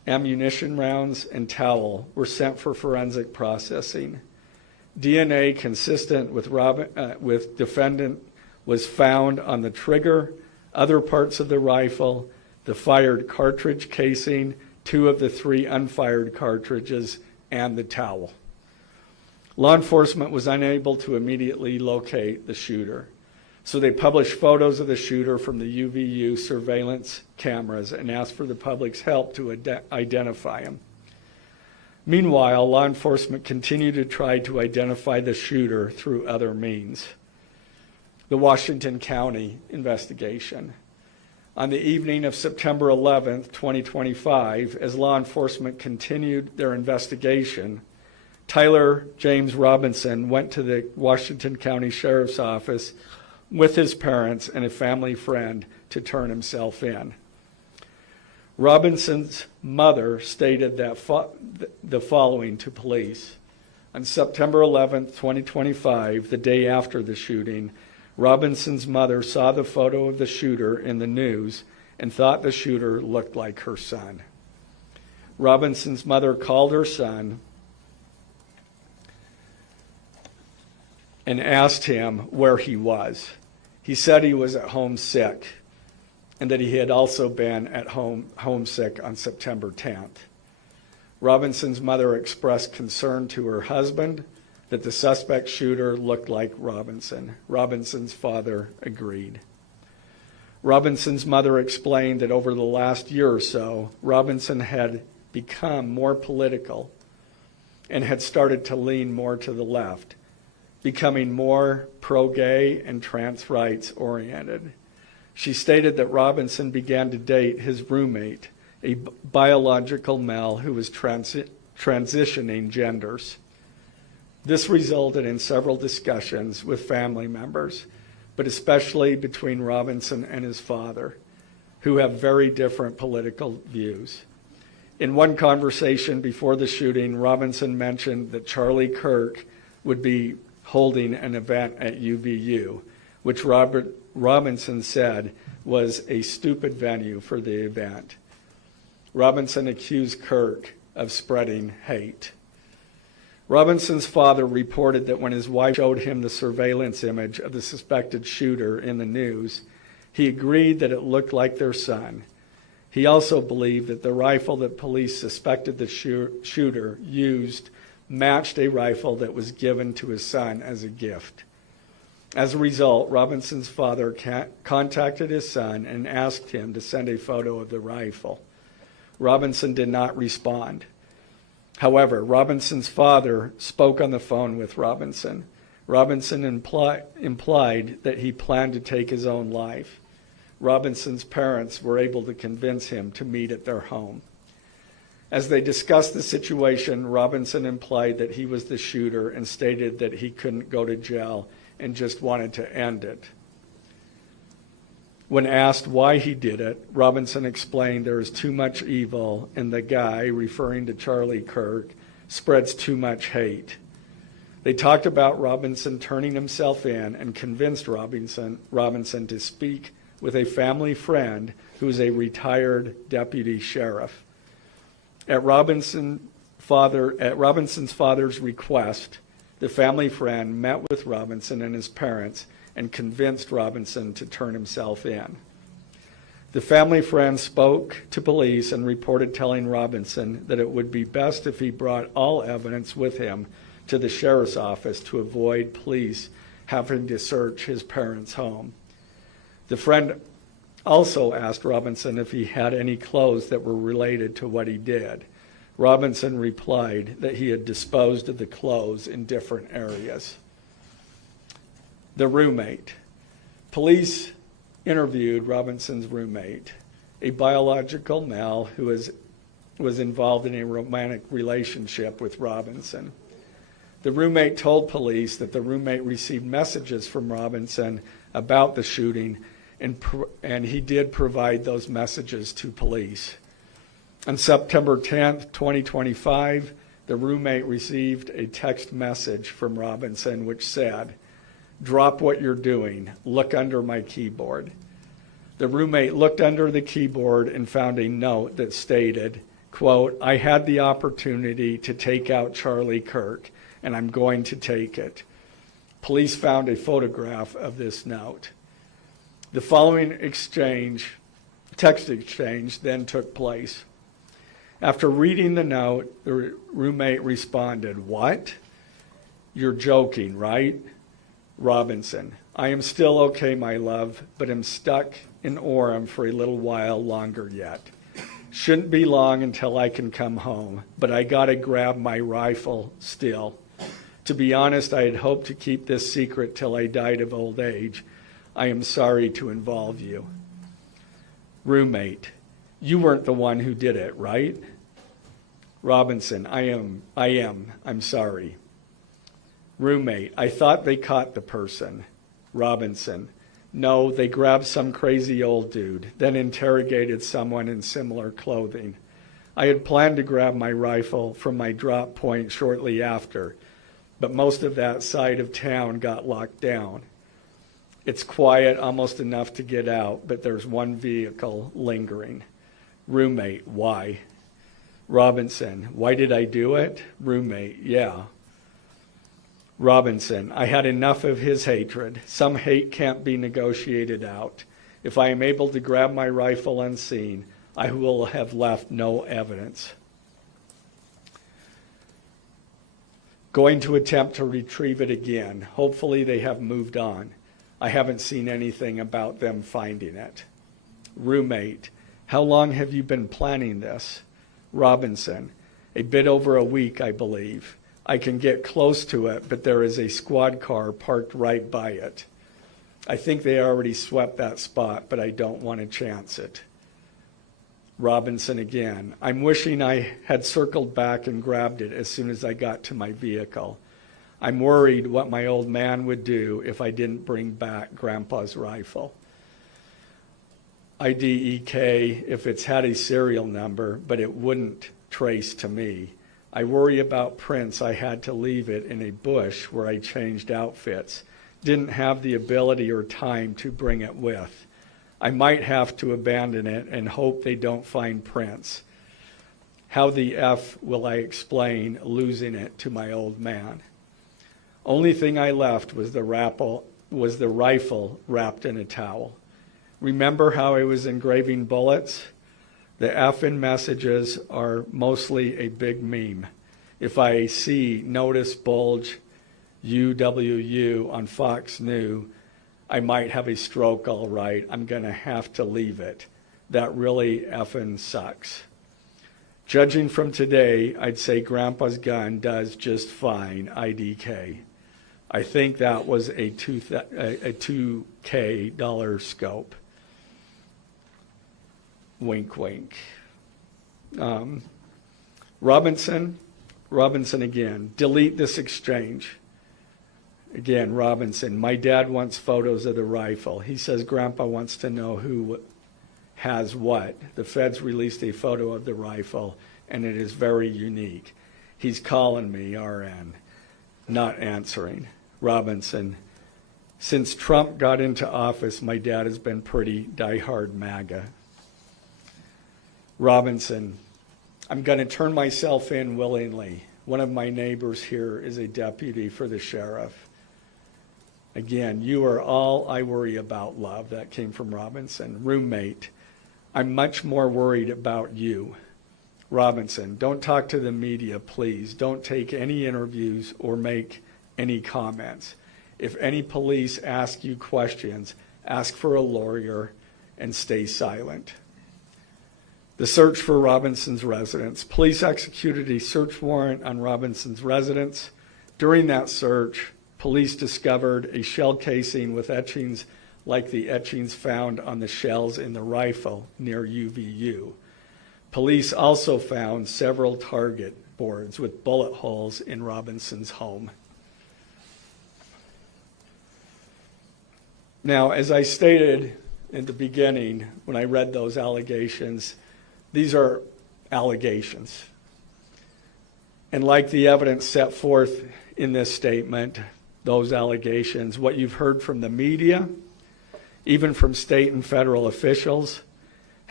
ammunition rounds, and towel were sent for forensic processing. DNA consistent with defendant was found on the trigger, other parts of the rifle, the fired cartridge casing, 2 of the 3 unfired cartridges, and the towel. Law enforcement was unable to immediately locate the shooter, so they published photos of the shooter from the UVU surveillance cameras and asked for the public's help to identify him. Meanwhile, law enforcement continued to try to identify the shooter through other means. The Washington County investigation. On the evening of September 11th, 2025, as law enforcement continued their investigation, Tyler James Robinson went to the Washington County Sheriff's Office with his parents and a family friend to turn himself in. Robinson's mother stated that the following to police. On September 11th, 2025, the day after the shooting, Robinson's mother saw the photo of the shooter in the news and thought the shooter looked like her son. Robinson's mother called her son and asked him where he was. He said he was at home sick and that he had also been at home homesick on September 10th. Robinson's mother expressed concern to her husband that the suspect shooter looked like Robinson. Robinson's father agreed. Robinson's mother explained that over the last year or so, Robinson had become more political and had started to lean more to the left, becoming more pro-gay and trans rights oriented. She stated that Robinson began to date his roommate, a biological male who was transitioning genders. This resulted in several discussions with family members, but especially between Robinson and his father, who have very different political views. In one conversation before the shooting, Robinson mentioned that Charlie Kirk would be holding an event at UVU, which Robinson said was a stupid venue for the event. Robinson accused Kirk of spreading hate. Robinson's father reported that when his wife showed him the surveillance image of the suspected shooter in the news, he agreed that it looked like their son. He also believed that the rifle that police suspected the shooter used matched a rifle that was given to his son as a gift. As a result, Robinson's father contacted his son and asked him to send a photo of the rifle. Robinson did not respond. However, Robinson's father spoke on the phone with Robinson. Robinson implied that he planned to take his own life. Robinson's parents were able to convince him to meet at their home. As they discussed the situation, Robinson implied that he was the shooter and stated that he couldn't go to jail and just wanted to end it. When asked why he did it, Robinson explained there is too much evil and the guy, referring to Charlie Kirk, spreads too much hate. They talked about Robinson turning himself in and convinced Robinson to speak with a family friend who is a retired deputy sheriff. At Robinson's father's request, the family friend met with Robinson and his parents and convinced Robinson to turn himself in. The family friend spoke to police and reported telling Robinson that it would be best if he brought all evidence with him to the sheriff's office to avoid police having to search his parents' home. The friend also asked Robinson if he had any clothes that were related to what he did. Robinson replied that he had disposed of the clothes in different areas. The roommate. Police interviewed Robinson's roommate, a biological male who was involved in a romantic relationship with Robinson. The roommate told police that the roommate received messages from Robinson about the shooting, and he did provide those messages to police. On September 10th, 2025, the roommate received a text message from Robinson which said, "Drop what you're doing. Look under my keyboard." The roommate looked under the keyboard and found a note that stated, quote, "I had the opportunity to take out Charlie Kirk, and I'm going to take it." Police found a photograph of this note. The following text exchange, then took place. After reading the note, the roommate responded, "What? You're joking, right?" Robinson, "I am still okay, my love, but am stuck in Orem for a little while longer yet. Shouldn't be long until I can come home, but I gotta grab my rifle still. To be honest, I had hoped to keep this secret till I died of old age. I am sorry to involve you." Roommate, "You weren't the one who did it, right?" Robinson, I am. I'm sorry." Roommate, "I thought they caught the person." Robinson, "No, they grabbed some crazy old dude, then interrogated someone in similar clothing. I had planned to grab my rifle from my drop point shortly after, but most of that side of town got locked down. It's quiet, almost enough to get out, but there's one vehicle lingering." Roommate, "Why?" Robinson, "Why did I do it?" Roommate, "Yeah." Robinson, "I had enough of his hatred. Some hate can't be negotiated out. If I am able to grab my rifle unseen, I will have left no evidence. Going to attempt to retrieve it again. Hopefully they have moved on. I haven't seen anything about them finding it." Roommate, "How long have you been planning this?" Robinson, "A bit over a week, I believe. I can get close to it, but there is a squad car parked right by it. I think they already swept that spot, but I don't want to chance it." Robinson again, "I'm wishing I had circled back and grabbed it as soon as I got to my vehicle. I'm worried what my old man would do if I didn't bring back Grandpa's rifle. IDEK if it's had a serial number, but it wouldn't trace to me. I worry about prints. I had to leave it in a bush where I changed outfits. Didn't have the ability or time to bring it with. I might have to abandon it and hope they don't find prints. How the F will I explain losing it to my old man? Only thing I left was the rifle wrapped in a towel. Remember how I was engraving bullets? The F in messages are mostly a big meme. If I see notice bulge UWU on Fox News, I might have a stroke all right. I'm going to have to leave it. That really effing sucks. Judging from today, I'd say Grandpa's gun does just fine, IDK. I think that was a $2K scope. Wink, wink. Robinson again, delete this exchange. Again, Robinson, my dad wants photos of the rifle. He says Grandpa wants to know who has what. The feds released a photo of the rifle, and it is very unique. He's calling me, RN, not answering. Robinson, since Trump got into office, my dad has been pretty diehard MAGA. Robinson, I'm going to turn myself in willingly. One of my neighbors here is a deputy for the sheriff. Again, you are all I worry about, love. That came from Robinson. Roommate, I'm much more worried about you. Robinson, don't talk to the media, please. Don't take any interviews or make any comments. If any police ask you questions, ask for a lawyer and stay silent. The search for Robinson's residence. Police executed a search warrant on Robinson's residence. During that search, police discovered a shell casing with etchings like the etchings found on the shells in the rifle near UVU. Police also found several target boards with bullet holes in Robinson's home. Now, as I stated in the beginning when I read those allegations, these are allegations. And like the evidence set forth in this statement, those allegations, what you've heard from the media, even from state and federal officials,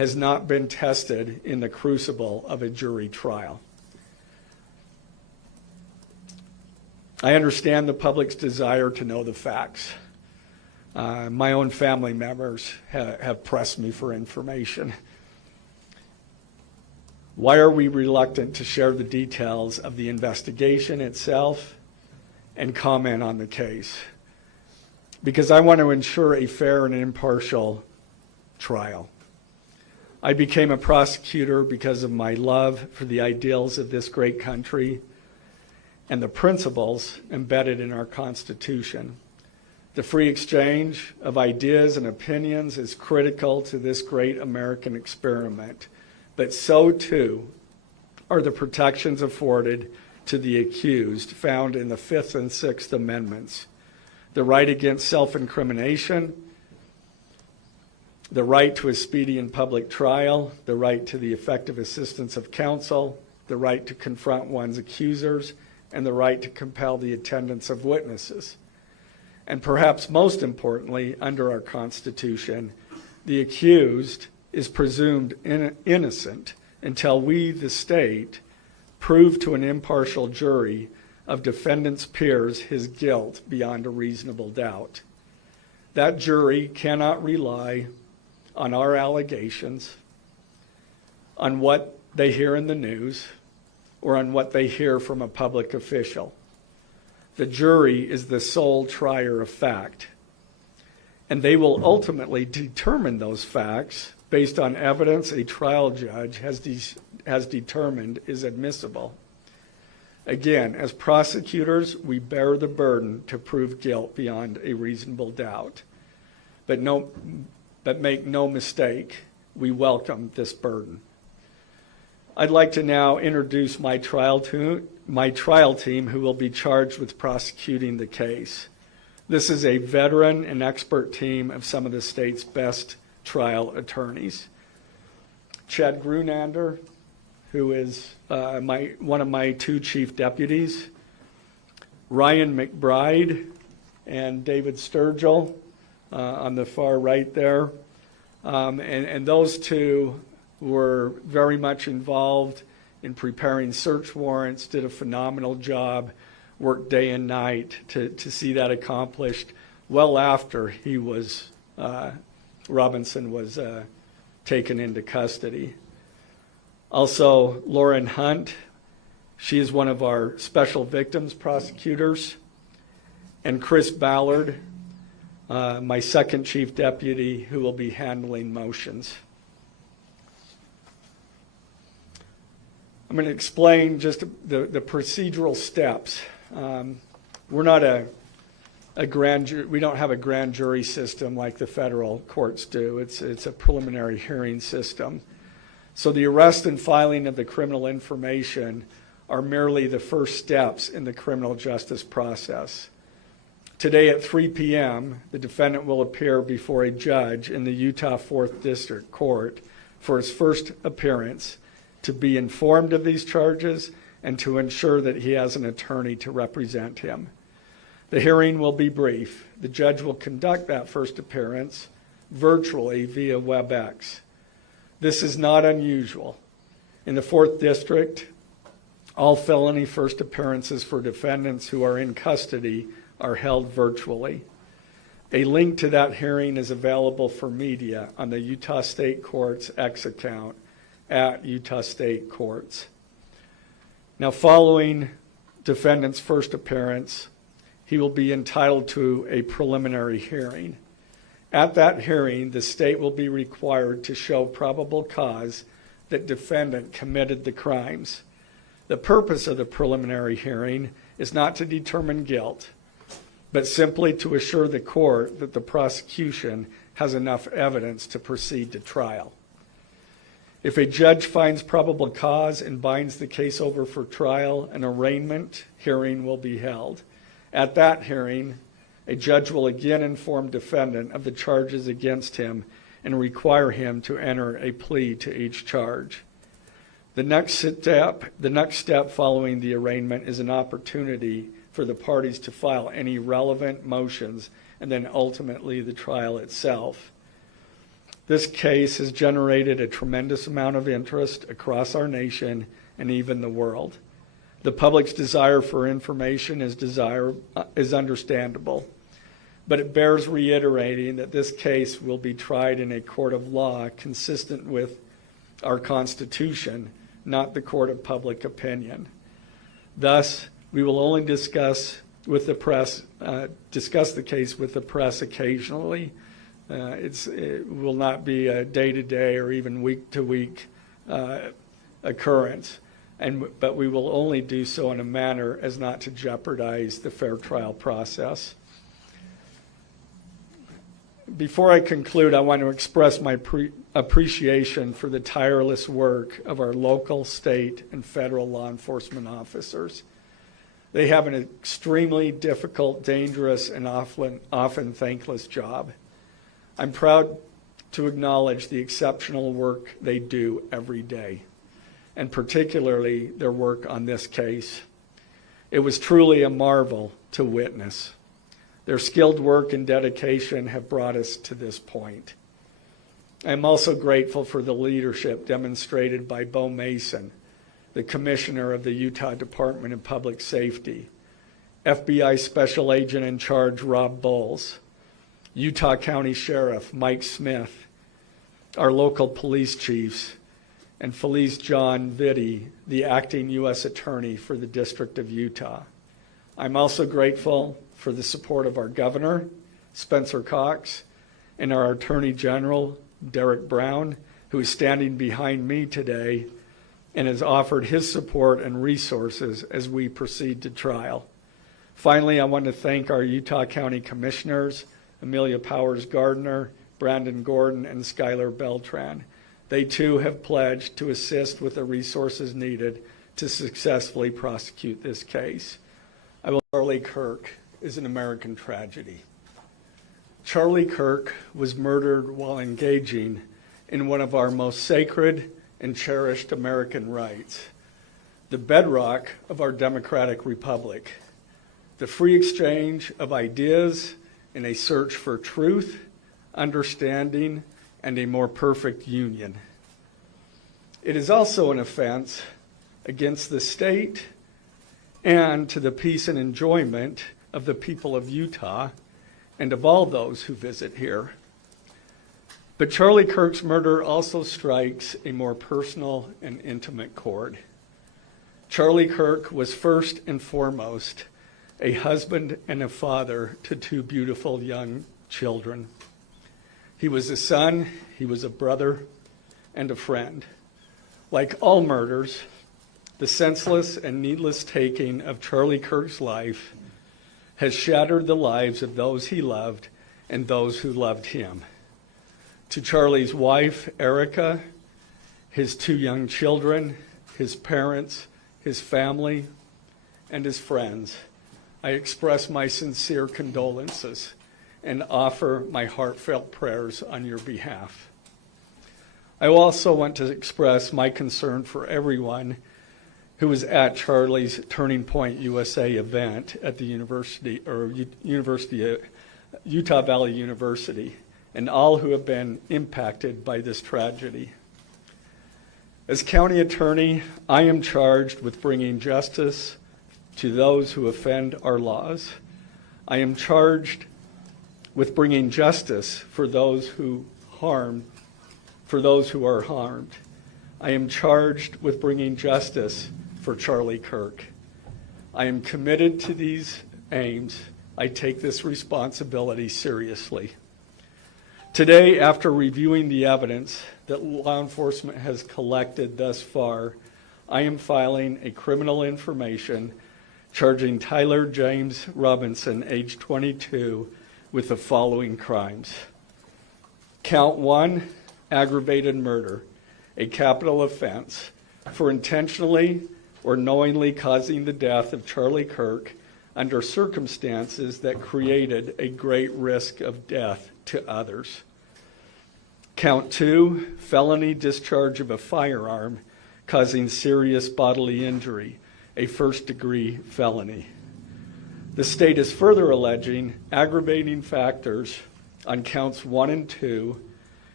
has not been tested in the crucible of a jury trial. I understand the public's desire to know the facts. My own family members have pressed me for information. Why are we reluctant to share the details of the investigation itself and comment on the case? Because I want to ensure a fair and impartial trial. I became a prosecutor because of my love for the ideals of this great country and the principles embedded in our Constitution. The free exchange of ideas and opinions is critical to this great American experiment, but so too are the protections afforded to the accused found in the Fifth and Sixth Amendments: the right against self-incrimination, the right to a speedy and public trial, the right to the effective assistance of counsel, the right to confront one's accusers, and the right to compel the attendance of witnesses. And perhaps most importantly, under our Constitution, the accused is presumed innocent until we, the state, prove to an impartial jury of defendant's peers his guilt beyond a reasonable doubt. That jury cannot rely on our allegations, on what they hear in the news, or on what they hear from a public official. The jury is the sole trier of fact, and they will ultimately determine those facts based on evidence a trial judge has determined is admissible. Again, as prosecutors, we bear the burden to prove guilt beyond a reasonable doubt. But make no mistake, we welcome this burden. I'd like to now introduce my trial team who will be charged with prosecuting the case. This is a veteran and expert team of some of the state's best trial attorneys. Chad Grunander, who is one of my two chief deputies, Ryan McBride and David Sturgill on the far right there. And those two were very much involved in preparing search warrants, did a phenomenal job, worked day and night to see that accomplished well after he was, Robinson was taken into custody. Also, Lauren Hunt, she is one of our special victims prosecutors, and Chris Ballard, my second chief deputy, who will be handling motions. I'm going to explain just the procedural steps. We're not a grand jury. We don't have a grand jury system like the federal courts do. It's a preliminary hearing system. So the arrest and filing of the criminal information are merely the first steps in the criminal justice process. Today at 3 p.m., the defendant will appear before a judge in the Utah 4th District Court for his first appearance to be informed of these charges and to ensure that he has an attorney to represent him. The hearing will be brief. The judge will conduct that first appearance virtually via WebEx. This is not unusual. In the 4th District, all felony first appearances for defendants who are in custody are held virtually. A link to that hearing is available for media on the Utah State Court's X account at Utah State Courts. Now, following defendant's first appearance, he will be entitled to a preliminary hearing. At that hearing, the state will be required to show probable cause that defendant committed the crimes. The purpose of the preliminary hearing is not to determine guilt, but simply to assure the court that the prosecution has enough evidence to proceed to trial. If a judge finds probable cause and binds the case over for trial, an arraignment hearing will be held. At that hearing, a judge will again inform defendant of the charges against him and require him to enter a plea to each charge. The next step following the arraignment is an opportunity for the parties to file any relevant motions and then ultimately the trial itself. This case has generated a tremendous amount of interest across our nation and even the world. The public's desire for information is understandable, but it bears reiterating that this case will be tried in a court of law consistent with our Constitution, not the court of public opinion. Thus, we will only discuss the case with the press occasionally. It will not be a day-to-day or even week-to-week occurrence, but we will only do so in a manner as not to jeopardize the fair trial process. Before I conclude, I want to express my appreciation for the tireless work of our local, state, and federal law enforcement officers. They have an extremely difficult, dangerous, and often thankless job. I'm proud to acknowledge the exceptional work they do every day, and particularly their work on this case. It was truly a marvel to witness. Their skilled work and dedication have brought us to this point. I'm also grateful for the leadership demonstrated by Bo Mason, the Commissioner of the Utah Department of Public Safety, FBI Special Agent in Charge Rob Bowles, Utah County Sheriff Mike Smith, our local police chiefs, and Felice John Vitti, the acting U.S. Attorney for the District of Utah. I'm also grateful for the support of our Governor, Spencer Cox, and our Attorney General, Derek Brown, who is standing behind me today and has offered his support and resources as we proceed to trial. Finally, I want to thank our Utah County Commissioners, Amelia Powers Gardner, Brandon Gordon, and Skylar Beltran. They too have pledged to assist with the resources needed to successfully prosecute this case. Charlie Kirk is an American tragedy. Charlie Kirk was murdered while engaging in one of our most sacred and cherished American rights, the bedrock of our democratic republic, the free exchange of ideas in a search for truth, understanding, and a more perfect union. It is also an offense against the state and to the peace and enjoyment of the people of Utah and of all those who visit here. But Charlie Kirk's murder also strikes a more personal and intimate chord. Charlie Kirk was first and foremost a husband and a father to two beautiful young children. He was a son, he was a brother, and a friend. Like all murders, the senseless and needless taking of Charlie Kirk's life has shattered the lives of those he loved and those who loved him. To Charlie's wife, Erica, his two young children, his parents, his family, and his friends, I express my sincere condolences and offer my heartfelt prayers on your behalf. I also want to express my concern for everyone who was at Charlie's Turning Point USA event at the Utah Valley University, and all who have been impacted by this tragedy. As county attorney, I am charged with bringing justice to those who offend our laws. I am charged with bringing justice for those who are harmed. I am charged with bringing justice for Charlie Kirk. I am committed to these aims. I take this responsibility seriously. Today, after reviewing the evidence that law enforcement has collected thus far, I am filing a criminal information charging Tyler James Robinson, age 22, with the following crimes. Count 1, aggravated murder, a capital offense, for intentionally or knowingly causing the death of Charlie Kirk under circumstances that created a great risk of death to others. Count 2, felony discharge of a firearm causing serious bodily injury, a first-degree felony. The state is further alleging aggravating factors on counts 1 and 2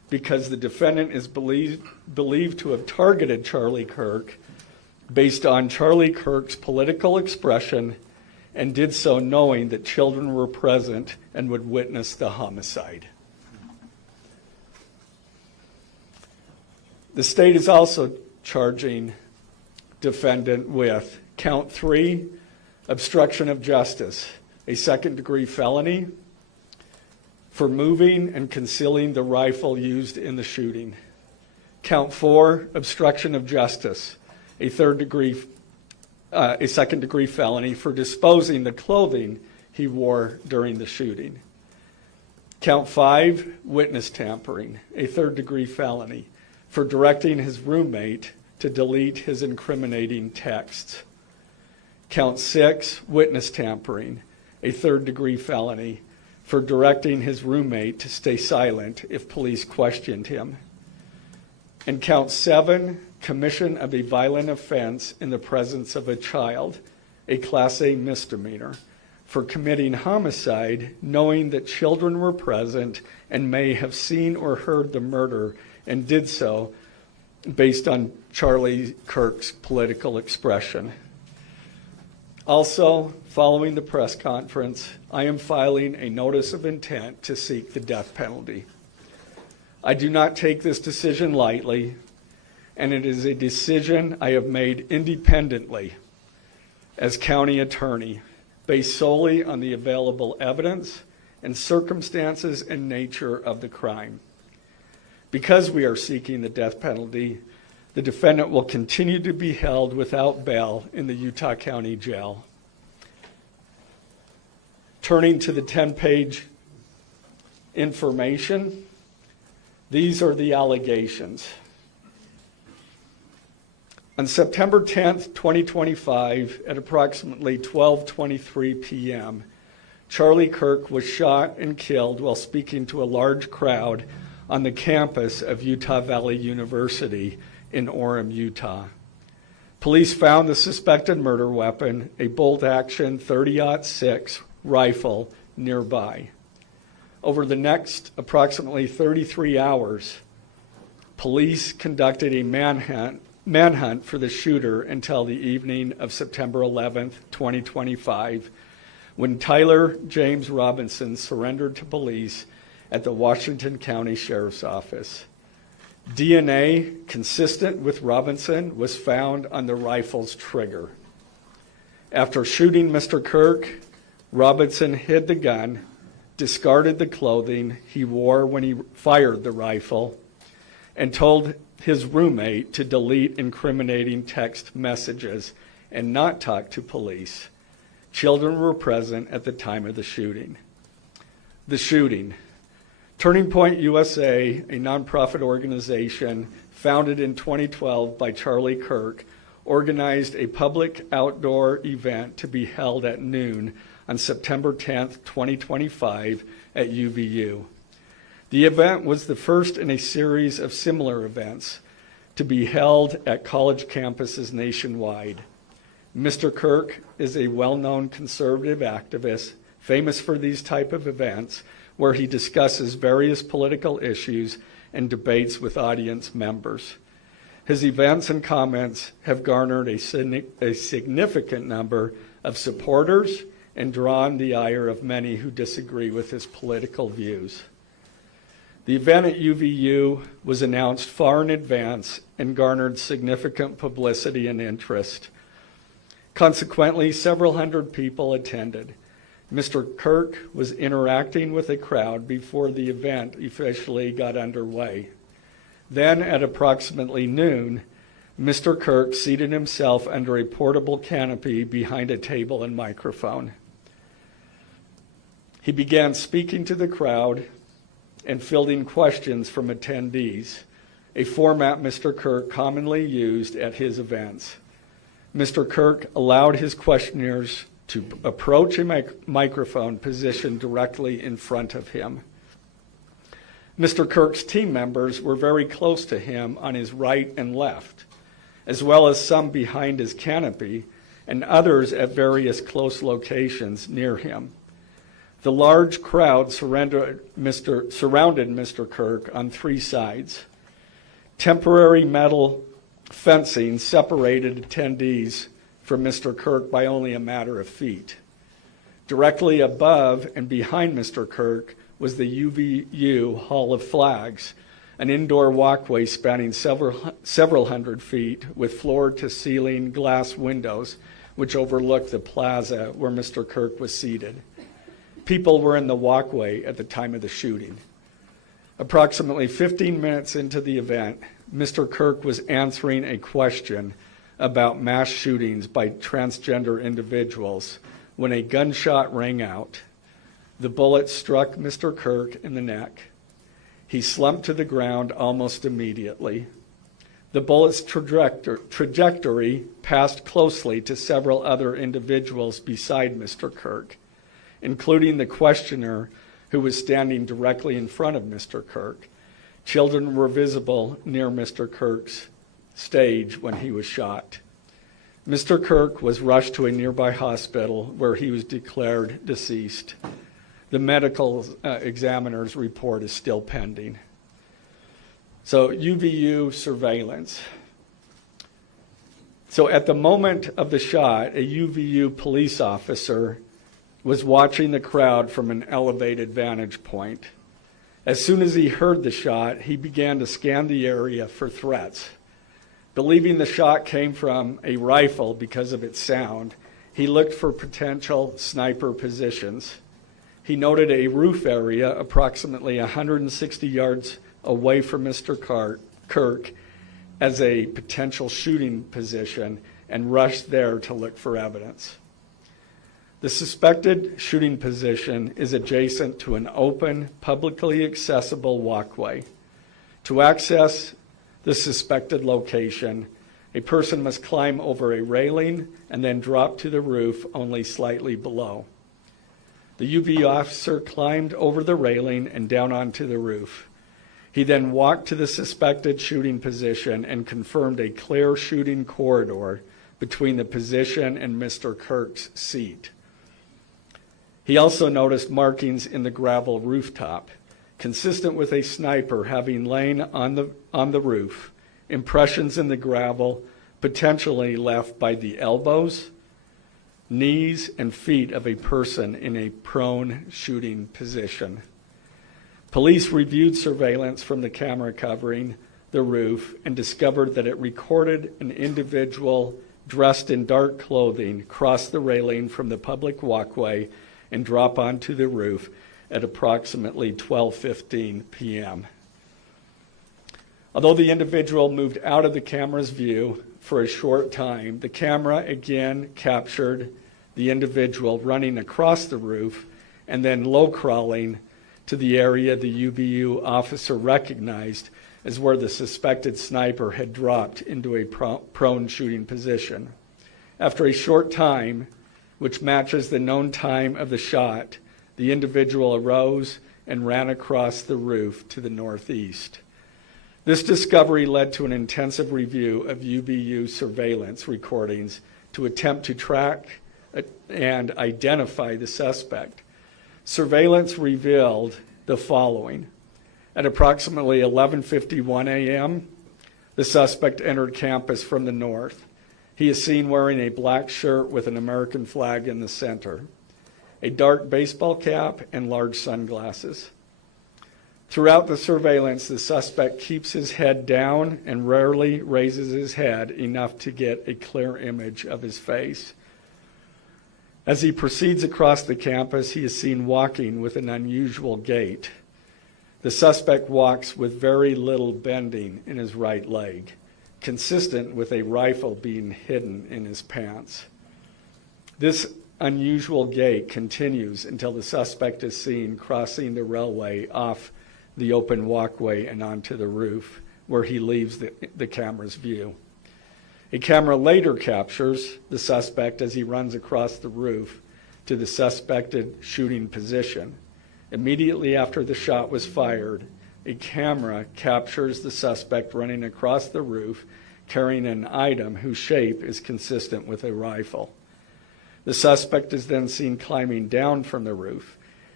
because the defendant is believed to have targeted Charlie Kirk based on Charlie Kirk's political expression and did so knowing that children were present and would witness the homicide. The state is also charging defendant with count 3, obstruction of justice, a second-degree felony for moving and concealing the rifle used in the shooting. Count 4, obstruction of justice, a second-degree felony for disposing the clothing he wore during the shooting. Count 5, witness tampering, a third-degree felony for directing his roommate to delete his incriminating texts. Count 6, witness tampering, a third-degree felony for directing his roommate to stay silent if police questioned him. And count 7, commission of a violent offense in the presence of a child, a Class A misdemeanor, for committing homicide knowing that children were present and may have seen or heard the murder and did so based on Charlie Kirk's political expression. Also, following the press conference, I am filing a notice of intent to seek the death penalty. I do not take this decision lightly, and it is a decision I have made independently as county attorney, based solely on the available evidence and circumstances and nature of the crime. Because we are seeking the death penalty, the defendant will continue to be held without bail in the Utah County Jail. Turning to the 10-page information, these are the allegations. On September 10th, 2025, at approximately 12:23 p.m., Charlie Kirk was shot and killed while speaking to a large crowd on the campus of Utah Valley University in Orem, Utah. Police found the suspected murder weapon, a bolt-action .30-06 rifle, nearby. Over the next approximately 33 hours, police conducted a manhunt for the shooter until the evening of September 11th, 2025, when Tyler James Robinson surrendered to police at the Washington County Sheriff's Office. DNA consistent with Robinson was found on the rifle's trigger. After shooting Mr. Kirk, Robinson hid the gun, discarded the clothing he wore when he fired the rifle, and told his roommate to delete incriminating text messages and not talk to police. Children were present at the time of the shooting. The shooting. Turning Point USA, a nonprofit organization founded in 2012 by Charlie Kirk, organized a public outdoor event to be held at noon on September 10th, 2025 at UVU. The event was the first in a series of similar events to be held at college campuses nationwide. Mr. Kirk is a well-known conservative activist, famous for these type of events, where he discusses various political issues and debates with audience members. His events and comments have garnered a significant number of supporters and drawn the ire of many who disagree with his political views. The event at UVU was announced far in advance and garnered significant publicity and interest. Consequently, several hundred people attended. Mr. Kirk was interacting with a crowd before the event officially got underway. Then, at approximately noon, Mr. Kirk seated himself under a portable canopy behind a table and microphone. He began speaking to the crowd and fielding questions from attendees, a format Mr. Kirk commonly used at his events. Mr. Kirk allowed his questioners to approach a microphone positioned directly in front of him. Mr. Kirk's team members were very close to him on his right and left, as well as some behind his canopy and others at various close locations near him. The large crowd surrounded Mr. Kirk on three sides. Temporary metal fencing separated attendees from Mr. Kirk by only a matter of feet. Directly above and behind Mr. Kirk was the UVU Hall of Flags, an indoor walkway spanning several hundred feet with floor-to-ceiling glass windows which overlooked the plaza where Mr. Kirk was seated. People were in the walkway at the time of the shooting. Approximately 15 minutes into the event, Mr. Kirk was answering a question about mass shootings by transgender individuals when a gunshot rang out. The bullet struck Mr. Kirk in the neck. He slumped to the ground almost immediately. The bullet's trajectory passed closely to several other individuals beside Mr. Kirk, including the questioner who was standing directly in front of Mr. Kirk. Children were visible near Mr. Kirk's stage when he was shot. Mr. Kirk was rushed to a nearby hospital where he was declared deceased. The medical examiner's report is still pending. So UVU surveillance. So at the moment of the shot, a UVU police officer was watching the crowd from an elevated vantage point. As soon as he heard the shot, he began to scan the area for threats. Believing the shot came from a rifle because of its sound, he looked for potential sniper positions. He noted a roof area approximately 160 yards away from Mr. Kirk as a potential shooting position and rushed there to look for evidence. The suspected shooting position is adjacent to an open, publicly accessible walkway. To access the suspected location, a person must climb over a railing and then drop to the roof only slightly below. The UV officer climbed over the railing and down onto the roof. He then walked to the suspected shooting position and confirmed a clear shooting corridor between the position and Mr. Kirk's seat. He also noticed markings in the gravel rooftop, consistent with a sniper having lain on the roof, impressions in the gravel potentially left by the elbows, knees, and feet of a person in a prone shooting position. Police reviewed surveillance from the camera covering the roof and discovered that it recorded an individual dressed in dark clothing cross the railing from the public walkway and drop onto the roof at approximately 12:15 p.m. Although the individual moved out of the camera's view for a short time, the camera again captured the individual running across the roof and then low crawling to the area the UVU officer recognized as where the suspected sniper had dropped into a prone shooting position. After a short time, which matches the known time of the shot, the individual arose and ran across the roof to the northeast. This discovery led to an intensive review of UVU surveillance recordings to attempt to track and identify the suspect. Surveillance revealed the following. At approximately 11:51 a.m., the suspect entered campus from the north. He is seen wearing a black shirt with an American flag in the center, a dark baseball cap, and large sunglasses. Throughout the surveillance, the suspect keeps his head down and rarely raises his head enough to get a clear image of his face. As he proceeds across the campus, he is seen walking with an unusual gait. The suspect walks with very little bending in his right leg, consistent with a rifle being hidden in his pants. This unusual gait continues until the suspect is seen crossing the railway off the open walkway and onto the roof, where he leaves the camera's view. A camera later captures the suspect as he runs across the roof to the suspected shooting position. Immediately after the shot was fired, a camera captures the suspect running across the roof carrying an item whose shape is consistent with a rifle. The suspect is then seen climbing down from the roof.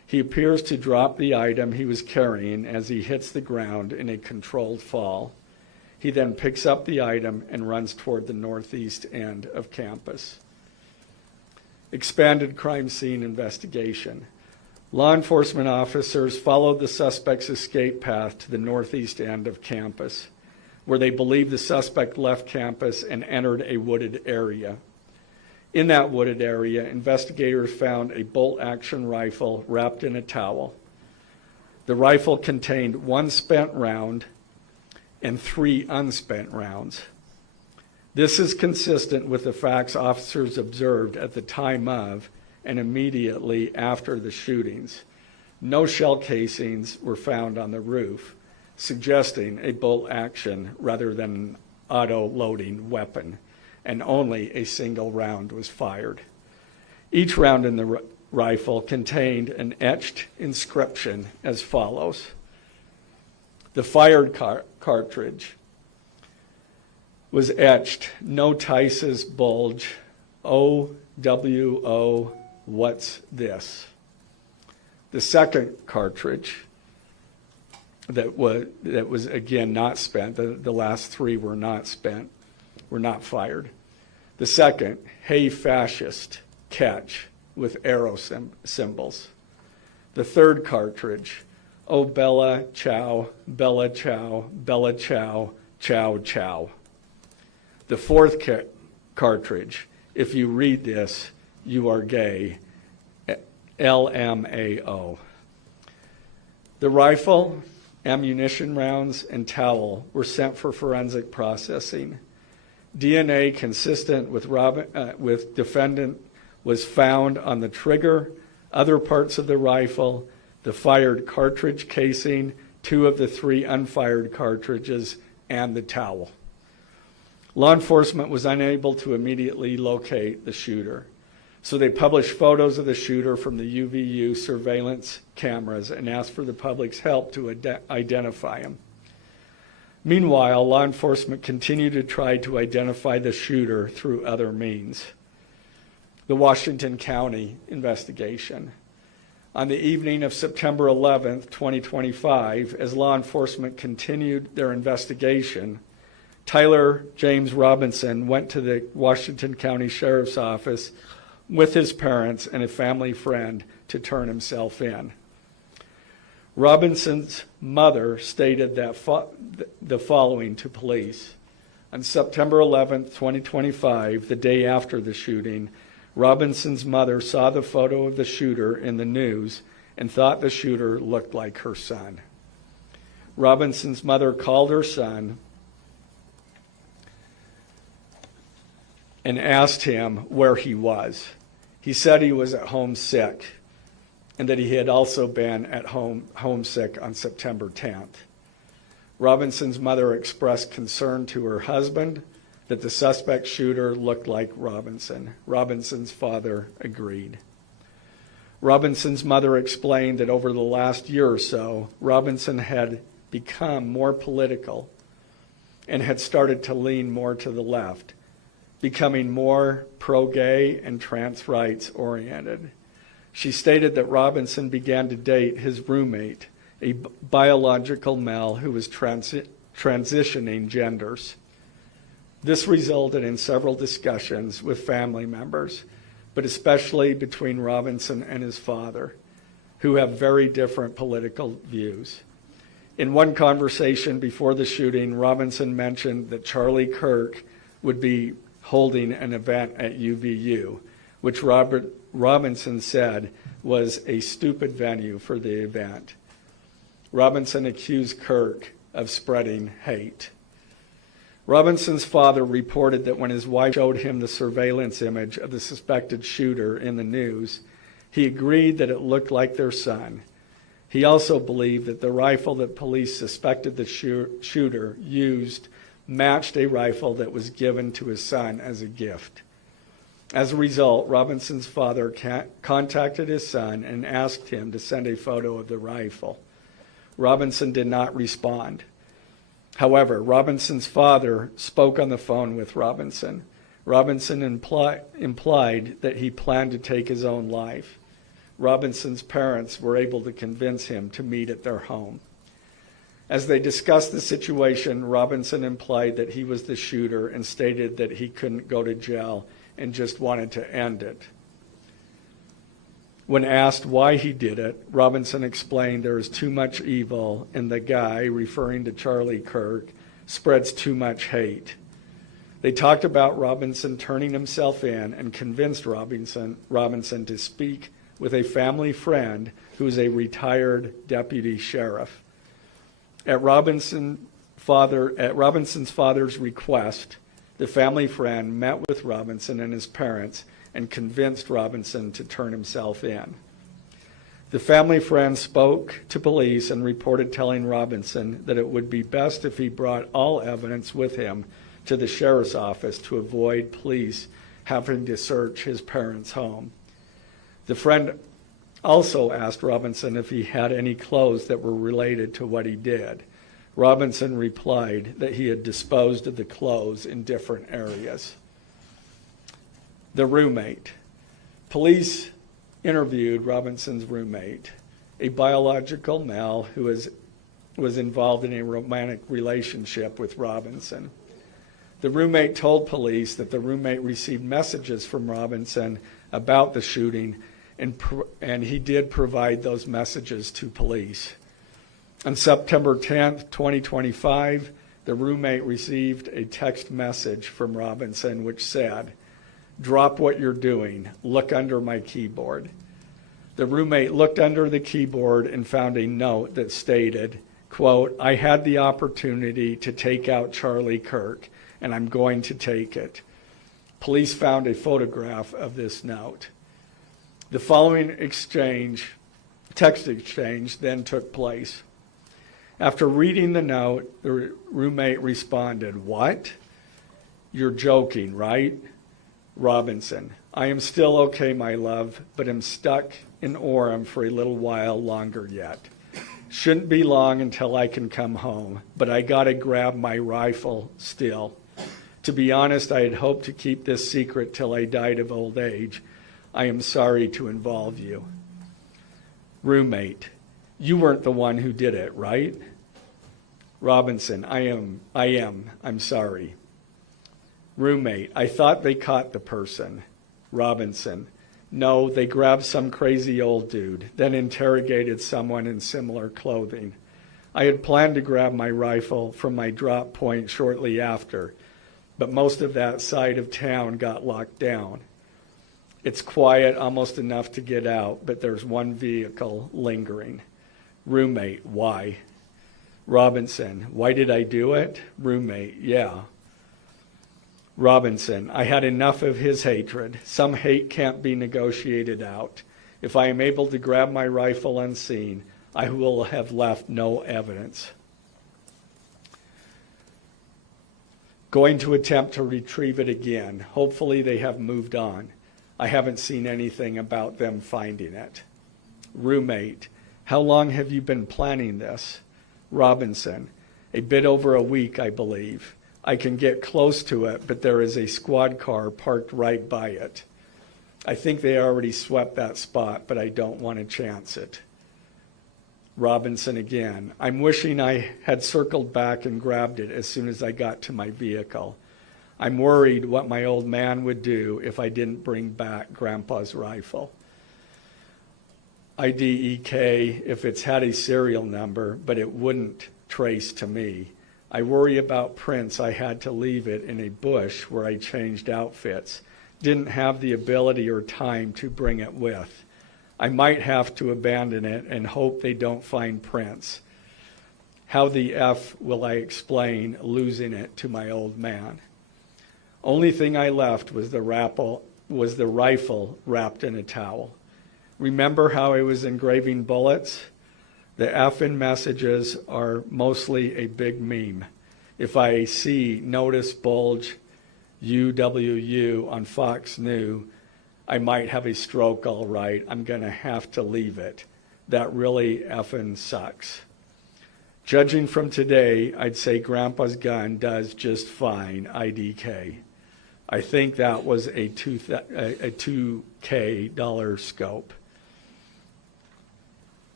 He appears to drop the item he was carrying as he hits the ground in a controlled fall. He then picks up the item and runs toward the northeast end of campus. Expanded crime scene investigation. Law enforcement officers followed the suspect's escape path to the northeast end of campus, where they believe the suspect left campus and entered a wooded area. In that wooded area, investigators found a bolt-action rifle wrapped in a towel. The rifle contained 1 spent round and 3 unspent rounds. This is consistent with the facts officers observed at the time of and immediately after the shootings. No shell casings were found on the roof, suggesting a bolt action rather than an auto-loading weapon, and only a single round was fired. Each round in the rifle contained an etched inscription as follows. The fired cartridge was etched, "No Tice's bulge, OWO, what's this?" The second cartridge that was again not spent, the last 3 were not spent, were not fired. The second, "Hey fascist, catch," with arrow symbols. The third cartridge, "Oh Bella Chow, Bella Chow, Bella Chow, Chow Chow." The fourth cartridge, "If you read this, you are gay," LMAO. The rifle, ammunition rounds, and towel were sent for forensic processing. DNA consistent with defendant was found on the trigger, other parts of the rifle, the fired cartridge casing, 2 of the 3 unfired cartridges, and the towel. Law enforcement was unable to immediately locate the shooter, so they published photos of the shooter from the UVU surveillance cameras and asked for the public's help to identify him. Meanwhile, law enforcement continued to try to identify the shooter through other means. The Washington County investigation. On the evening of September 11th, 2025, as law enforcement continued their investigation, Tyler James Robinson went to the Washington County Sheriff's Office with his parents and a family friend to turn himself in. Robinson's mother stated that the following to police. On September 11th, 2025, the day after the shooting, Robinson's mother saw the photo of the shooter in the news and thought the shooter looked like her son. Robinson's mother called her son and asked him where he was. He said he was at home sick and that he had also been at home homesick on September 10th. Robinson's mother expressed concern to her husband that the suspect shooter looked like Robinson. Robinson's father agreed. Robinson's mother explained that over the last year or so, Robinson had become more political and had started to lean more to the left, becoming more pro-gay and trans rights oriented. She stated that Robinson began to date his roommate, a biological male who was transitioning genders. This resulted in several discussions with family members, but especially between Robinson and his father, who have very different political views. In one conversation before the shooting, Robinson mentioned that Charlie Kirk would be holding an event at UVU, which Robinson said was a stupid venue for the event. Robinson accused Kirk of spreading hate. Robinson's father reported that when his wife showed him the surveillance image of the suspected shooter in the news, he agreed that it looked like their son. He also believed that the rifle that police suspected the shooter used matched a rifle that was given to his son as a gift. As a result, Robinson's father contacted his son and asked him to send a photo of the rifle. Robinson did not respond. However, Robinson's father spoke on the phone with Robinson. Robinson implied that he planned to take his own life. Robinson's parents were able to convince him to meet at their home. As they discussed the situation, Robinson implied that he was the shooter and stated that he couldn't go to jail and just wanted to end it. When asked why he did it, Robinson explained there is too much evil and the guy, referring to Charlie Kirk, spreads too much hate. They talked about Robinson turning himself in and convinced Robinson to speak with a family friend who is a retired deputy sheriff. At Robinson's father's request, the family friend met with Robinson and his parents and convinced Robinson to turn himself in. The family friend spoke to police and reported telling Robinson that it would be best if he brought all evidence with him to the sheriff's office to avoid police having to search his parents' home. The friend also asked Robinson if he had any clothes that were related to what he did. Robinson replied that he had disposed of the clothes in different areas. The roommate. Police interviewed Robinson's roommate, a biological male who was involved in a romantic relationship with Robinson. The roommate told police that the roommate received messages from Robinson about the shooting, and he did provide those messages to police. On September 10th, 2025, the roommate received a text message from Robinson which said, "Drop what you're doing. Look under my keyboard." The roommate looked under the keyboard and found a note that stated, quote, "I had the opportunity to take out Charlie Kirk, and I'm going to take it." Police found a photograph of this note. The following text exchange, then took place. After reading the note, the roommate responded, "What? You're joking, right?" Robinson, "I am still okay, my love, but am stuck in Orem for a little while longer yet. Shouldn't be long until I can come home, but I gotta grab my rifle still. To be honest, I had hoped to keep this secret till I died of old age. I am sorry to involve you." Roommate, "You weren't the one who did it, right?" Robinson, I am. I'm sorry." Roommate, "I thought they caught the person." Robinson, "No, they grabbed some crazy old dude, then interrogated someone in similar clothing. I had planned to grab my rifle from my drop point shortly after, but most of that side of town got locked down. It's quiet, almost enough to get out, but there's one vehicle lingering." Roommate, "Why?" Robinson, "Why did I do it?" Roommate, "Yeah." Robinson, "I had enough of his hatred. Some hate can't be negotiated out. If I am able to grab my rifle unseen, I will have left no evidence. Going to attempt to retrieve it again. Hopefully they have moved on. I haven't seen anything about them finding it." Roommate, "How long have you been planning this?" Robinson, "A bit over a week, I believe. I can get close to it, but there is a squad car parked right by it. I think they already swept that spot, but I don't want to chance it." Robinson again, "I'm wishing I had circled back and grabbed it as soon as I got to my vehicle. I'm worried what my old man would do if I didn't bring back Grandpa's rifle. IDEK if it's had a serial number, but it wouldn't trace to me. I worry about prints. I had to leave it in a bush where I changed outfits. Didn't have the ability or time to bring it with. I might have to abandon it and hope they don't find prints. How the F will I explain losing it to my old man? Only thing I left was the rifle wrapped in a towel. Remember how I was engraving bullets? The F in messages are mostly a big meme. If I see notice bulge UWU on Fox News, I might have a stroke all right. I'm going to have to leave it. That really effing sucks. Judging from today, I'd say Grandpa's gun does just fine, IDK. I think that was a $2K scope."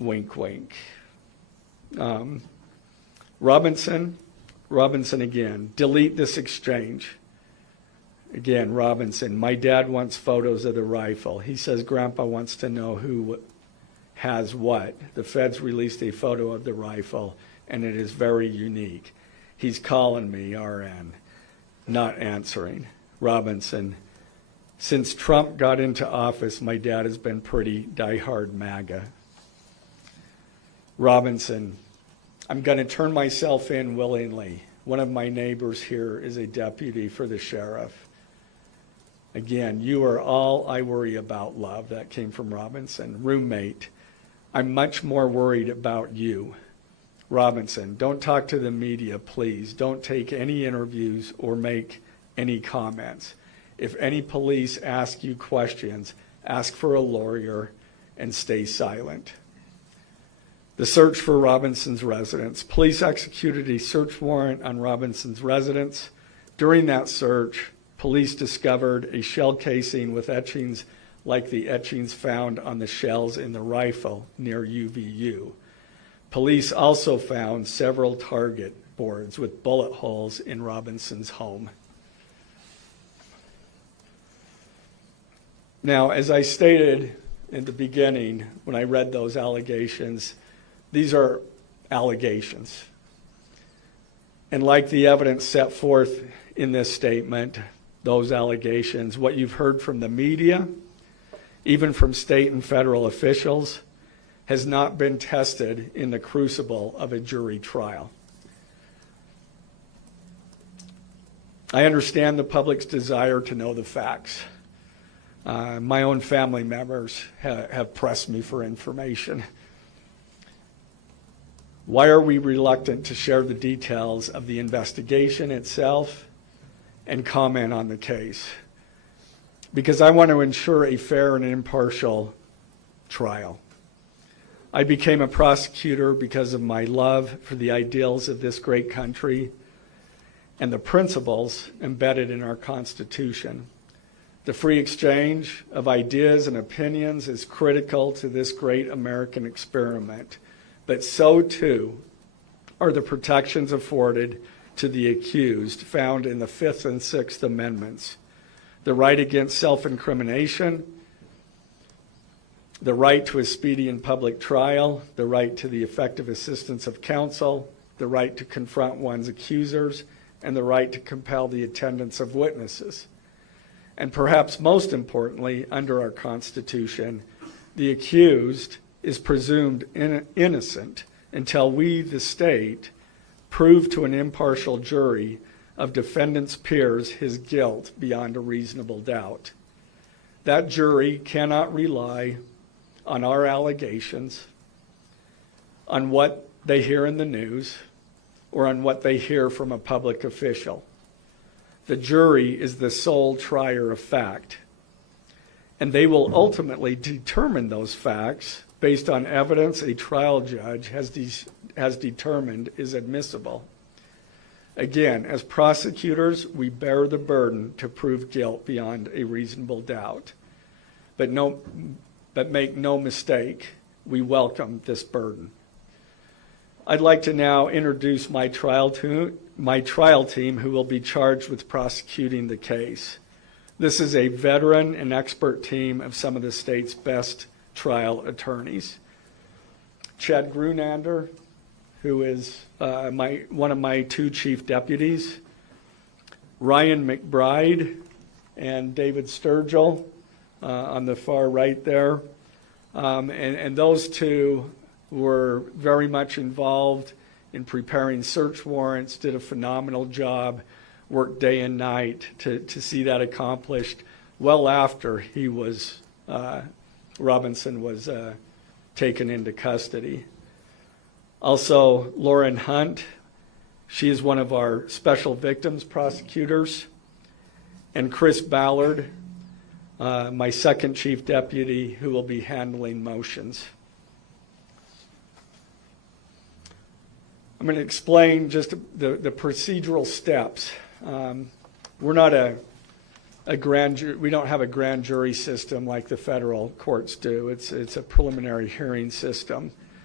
Wink, wink. Robinson again, delete this exchange. Again, Robinson, my dad wants photos of the rifle. He says Grandpa wants to know who has what. The feds released a photo of the rifle, and it is very unique. He's calling me, RN, not answering. Robinson, since Trump got into office, my dad has been pretty diehard MAGA. Robinson, I'm going to turn myself in willingly. One of my neighbors here is a deputy for the sheriff. Again, you are all I worry about, love. That came from Robinson. Roommate, I'm much more worried about you. Robinson, don't talk to the media, please. Don't take any interviews or make any comments. If any police ask you questions, ask for a lawyer and stay silent. The search for Robinson's residence. Police executed a search warrant on Robinson's residence. During that search, police discovered a shell casing with etchings like the etchings found on the shells in the rifle near UVU. Police also found several target boards with bullet holes in Robinson's home. Now, as I stated in the beginning when I read those allegations, these are allegations. And like the evidence set forth in this statement, those allegations, what you've heard from the media, even from state and federal officials, has not been tested in the crucible of a jury trial. I understand the public's desire to know the facts. My own family members have pressed me for information. Why are we reluctant to share the details of the investigation itself and comment on the case? Because I want to ensure a fair and impartial trial. I became a prosecutor because of my love for the ideals of this great country and the principles embedded in our Constitution. The free exchange of ideas and opinions is critical to this great American experiment, but so too are the protections afforded to the accused found in the Fifth and Sixth Amendments. The right against self-incrimination, the right to a speedy and public trial, the right to the effective assistance of counsel, the right to confront one's accusers, and the right to compel the attendance of witnesses. And perhaps most importantly, under our Constitution, the accused is presumed innocent until we, the state, prove to an impartial jury of defendant's peers his guilt beyond a reasonable doubt. That jury cannot rely on our allegations, on what they hear in the news, or on what they hear from a public official. The jury is the sole trier of fact, and they will ultimately determine those facts based on evidence a trial judge has determined is admissible. Again, as prosecutors, we bear the burden to prove guilt beyond a reasonable doubt. But make no mistake, we welcome this burden. I'd like to now introduce my trial team who will be charged with prosecuting the case. This is a veteran and expert team of some of the state's best trial attorneys. Chad Grunander, who is one of my two chief deputies, Ryan McBride and David Sturgill on the far right there. And those two were very much involved in preparing search warrants, did a phenomenal job, worked day and night to see that accomplished well after he was, Robinson was taken into custody. Also, Lauren Hunt, she is one of our special victims prosecutors, and Chris Ballard, my second chief deputy, who will be handling motions. I'm going to explain just the procedural steps. We're not a grand jury. We don't have a grand jury system like the federal courts do. It's a preliminary hearing system.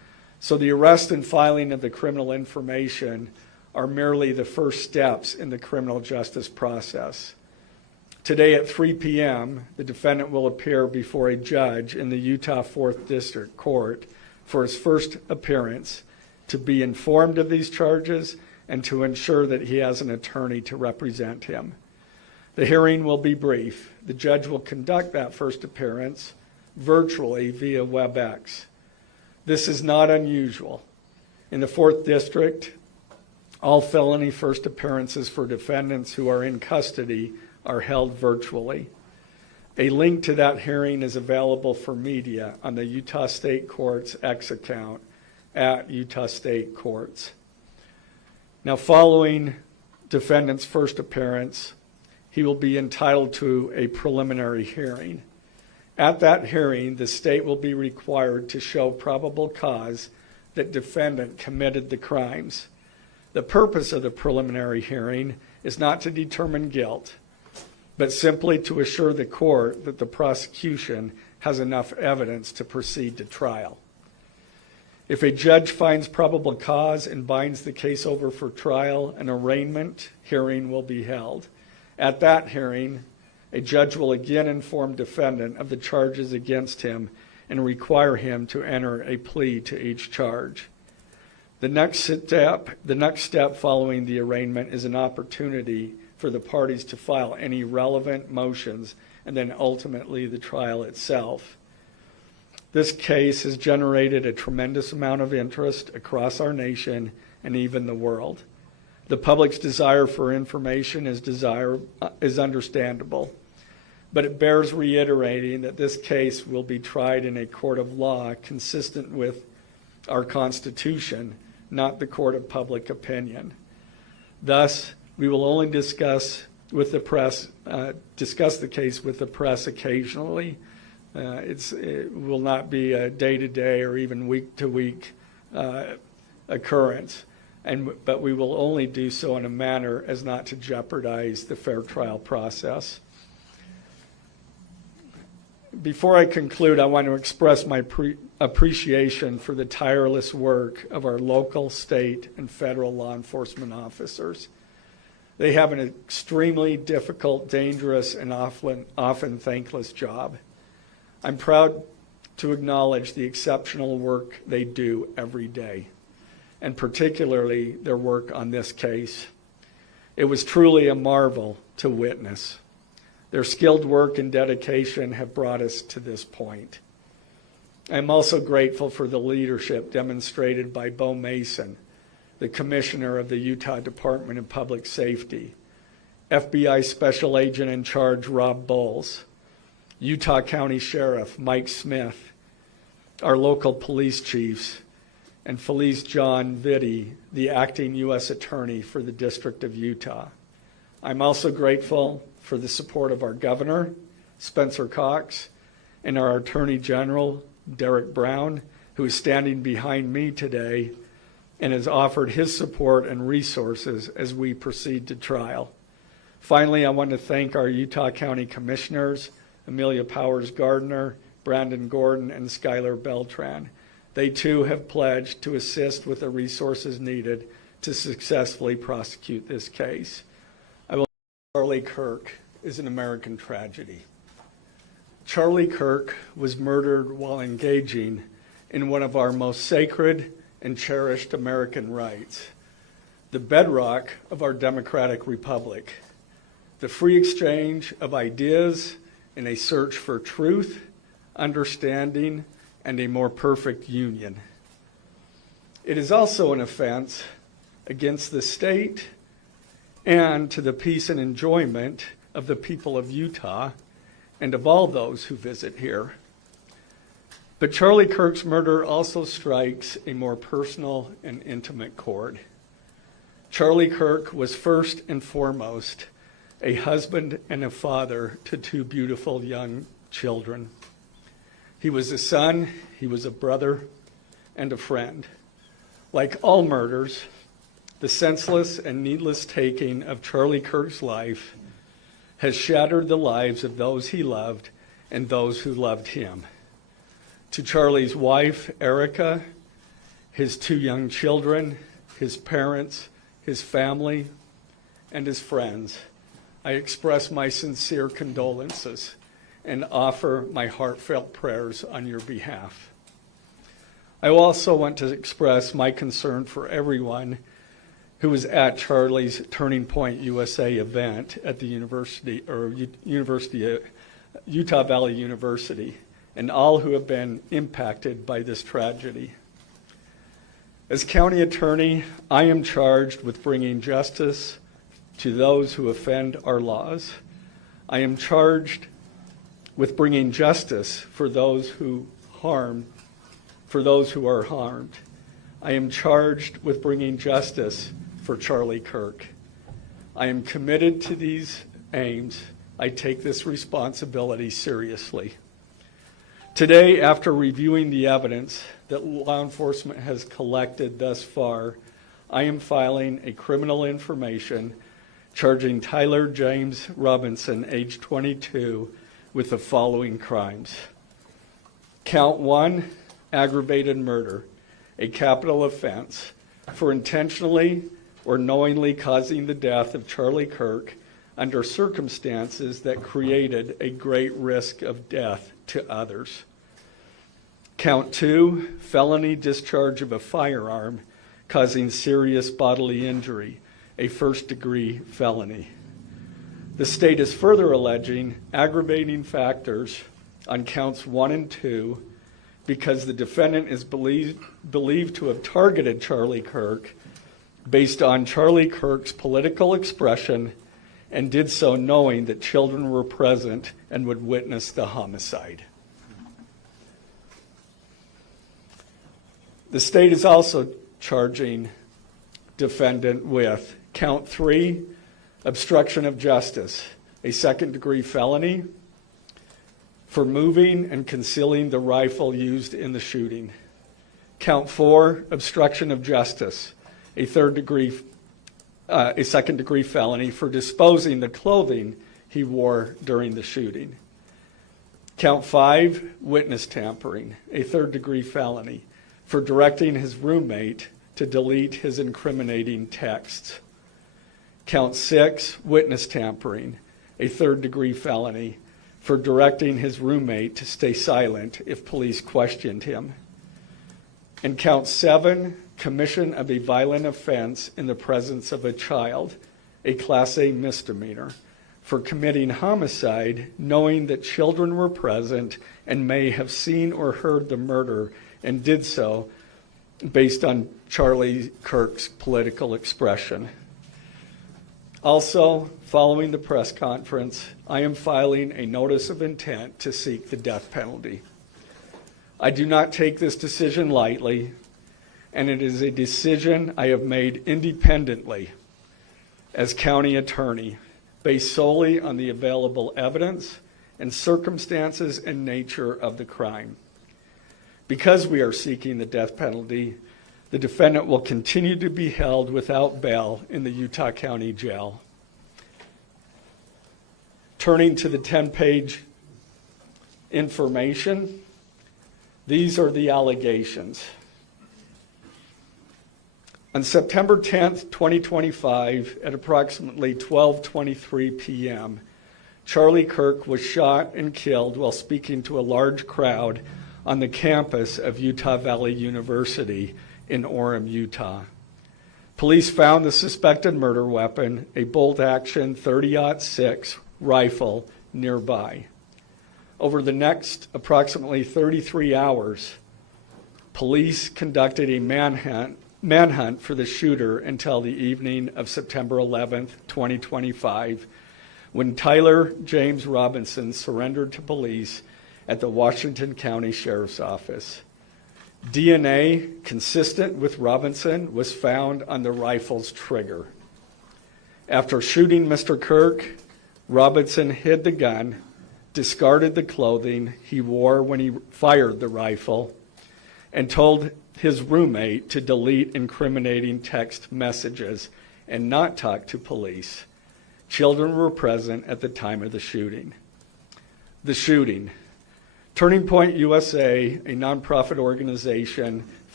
So the arrest and filing of the criminal information are merely the first steps in the criminal justice process. Today at 3 p.m., the defendant will appear before a judge in the Utah 4th District Court for his first appearance to be informed of these charges and to ensure that he has an attorney to represent him. The hearing will be brief. The judge will conduct that first appearance virtually via WebEx. This is not unusual. In the 4th District, all felony first appearances for defendants who are in custody are held virtually. A link to that hearing is available for media on the Utah State Court's X account at Utah State Courts. Now, following defendant's first appearance, he will be entitled to a preliminary hearing. At that hearing, the state will be required to show probable cause that defendant committed the crimes. The purpose of the preliminary hearing is not to determine guilt, but simply to assure the court that the prosecution has enough evidence to proceed to trial. If a judge finds probable cause and binds the case over for trial, an arraignment hearing will be held. At that hearing, a judge will again inform defendant of the charges against him and require him to enter a plea to each charge. The next step following the arraignment is an opportunity for the parties to file any relevant motions and then ultimately the trial itself. This case has generated a tremendous amount of interest across our nation and even the world. The public's desire for information is understandable, but it bears reiterating that this case will be tried in a court of law consistent with our Constitution, not the court of public opinion. Thus, we will only discuss the case with the press occasionally. It will not be a day-to-day or even week-to-week occurrence, but we will only do so in a manner as not to jeopardize the fair trial process. Before I conclude, I want to express my appreciation for the tireless work of our local, state, and federal law enforcement officers. They have an extremely difficult, dangerous, and often thankless job. I'm proud to acknowledge the exceptional work they do every day, and particularly their work on this case. It was truly a marvel to witness. Their skilled work and dedication have brought us to this point. I'm also grateful for the leadership demonstrated by Bo Mason, the Commissioner of the Utah Department of Public Safety, FBI Special Agent in Charge Rob Bowles, Utah County Sheriff Mike Smith, our local police chiefs, and Felice John Vitti, the acting U.S. Attorney for the District of Utah. I'm also grateful for the support of our Governor, Spencer Cox, and our Attorney General, Derek Brown, who is standing behind me today and has offered his support and resources as we proceed to trial. Finally, I want to thank our Utah County Commissioners, Amelia Powers Gardner, Brandon Gordon, and Skylar Beltran. They too have pledged to assist with the resources needed to successfully prosecute this case. Charlie Kirk is an American tragedy. Charlie Kirk was murdered while engaging in one of our most sacred and cherished American rights, the bedrock of our democratic republic, the free exchange of ideas in a search for truth, understanding, and a more perfect union. It is also an offense against the state and to the peace and enjoyment of the people of Utah and of all those who visit here. But Charlie Kirk's murder also strikes a more personal and intimate chord. Charlie Kirk was first and foremost a husband and a father to two beautiful young children. He was a son, he was a brother, and a friend. Like all murders, the senseless and needless taking of Charlie Kirk's life has shattered the lives of those he loved and those who loved him. To Charlie's wife, Erica, his 2 young children, his parents, his family, and his friends, I express my sincere condolences and offer my heartfelt prayers on your behalf. I also want to express my concern for everyone who was at Charlie's Turning Point USA event at the Utah Valley University, and all who have been impacted by this tragedy. As county attorney, I am charged with bringing justice to those who offend our laws. I am charged with bringing justice for those who are harmed. I am charged with bringing justice for Charlie Kirk. I am committed to these aims. I take this responsibility seriously. Today, after reviewing the evidence that law enforcement has collected thus far, I am filing a criminal information charging Tyler James Robinson, age 22, with the following crimes. Count 1, aggravated murder, a capital offense, for intentionally or knowingly causing the death of Charlie Kirk under circumstances that created a great risk of death to others. Count 2, felony discharge of a firearm causing serious bodily injury, a first-degree felony. The state is further alleging aggravating factors on counts 1 and 2 because the defendant is believed to have targeted Charlie Kirk based on Charlie Kirk's political expression and did so knowing that children were present and would witness the homicide. The state is also charging defendant with count 3, obstruction of justice, a second-degree felony for moving and concealing the rifle used in the shooting. Count 4, obstruction of justice, a second-degree felony for disposing the clothing he wore during the shooting. Count 5, witness tampering, a third-degree felony for directing his roommate to delete his incriminating texts. Count 6, witness tampering, a third-degree felony for directing his roommate to stay silent if police questioned him. And count 7, commission of a violent offense in the presence of a child, a Class A misdemeanor, for committing homicide knowing that children were present and may have seen or heard the murder and did so based on Charlie Kirk's political expression. Also, following the press conference, I am filing a notice of intent to seek the death penalty. I do not take this decision lightly, and it is a decision I have made independently as county attorney, based solely on the available evidence and circumstances and nature of the crime. Because we are seeking the death penalty, the defendant will continue to be held without bail in the Utah County Jail. Turning to the 10-page information, these are the allegations. On September 10th, 2025, at approximately 12:23 p.m., Charlie Kirk was shot and killed while speaking to a large crowd on the campus of Utah Valley University in Orem, Utah. Police found the suspected murder weapon, a bolt-action .30-06 rifle, nearby. Over the next approximately 33 hours, police conducted a manhunt for the shooter until the evening of September 11th, 2025, when Tyler James Robinson surrendered to police at the Washington County Sheriff's Office. DNA consistent with Robinson was found on the rifle's trigger. After shooting Mr. Kirk, Robinson hid the gun, discarded the clothing he wore when he fired the rifle, and told his roommate to delete incriminating text messages and not talk to police. Children were present at the time of the shooting. The shooting. Turning Point USA, a nonprofit organization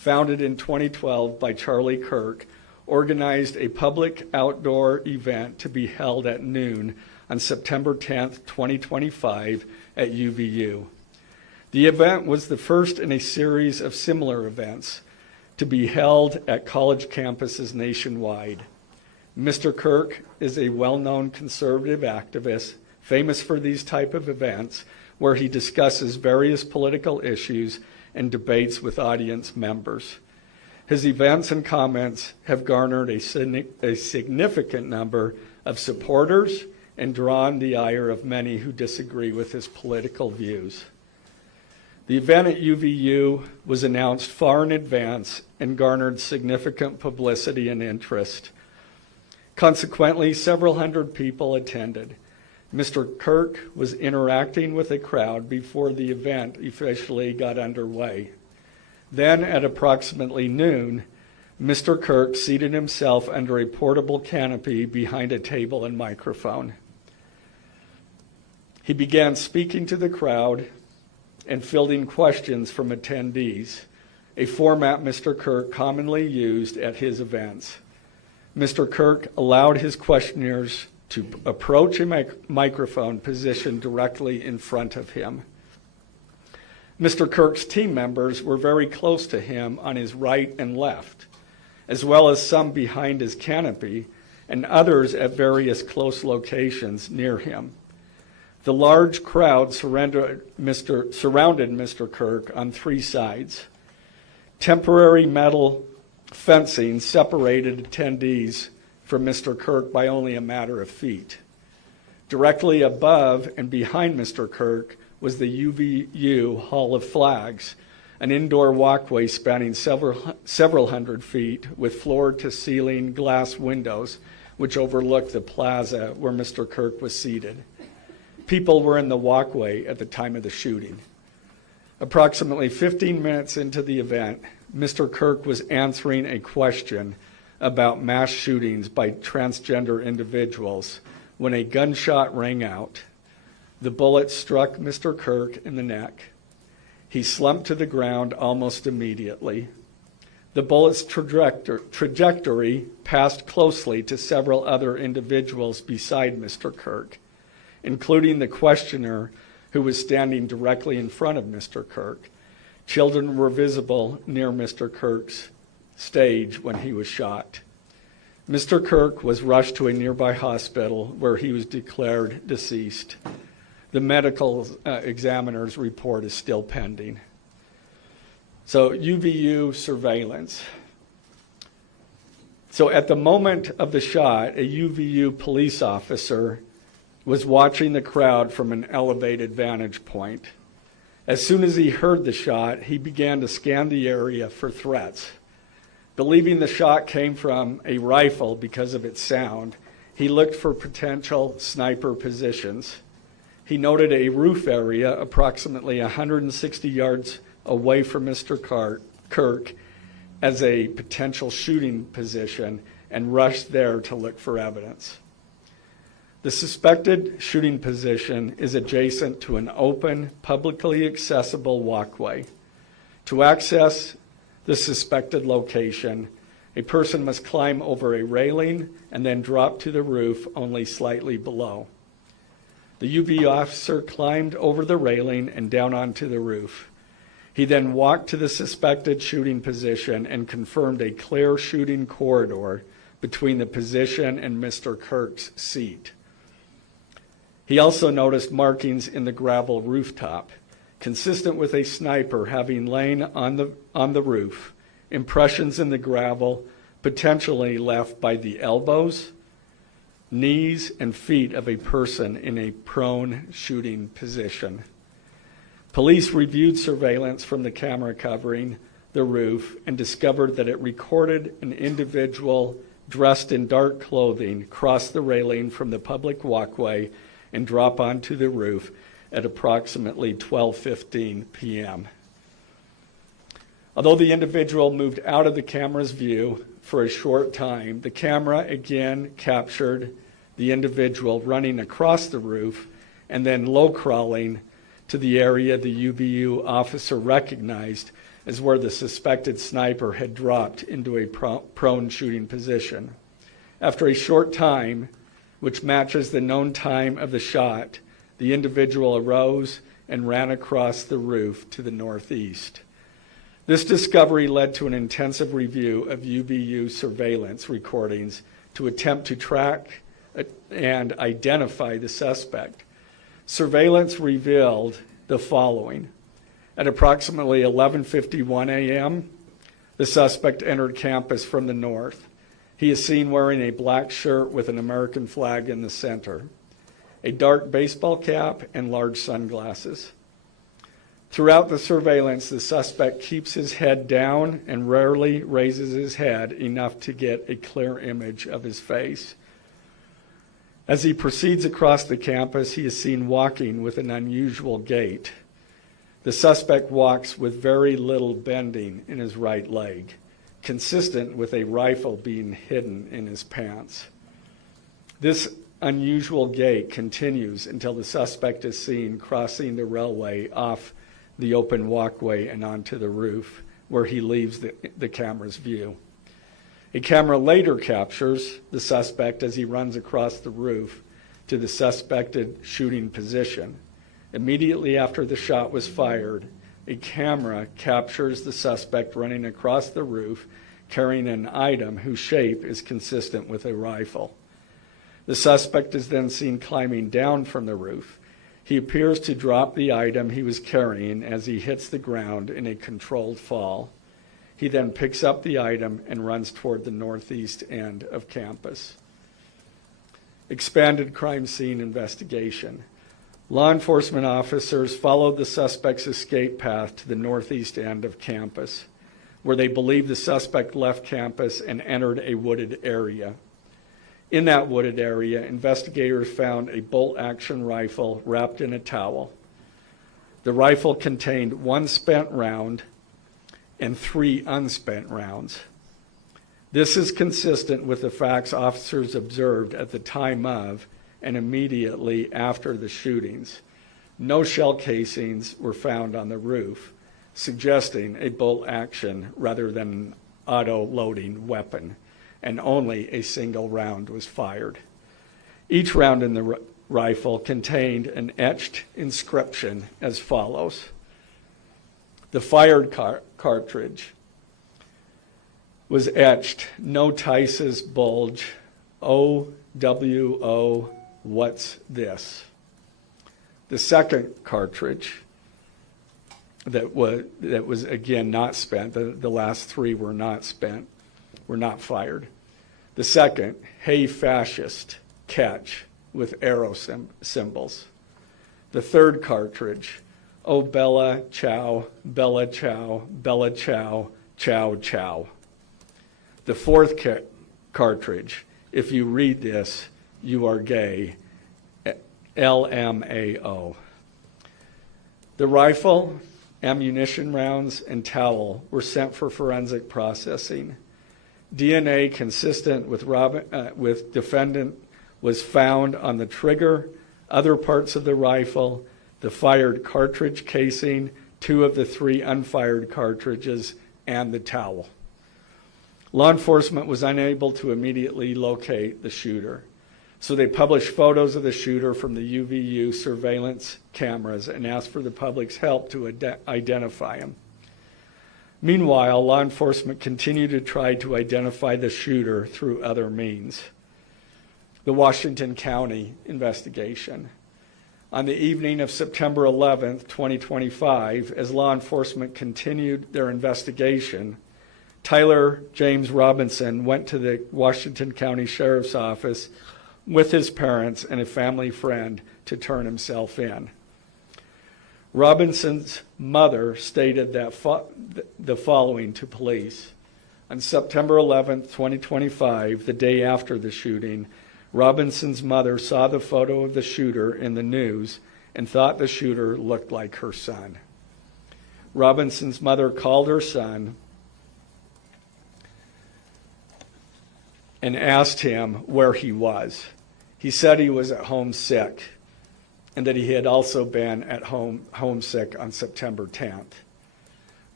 founded in 2012 by Charlie Kirk, organized a public outdoor event to be held at noon on September 10th, 2025 at UVU. The event was the first in a series of similar events to be held at college campuses nationwide. Mr. Kirk is a well-known conservative activist, famous for these type of events, where he discusses various political issues and debates with audience members. His events and comments have garnered a significant number of supporters and drawn the ire of many who disagree with his political views. The event at UVU was announced far in advance and garnered significant publicity and interest. Consequently, several hundred people attended. Mr. Kirk was interacting with a crowd before the event officially got underway. Then, at approximately noon, Mr. Kirk seated himself under a portable canopy behind a table and microphone. He began speaking to the crowd and fielding questions from attendees, a format Mr. Kirk commonly used at his events. Mr. Kirk allowed his questioners to approach a microphone positioned directly in front of him. Mr. Kirk's team members were very close to him on his right and left, as well as some behind his canopy and others at various close locations near him. The large crowd surrounded Mr. Kirk on three sides. Temporary metal fencing separated attendees from Mr. Kirk by only a matter of feet. Directly above and behind Mr. Kirk was the UVU Hall of Flags, an indoor walkway spanning several hundred feet with floor-to-ceiling glass windows which overlooked the plaza where Mr. Kirk was seated. People were in the walkway at the time of the shooting. Approximately 15 minutes into the event, Mr. Kirk was answering a question about mass shootings by transgender individuals when a gunshot rang out. The bullet struck Mr. Kirk in the neck. He slumped to the ground almost immediately. The bullet's trajectory passed closely to several other individuals beside Mr. Kirk, including the questioner who was standing directly in front of Mr. Kirk. Children were visible near Mr. Kirk's stage when he was shot. Mr. Kirk was rushed to a nearby hospital where he was declared deceased. The medical examiner's report is still pending. So UVU surveillance. So at the moment of the shot, a UVU police officer was watching the crowd from an elevated vantage point. As soon as he heard the shot, he began to scan the area for threats. Believing the shot came from a rifle because of its sound, he looked for potential sniper positions. He noted a roof area approximately 160 yards away from Mr. Kirk as a potential shooting position and rushed there to look for evidence. The suspected shooting position is adjacent to an open, publicly accessible walkway. To access the suspected location, a person must climb over a railing and then drop to the roof only slightly below. The UV officer climbed over the railing and down onto the roof. He then walked to the suspected shooting position and confirmed a clear shooting corridor between the position and Mr. Kirk's seat. He also noticed markings in the gravel rooftop, consistent with a sniper having lain on the roof, impressions in the gravel potentially left by the elbows, knees, and feet of a person in a prone shooting position. Police reviewed surveillance from the camera covering the roof and discovered that it recorded an individual dressed in dark clothing cross the railing from the public walkway and drop onto the roof at approximately 12:15 p.m. Although the individual moved out of the camera's view for a short time, the camera again captured the individual running across the roof and then low crawling to the area the UVU officer recognized as where the suspected sniper had dropped into a prone shooting position. After a short time, which matches the known time of the shot, the individual arose and ran across the roof to the northeast. This discovery led to an intensive review of UBU surveillance recordings to attempt to track and identify the suspect. Surveillance revealed the following. At approximately 11:51 a.m., the suspect entered campus from the north. He is seen wearing a black shirt with an American flag in the center, a dark baseball cap, and large sunglasses. Throughout the surveillance, the suspect keeps his head down and rarely raises his head enough to get a clear image of his face. As he proceeds across the campus, he is seen walking with an unusual gait. The suspect walks with very little bending in his right leg, consistent with a rifle being hidden in his pants. This unusual gait continues until the suspect is seen crossing the railway off the open walkway and onto the roof, where he leaves the camera's view. A camera later captures the suspect as he runs across the roof to the suspected shooting position. Immediately after the shot was fired, a camera captures the suspect running across the roof carrying an item whose shape is consistent with a rifle. The suspect is then seen climbing down from the roof. He appears to drop the item he was carrying as he hits the ground in a controlled fall. He then picks up the item and runs toward the northeast end of campus. Expanded crime scene investigation. Law enforcement officers followed the suspect's escape path to the northeast end of campus, where they believe the suspect left campus and entered a wooded area. In that wooded area, investigators found a bolt-action rifle wrapped in a towel. The rifle contained 1 spent round and 3 unspent rounds. This is consistent with the facts officers observed at the time of and immediately after the shootings. No shell casings were found on the roof, suggesting a bolt action rather than an auto-loading weapon, and only a single round was fired. Each round in the rifle contained an etched inscription as follows. The fired cartridge was etched, "No Tice's bulge, OWO, what's this?" The second cartridge that was again not spent, the last 3 were not spent, were not fired. The second, "Hey fascist, catch," with arrow symbols. The third cartridge, "Oh Bella Chow, Bella Chow, Bella Chow, Chow Chow." The fourth cartridge, "If you read this, you are gay, LMAO." The rifle, ammunition rounds, and towel were sent for forensic processing. DNA consistent with defendant was found on the trigger, other parts of the rifle, the fired cartridge casing, 2 of the 3 unfired cartridges, and the towel. Law enforcement was unable to immediately locate the shooter, so they published photos of the shooter from the UVU surveillance cameras and asked for the public's help to identify him. Meanwhile, law enforcement continued to try to identify the shooter through other means. The Washington County investigation. On the evening of September 11th, 2025, as law enforcement continued their investigation, Tyler James Robinson went to the Washington County Sheriff's Office with his parents and a family friend to turn himself in. Robinson's mother stated that the following to police. On September 11th, 2025, the day after the shooting, Robinson's mother saw the photo of the shooter in the news and thought the shooter looked like her son. Robinson's mother called her son and asked him where he was. He said he was at home sick, and that he had also been at home homesick on September 10th.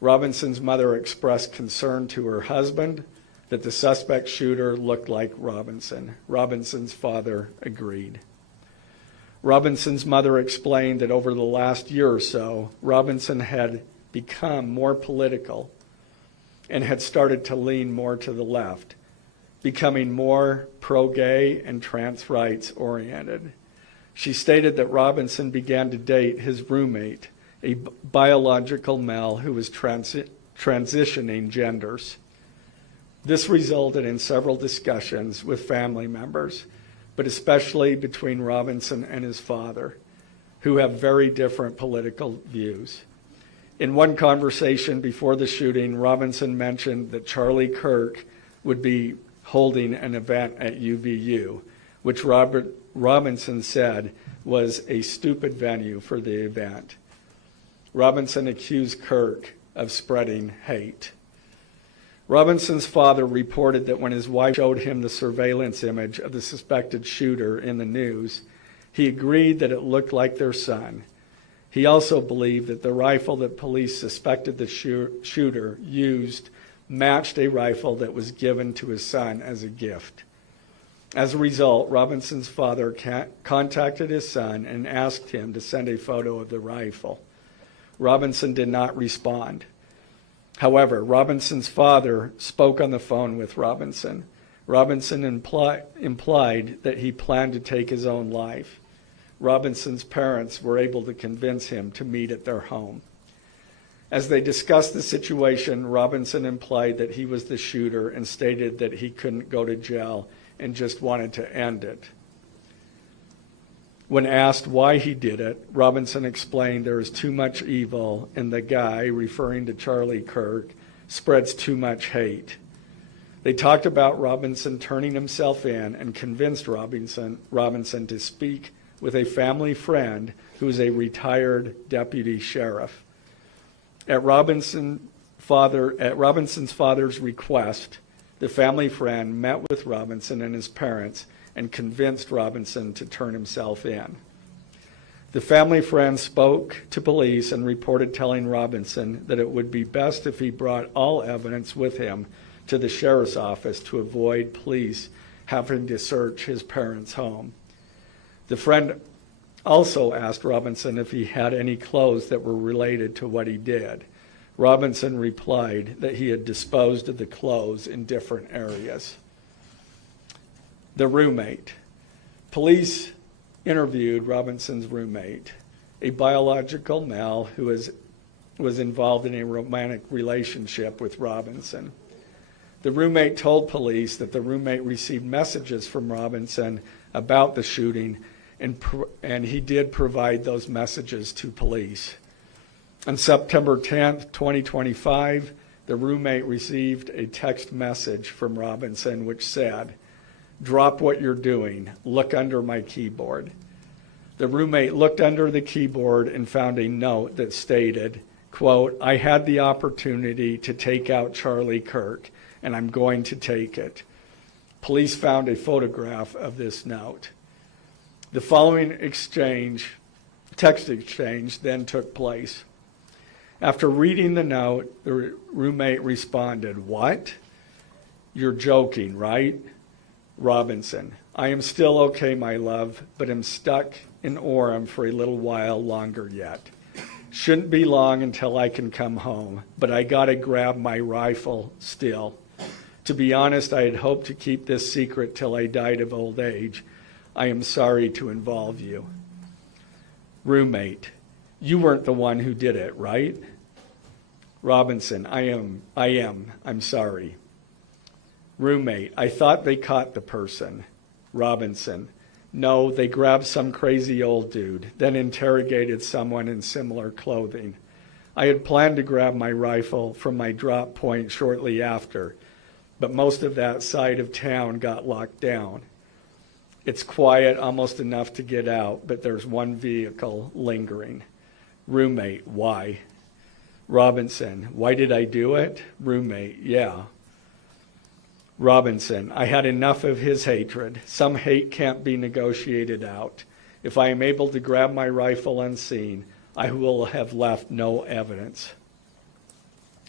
Robinson's mother expressed concern to her husband that the suspect shooter looked like Robinson. Robinson's father agreed. Robinson's mother explained that over the last year or so, Robinson had become more political and had started to lean more to the left, becoming more pro-gay and trans rights oriented. She stated that Robinson began to date his roommate, a biological male who was transitioning genders. This resulted in several discussions with family members, but especially between Robinson and his father, who have very different political views. In one conversation before the shooting, Robinson mentioned that Charlie Kirk would be holding an event at UVU, which Robinson said was a stupid venue for the event. Robinson accused Kirk of spreading hate. Robinson's father reported that when his wife showed him the surveillance image of the suspected shooter in the news, he agreed that it looked like their son. He also believed that the rifle that police suspected the shooter used matched a rifle that was given to his son as a gift. As a result, Robinson's father contacted his son and asked him to send a photo of the rifle. Robinson did not respond. However, Robinson's father spoke on the phone with Robinson. Robinson implied that he planned to take his own life. Robinson's parents were able to convince him to meet at their home. As they discussed the situation, Robinson implied that he was the shooter and stated that he couldn't go to jail and just wanted to end it. When asked why he did it, Robinson explained there is too much evil and the guy, referring to Charlie Kirk, spreads too much hate. They talked about Robinson turning himself in and convinced Robinson to speak with a family friend who is a retired deputy sheriff. At Robinson's father's request, the family friend met with Robinson and his parents and convinced Robinson to turn himself in. The family friend spoke to police and reported telling Robinson that it would be best if he brought all evidence with him to the sheriff's office to avoid police having to search his parents' home. The friend also asked Robinson if he had any clothes that were related to what he did. Robinson replied that he had disposed of the clothes in different areas. The roommate. Police interviewed Robinson's roommate, a biological male who was involved in a romantic relationship with Robinson. The roommate told police that the roommate received messages from Robinson about the shooting, and he did provide those messages to police. On September 10th, 2025, the roommate received a text message from Robinson which said, "Drop what you're doing. Look under my keyboard." The roommate looked under the keyboard and found a note that stated, quote, "I had the opportunity to take out Charlie Kirk, and I'm going to take it." Police found a photograph of this note. The following text exchange, then took place. After reading the note, the roommate responded, "What? You're joking, right?" Robinson, "I am still okay, my love, but am stuck in Orem for a little while longer yet. Shouldn't be long until I can come home, but I gotta grab my rifle still. To be honest, I had hoped to keep this secret till I died of old age. I am sorry to involve you." Roommate, "You weren't the one who did it, right?" Robinson, I am. I'm sorry." Roommate, "I thought they caught the person." Robinson, "No, they grabbed some crazy old dude, then interrogated someone in similar clothing. I had planned to grab my rifle from my drop point shortly after, but most of that side of town got locked down. It's quiet, almost enough to get out, but there's one vehicle lingering." Roommate, "Why?" Robinson, "Why did I do it?" Roommate, "Yeah." Robinson, "I had enough of his hatred. Some hate can't be negotiated out. If I am able to grab my rifle unseen, I will have left no evidence."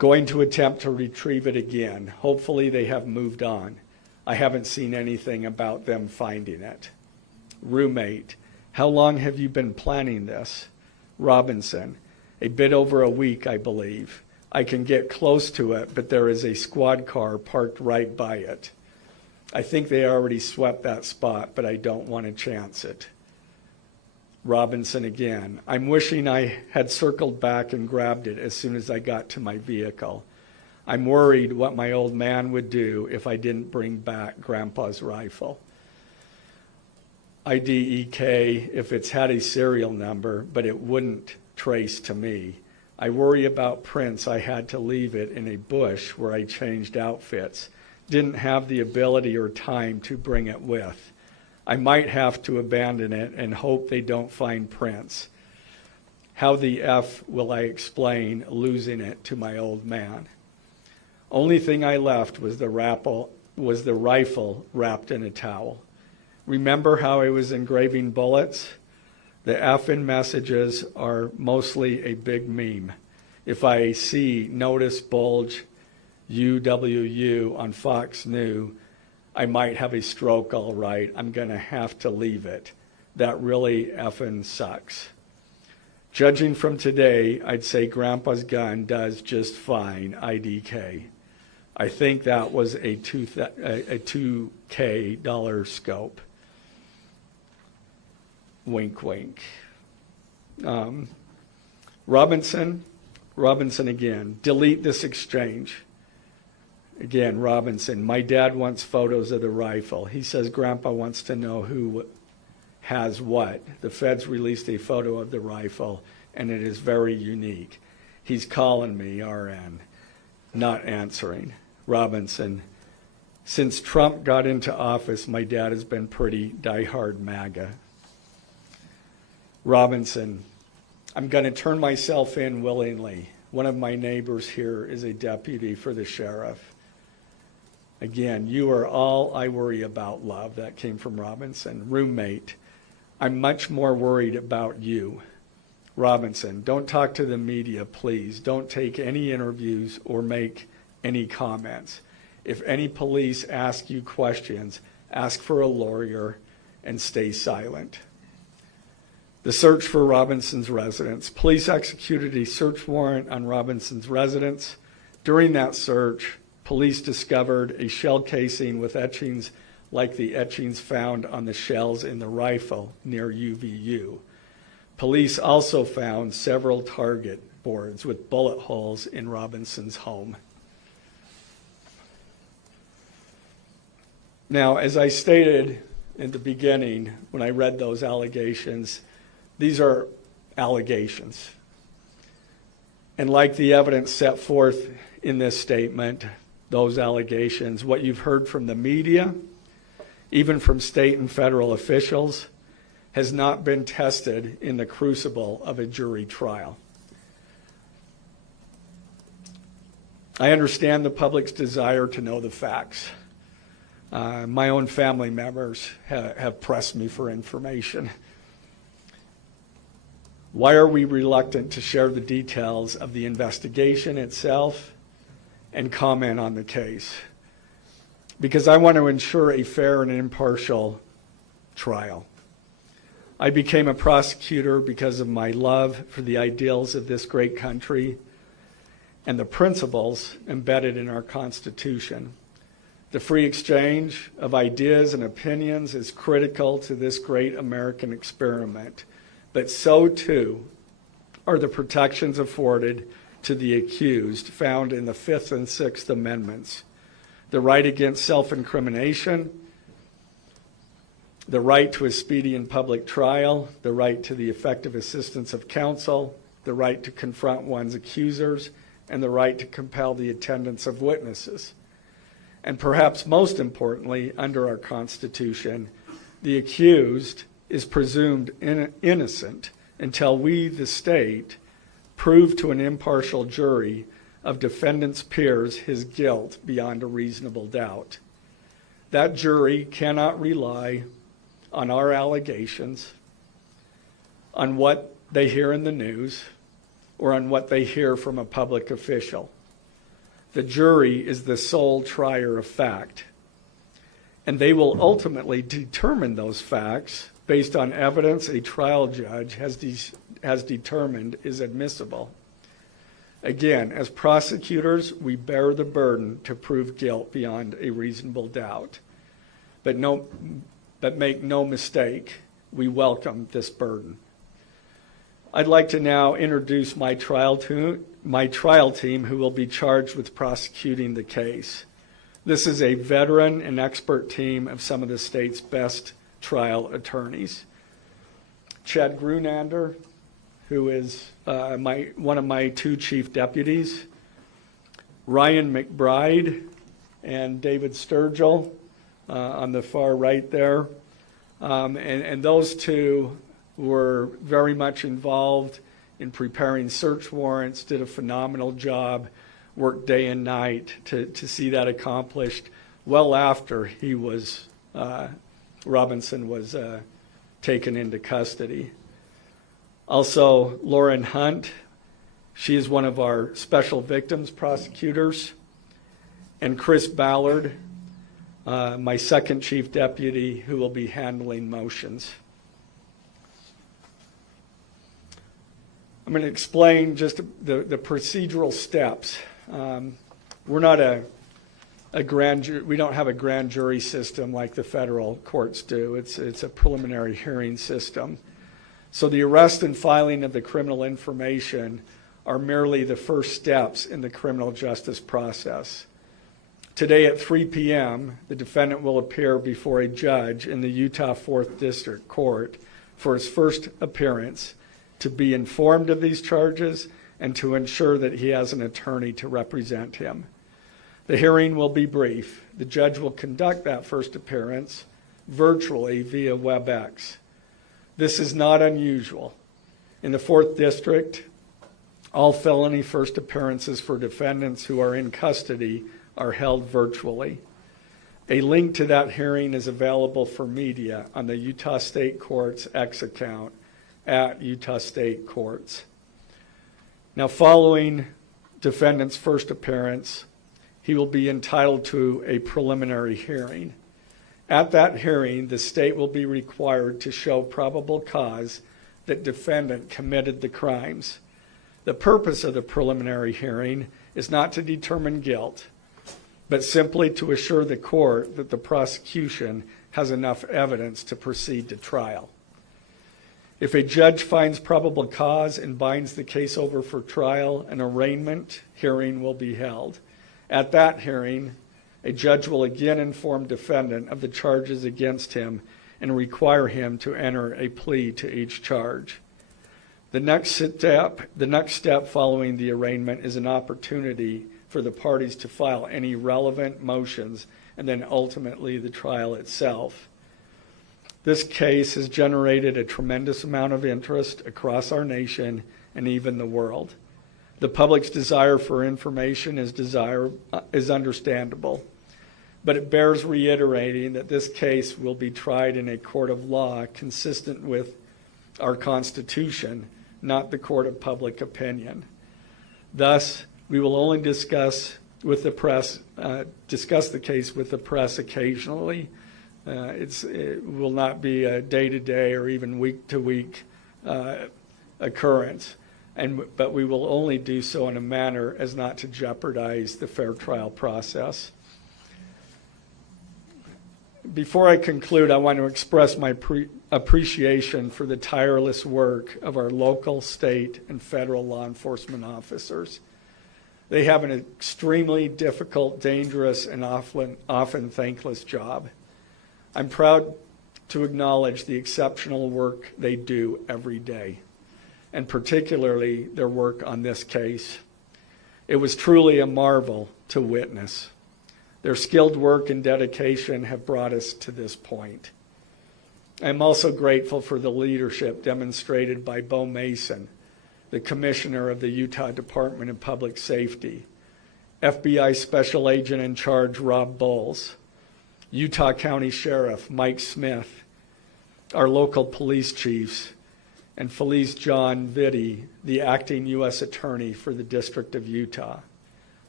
Going to attempt to retrieve it again. Hopefully they have moved on. I haven't seen anything about them finding it. Roommate, how long have you been planning this? Robinson, a bit over a week, I believe. I can get close to it, but there is a squad car parked right by it. I think they already swept that spot, but I don't want to chance it. Robinson again, I'm wishing I had circled back and grabbed it as soon as I got to my vehicle. I'm worried what my old man would do if I didn't bring back Grandpa's rifle. IDEK if it's had a serial number, but it wouldn't trace to me. I worry about prints. I had to leave it in a bush where I changed outfits. Didn't have the ability or time to bring it with. I might have to abandon it and hope they don't find prints. How the F will I explain losing it to my old man? Only thing I left was the rifle wrapped in a towel. Remember how I was engraving bullets? The F in messages are mostly a big meme. If I see notice bulge UWU on Fox News, I might have a stroke all right. I'm going to have to leave it. That really effing sucks. Judging from today, I'd say Grandpa's gun does just fine, IDK. I think that was a $2K dollar scope. Wink, wink. Robinson again. Delete this exchange. Again, Robinson, my dad wants photos of the rifle. He says Grandpa wants to know who has what. The feds released a photo of the rifle, and it is very unique. He's calling me, RN, not answering. Robinson, since Trump got into office, my dad has been pretty diehard MAGA. Robinson, I'm going to turn myself in willingly. One of my neighbors here is a deputy for the sheriff. Again, you are all I worry about, love. That came from Robinson. Roommate, I'm much more worried about you. Robinson, don't talk to the media, please. Don't take any interviews or make any comments. If any police ask you questions, ask for a lawyer and stay silent. The search for Robinson's residence. Police executed a search warrant on Robinson's residence. During that search, police discovered a shell casing with etchings like the etchings found on the shells in the rifle near UVU. Police also found several target boards with bullet holes in Robinson's home. Now, as I stated in the beginning when I read those allegations, these are allegations. And like the evidence set forth in this statement, those allegations, what you've heard from the media, even from state and federal officials, has not been tested in the crucible of a jury trial. I understand the public's desire to know the facts. My own family members have pressed me for information. Why are we reluctant to share the details of the investigation itself and comment on the case? Because I want to ensure a fair and impartial trial. I became a prosecutor because of my love for the ideals of this great country and the principles embedded in our Constitution. The free exchange of ideas and opinions is critical to this great American experiment, but so too are the protections afforded to the accused found in the Fifth and Sixth Amendments. The right against self-incrimination, the right to a speedy and public trial, the right to the effective assistance of counsel, the right to confront one's accusers, and the right to compel the attendance of witnesses. And perhaps most importantly, under our Constitution, the accused is presumed innocent until we, the state, prove to an impartial jury of defendant's peers his guilt beyond a reasonable doubt. That jury cannot rely on our allegations, on what they hear in the news, or on what they hear from a public official. The jury is the sole trier of fact, and they will ultimately determine those facts based on evidence a trial judge has determined is admissible. Again, as prosecutors, we bear the burden to prove guilt beyond a reasonable doubt. But make no mistake, we welcome this burden. I'd like to now introduce my trial team who will be charged with prosecuting the case. This is a veteran and expert team of some of the state's best trial attorneys. Chad Grunander, who is one of my two chief deputies, Ryan McBride and David Sturgill on the far right there. And those two were very much involved in preparing search warrants, did a phenomenal job, worked day and night to see that accomplished well after he was, Robinson was taken into custody. Also, Lauren Hunt, she is one of our special victims prosecutors, and Chris Ballard, my second chief deputy, who will be handling motions. I'm going to explain just the procedural steps. We're not a grand jury. We don't have a grand jury system like the federal courts do. It's a preliminary hearing system. So the arrest and filing of the criminal information are merely the first steps in the criminal justice process. Today at 3 p.m., the defendant will appear before a judge in the Utah 4th District Court for his first appearance to be informed of these charges and to ensure that he has an attorney to represent him. The hearing will be brief. The judge will conduct that first appearance virtually via WebEx. This is not unusual. In the 4th District, all felony first appearances for defendants who are in custody are held virtually. A link to that hearing is available for media on the Utah State Courts X account at Utah State Courts. Now, following defendant's first appearance, he will be entitled to a preliminary hearing. At that hearing, the state will be required to show probable cause that defendant committed the crimes. The purpose of the preliminary hearing is not to determine guilt, but simply to assure the court that the prosecution has enough evidence to proceed to trial. If a judge finds probable cause and binds the case over for trial, an arraignment hearing will be held. At that hearing, a judge will again inform defendant of the charges against him and require him to enter a plea to each charge. The next step following the arraignment is an opportunity for the parties to file any relevant motions and then ultimately the trial itself. This case has generated a tremendous amount of interest across our nation and even the world. The public's desire for information is understandable, but it bears reiterating that this case will be tried in a court of law consistent with our Constitution, not the court of public opinion. Thus, we will only discuss the case with the press occasionally. It will not be a day-to-day or even week-to-week occurrence, but we will only do so in a manner as not to jeopardize the fair trial process. Before I conclude, I want to express my appreciation for the tireless work of our local, state, and federal law enforcement officers. They have an extremely difficult, dangerous, and often thankless job. I'm proud to acknowledge the exceptional work they do every day, and particularly their work on this case. It was truly a marvel to witness. Their skilled work and dedication have brought us to this point. I'm also grateful for the leadership demonstrated by Bo Mason, the Commissioner of the Utah Department of Public Safety, FBI Special Agent in Charge Rob Bowles, Utah County Sheriff Mike Smith, our local police chiefs, and Felice John Vitti, the acting U.S. Attorney for the District of Utah.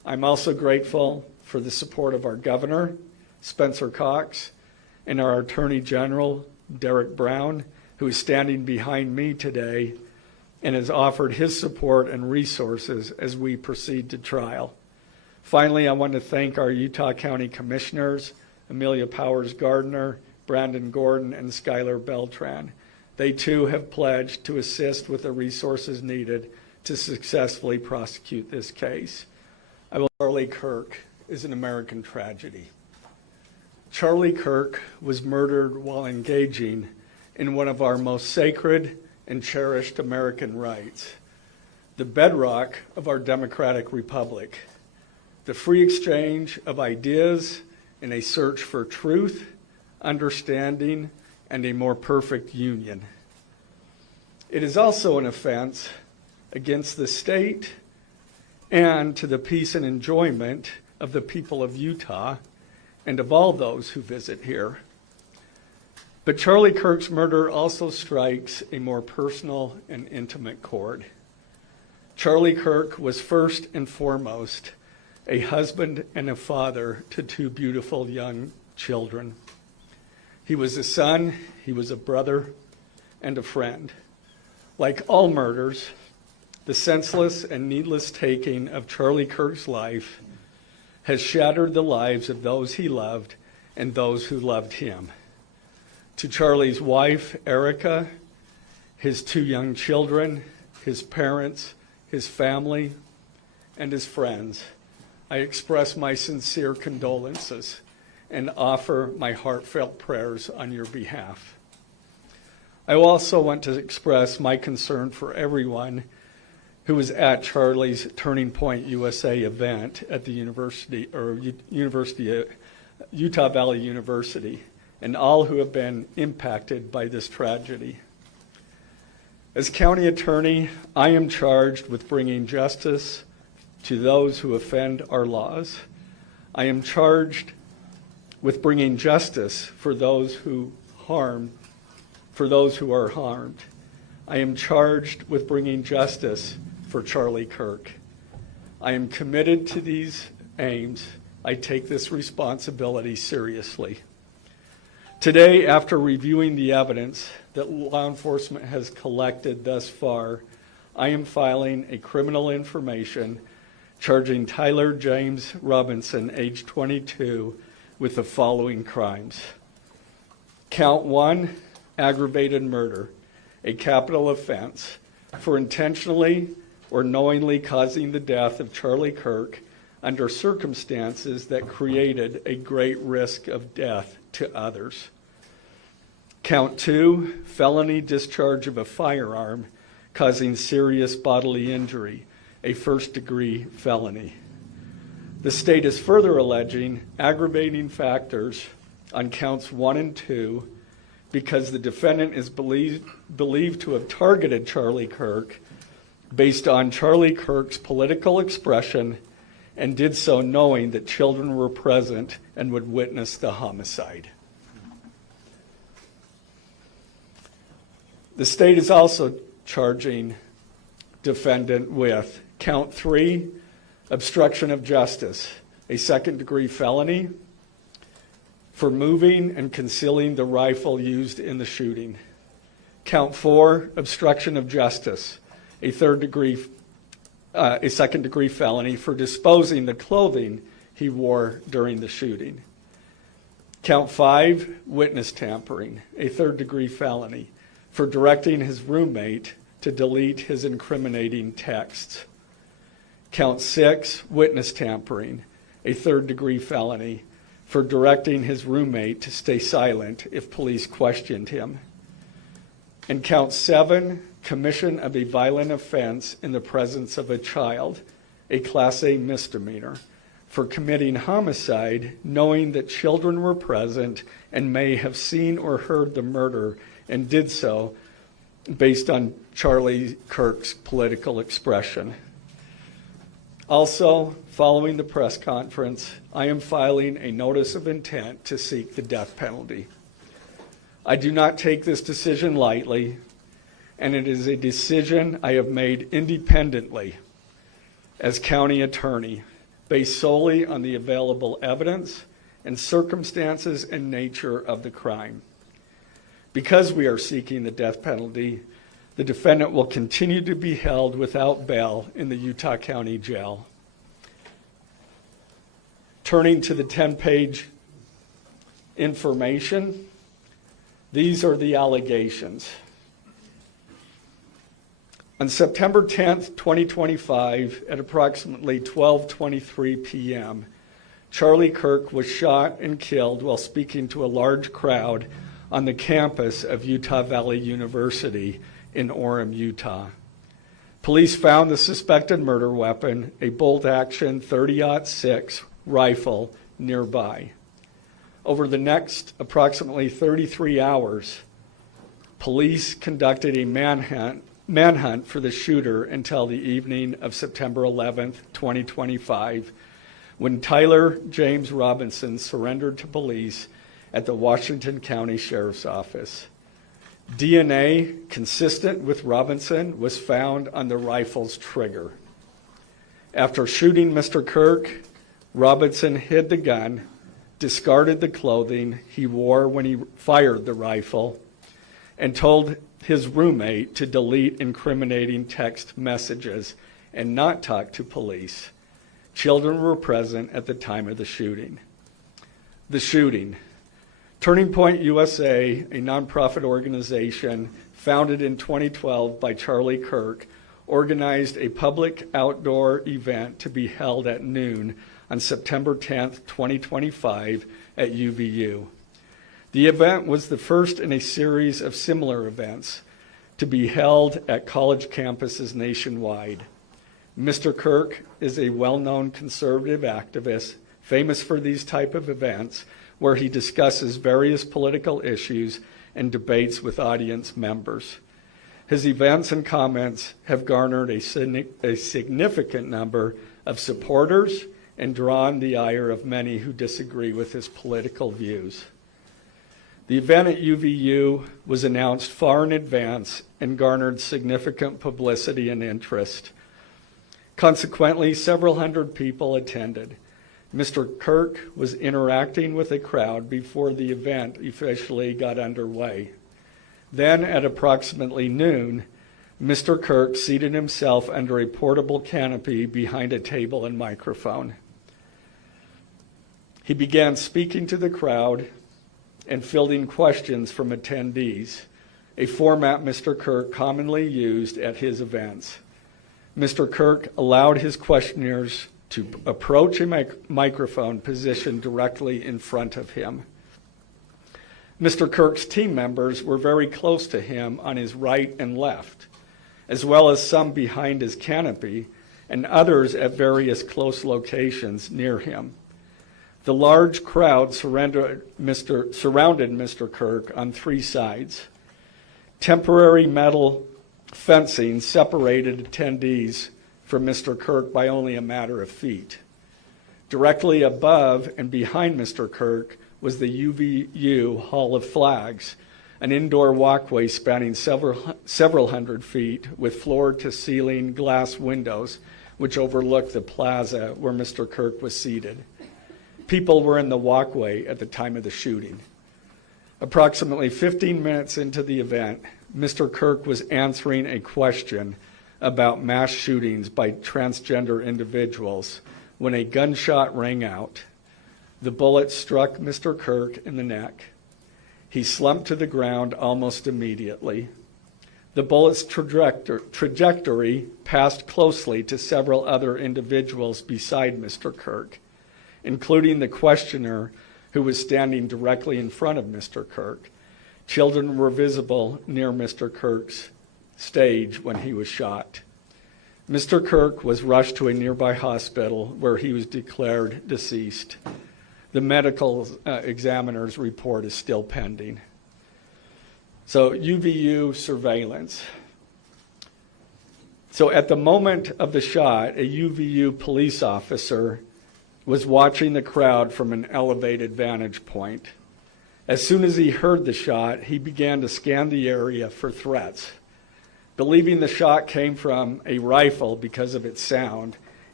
I'm also grateful for the support of our governor, Spencer Cox, and our Attorney General, Derek Brown, who is standing behind me today and has offered his support and resources as we proceed to trial. Finally, I want to thank our Utah County Commissioners, Amelia Powers Gardner, Brandon Gordon, and Skylar Beltran. They too have pledged to assist with the resources needed to successfully prosecute this case. Charlie Kirk is an American tragedy. Charlie Kirk was murdered while engaging in one of our most sacred and cherished American rights, the bedrock of our democratic republic, the free exchange of ideas in a search for truth, understanding, and a more perfect union. It is also an offense against the state and to the peace and enjoyment of the people of Utah and of all those who visit here. But Charlie Kirk's murder also strikes a more personal and intimate chord. Charlie Kirk was first and foremost a husband and a father to two beautiful young children. He was a son, he was a brother, and a friend. Like all murders, the senseless and needless taking of Charlie Kirk's life has shattered the lives of those he loved and those who loved him. To Charlie's wife, Erica, his two young children, his parents, his family, and his friends, I express my sincere condolences and offer my heartfelt prayers on your behalf. I also want to express my concern for everyone who was at Charlie's Turning Point USA event at the Utah Valley University, and all who have been impacted by this tragedy. As county attorney, I am charged with bringing justice to those who offend our laws. I am charged with bringing justice for those who are harmed. I am charged with bringing justice for Charlie Kirk. I am committed to these aims. I take this responsibility seriously. Today, after reviewing the evidence that law enforcement has collected thus far, I am filing a criminal information charging Tyler James Robinson, age 22, with the following crimes. Count 1, aggravated murder, a capital offense for intentionally or knowingly causing the death of Charlie Kirk under circumstances that created a great risk of death to others. Count 2, felony discharge of a firearm causing serious bodily injury, a first-degree felony. The state is further alleging aggravating factors on counts 1 and 2 because the defendant is believed to have targeted Charlie Kirk based on Charlie Kirk's political expression and did so knowing that children were present and would witness the homicide. The state is also charging defendant with count 3, obstruction of justice, a second-degree felony for moving and concealing the rifle used in the shooting. Count 4, obstruction of justice, a second-degree felony for disposing the clothing he wore during the shooting. Count 5, witness tampering, a third-degree felony for directing his roommate to delete his incriminating texts. Count 6, witness tampering, a third-degree felony for directing his roommate to stay silent if police questioned him. And count 7, commission of a violent offense in the presence of a child, a Class A misdemeanor, for committing homicide knowing that children were present and may have seen or heard the murder and did so based on Charlie Kirk's political expression. Also, following the press conference, I am filing a notice of intent to seek the death penalty. I do not take this decision lightly, and it is a decision I have made independently as county attorney, based solely on the available evidence and circumstances and nature of the crime. Because we are seeking the death penalty, the defendant will continue to be held without bail in the Utah County Jail. Turning to the 10-page information, these are the allegations. On September 10th, 2025, at approximately 12:23 p.m., Charlie Kirk was shot and killed while speaking to a large crowd on the campus of Utah Valley University in Orem, Utah. Police found the suspected murder weapon, a bolt-action .30-06 rifle, nearby. Over the next approximately 33 hours, police conducted a manhunt for the shooter until the evening of September 11th, 2025, when Tyler James Robinson surrendered to police at the Washington County Sheriff's Office. DNA consistent with Robinson was found on the rifle's trigger. After shooting Mr. Kirk, Robinson hid the gun, discarded the clothing he wore when he fired the rifle, and told his roommate to delete incriminating text messages and not talk to police. Children were present at the time of the shooting. The shooting. Turning Point USA, a nonprofit organization founded in 2012 by Charlie Kirk, organized a public outdoor event to be held at noon on September 10th, 2025 at UVU. The event was the first in a series of similar events to be held at college campuses nationwide. Mr. Kirk is a well-known conservative activist, famous for these type of events, where he discusses various political issues and debates with audience members. His events and comments have garnered a significant number of supporters and drawn the ire of many who disagree with his political views. The event at UVU was announced far in advance and garnered significant publicity and interest. Consequently, several hundred people attended. Mr. Kirk was interacting with a crowd before the event officially got underway. Then, at approximately noon, Mr. Kirk seated himself under a portable canopy behind a table and microphone. He began speaking to the crowd and fielding questions from attendees, a format Mr. Kirk commonly used at his events. Mr. Kirk allowed his questioners to approach a microphone positioned directly in front of him. Mr. Kirk's team members were very close to him on his right and left, as well as some behind his canopy and others at various close locations near him. The large crowd surrounded Mr. Kirk on three sides. Temporary metal fencing separated attendees from Mr. Kirk by only a matter of feet. Directly above and behind Mr. Kirk was the UVU Hall of Flags, an indoor walkway spanning several hundred feet with floor-to-ceiling glass windows which overlooked the plaza where Mr. Kirk was seated. People were in the walkway at the time of the shooting. Approximately 15 minutes into the event, Mr. Kirk was answering a question about mass shootings by transgender individuals when a gunshot rang out. The bullet struck Mr. Kirk in the neck. He slumped to the ground almost immediately. The bullet's trajectory passed closely to several other individuals beside Mr. Kirk, including the questioner who was standing directly in front of Mr. Kirk. Children were visible near Mr. Kirk's stage when he was shot. Mr. Kirk was rushed to a nearby hospital where he was declared deceased. The medical examiner's report is still pending. So UVU surveillance. So at the moment of the shot, a UVU police officer was watching the crowd from an elevated vantage point. As soon as he heard the shot, he began to scan the area for threats. Believing the shot came from a rifle because of its sound,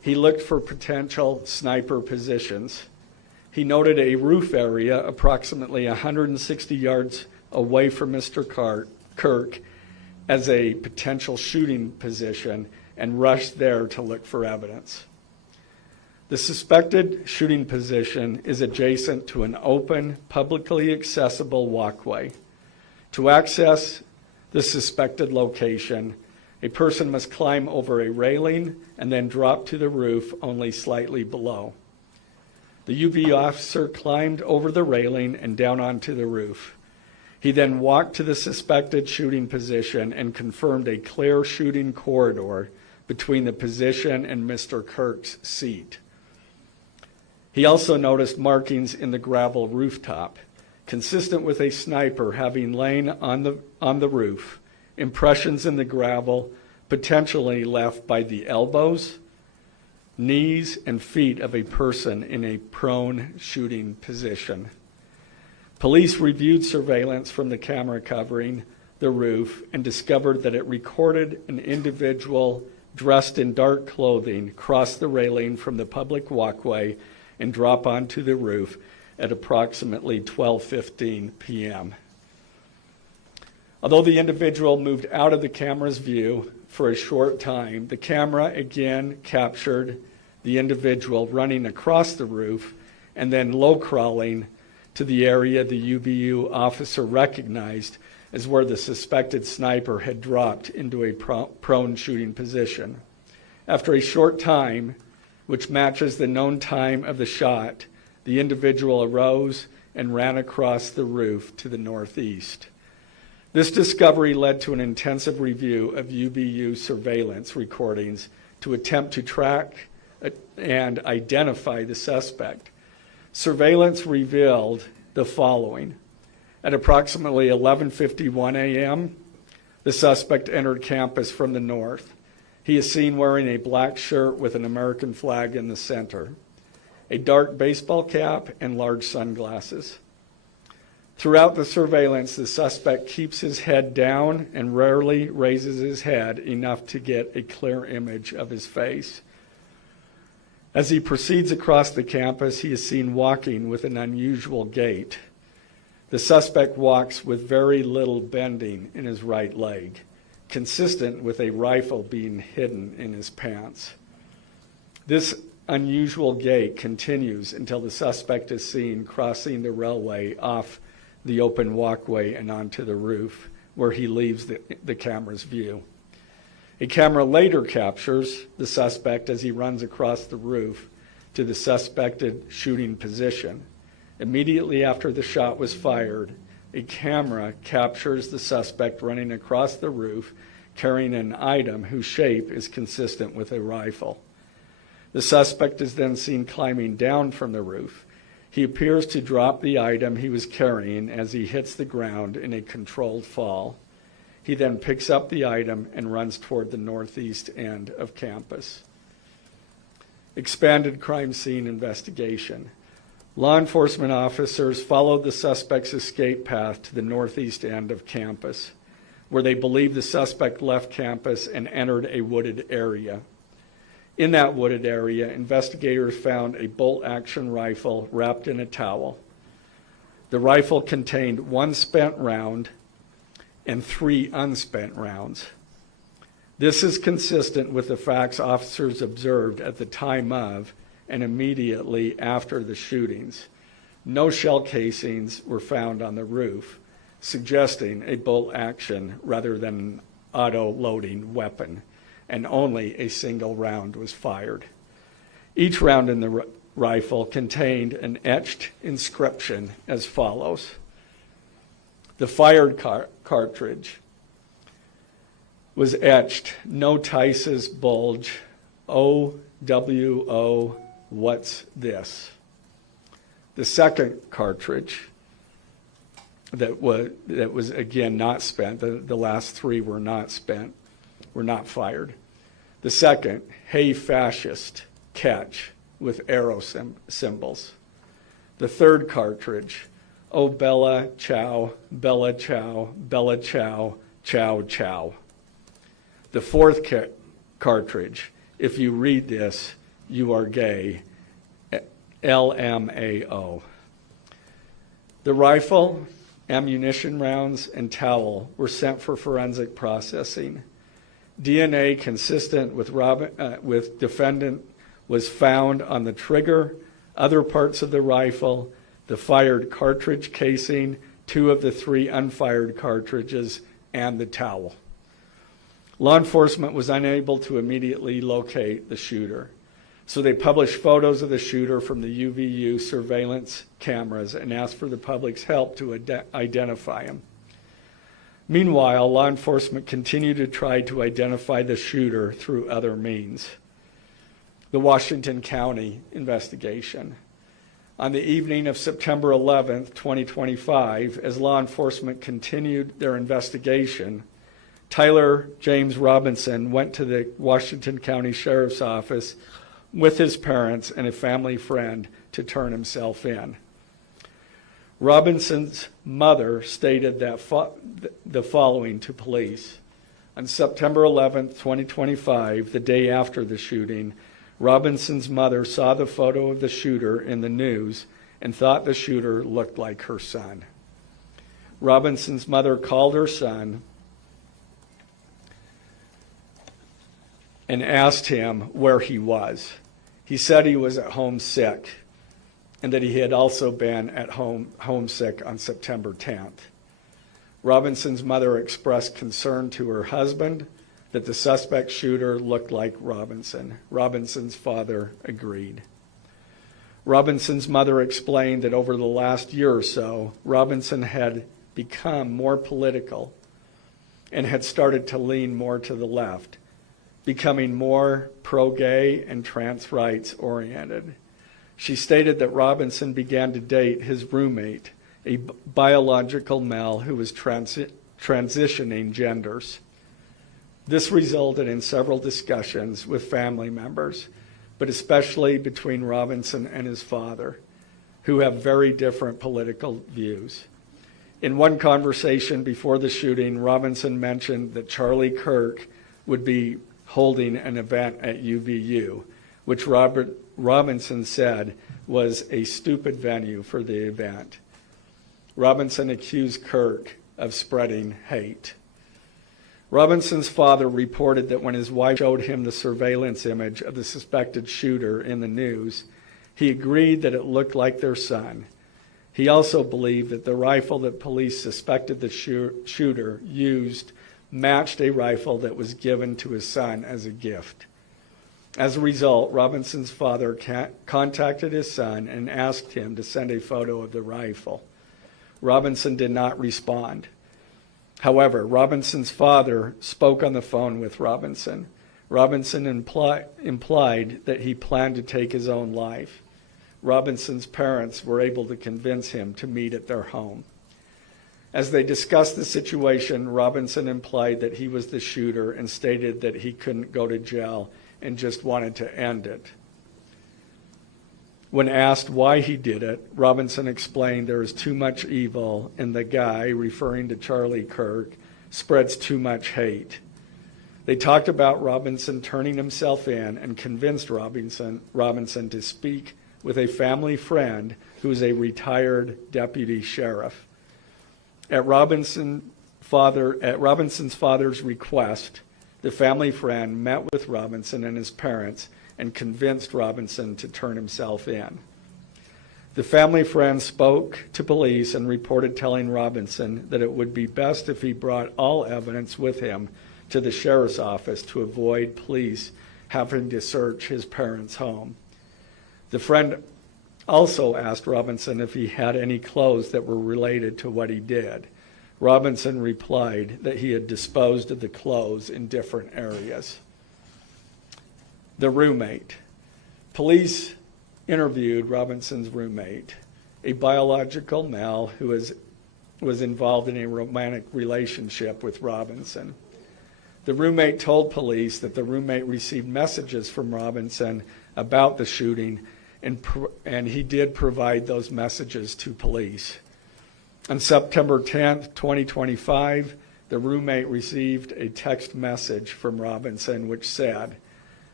He looked for potential sniper positions. He noted a roof area approximately 160 yards away from Mr. Kirk as a potential shooting position and rushed there to look for evidence. The suspected shooting position is adjacent to an open, publicly accessible walkway. To access the suspected location, a person must climb over a railing and then drop to the roof only slightly below. The UV officer climbed over the railing and down onto the roof. He then walked to the suspected shooting position and confirmed a clear shooting corridor between the position and Mr. Kirk's seat. He also noticed markings in the gravel rooftop, consistent with a sniper having lain on the roof, impressions in the gravel potentially left by the elbows, knees, and feet of a person in a prone shooting position. Police reviewed surveillance from the camera covering the roof and discovered that it recorded an individual dressed in dark clothing cross the railing from the public walkway and drop onto the roof at approximately 12:15 p.m. Although the individual moved out of the camera's view for a short time, the camera again captured the individual running across the roof and then low crawling to the area the UBU officer recognized as where the suspected sniper had dropped into a prone shooting position. After a short time, which matches the known time of the shot, the individual arose and ran across the roof to the northeast. This discovery led to an intensive review of UBU surveillance recordings to attempt to track and identify the suspect. Surveillance revealed the following. At approximately 11:51 a.m., the suspect entered campus from the north. He is seen wearing a black shirt with an American flag in the center, a dark baseball cap, and large sunglasses. Throughout the surveillance, the suspect keeps his head down and rarely raises his head enough to get a clear image of his face. As he proceeds across the campus, he is seen walking with an unusual gait. The suspect walks with very little bending in his right leg, consistent with a rifle being hidden in his pants. This unusual gait continues until the suspect is seen crossing the railway off the open walkway and onto the roof, where he leaves the camera's view. A camera later captures the suspect as he runs across the roof to the suspected shooting position. Immediately after the shot was fired, a camera captures the suspect running across the roof carrying an item whose shape is consistent with a rifle. The suspect is then seen climbing down from the roof. He appears to drop the item he was carrying as he hits the ground in a controlled fall. He then picks up the item and runs toward the northeast end of campus. Expanded crime scene investigation. Law enforcement officers followed the suspect's escape path to the northeast end of campus, where they believe the suspect left campus and entered a wooded area. In that wooded area, investigators found a bolt-action rifle wrapped in a towel. The rifle contained 1 spent round and 3 unspent rounds. This is consistent with the facts officers observed at the time of and immediately after the shootings. No shell casings were found on the roof, suggesting a bolt action rather than an auto-loading weapon, and only a single round was fired. Each round in the rifle contained an etched inscription as follows. The fired cartridge was etched, "No Tice's bulge, OWO, what's this?" The second cartridge that was again not spent, the last 3 were not spent, were not fired. The second, "Hey fascist, catch," with arrow symbols. The third cartridge, "Oh Bella Chow, Bella Chow, Bella Chow, Chow Chow." The fourth cartridge, "If you read this, you are gay, LMAO. The rifle, ammunition rounds, and towel were sent for forensic processing. DNA consistent with defendant was found on the trigger, other parts of the rifle, the fired cartridge casing, 2 of the 3 unfired cartridges, and the towel. Law enforcement was unable to immediately locate the shooter, so they published photos of the shooter from the UVU surveillance cameras and asked for the public's help to identify him. Meanwhile, law enforcement continued to try to identify the shooter through other means. The Washington County investigation. On the evening of September 11th, 2025, as law enforcement continued their investigation, Tyler James Robinson went to the Washington County Sheriff's Office with his parents and a family friend to turn himself in. Robinson's mother stated that the following to police. On September 11th, 2025, the day after the shooting, Robinson's mother saw the photo of the shooter in the news and thought the shooter looked like her son. Robinson's mother called her son and asked him where he was. He said he was at home sick and that he had also been at home sick on September 10th. Robinson's mother expressed concern to her husband that the suspect shooter looked like Robinson. Robinson's father agreed. Robinson's mother explained that over the last year or so, Robinson had become more political and had started to lean more to the left, becoming more pro-gay and trans rights oriented. She stated that Robinson began to date his roommate, a biological male who was transitioning genders. This resulted in several discussions with family members, but especially between Robinson and his father, who have very different political views. In one conversation before the shooting, Robinson mentioned that Charlie Kirk would be holding an event at UVU, which Robinson said was a stupid venue for the event. Robinson accused Kirk of spreading hate. Robinson's father reported that when his wife showed him the surveillance image of the suspected shooter in the news, he agreed that it looked like their son. He also believed that the rifle that police suspected the shooter used matched a rifle that was given to his son as a gift. As a result, Robinson's father contacted his son and asked him to send a photo of the rifle. Robinson did not respond. However, Robinson's father spoke on the phone with Robinson. Robinson implied that he planned to take his own life. Robinson's parents were able to convince him to meet at their home. As they discussed the situation, Robinson implied that he was the shooter and stated that he couldn't go to jail and just wanted to end it. When asked why he did it, Robinson explained there is too much evil and the guy, referring to Charlie Kirk, spreads too much hate. They talked about Robinson turning himself in and convinced Robinson to speak with a family friend who is a retired deputy sheriff. At Robinson's father's request, the family friend met with Robinson and his parents and convinced Robinson to turn himself in. The family friend spoke to police and reported telling Robinson that it would be best if he brought all evidence with him to the sheriff's office to avoid police having to search his parents' home. The friend also asked Robinson if he had any clothes that were related to what he did. Robinson replied that he had disposed of the clothes in different areas. The roommate. Police interviewed Robinson's roommate, a biological male who was involved in a romantic relationship with Robinson. The roommate told police that the roommate received messages from Robinson about the shooting, and he did provide those messages to police. On September 10th, 2025, the roommate received a text message from Robinson which said,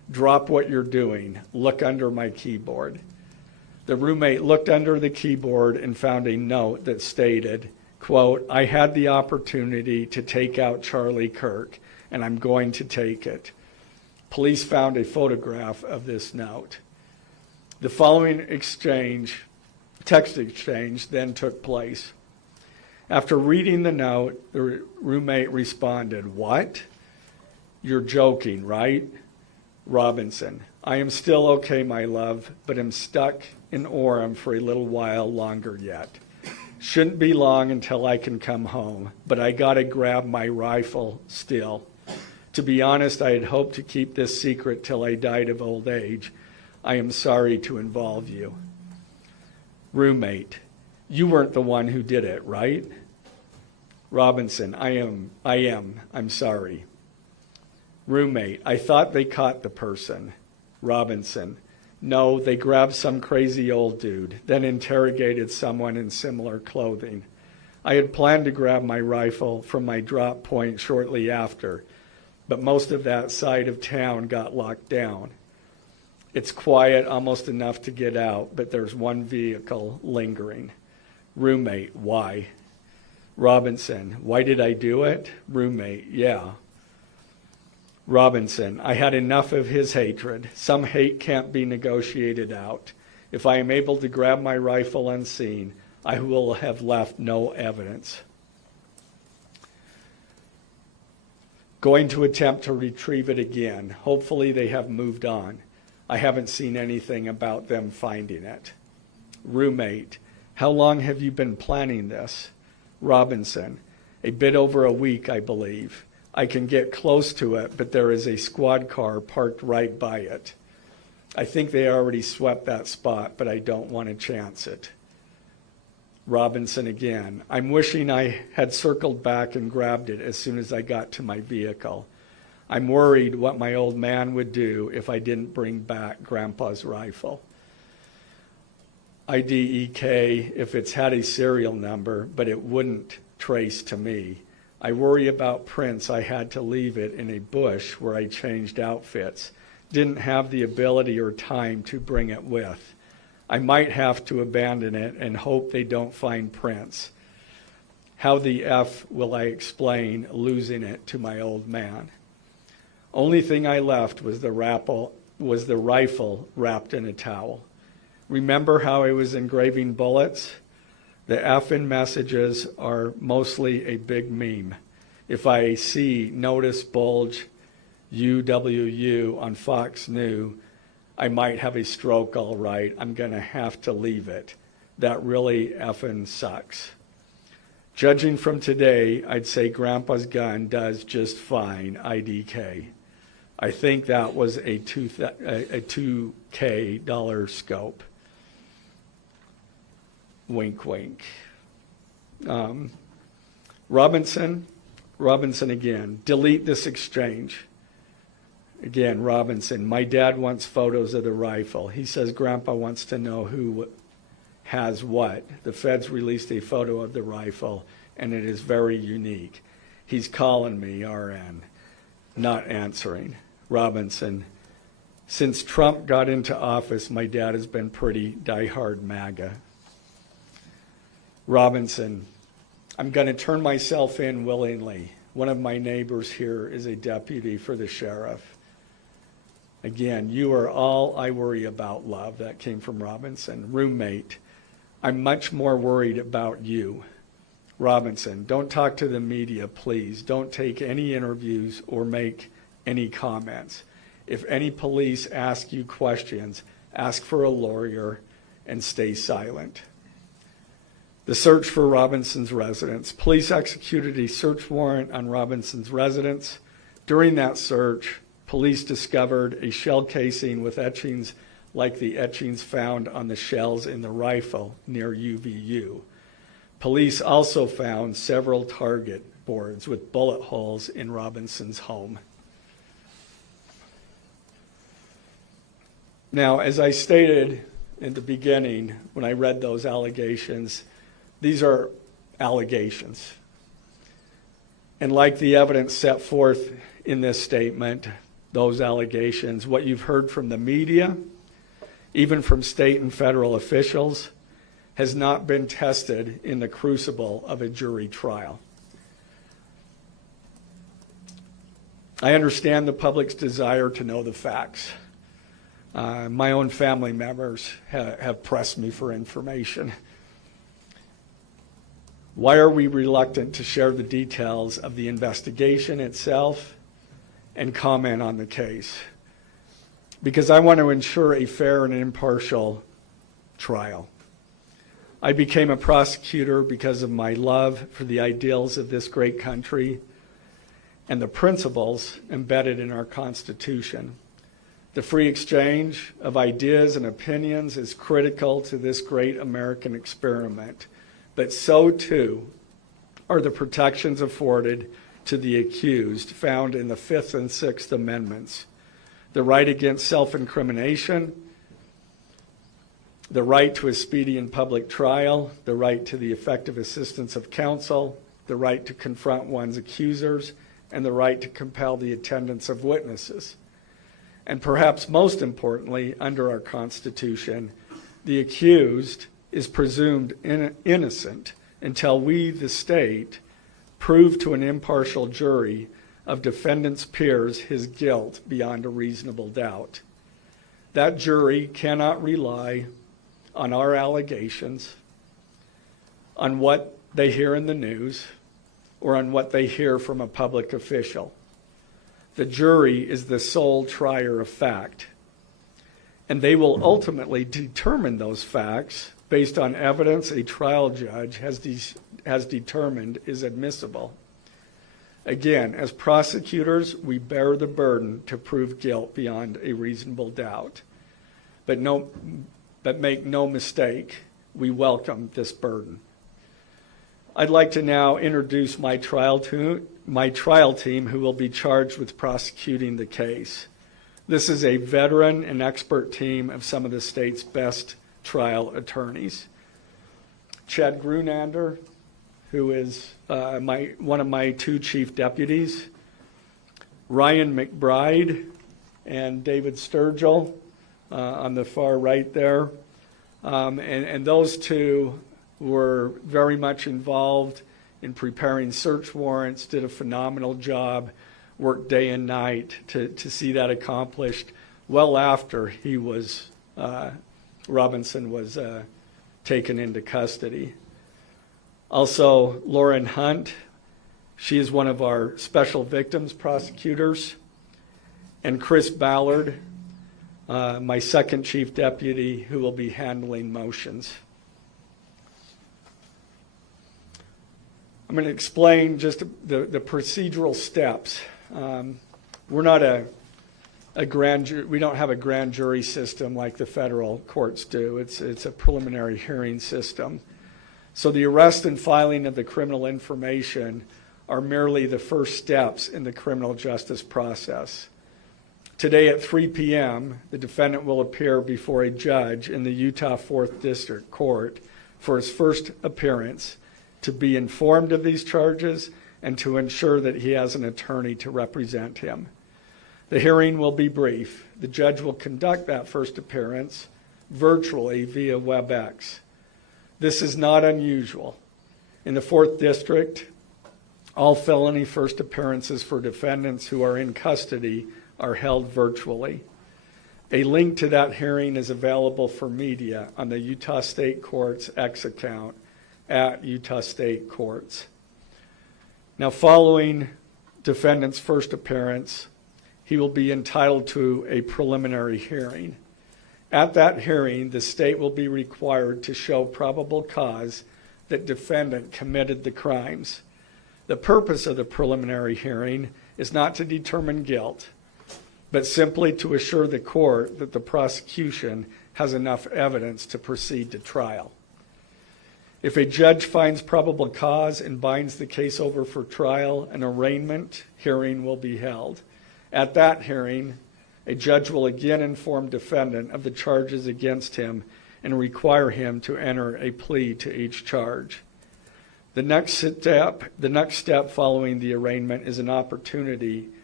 Drop what you're doing. Look under my keyboard. The roommate looked under the keyboard and found a note that stated, quote, I had the opportunity to take out Charlie Kirk, and I'm going to take it. Police found a photograph of this note. The following text exchange, then took place. After reading the note, the roommate responded, what? You're joking, right? Robinson, I am still okay, my love, but am stuck in Orem for a little while longer yet. Shouldn't be long until I can come home, but I gotta grab my rifle still. To be honest, I had hoped to keep this secret till I died of old age. I am sorry to involve you. Roommate, you weren't the one who did it, right? Robinson, I am. I'm sorry. Roommate, I thought they caught the person. Robinson, no, they grabbed some crazy old dude, then interrogated someone in similar clothing. I had planned to grab my rifle from my drop point shortly after, but most of that side of town got locked down. It's quiet, almost enough to get out, but there's one vehicle lingering. Roommate, why? Robinson, why did I do it? Roommate, yeah. Robinson, I had enough of his hatred. Some hate can't be negotiated out. If I am able to grab my rifle unseen, I will have left no evidence. Going to attempt to retrieve it again. Hopefully they have moved on. I haven't seen anything about them finding it. Roommate, how long have you been planning this? Robinson, a bit over a week, I believe. I can get close to it, but there is a squad car parked right by it. I think they already swept that spot, but I don't want to chance it. Robinson again, I'm wishing I had circled back and grabbed it as soon as I got to my vehicle. I'm worried what my old man would do if I didn't bring back Grandpa's rifle. IDEK if it's had a serial number, but it wouldn't trace to me. I worry about prints. I had to leave it in a bush where I changed outfits. Didn't have the ability or time to bring it with. I might have to abandon it and hope they don't find prints. How the F will I explain losing it to my old man? Only thing I left was the rifle wrapped in a towel. Remember how I was engraving bullets? The F in messages are mostly a big meme. If I see notice bulge UWU on Fox News, I might have a stroke all right. I'm going to have to leave it. That really effing sucks. Judging from today, I'd say Grandpa's gun does just fine, IDK. I think that was a $2K scope. Wink, wink. Robinson again. Delete this exchange. Again, Robinson. My dad wants photos of the rifle. He says Grandpa wants to know who has what. The feds released a photo of the rifle, and it is very unique. He's calling me, RN. Not answering. Robinson. Since Trump got into office, my dad has been pretty diehard MAGA. Robinson, I'm going to turn myself in willingly. One of my neighbors here is a deputy for the sheriff. Again, you are all I worry about, love. That came from Robinson. Roommate, I'm much more worried about you. Robinson, don't talk to the media, please. Don't take any interviews or make any comments. If any police ask you questions, ask for a lawyer and stay silent. The search for Robinson's residence. Police executed a search warrant on Robinson's residence. During that search, police discovered a shell casing with etchings like the etchings found on the shells in the rifle near UVU. Police also found several target boards with bullet holes in Robinson's home. Now, as I stated in the beginning when I read those allegations, these are allegations. And like the evidence set forth in this statement, those allegations. What you've heard from the media, even from state and federal officials, has not been tested in the crucible of a jury trial. I understand the public's desire to know the facts. My own family members have pressed me for information. Why are we reluctant to share the details of the investigation itself and comment on the case? Because I want to ensure a fair and impartial trial. I became a prosecutor because of my love for the ideals of this great country and the principles embedded in our Constitution. The free exchange of ideas and opinions is critical to this great American experiment, but so too are the protections afforded to the accused found in the Fifth and Sixth Amendments. The right against self-incrimination, the right to a speedy and public trial, the right to the effective assistance of counsel, the right to confront one's accusers, and the right to compel the attendance of witnesses. And perhaps most importantly, under our Constitution, the accused is presumed innocent until we, the state, prove to an impartial jury of defendant's peers his guilt beyond a reasonable doubt. That jury cannot rely on our allegations, on what they hear in the news, or on what they hear from a public official. The jury is the sole trier of fact, and they will ultimately determine those facts based on evidence a trial judge has determined is admissible. Again, as prosecutors, we bear the burden to prove guilt beyond a reasonable doubt. But make no mistake, we welcome this burden. I'd like to now introduce my trial team who will be charged with prosecuting the case. This is a veteran and expert team of some of the state's best trial attorneys. Chad Grunander, who is one of my two chief deputies, Ryan McBride and David Sturgill on the far right there. And those two were very much involved in preparing search warrants, did a phenomenal job, worked day and night to see that accomplished well after he was, Robinson was taken into custody. Also, Lauren Hunt, she is one of our special victims prosecutors, and Chris Ballard, my second chief deputy, who will be handling motions. I'm going to explain just the procedural steps. We're not a grand jury. We don't have a grand jury system like the federal courts do. It's a preliminary hearing system. So the arrest and filing of the criminal information are merely the first steps in the criminal justice process. Today at 3 p.m., the defendant will appear before a judge in the Utah 4th District Court for his first appearance to be informed of these charges and to ensure that he has an attorney to represent him. The hearing will be brief. The judge will conduct that first appearance virtually via WebEx. This is not unusual. In the 4th District, all felony first appearances for defendants who are in custody are held virtually. A link to that hearing is available for media on the Utah State Courts X account at Utah State Courts. Now, following defendant's first appearance, he will be entitled to a preliminary hearing. At that hearing, the state will be required to show probable cause that defendant committed the crimes. The purpose of the preliminary hearing is not to determine guilt, but simply to assure the court that the prosecution has enough evidence to proceed to trial. If a judge finds probable cause and binds the case over for trial, an arraignment hearing will be held. At that hearing, a judge will again inform defendant of the charges against him and require him to enter a plea to each charge. The next step following the arraignment is an opportunity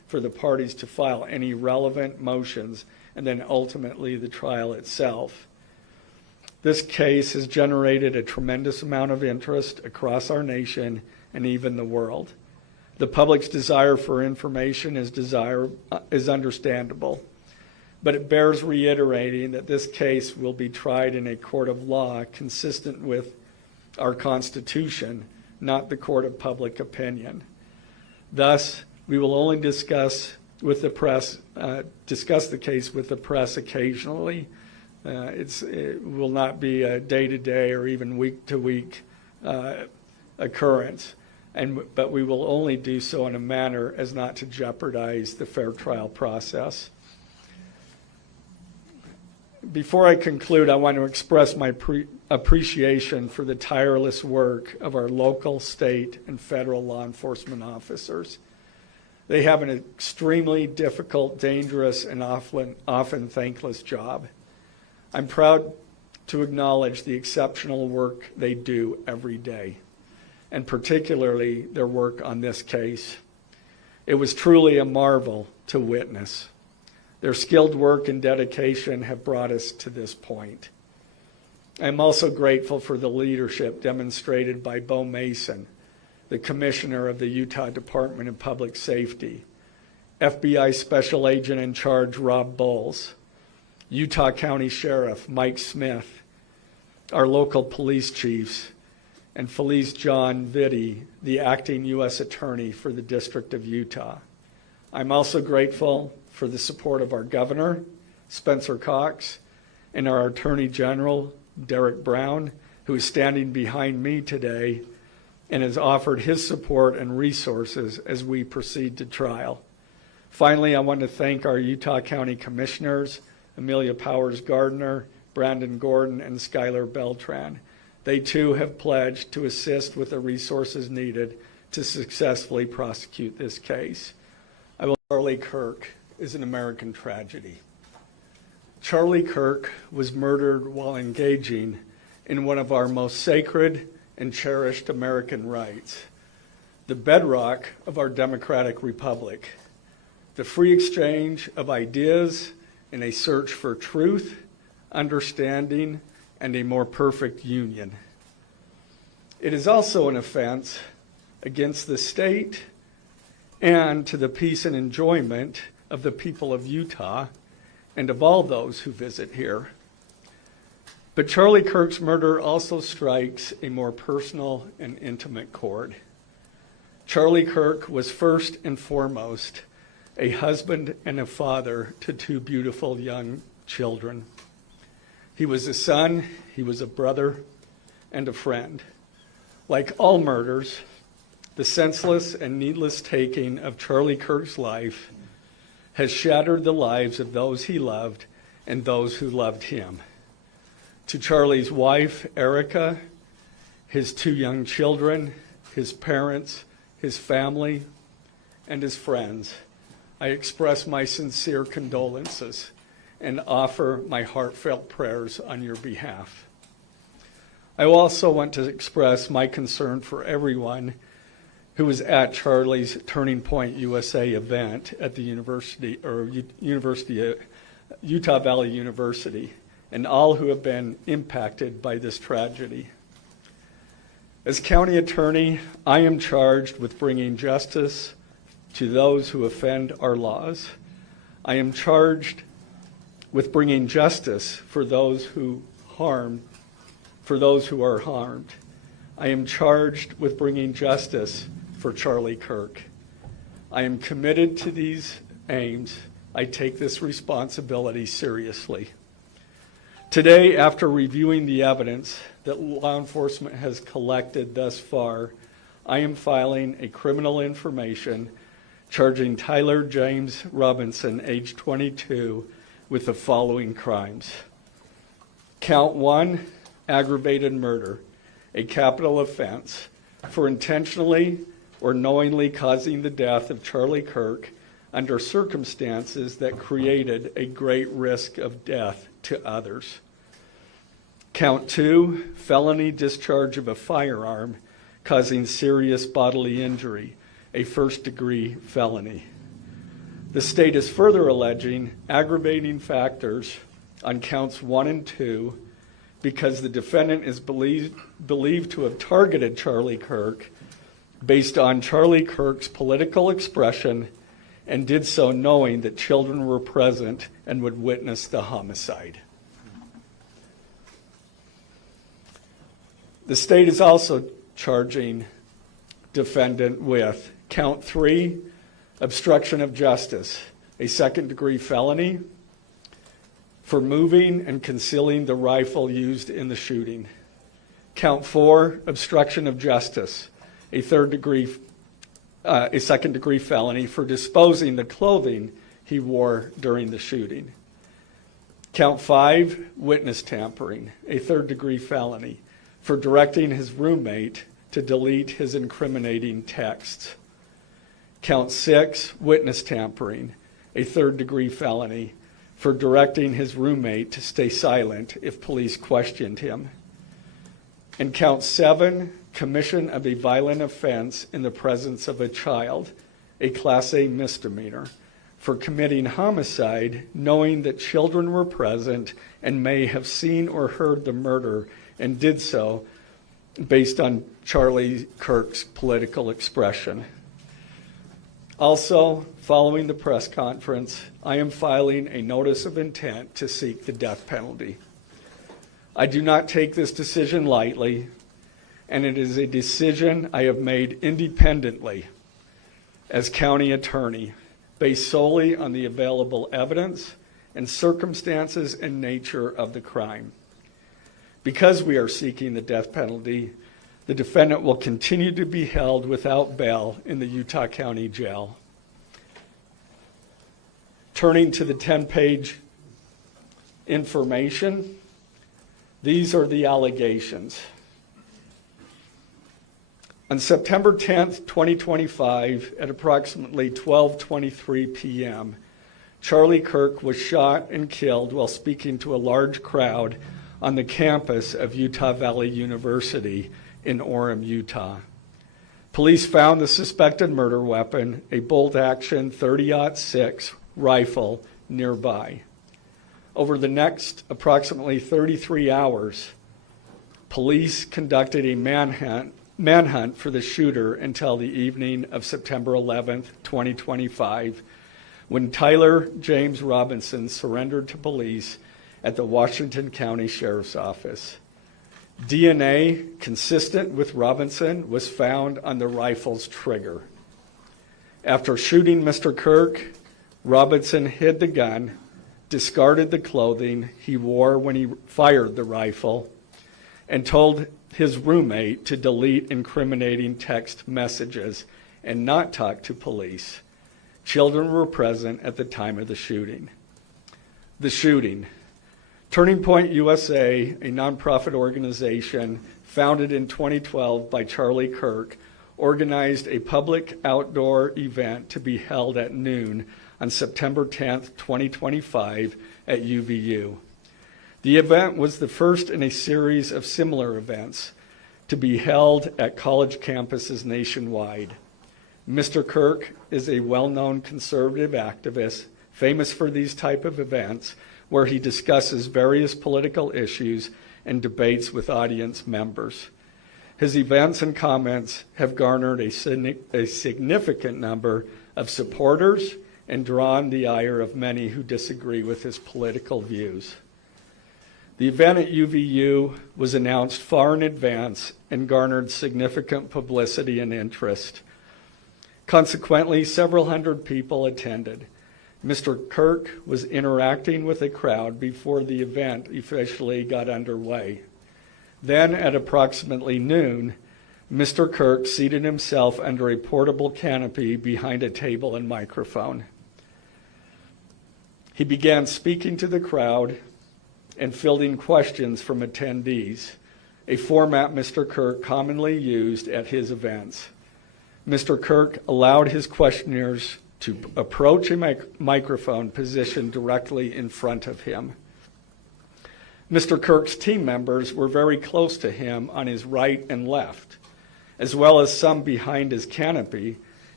for the parties to file any relevant motions and then ultimately the trial itself. This case has generated a tremendous amount of interest across our nation and even the world. The public's desire for information is understandable, but it bears reiterating that this case will be tried in a court of law consistent with our Constitution, not the court of public opinion. Thus, we will only discuss the case with the press occasionally. It will not be a day-to-day or even week-to-week occurrence, but we will only do so in a manner as not to jeopardize the fair trial process. Before I conclude, I want to express my appreciation for the tireless work of our local, state, and federal law enforcement officers. They have an extremely difficult, dangerous, and often thankless job. I'm proud to acknowledge the exceptional work they do every day, and particularly their work on this case. It was truly a marvel to witness. Their skilled work and dedication have brought us to this point. I'm also grateful for the leadership demonstrated by Bo Mason, the Commissioner of the Utah Department of Public Safety, FBI Special Agent in Charge Rob Bowles, Utah County Sheriff Mike Smith, our local police chiefs, and Felice John Vitti, the acting U.S. Attorney for the District of Utah. I'm also grateful for the support of our Governor, Spencer Cox, and our Attorney General, Derek Brown, who is standing behind me today and has offered his support and resources as we proceed to trial. Finally, I want to thank our Utah County Commissioners, Amelia Powers Gardner, Brandon Gordon, and Skylar Beltran. They too have pledged to assist with the resources needed to successfully prosecute this case. Charlie Kirk is an American tragedy. Charlie Kirk was murdered while engaging in one of our most sacred and cherished American rights, the bedrock of our democratic republic, the free exchange of ideas in a search for truth, understanding, and a more perfect union. It is also an offense against the state and to the peace and enjoyment of the people of Utah and of all those who visit here. But Charlie Kirk's murder also strikes a more personal and intimate chord. Charlie Kirk was first and foremost a husband and a father to two beautiful young children. He was a son, he was a brother, and a friend. Like all murders, the senseless and needless taking of Charlie Kirk's life has shattered the lives of those he loved and those who loved him. To Charlie's wife, Erica, his two young children, his parents, his family, and his friends, I express my sincere condolences and offer my heartfelt prayers on your behalf. I also want to express my concern for everyone who was at Charlie's Turning Point USA event at the Utah Valley University, and all who have been impacted by this tragedy. As county attorney, I am charged with bringing justice to those who offend our laws. I am charged with bringing justice for those who are harmed. I am charged with bringing justice for Charlie Kirk. I am committed to these aims. I take this responsibility seriously. Today, after reviewing the evidence that law enforcement has collected thus far, I am filing a criminal information charging Tyler James Robinson, age 22, with the following crimes. Count 1, aggravated murder, a capital offense, for intentionally or knowingly causing the death of Charlie Kirk under circumstances that created a great risk of death to others. Count 2, felony discharge of a firearm causing serious bodily injury, a first-degree felony. The state is further alleging aggravating factors on counts 1 and 2 because the defendant is believed to have targeted Charlie Kirk based on Charlie Kirk's political expression and did so knowing that children were present and would witness the homicide. The state is also charging defendant with count 3, obstruction of justice, a second-degree felony for moving and concealing the rifle used in the shooting. Count 4, obstruction of justice, a second-degree felony for disposing the clothing he wore during the shooting. Count 5, witness tampering, a third-degree felony for directing his roommate to delete his incriminating texts. Count 6, witness tampering, a third-degree felony for directing his roommate to stay silent if police questioned him. And count 7, commission of a violent offense in the presence of a child, a Class A misdemeanor, for committing homicide knowing that children were present and may have seen or heard the murder and did so based on Charlie Kirk's political expression. Also, following the press conference, I am filing a notice of intent to seek the death penalty. I do not take this decision lightly, and it is a decision I have made independently as county attorney, based solely on the available evidence and circumstances and nature of the crime. Because we are seeking the death penalty, the defendant will continue to be held without bail in the Utah County Jail. Turning to the 10-page information, these are the allegations. On September 10th, 2025, at approximately 12:23 p.m., Charlie Kirk was shot and killed while speaking to a large crowd on the campus of Utah Valley University in Orem, Utah. Police found the suspected murder weapon, a bolt-action .30-06 rifle, nearby. Over the next approximately 33 hours, police conducted a manhunt for the shooter until the evening of September 11th, 2025, when Tyler James Robinson surrendered to police at the Washington County Sheriff's Office. DNA consistent with Robinson was found on the rifle's trigger. After shooting Mr. Kirk, Robinson hid the gun, discarded the clothing he wore when he fired the rifle, and told his roommate to delete incriminating text messages and not talk to police. Children were present at the time of the shooting. The shooting. Turning Point USA, a nonprofit organization founded in 2012 by Charlie Kirk, organized a public outdoor event to be held at noon on September 10th, 2025 at UVU. The event was the first in a series of similar events to be held at college campuses nationwide. Mr. Kirk is a well-known conservative activist, famous for these type of events, where he discusses various political issues and debates with audience members. His events and comments have garnered a significant number of supporters and drawn the ire of many who disagree with his political views. The event at UVU was announced far in advance and garnered significant publicity and interest. Consequently, several hundred people attended. Mr. Kirk was interacting with a crowd before the event officially got underway. Then, at approximately noon, Mr. Kirk seated himself under a portable canopy behind a table and microphone. He began speaking to the crowd and fielding questions from attendees, a format Mr. Kirk commonly used at his events. Mr. Kirk allowed his questioners to approach a microphone positioned directly in front of him. Mr. Kirk's team members were very close to him on his right and left, as well as some behind his canopy,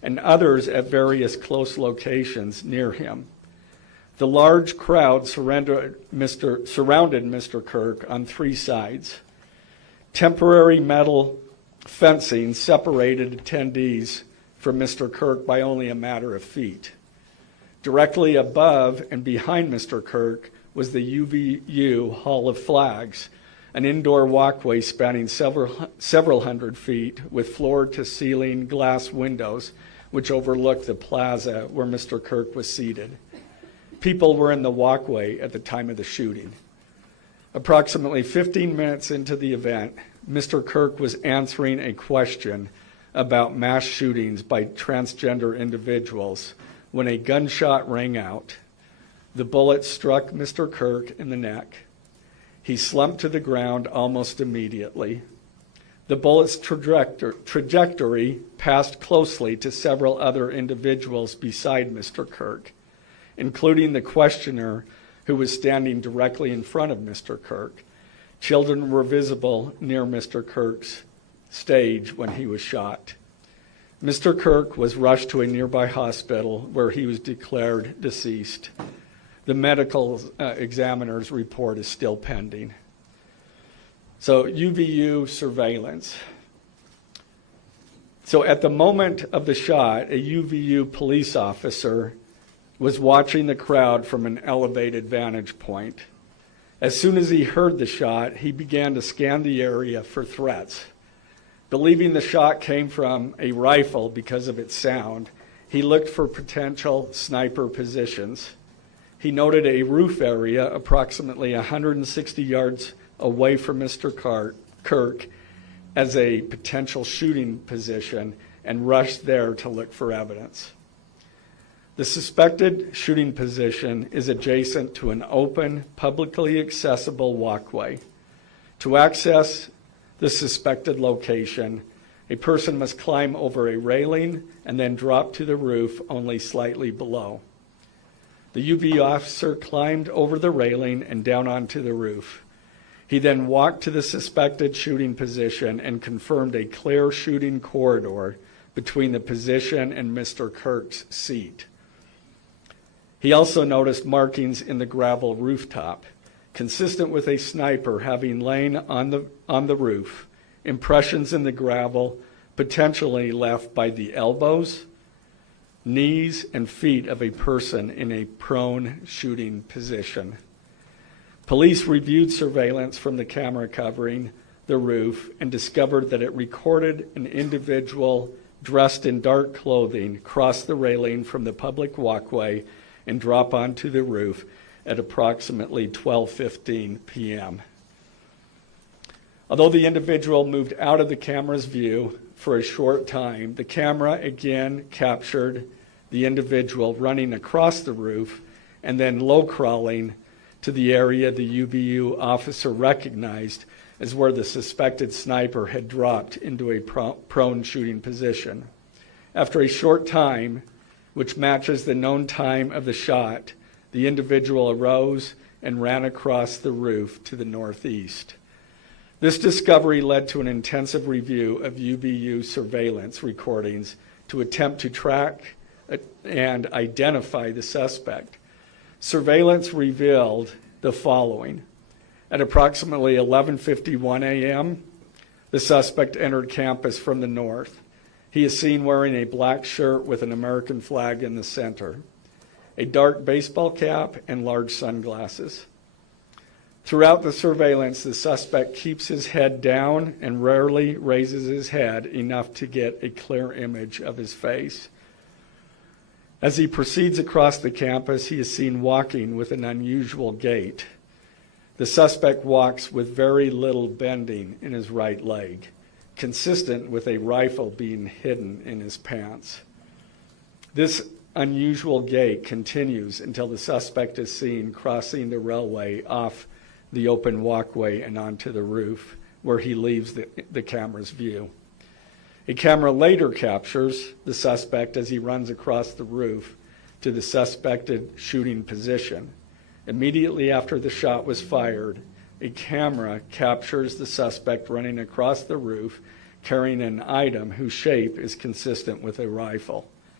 and others at various close locations near him. The large crowd surrounded Mr. Kirk on three sides. Temporary metal fencing separated attendees from Mr. Kirk by only a matter of feet. Directly above and behind Mr. Kirk was the UVU Hall of Flags, an indoor walkway spanning several hundred feet with floor-to-ceiling glass windows which overlooked the plaza where Mr. Kirk was seated. People were in the walkway at the time of the shooting. Approximately 15 minutes into the event, Mr. Kirk was answering a question about mass shootings by transgender individuals when a gunshot rang out. The bullet struck Mr. Kirk in the neck. He slumped to the ground almost immediately. The bullet's trajectory passed closely to several other individuals beside Mr. Kirk, including the questioner who was standing directly in front of Mr. Kirk. Children were visible near Mr. Kirk's stage when he was shot. Mr. Kirk was rushed to a nearby hospital where he was declared deceased. The medical examiner's report is still pending. So UVU surveillance. So at the moment of the shot, a UVU police officer was watching the crowd from an elevated vantage point. As soon as he heard the shot, he began to scan the area for threats. Believing the shot came from a rifle because of its sound, he looked for potential sniper positions. He noted a roof area approximately 160 yards away from Mr. Kirk as a potential shooting position and rushed there to look for evidence. The suspected shooting position is adjacent to an open, publicly accessible walkway. To access the suspected location, a person must climb over a railing and then drop to the roof only slightly below. The UV officer climbed over the railing and down onto the roof. He then walked to the suspected shooting position and confirmed a clear shooting corridor between the position and Mr. Kirk's seat. He also noticed markings in the gravel rooftop, consistent with a sniper having lain on the roof, impressions in the gravel potentially left by the elbows, knees, and feet of a person in a prone shooting position. Police reviewed surveillance from the camera covering the roof and discovered that it recorded an individual dressed in dark clothing cross the railing from the public walkway and drop onto the roof at approximately 12:15 p.m. Although the individual moved out of the camera's view for a short time, the camera again captured the individual running across the roof and then low crawling to the area the UVU officer recognized as where the suspected sniper had dropped into a prone shooting position. After a short time, which matches the known time of the shot, the individual arose and ran across the roof to the northeast. This discovery led to an intensive review of UVU surveillance recordings to attempt to track and identify the suspect. Surveillance revealed the following. At approximately 11:51 a.m., the suspect entered campus from the north. He is seen wearing a black shirt with an American flag in the center, a dark baseball cap, and large sunglasses. Throughout the surveillance, the suspect keeps his head down and rarely raises his head enough to get a clear image of his face. As he proceeds across the campus, he is seen walking with an unusual gait. The suspect walks with very little bending in his right leg, consistent with a rifle being hidden in his pants. This unusual gait continues until the suspect is seen crossing the railway off the open walkway and onto the roof, where he leaves the camera's view. A camera later captures the suspect as he runs across the roof to the suspected shooting position. Immediately after the shot was fired, a camera captures the suspect running across the roof carrying an item whose shape is consistent with a rifle.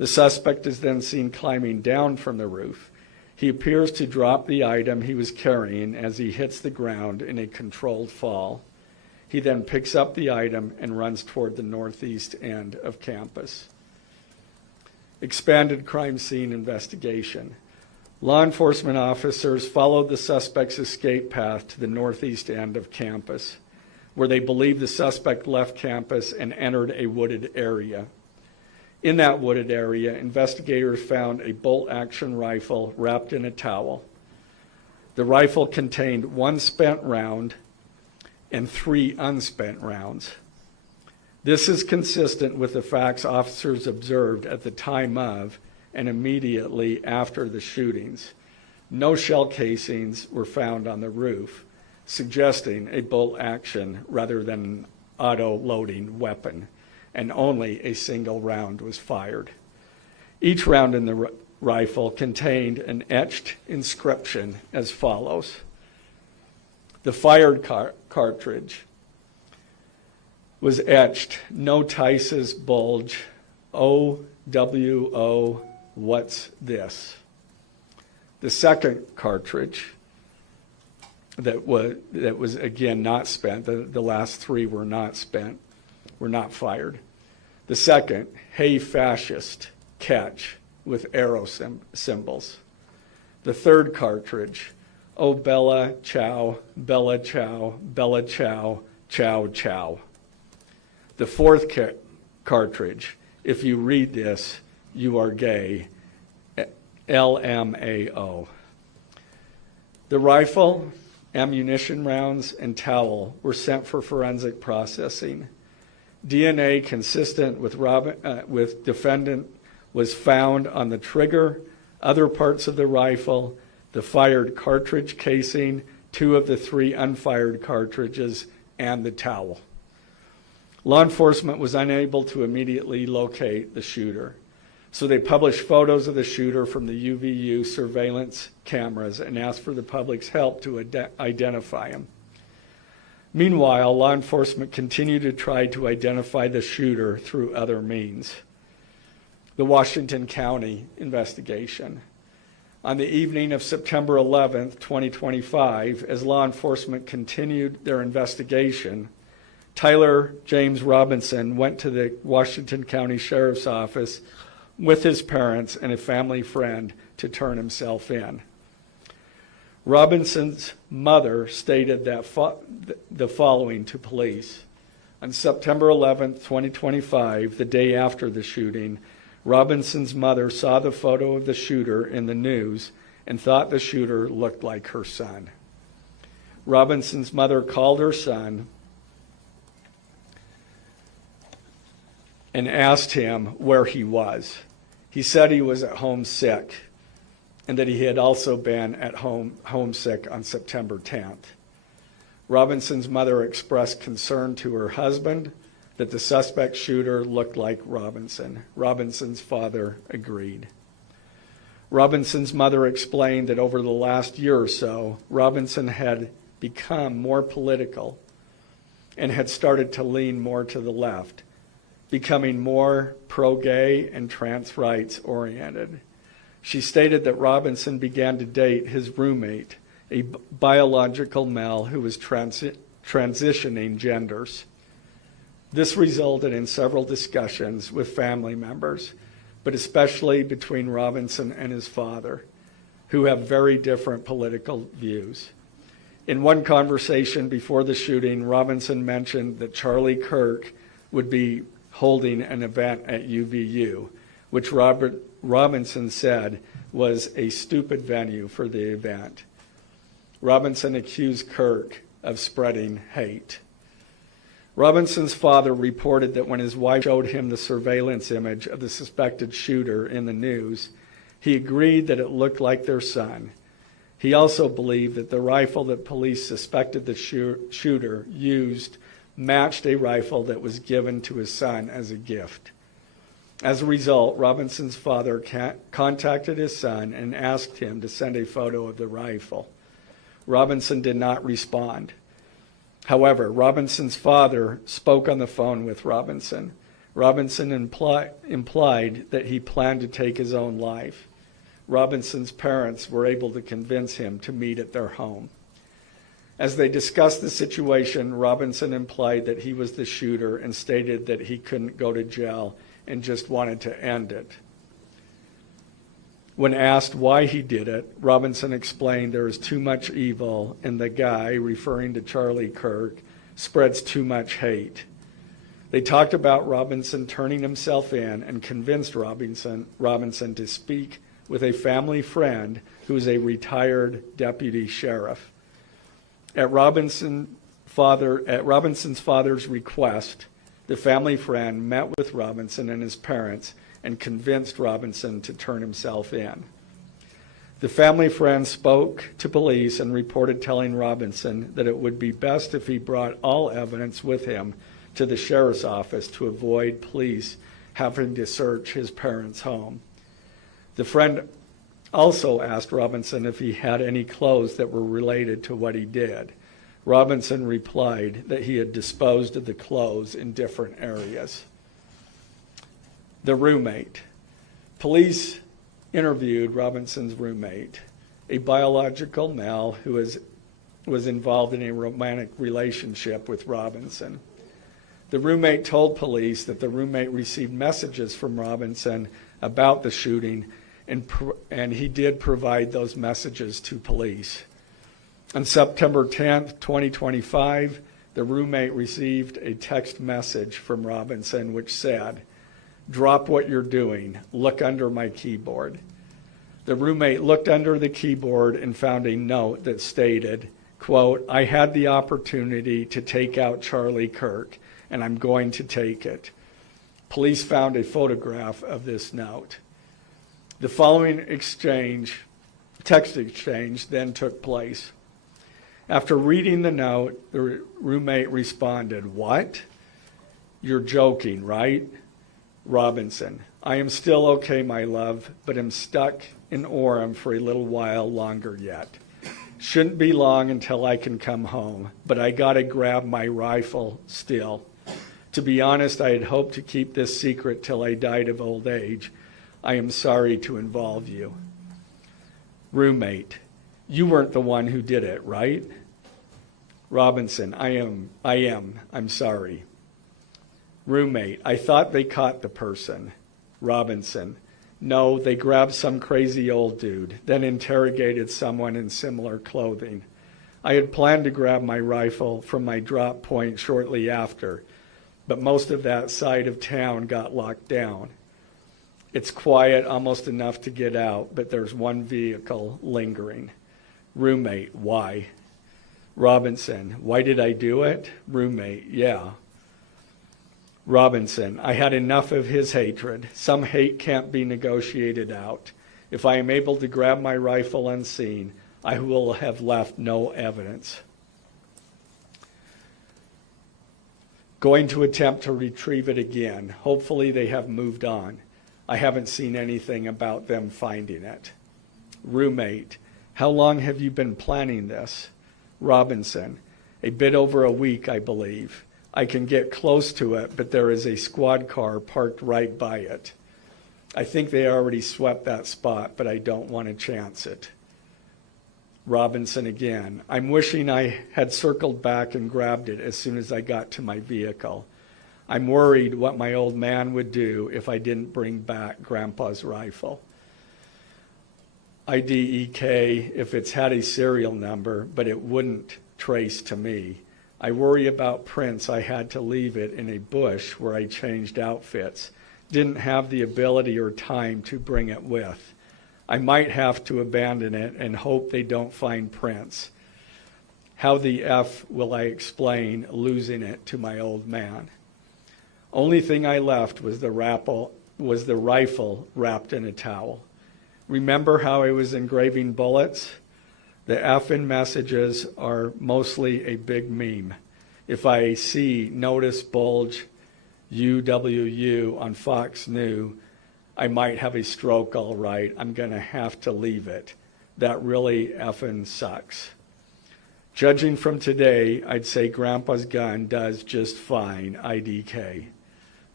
The suspect is then seen climbing down from the roof. He appears to drop the item he was carrying as he hits the ground in a controlled fall. He then picks up the item and runs toward the northeast end of campus. Expanded crime scene investigation. Law enforcement officers followed the suspect's escape path to the northeast end of campus, where they believe the suspect left campus and entered a wooded area. In that wooded area, investigators found a bolt-action rifle wrapped in a towel. The rifle contained 1 spent round and 3 unspent rounds. This is consistent with the facts officers observed at the time of and immediately after the shootings. No shell casings were found on the roof, suggesting a bolt action rather than an auto-loading weapon, and only a single round was fired. Each round in the rifle contained an etched inscription as follows. The fired cartridge was etched, "No Tice's bulge, OWO, what's this?" The second cartridge that was again not spent, the last 3 were not spent, were not fired. The second, "Hey fascist, catch," with arrow symbols. The third cartridge, "Oh Bella Chow, Bella Chow, Bella Chow, Chow Chow." The fourth cartridge, "If you read this, you are gay, LMAO." The rifle, ammunition rounds, and towel were sent for forensic processing. DNA consistent with defendant was found on the trigger, other parts of the rifle, the fired cartridge casing, 2 of the 3 unfired cartridges, and the towel. Law enforcement was unable to immediately locate the shooter, so they published photos of the shooter from the UVU surveillance cameras and asked for the public's help to identify him. Meanwhile, law enforcement continued to try to identify the shooter through other means. The Washington County investigation. On the evening of September 11th, 2025, as law enforcement continued their investigation, Tyler James Robinson went to the Washington County Sheriff's Office with his parents and a family friend to turn himself in. Robinson's mother stated that the following to police. On September 11th, 2025, the day after the shooting, Robinson's mother saw the photo of the shooter in the news and thought the shooter looked like her son. Robinson's mother called her son and asked him where he was. He said he was at home sick and that he had also been at home homesick on September 10th. Robinson's mother expressed concern to her husband that the suspect shooter looked like Robinson. Robinson's father agreed. Robinson's mother explained that over the last year or so, Robinson had become more political and had started to lean more to the left, becoming more pro-gay and trans rights oriented. She stated that Robinson began to date his roommate, a biological male who was transitioning genders. This resulted in several discussions with family members, but especially between Robinson and his father, who have very different political views. In one conversation before the shooting, Robinson mentioned that Charlie Kirk would be holding an event at UVU, which Robinson said was a stupid venue for the event. Robinson accused Kirk of spreading hate. Robinson's father reported that when his wife showed him the surveillance image of the suspected shooter in the news, he agreed that it looked like their son. He also believed that the rifle that police suspected the shooter used matched a rifle that was given to his son as a gift. As a result, Robinson's father contacted his son and asked him to send a photo of the rifle. Robinson did not respond. However, Robinson's father spoke on the phone with Robinson. Robinson implied that he planned to take his own life. Robinson's parents were able to convince him to meet at their home. As they discussed the situation, Robinson implied that he was the shooter and stated that he couldn't go to jail and just wanted to end it. When asked why he did it, Robinson explained there is too much evil and the guy, referring to Charlie Kirk, spreads too much hate. They talked about Robinson turning himself in and convinced Robinson to speak with a family friend who is a retired deputy sheriff. At Robinson's father's request, the family friend met with Robinson and his parents and convinced Robinson to turn himself in. The family friend spoke to police and reported telling Robinson that it would be best if he brought all evidence with him to the sheriff's office to avoid police having to search his parents' home. The friend also asked Robinson if he had any clothes that were related to what he did. Robinson replied that he had disposed of the clothes in different areas. The roommate. Police interviewed Robinson's roommate, a biological male who was involved in a romantic relationship with Robinson. The roommate told police that the roommate received messages from Robinson about the shooting, and he did provide those messages to police. On September 10th, 2025, the roommate received a text message from Robinson which said, "Drop what you're doing. Look under my keyboard." The roommate looked under the keyboard and found a note that stated, quote, "I had the opportunity to take out Charlie Kirk, and I'm going to take it." Police found a photograph of this note. The following text exchange, then took place. After reading the note, the roommate responded, "What? You're joking, right?" Robinson, "I am still okay, my love, but am stuck in Orem for a little while longer yet. Shouldn't be long until I can come home, but I gotta grab my rifle still. To be honest, I had hoped to keep this secret till I died of old age. I am sorry to involve you." Roommate, "You weren't the one who did it, right?" Robinson, I am. I'm sorry." Roommate, "I thought they caught the person." Robinson, "No, they grabbed some crazy old dude, then interrogated someone in similar clothing. I had planned to grab my rifle from my drop point shortly after, but most of that side of town got locked down. It's quiet, almost enough to get out, but there's one vehicle lingering." Roommate, "Why?" Robinson, "Why did I do it?" Roommate, "Yeah." Robinson, "I had enough of his hatred. Some hate can't be negotiated out. If I am able to grab my rifle unseen, I will have left no evidence. Going to attempt to retrieve it again. Hopefully they have moved on. I haven't seen anything about them finding it." Roommate, "How long have you been planning this?" Robinson, "A bit over a week, I believe. I can get close to it, but there is a squad car parked right by it. I think they already swept that spot, but I don't want to chance it." Robinson again, "I'm wishing I had circled back and grabbed it as soon as I got to my vehicle. I'm worried what my old man would do if I didn't bring back Grandpa's rifle. IDEK if it's had a serial number, but it wouldn't trace to me. I worry about prints. I had to leave it in a bush where I changed outfits. Didn't have the ability or time to bring it with. I might have to abandon it and hope they don't find prints. How the F will I explain losing it to my old man? Only thing I left was the rifle wrapped in a towel. Remember how I was engraving bullets? The F in messages are mostly a big meme. If I see notice bulge UWU on Fox News, I might have a stroke all right. I'm going to have to leave it. That really effing sucks. Judging from today, I'd say Grandpa's gun does just fine, IDK.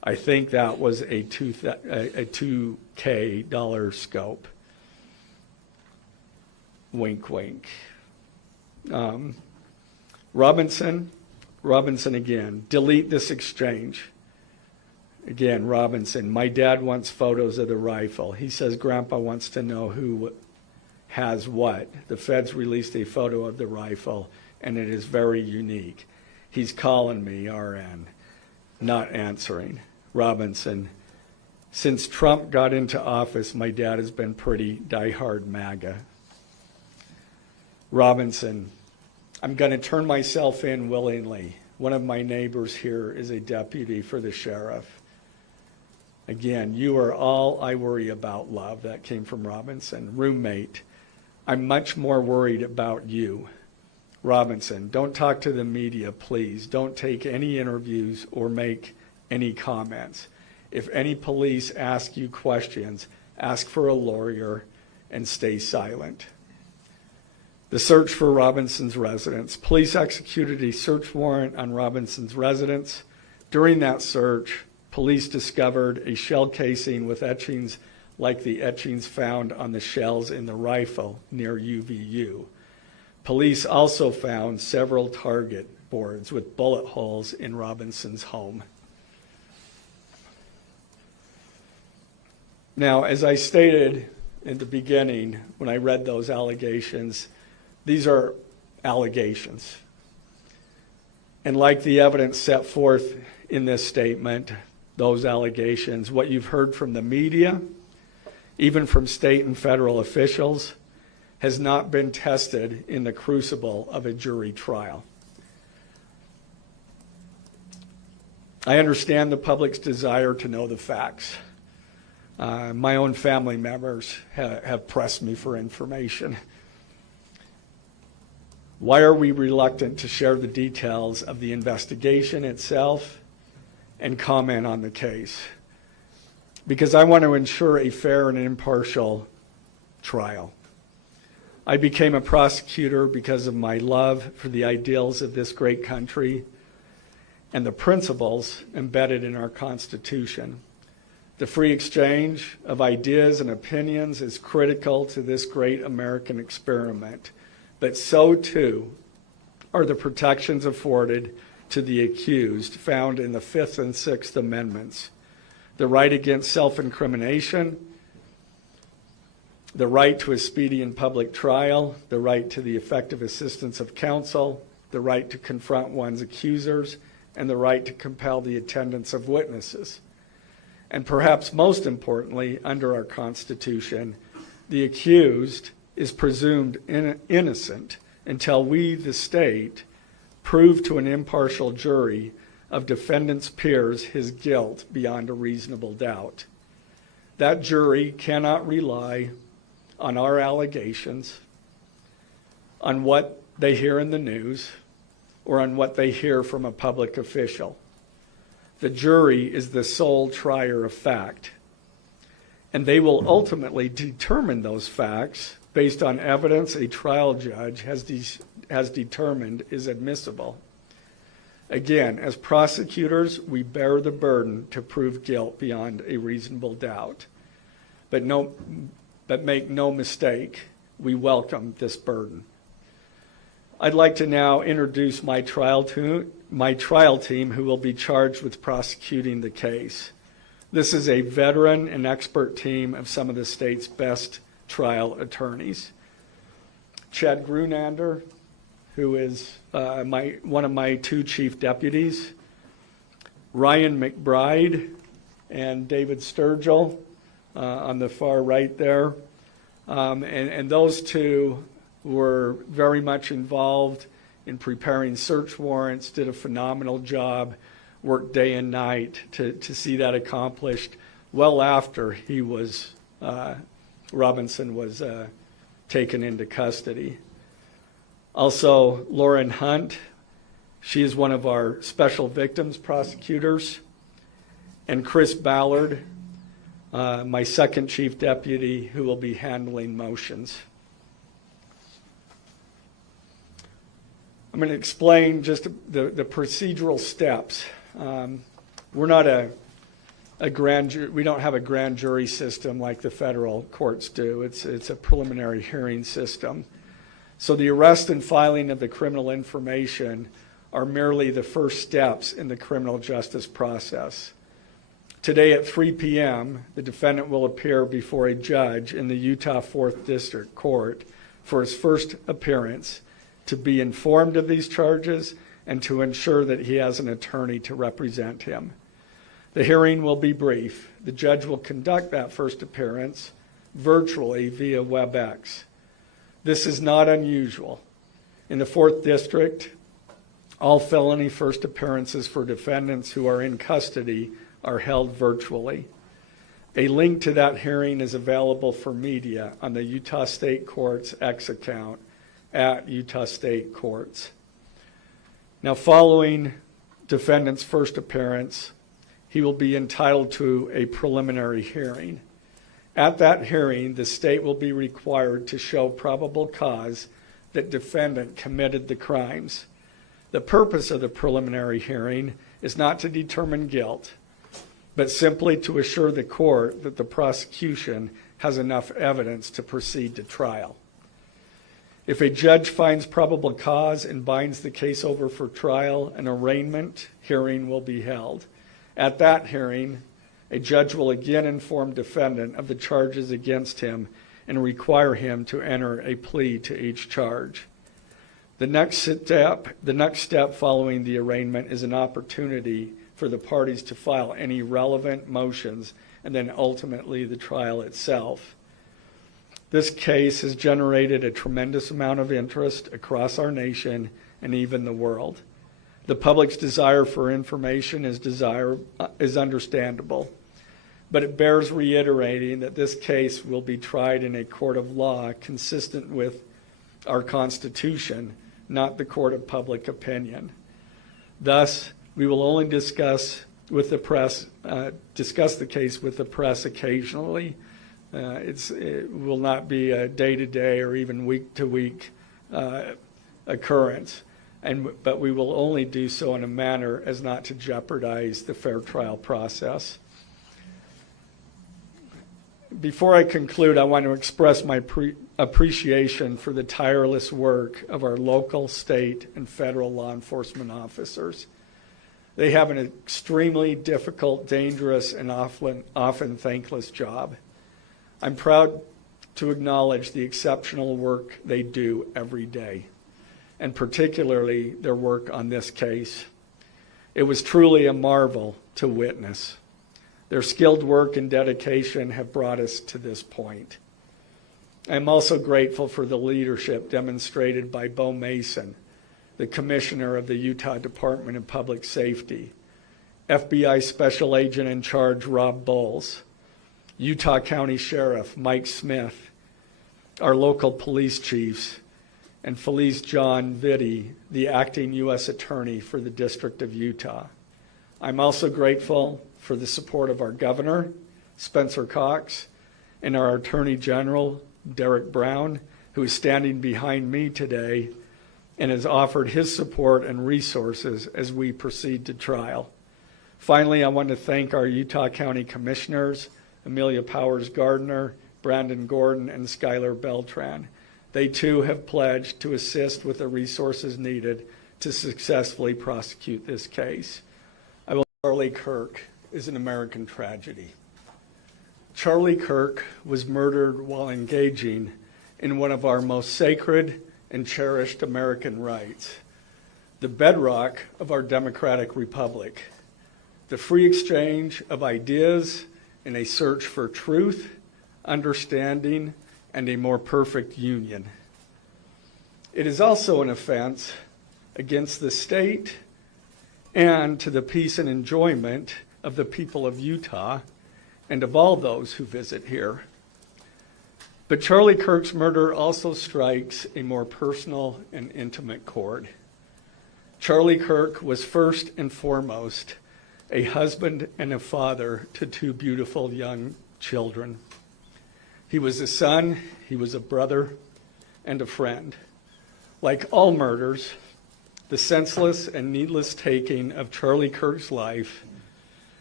I think that was a $2K scope. Wink, wink. Robinson again, delete this exchange. Again, Robinson, my dad wants photos of the rifle. He says Grandpa wants to know who has what. The feds released a photo of the rifle, and it is very unique. He's calling me, RN, not answering. Robinson, since Trump got into office, my dad has been pretty diehard MAGA. Robinson, I'm going to turn myself in willingly. One of my neighbors here is a deputy for the sheriff. Again, you are all I worry about, love. That came from Robinson. Roommate, I'm much more worried about you. Robinson, don't talk to the media, please. Don't take any interviews or make any comments. If any police ask you questions, ask for a lawyer and stay silent. The search for Robinson's residence. Police executed a search warrant on Robinson's residence. During that search, police discovered a shell casing with etchings like the etchings found on the shells in the rifle near UVU. Police also found several target boards with bullet holes in Robinson's home. Now, as I stated in the beginning when I read those allegations, these are allegations. And like the evidence set forth in this statement, those allegations, what you've heard from the media, even from state and federal officials, has not been tested in the crucible of a jury trial. I understand the public's desire to know the facts. My own family members have pressed me for information. Why are we reluctant to share the details of the investigation itself and comment on the case? Because I want to ensure a fair and impartial trial. I became a prosecutor because of my love for the ideals of this great country and the principles embedded in our Constitution. The free exchange of ideas and opinions is critical to this great American experiment, but so too are the protections afforded to the accused found in the Fifth and Sixth Amendments. The right against self-incrimination, the right to a speedy and public trial, the right to the effective assistance of counsel, the right to confront one's accusers, and the right to compel the attendance of witnesses. And perhaps most importantly, under our Constitution, the accused is presumed innocent until we, the state, prove to an impartial jury of defendant's peers his guilt beyond a reasonable doubt. That jury cannot rely on our allegations, on what they hear in the news, or on what they hear from a public official. The jury is the sole trier of fact, and they will ultimately determine those facts based on evidence a trial judge has determined is admissible. Again, as prosecutors, we bear the burden to prove guilt beyond a reasonable doubt. But make no mistake, we welcome this burden. I'd like to now introduce my trial team who will be charged with prosecuting the case. This is a veteran and expert team of some of the state's best trial attorneys. Chad Grunander, who is one of my two chief deputies, Ryan McBride and David Sturgill on the far right there. And those two were very much involved in preparing search warrants, did a phenomenal job, worked day and night to see that accomplished well after he was, Robinson was taken into custody. Also, Lauren Hunt, she is one of our special victims prosecutors, and Chris Ballard, my second chief deputy, who will be handling motions. I'm going to explain just the procedural steps. We're not a we don't have a grand jury system like the federal courts do. It's a preliminary hearing system. So the arrest and filing of the criminal information are merely the first steps in the criminal justice process. Today at 3 p.m., the defendant will appear before a judge in the Utah 4th District Court for his first appearance to be informed of these charges and to ensure that he has an attorney to represent him. The hearing will be brief. The judge will conduct that first appearance virtually via WebEx. This is not unusual. In the 4th District, all felony first appearances for defendants who are in custody are held virtually. A link to that hearing is available for media on the Utah State Courts X account at Utah State Courts. Now, following defendant's first appearance, he will be entitled to a preliminary hearing. At that hearing, the state will be required to show probable cause that defendant committed the crimes. The purpose of the preliminary hearing is not to determine guilt, but simply to assure the court that the prosecution has enough evidence to proceed to trial. If a judge finds probable cause and binds the case over for trial, an arraignment hearing will be held. At that hearing, a judge will again inform defendant of the charges against him and require him to enter a plea to each charge. The next step following the arraignment is an opportunity for the parties to file any relevant motions and then ultimately the trial itself. This case has generated a tremendous amount of interest across our nation and even the world. The public's desire for information is understandable, but it bears reiterating that this case will be tried in a court of law consistent with our Constitution, not the court of public opinion. Thus, we will only discuss the case with the press occasionally. It will not be a day-to-day or even week-to-week occurrence, but we will only do so in a manner as not to jeopardize the fair trial process. Before I conclude, I want to express my appreciation for the tireless work of our local, state, and federal law enforcement officers. They have an extremely difficult, dangerous, and often thankless job. I'm proud to acknowledge the exceptional work they do every day, and particularly their work on this case. It was truly a marvel to witness. Their skilled work and dedication have brought us to this point. I'm also grateful for the leadership demonstrated by Bo Mason, the Commissioner of the Utah Department of Public Safety, FBI Special Agent in Charge Rob Bowles, Utah County Sheriff Mike Smith, our local police chiefs, and Felice John Vitti, the acting U.S. Attorney for the District of Utah. I'm also grateful for the support of our Governor, Spencer Cox, and our Attorney General, Derek Brown, who is standing behind me today and has offered his support and resources as we proceed to trial. Finally, I want to thank our Utah County Commissioners, Amelia Powers Gardner, Brandon Gordon, and Skylar Beltran. They too have pledged to assist with the resources needed to successfully prosecute this case. Charlie Kirk is an American tragedy. Charlie Kirk was murdered while engaging in one of our most sacred and cherished American rights, the bedrock of our democratic republic, the free exchange of ideas in a search for truth, understanding, and a more perfect union. It is also an offense against the state and to the peace and enjoyment of the people of Utah and of all those who visit here. But Charlie Kirk's murder also strikes a more personal and intimate chord. Charlie Kirk was first and foremost a husband and a father to two beautiful young children. He was a son, he was a brother, and a friend. Like all murders, the senseless and needless taking of Charlie Kirk's life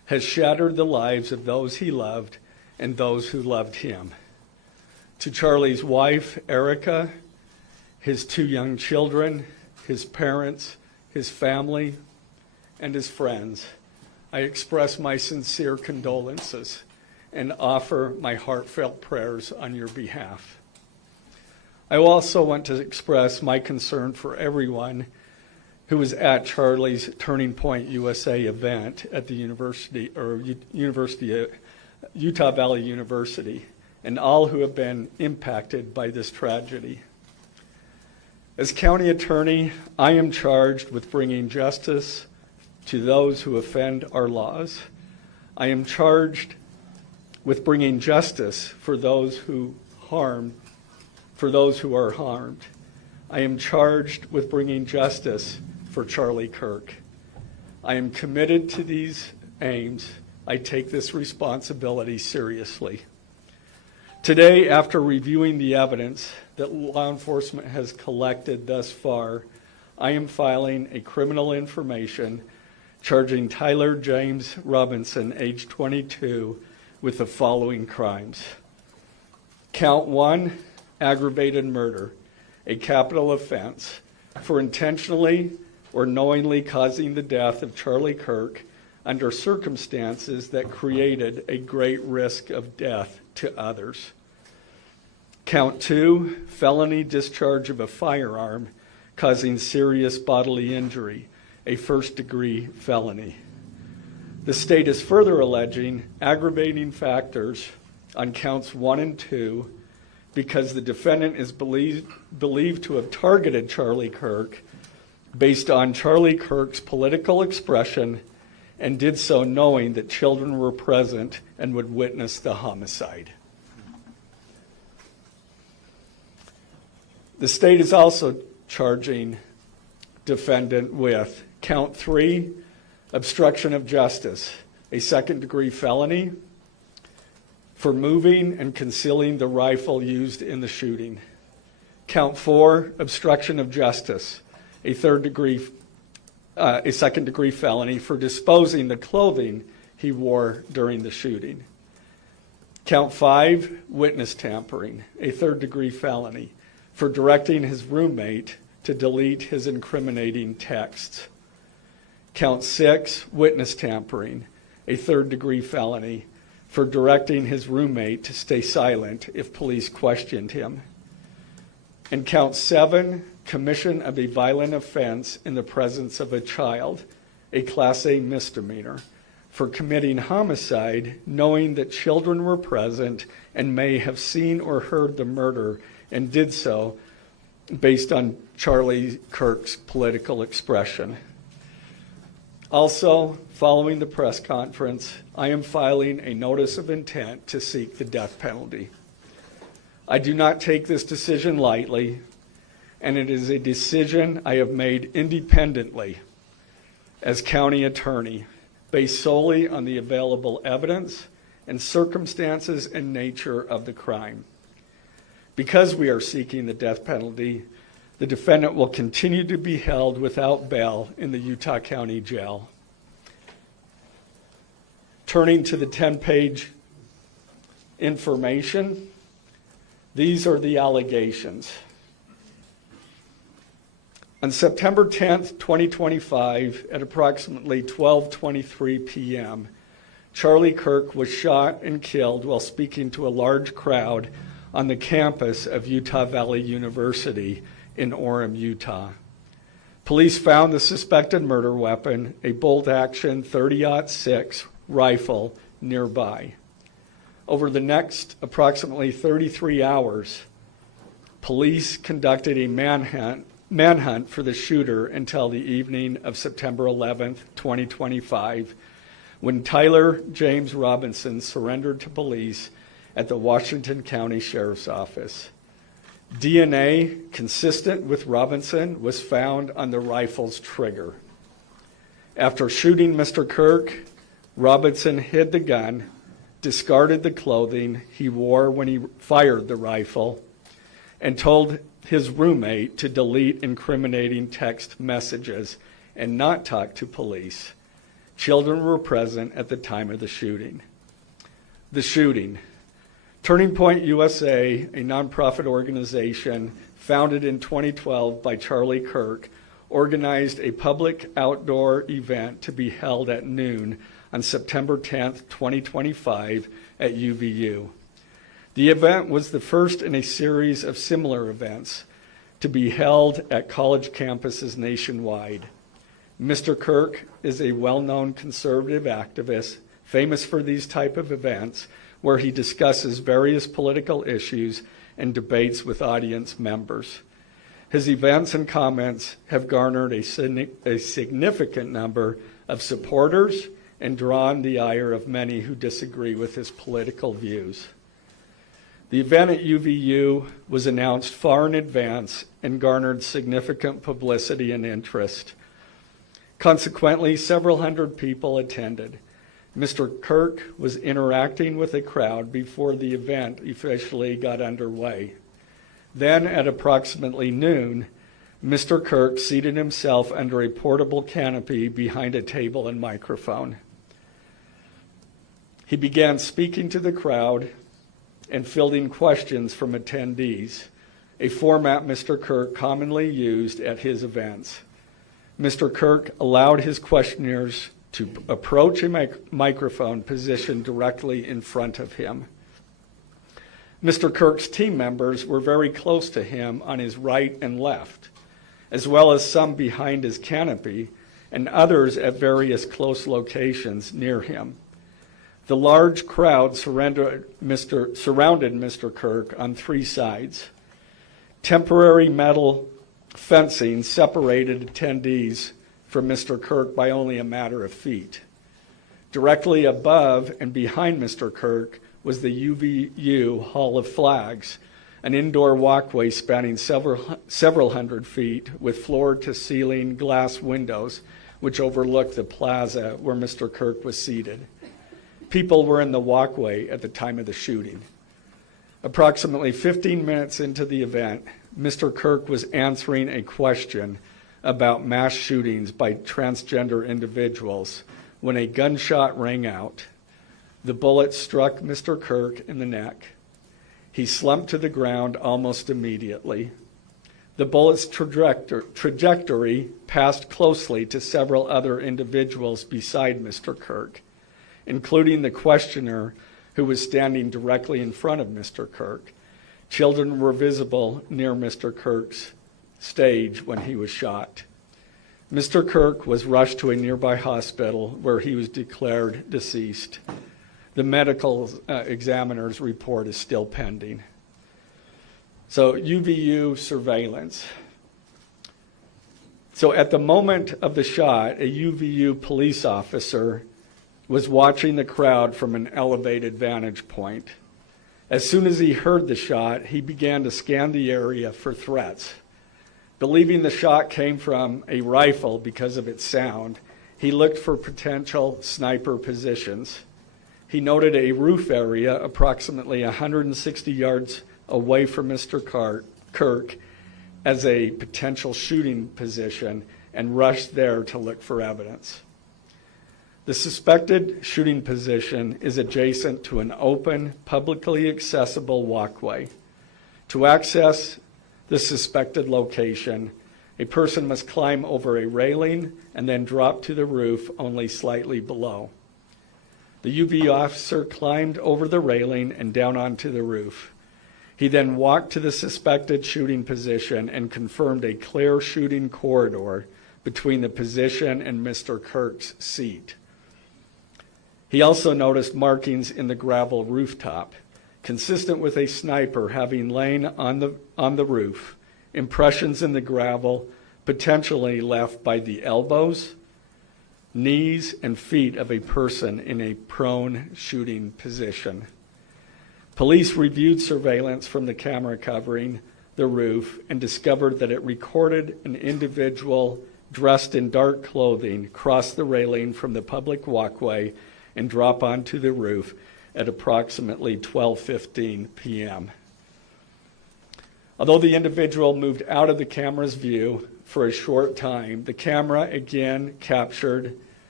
has shattered the lives of those he loved and those who loved him. To Charlie's wife, Erica, his 2 young children, his parents, his family, and his friends, I express my sincere condolences and offer my heartfelt prayers on your behalf. I also want to express my concern for everyone who was at Charlie's Turning Point USA event at the Utah Valley University, and all who have been impacted by this tragedy. As county attorney, I am charged with bringing justice to those who offend our laws. I am charged with bringing justice for those who are harmed. I am charged with bringing justice for Charlie Kirk. I am committed to these aims. I take this responsibility seriously. Today, after reviewing the evidence that law enforcement has collected thus far, I am filing a criminal information charging Tyler James Robinson, age 22, with the following crimes. Count 1, aggravated murder, a capital offense, for intentionally or knowingly causing the death of Charlie Kirk under circumstances that created a great risk of death to others. Count 2, felony discharge of a firearm causing serious bodily injury, a first-degree felony. The state is further alleging aggravating factors on counts 1 and 2 because the defendant is believed to have targeted Charlie Kirk based on Charlie Kirk's political expression and did so knowing that children were present and would witness the homicide. The state is also charging defendant with count 3, obstruction of justice, a second-degree felony for moving and concealing the rifle used in the shooting. Count 4, obstruction of justice, a second-degree felony for disposing the clothing he wore during the shooting. Count 5, witness tampering, a third-degree felony for directing his roommate to delete his incriminating texts. Count 6, witness tampering, a third-degree felony for directing his roommate to stay silent if police questioned him. And count 7, commission of a violent offense in the presence of a child, a Class A misdemeanor, for committing homicide knowing that children were present and may have seen or heard the murder and did so based on Charlie Kirk's political expression. Also, following the press conference, I am filing a notice of intent to seek the death penalty. I do not take this decision lightly, and it is a decision I have made independently as county attorney, based solely on the available evidence and circumstances and nature of the crime. Because we are seeking the death penalty, the defendant will continue to be held without bail in the Utah County Jail. Turning to the 10-page information, these are the allegations. On September 10th, 2025, at approximately 12:23 p.m., Charlie Kirk was shot and killed while speaking to a large crowd on the campus of Utah Valley University in Orem, Utah. Police found the suspected murder weapon, a bolt-action .30-06 rifle, nearby. Over the next approximately 33 hours, police conducted a manhunt for the shooter until the evening of September 11th, 2025, when Tyler James Robinson surrendered to police at the Washington County Sheriff's Office. DNA consistent with Robinson was found on the rifle's trigger. After shooting Mr. Kirk, Robinson hid the gun, discarded the clothing he wore when he fired the rifle, and told his roommate to delete incriminating text messages and not talk to police. Children were present at the time of the shooting. The shooting. Turning Point USA, a nonprofit organization founded in 2012 by Charlie Kirk, organized a public outdoor event to be held at noon on September 10th, 2025 at UVU. The event was the first in a series of similar events to be held at college campuses nationwide. Mr. Kirk is a well-known conservative activist, famous for these type of events, where he discusses various political issues and debates with audience members. His events and comments have garnered a significant number of supporters and drawn the ire of many who disagree with his political views. The event at UVU was announced far in advance and garnered significant publicity and interest. Consequently, several hundred people attended. Mr. Kirk was interacting with a crowd before the event officially got underway. Then, at approximately noon, Mr. Kirk seated himself under a portable canopy behind a table and microphone. He began speaking to the crowd and fielding questions from attendees, a format Mr. Kirk commonly used at his events. Mr. Kirk allowed his questioners to approach a microphone positioned directly in front of him. Mr. Kirk's team members were very close to him on his right and left, as well as some behind his canopy and others at various close locations near him. The large crowd surrounded Mr. Kirk on three sides. Temporary metal fencing separated attendees from Mr. Kirk by only a matter of feet. Directly above and behind Mr. Kirk was the UVU Hall of Flags, an indoor walkway spanning several hundred feet with floor-to-ceiling glass windows which overlooked the plaza where Mr. Kirk was seated. People were in the walkway at the time of the shooting. Approximately 15 minutes into the event, Mr. Kirk was answering a question about mass shootings by transgender individuals when a gunshot rang out. The bullet struck Mr. Kirk in the neck. He slumped to the ground almost immediately. The bullet's trajectory passed closely to several other individuals beside Mr. Kirk, including the questioner who was standing directly in front of Mr. Kirk. Children were visible near Mr. Kirk's stage when he was shot. Mr. Kirk was rushed to a nearby hospital where he was declared deceased. The medical examiner's report is still pending. So UVU surveillance. So at the moment of the shot, a UVU police officer was watching the crowd from an elevated vantage point. As soon as he heard the shot, he began to scan the area for threats. Believing the shot came from a rifle because of its sound, he looked for potential sniper positions. He noted a roof area approximately 160 yards away from Mr. Kirk as a potential shooting position and rushed there to look for evidence. The suspected shooting position is adjacent to an open, publicly accessible walkway. To access the suspected location, a person must climb over a railing and then drop to the roof only slightly below. The UV officer climbed over the railing and down onto the roof. He then walked to the suspected shooting position and confirmed a clear shooting corridor between the position and Mr. Kirk's seat. He also noticed markings in the gravel rooftop, consistent with a sniper having lain on the roof, impressions in the gravel potentially left by the elbows, knees, and feet of a person in a prone shooting position. Police reviewed surveillance from the camera covering the roof and discovered that it recorded an individual dressed in dark clothing cross the railing from the public walkway and drop onto the roof at approximately 12:15 p.m. Although the individual moved out of the camera's view for a short time, the camera again captured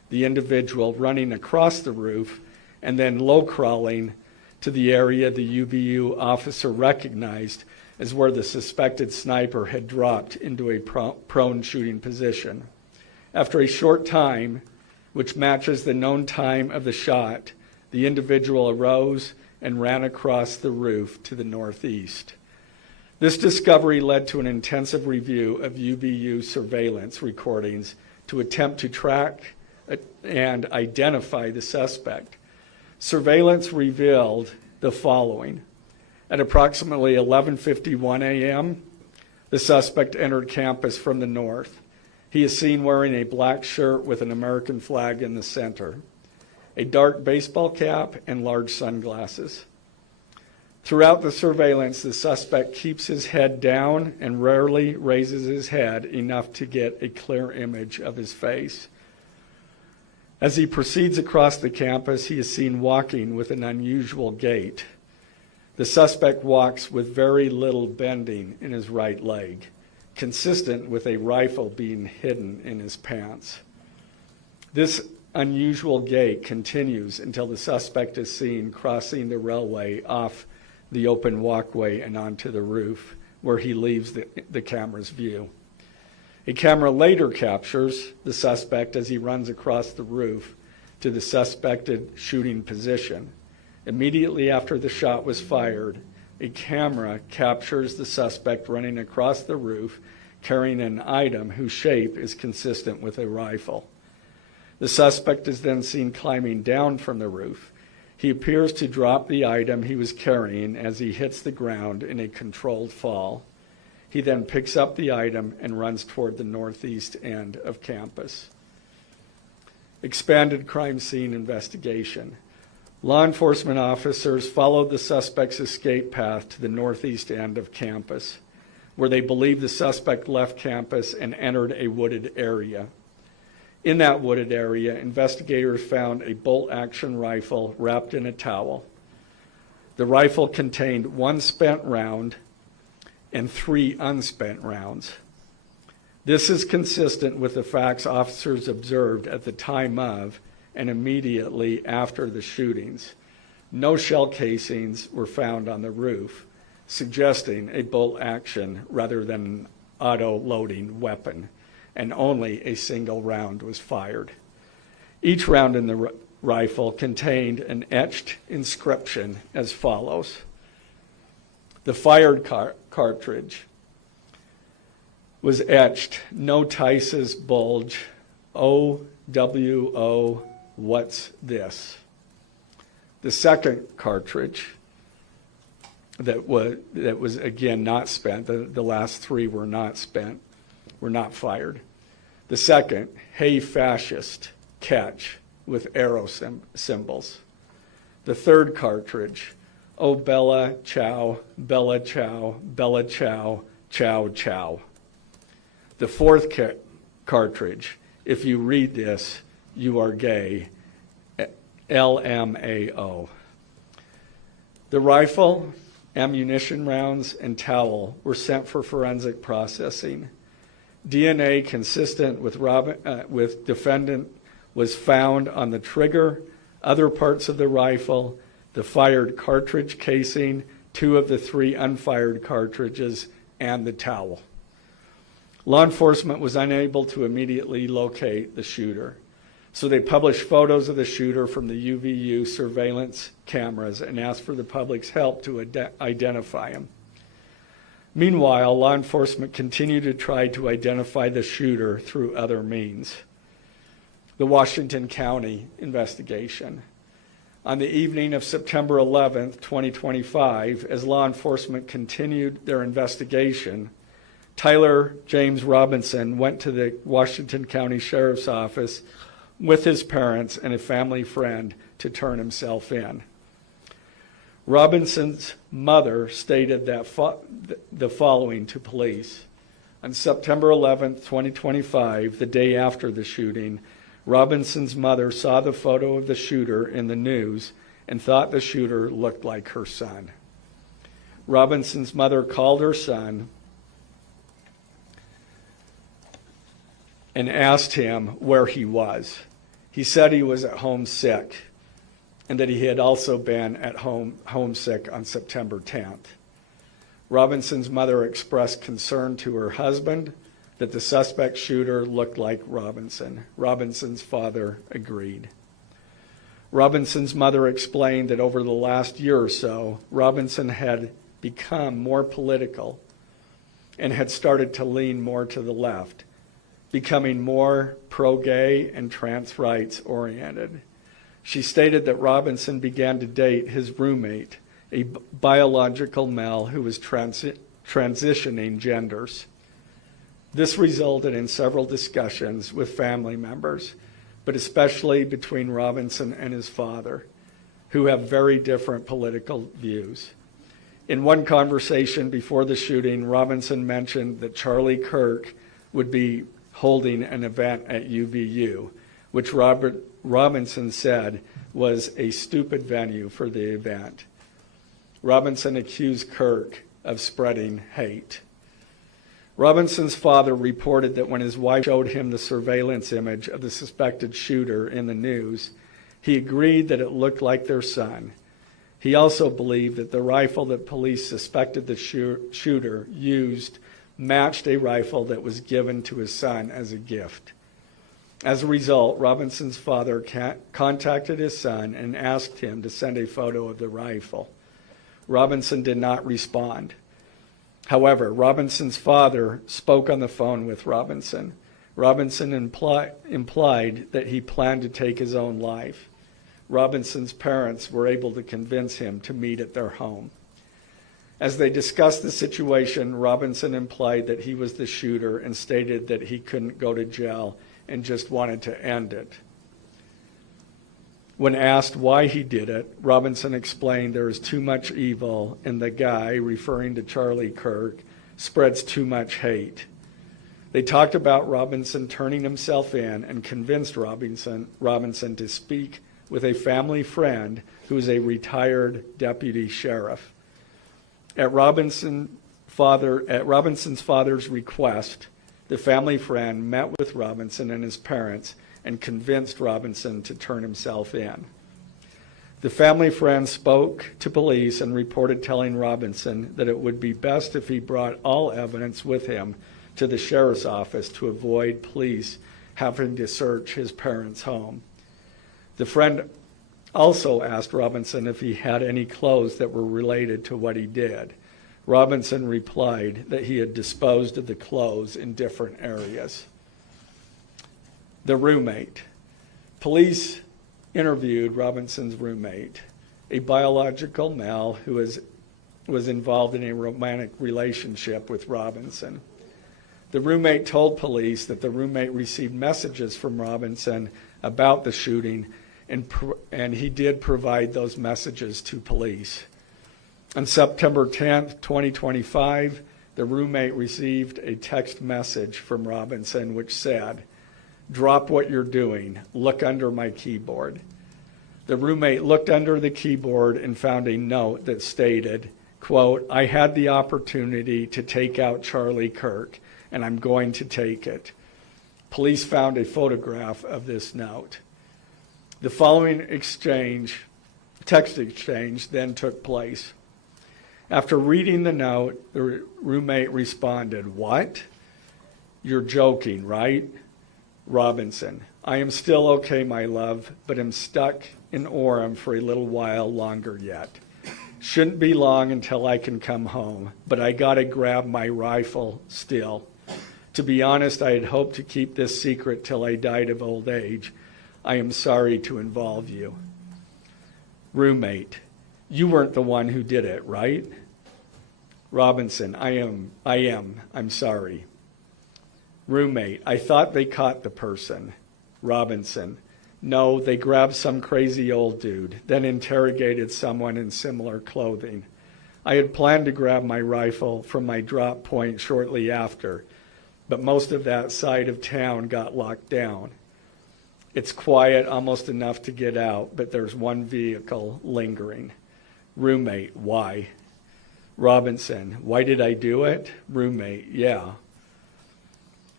the individual running across the roof and then low crawling to the area the UBU officer recognized as where the suspected sniper had dropped into a prone shooting position. After a short time, which matches the known time of the shot, the individual arose and ran across the roof to the northeast. This discovery led to an intensive review of UBU surveillance recordings to attempt to track and identify the suspect. Surveillance revealed the following. At approximately 11:51 a.m., the suspect entered campus from the north. He is seen wearing a black shirt with an American flag in the center, a dark baseball cap, and large sunglasses. Throughout the surveillance, the suspect keeps his head down and rarely raises his head enough to get a clear image of his face. As he proceeds across the campus, he is seen walking with an unusual gait. The suspect walks with very little bending in his right leg, consistent with a rifle being hidden in his pants. This unusual gait continues until the suspect is seen crossing the railway off the open walkway and onto the roof, where he leaves the camera's view. A camera later captures the suspect as he runs across the roof to the suspected shooting position. Immediately after the shot was fired, a camera captures the suspect running across the roof carrying an item whose shape is consistent with a rifle. The suspect is then seen climbing down from the roof. He appears to drop the item he was carrying as he hits the ground in a controlled fall. He then picks up the item and runs toward the northeast end of campus. Expanded crime scene investigation. Law enforcement officers followed the suspect's escape path to the northeast end of campus, where they believe the suspect left campus and entered a wooded area. In that wooded area, investigators found a bolt-action rifle wrapped in a towel. The rifle contained 1 spent round and 3 unspent rounds. This is consistent with the facts officers observed at the time of and immediately after the shootings. No shell casings were found on the roof, suggesting a bolt action rather than an auto-loading weapon, and only a single round was fired. Each round in the rifle contained an etched inscription as follows. The fired cartridge was etched, "No Tice's bulge, OWO, what's this?" The second cartridge that was again not spent, the last 3 were not spent, were not fired. The second, "Hey fascist, catch," with arrow symbols. The third cartridge, "Oh Bella Chow, Bella Chow, Bella Chow, Chow Chow." The fourth cartridge, "If you read this, you are gay," LMAO. The rifle, ammunition rounds, and towel were sent for forensic processing. DNA consistent with defendant was found on the trigger, other parts of the rifle, the fired cartridge casing, 2 of the 3 unfired cartridges, and the towel. Law enforcement was unable to immediately locate the shooter, so they published photos of the shooter from the UVU surveillance cameras and asked for the public's help to identify him. Meanwhile, law enforcement continued to try to identify the shooter through other means. The Washington County investigation. On the evening of September 11th, 2025, as law enforcement continued their investigation, Tyler James Robinson went to the Washington County Sheriff's Office with his parents and a family friend to turn himself in. Robinson's mother stated that the following to police. On September 11th, 2025, the day after the shooting, Robinson's mother saw the photo of the shooter in the news and thought the shooter looked like her son. Robinson's mother called her son and asked him where he was. He said he was at home sick and that he had also been at home homesick on September 10th. Robinson's mother expressed concern to her husband that the suspect shooter looked like Robinson. Robinson's father agreed. Robinson's mother explained that over the last year or so, Robinson had become more political and had started to lean more to the left, becoming more pro-gay and trans rights oriented. She stated that Robinson began to date his roommate, a biological male who was transitioning genders. This resulted in several discussions with family members, but especially between Robinson and his father, who have very different political views. In one conversation before the shooting, Robinson mentioned that Charlie Kirk would be holding an event at UVU, which Robinson said was a stupid venue for the event. Robinson accused Kirk of spreading hate. Robinson's father reported that when his wife showed him the surveillance image of the suspected shooter in the news, he agreed that it looked like their son. He also believed that the rifle that police suspected the shooter used matched a rifle that was given to his son as a gift. As a result, Robinson's father contacted his son and asked him to send a photo of the rifle. Robinson did not respond. However, Robinson's father spoke on the phone with Robinson. Robinson implied that he planned to take his own life. Robinson's parents were able to convince him to meet at their home. As they discussed the situation, Robinson implied that he was the shooter and stated that he couldn't go to jail and just wanted to end it. When asked why he did it, Robinson explained there is too much evil and the guy, referring to Charlie Kirk, spreads too much hate. They talked about Robinson turning himself in and convinced Robinson to speak with a family friend who is a retired deputy sheriff. At Robinson's father's request, the family friend met with Robinson and his parents and convinced Robinson to turn himself in. The family friend spoke to police and reported telling Robinson that it would be best if he brought all evidence with him to the sheriff's office to avoid police having to search his parents' home. The friend also asked Robinson if he had any clothes that were related to what he did. Robinson replied that he had disposed of the clothes in different areas. The roommate. Police interviewed Robinson's roommate, a biological male who was involved in a romantic relationship with Robinson. The roommate told police that the roommate received messages from Robinson about the shooting, and he did provide those messages to police. On September 10th, 2025, the roommate received a text message from Robinson which said, "Drop what you're doing. Look under my keyboard." The roommate looked under the keyboard and found a note that stated, quote, "I had the opportunity to take out Charlie Kirk, and I'm going to take it." Police found a photograph of this note. The following text exchange, then took place. After reading the note, the roommate responded, "What? You're joking, right?" Robinson, "I am still okay, my love, but am stuck in Orem for a little while longer yet. Shouldn't be long until I can come home, but I gotta grab my rifle still. To be honest, I had hoped to keep this secret till I died of old age. I am sorry to involve you." Roommate, "You weren't the one who did it, right?" Robinson, I am. I'm sorry." Roommate, "I thought they caught the person." Robinson, "No, they grabbed some crazy old dude, then interrogated someone in similar clothing. I had planned to grab my rifle from my drop point shortly after, but most of that side of town got locked down. It's quiet, almost enough to get out, but there's one vehicle lingering." Roommate, "Why?" Robinson, "Why did I do it?" Roommate, "Yeah."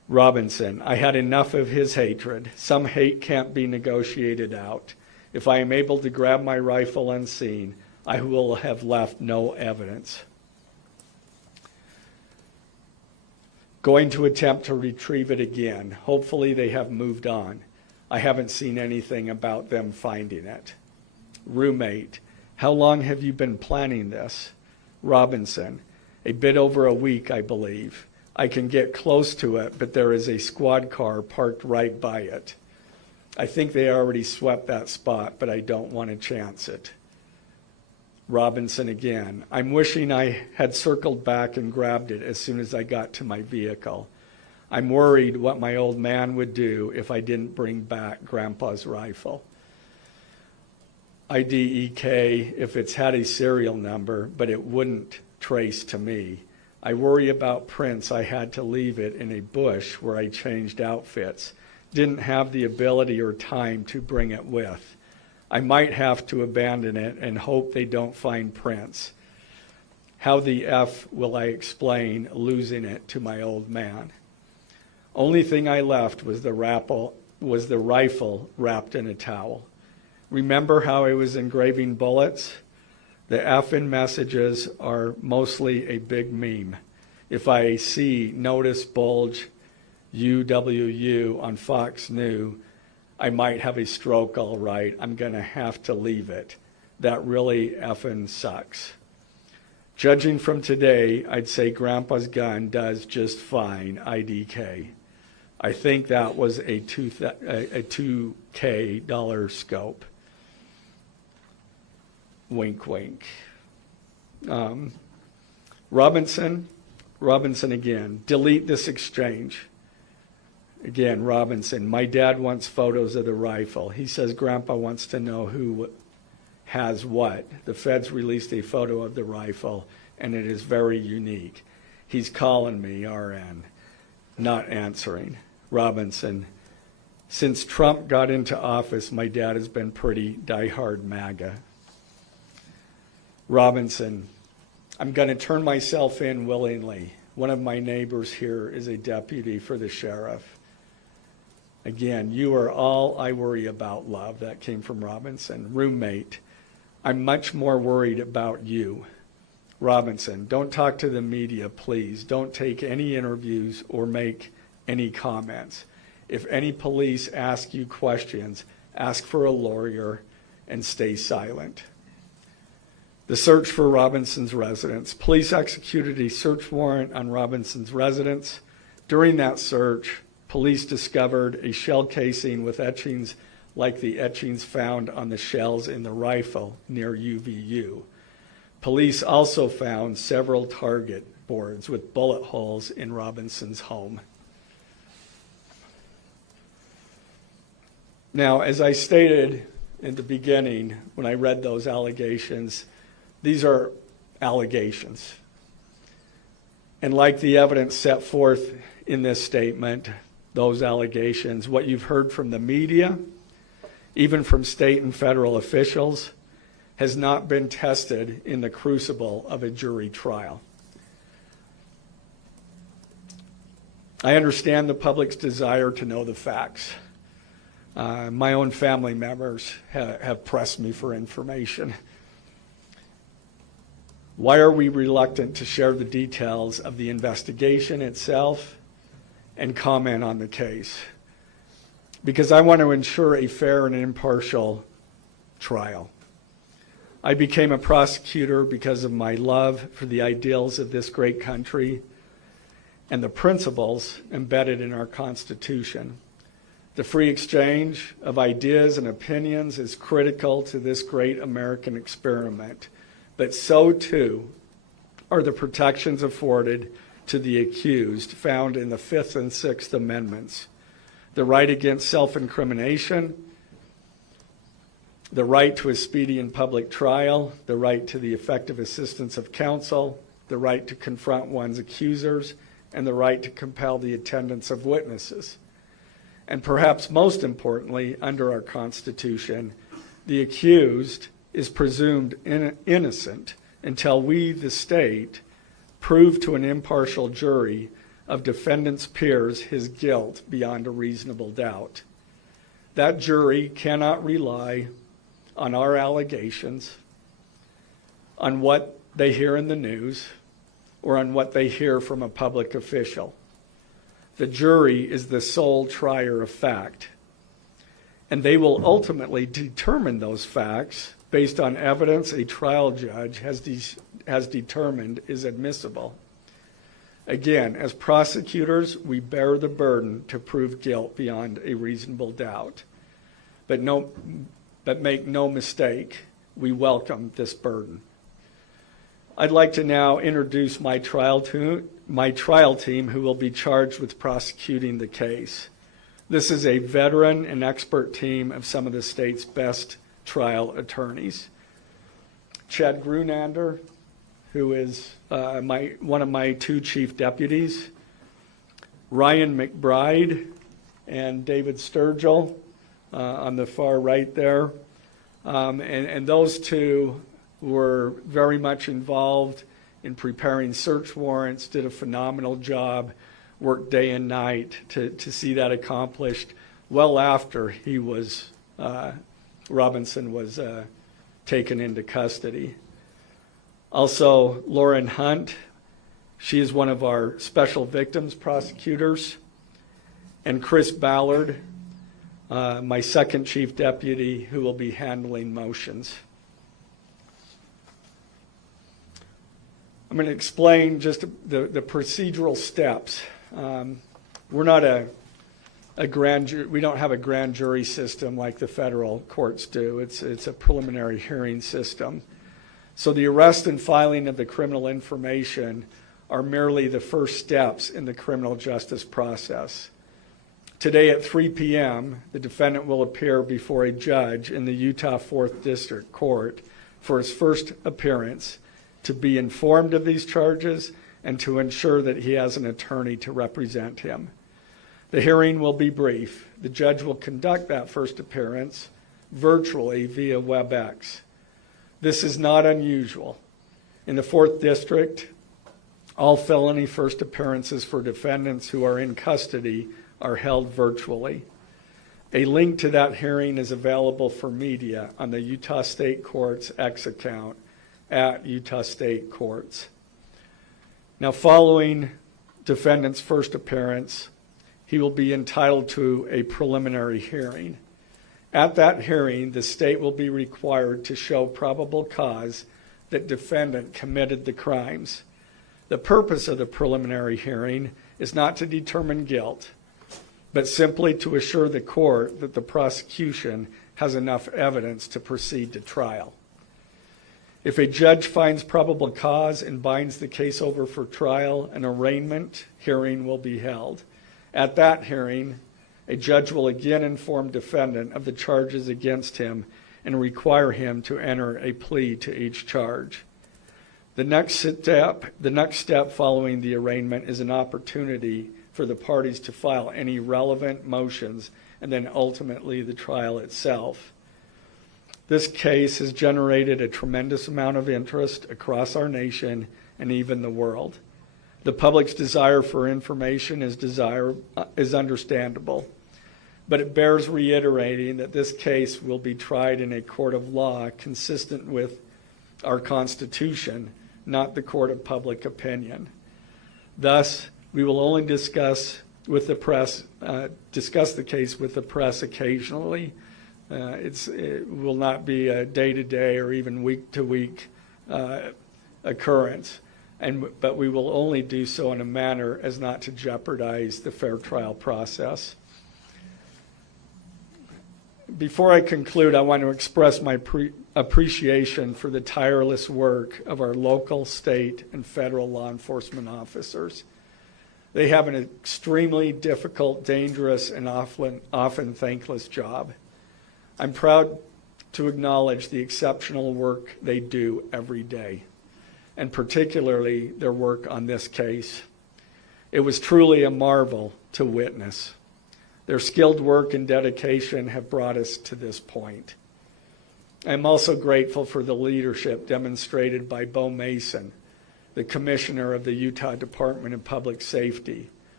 Robinson, I had enough of his hatred. Some hate can't be negotiated out. If I am able to grab my rifle unseen, I will have left no evidence. Going to attempt to retrieve it again. Hopefully they have moved on. I haven't seen anything about them finding it. Roommate, how long have you been planning this? Robinson, a bit over a week, I believe. I can get close to it, but there is a squad car parked right by it. I think they already swept that spot, but I don't want to chance it. Robinson again, I'm wishing I had circled back and grabbed it as soon as I got to my vehicle. I'm worried what my old man would do if I didn't bring back Grandpa's rifle. IDEK if it's had a serial number, but it wouldn't trace to me. I worry about prints. I had to leave it in a bush where I changed outfits. Didn't have the ability or time to bring it with. I might have to abandon it and hope they don't find prints. How the F will I explain losing it to my old man? Only thing I left was the rifle wrapped in a towel. Remember how I was engraving bullets? The F in messages are mostly a big meme. If I see notice bulge UWU on Fox News, I might have a stroke all right. I'm going to have to leave it. That really effing sucks. Judging from today, I'd say Grandpa's gun does just fine, IDK. I think that was a $2K dollar scope. Wink, wink. Robinson again. Delete this exchange. Again, Robinson, my dad wants photos of the rifle. He says Grandpa wants to know who has what. The feds released a photo of the rifle, and it is very unique. He's calling me, RN, not answering. Robinson, since Trump got into office, my dad has been pretty diehard MAGA. Robinson, I'm going to turn myself in willingly. One of my neighbors here is a deputy for the sheriff. Again, you are all I worry about, love. That came from Robinson. Roommate, I'm much more worried about you. Robinson, don't talk to the media, please. Don't take any interviews or make any comments. If any police ask you questions, ask for a lawyer and stay silent. The search for Robinson's residence. Police executed a search warrant on Robinson's residence. During that search, police discovered a shell casing with etchings like the etchings found on the shells in the rifle near UVU. Police also found several target boards with bullet holes in Robinson's home. Now, as I stated in the beginning when I read those allegations, these are allegations. And like the evidence set forth in this statement, those allegations, what you've heard from the media, even from state and federal officials, has not been tested in the crucible of a jury trial. I understand the public's desire to know the facts. My own family members have pressed me for information. Why are we reluctant to share the details of the investigation itself and comment on the case? Because I want to ensure a fair and impartial trial. I became a prosecutor because of my love for the ideals of this great country and the principles embedded in our Constitution. The free exchange of ideas and opinions is critical to this great American experiment, but so too are the protections afforded to the accused found in the Fifth and Sixth Amendments. The right against self-incrimination, the right to a speedy and public trial, the right to the effective assistance of counsel, the right to confront one's accusers, and the right to compel the attendance of witnesses. And perhaps most importantly, under our Constitution, the accused is presumed innocent until we, the state, prove to an impartial jury of defendant's peers his guilt beyond a reasonable doubt. That jury cannot rely on our allegations, on what they hear in the news, or on what they hear from a public official. The jury is the sole trier of fact, and they will ultimately determine those facts based on evidence a trial judge has determined is admissible. Again, as prosecutors, we bear the burden to prove guilt beyond a reasonable doubt. But make no mistake, we welcome this burden. I'd like to now introduce my trial team who will be charged with prosecuting the case. This is a veteran and expert team of some of the state's best trial attorneys. Chad Grunander, who is one of my two chief deputies, Ryan McBride and David Sturgill on the far right there. And those two were very much involved in preparing search warrants, did a phenomenal job, worked day and night to see that accomplished well after he was, Robinson was taken into custody. Also, Lauren Hunt, she is one of our special victims prosecutors, and Chris Ballard, my second chief deputy, who will be handling motions. I'm going to explain just the procedural steps. We're not a grand jury. We don't have a grand jury system like the federal courts do. It's a preliminary hearing system. So the arrest and filing of the criminal information are merely the first steps in the criminal justice process. Today at 3 p.m., the defendant will appear before a judge in the Utah 4th District Court for his first appearance to be informed of these charges and to ensure that he has an attorney to represent him. The hearing will be brief. The judge will conduct that first appearance virtually via WebEx. This is not unusual. In the 4th District, all felony first appearances for defendants who are in custody are held virtually. A link to that hearing is available for media on the Utah State Courts X account at Utah State Courts. Now, following defendant's first appearance, he will be entitled to a preliminary hearing. At that hearing, the state will be required to show probable cause that defendant committed the crimes. The purpose of the preliminary hearing is not to determine guilt, but simply to assure the court that the prosecution has enough evidence to proceed to trial. If a judge finds probable cause and binds the case over for trial, an arraignment hearing will be held. At that hearing, a judge will again inform defendant of the charges against him and require him to enter a plea to each charge. The next step following the arraignment is an opportunity for the parties to file any relevant motions and then ultimately the trial itself. This case has generated a tremendous amount of interest across our nation and even the world. The public's desire for information is understandable, but it bears reiterating that this case will be tried in a court of law consistent with our Constitution, not the court of public opinion. Thus, we will only discuss the case with the press occasionally. It will not be a day-to-day or even week-to-week occurrence, but we will only do so in a manner as not to jeopardize the fair trial process. Before I conclude, I want to express my appreciation for the tireless work of our local, state, and federal law enforcement officers. They have an extremely difficult, dangerous, and often thankless job. I'm proud to acknowledge the exceptional work they do every day, and particularly their work on this case. It was truly a marvel to witness. Their skilled work and dedication have brought us to this point. I'm also grateful for the leadership demonstrated by Bo Mason, the Commissioner of the Utah Department of Public Safety,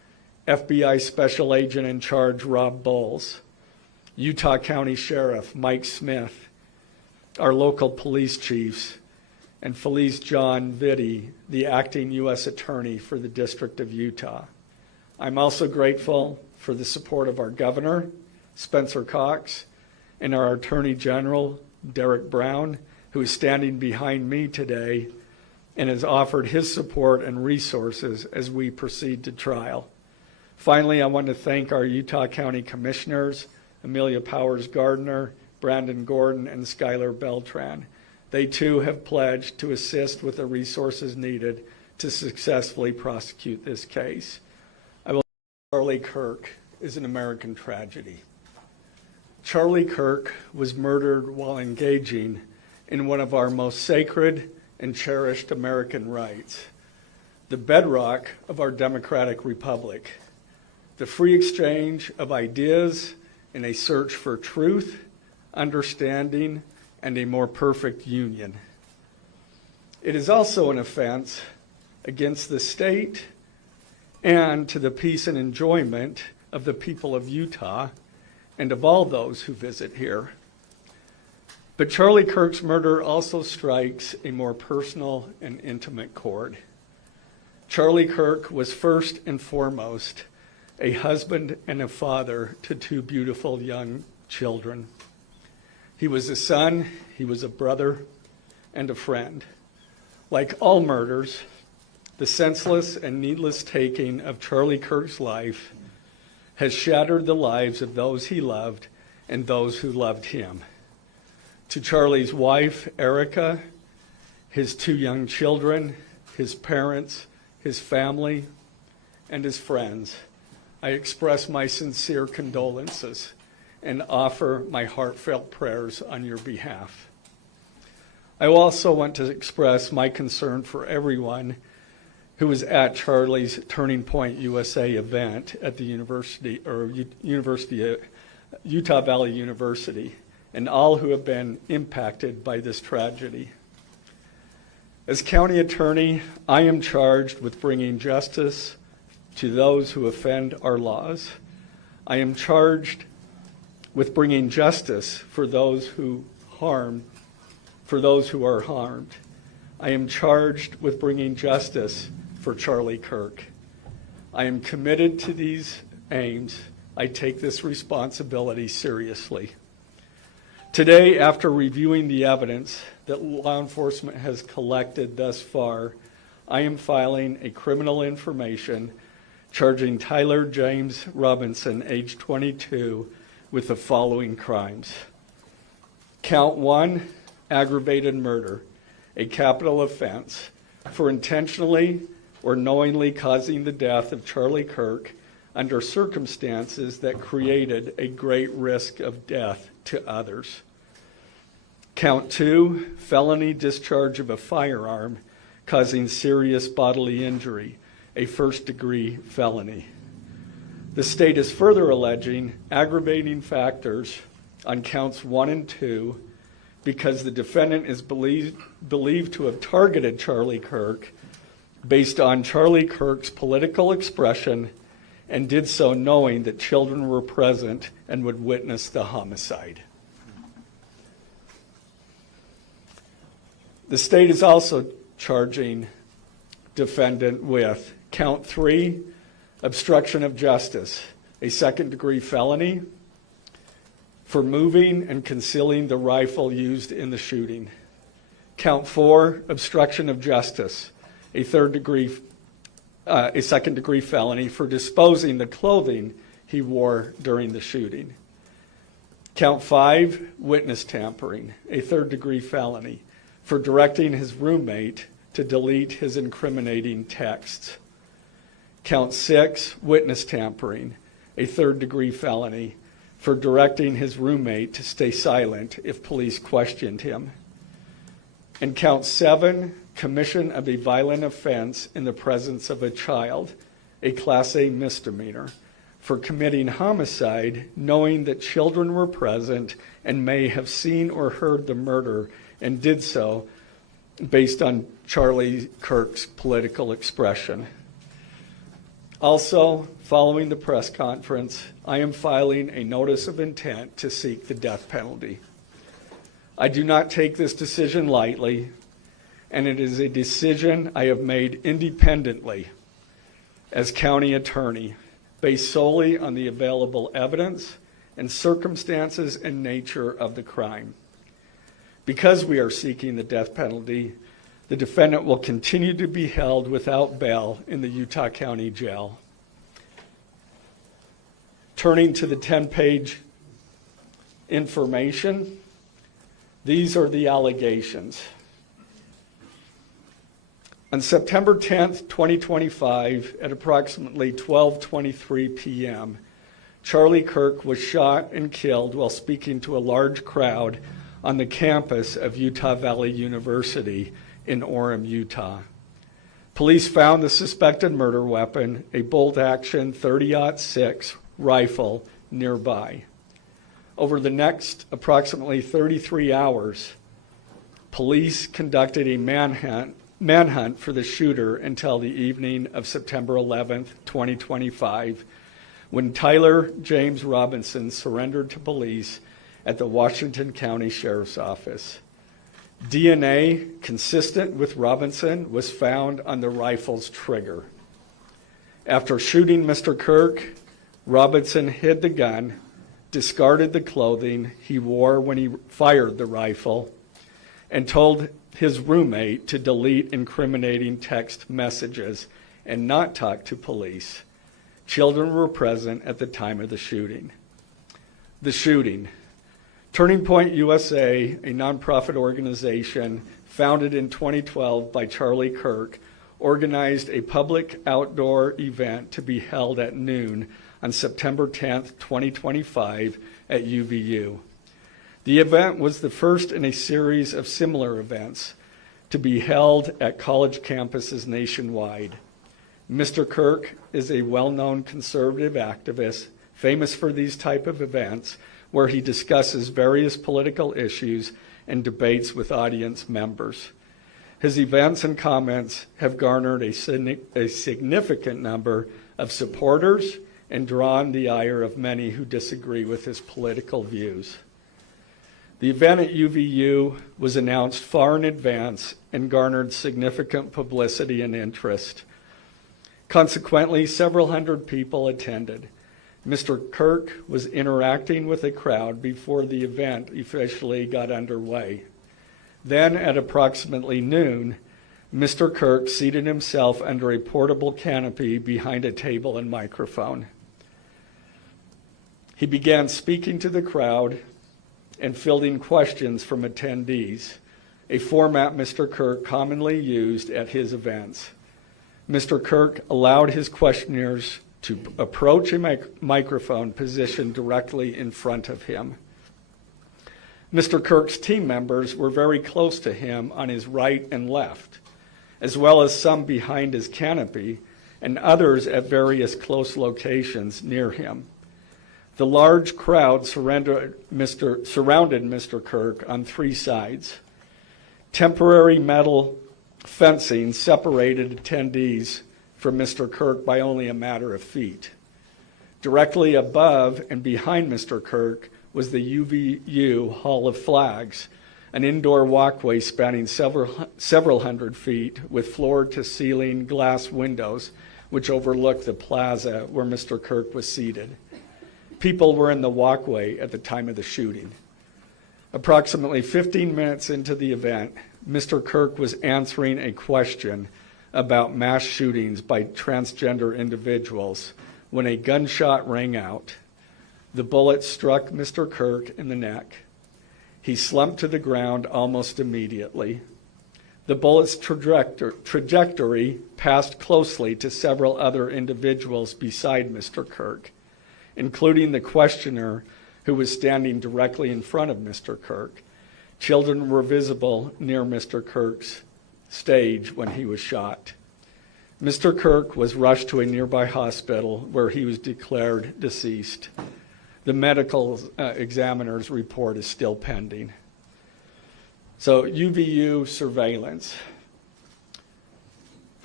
FBI Special Agent in Charge Rob Bowles, Utah County Sheriff Mike Smith, our local police chiefs, and Felice John Vitti, the acting U.S. Attorney for the District of Utah. I'm also grateful for the support of our Governor, Spencer Cox, and our Attorney General, Derek Brown, who is standing behind me today and has offered his support and resources as we proceed to trial. Finally, I want to thank our Utah County Commissioners, Amelia Powers Gardner, Brandon Gordon, and Skylar Beltran. They too have pledged to assist with the resources needed to successfully prosecute this case. Charlie Kirk is an American tragedy. Charlie Kirk was murdered while engaging in one of our most sacred and cherished American rights, the bedrock of our democratic republic, the free exchange of ideas in a search for truth, understanding, and a more perfect union. It is also an offense against the state and to the peace and enjoyment of the people of Utah and of all those who visit here. But Charlie Kirk's murder also strikes a more personal and intimate chord. Charlie Kirk was first and foremost a husband and a father to two beautiful young children. He was a son, he was a brother, and a friend. Like all murders, the senseless and needless taking of Charlie Kirk's life has shattered the lives of those he loved and those who loved him. To Charlie's wife, Erica, his two young children, his parents, his family, and his friends, I express my sincere condolences and offer my heartfelt prayers on your behalf. I also want to express my concern for everyone who was at Charlie's Turning Point USA event at the Utah Valley University, and all who have been impacted by this tragedy. As county attorney, I am charged with bringing justice to those who offend our laws. I am charged with bringing justice for those who are harmed. I am charged with bringing justice for Charlie Kirk. I am committed to these aims. I take this responsibility seriously. Today, after reviewing the evidence that law enforcement has collected thus far, I am filing a criminal information charging Tyler James Robinson, age 22, with the following crimes. Count 1, aggravated murder, a capital offense, for intentionally or knowingly causing the death of Charlie Kirk under circumstances that created a great risk of death to others. Count 2, felony discharge of a firearm causing serious bodily injury, a first-degree felony. The state is further alleging aggravating factors on counts 1 and 2 because the defendant is believed to have targeted Charlie Kirk based on Charlie Kirk's political expression and did so knowing that children were present and would witness the homicide. The state is also charging defendant with count 3, obstruction of justice, a second-degree felony for moving and concealing the rifle used in the shooting. Count 4, obstruction of justice, a second-degree felony for disposing the clothing he wore during the shooting. Count 5, witness tampering, a third-degree felony for directing his roommate to delete his incriminating texts. Count 6, witness tampering, a third-degree felony for directing his roommate to stay silent if police questioned him. And count 7, commission of a violent offense in the presence of a child, a Class A misdemeanor, for committing homicide knowing that children were present and may have seen or heard the murder and did so based on Charlie Kirk's political expression. Also, following the press conference, I am filing a notice of intent to seek the death penalty. I do not take this decision lightly, and it is a decision I have made independently as county attorney, based solely on the available evidence and circumstances and nature of the crime. Because we are seeking the death penalty, the defendant will continue to be held without bail in the Utah County Jail. Turning to the 10-page information, these are the allegations. On September 10th, 2025, at approximately 12:23 p.m., Charlie Kirk was shot and killed while speaking to a large crowd on the campus of Utah Valley University in Orem, Utah. Police found the suspected murder weapon, a bolt-action .30-06 rifle, nearby. Over the next approximately 33 hours, police conducted a manhunt for the shooter until the evening of September 11th, 2025, when Tyler James Robinson surrendered to police at the Washington County Sheriff's Office. DNA consistent with Robinson was found on the rifle's trigger. After shooting Mr. Kirk, Robinson hid the gun, discarded the clothing he wore when he fired the rifle, and told his roommate to delete incriminating text messages and not talk to police. Children were present at the time of the shooting. The shooting. Turning Point USA, a nonprofit organization founded in 2012 by Charlie Kirk, organized a public outdoor event to be held at noon on September 10th, 2025 at UVU. The event was the first in a series of similar events to be held at college campuses nationwide. Mr. Kirk is a well-known conservative activist, famous for these type of events, where he discusses various political issues and debates with audience members. His events and comments have garnered a significant number of supporters and drawn the ire of many who disagree with his political views. The event at UVU was announced far in advance and garnered significant publicity and interest. Consequently, several hundred people attended. Mr. Kirk was interacting with the crowd before the event officially got underway. Then, at approximately noon, Mr. Kirk seated himself under a portable canopy behind a table and microphone. He began speaking to the crowd and fielding questions from attendees, a format Mr. Kirk commonly used at his events. Mr. Kirk allowed his questioners to approach a microphone positioned directly in front of him. Mr. Kirk's team members were very close to him on his right and left, as well as some behind his canopy and others at various close locations near him. The large crowd surrounded Mr. Kirk on three sides. Temporary metal fencing separated attendees from Mr. Kirk by only a matter of feet. Directly above and behind Mr. Kirk was the UVU Hall of Flags, an indoor walkway spanning several hundred feet with floor-to-ceiling glass windows which overlooked the plaza where Mr. Kirk was seated. People were in the walkway at the time of the shooting. Approximately 15 minutes into the event, Mr. Kirk was answering a question about mass shootings by transgender individuals when a gunshot rang out. The bullet struck Mr. Kirk in the neck. He slumped to the ground almost immediately. The bullet's trajectory passed closely to several other individuals beside Mr. Kirk, including the questioner who was standing directly in front of Mr. Kirk. Children were visible near Mr. Kirk's stage when he was shot. Mr. Kirk was rushed to a nearby hospital where he was declared deceased. The medical examiner's report is still pending. So UVU surveillance.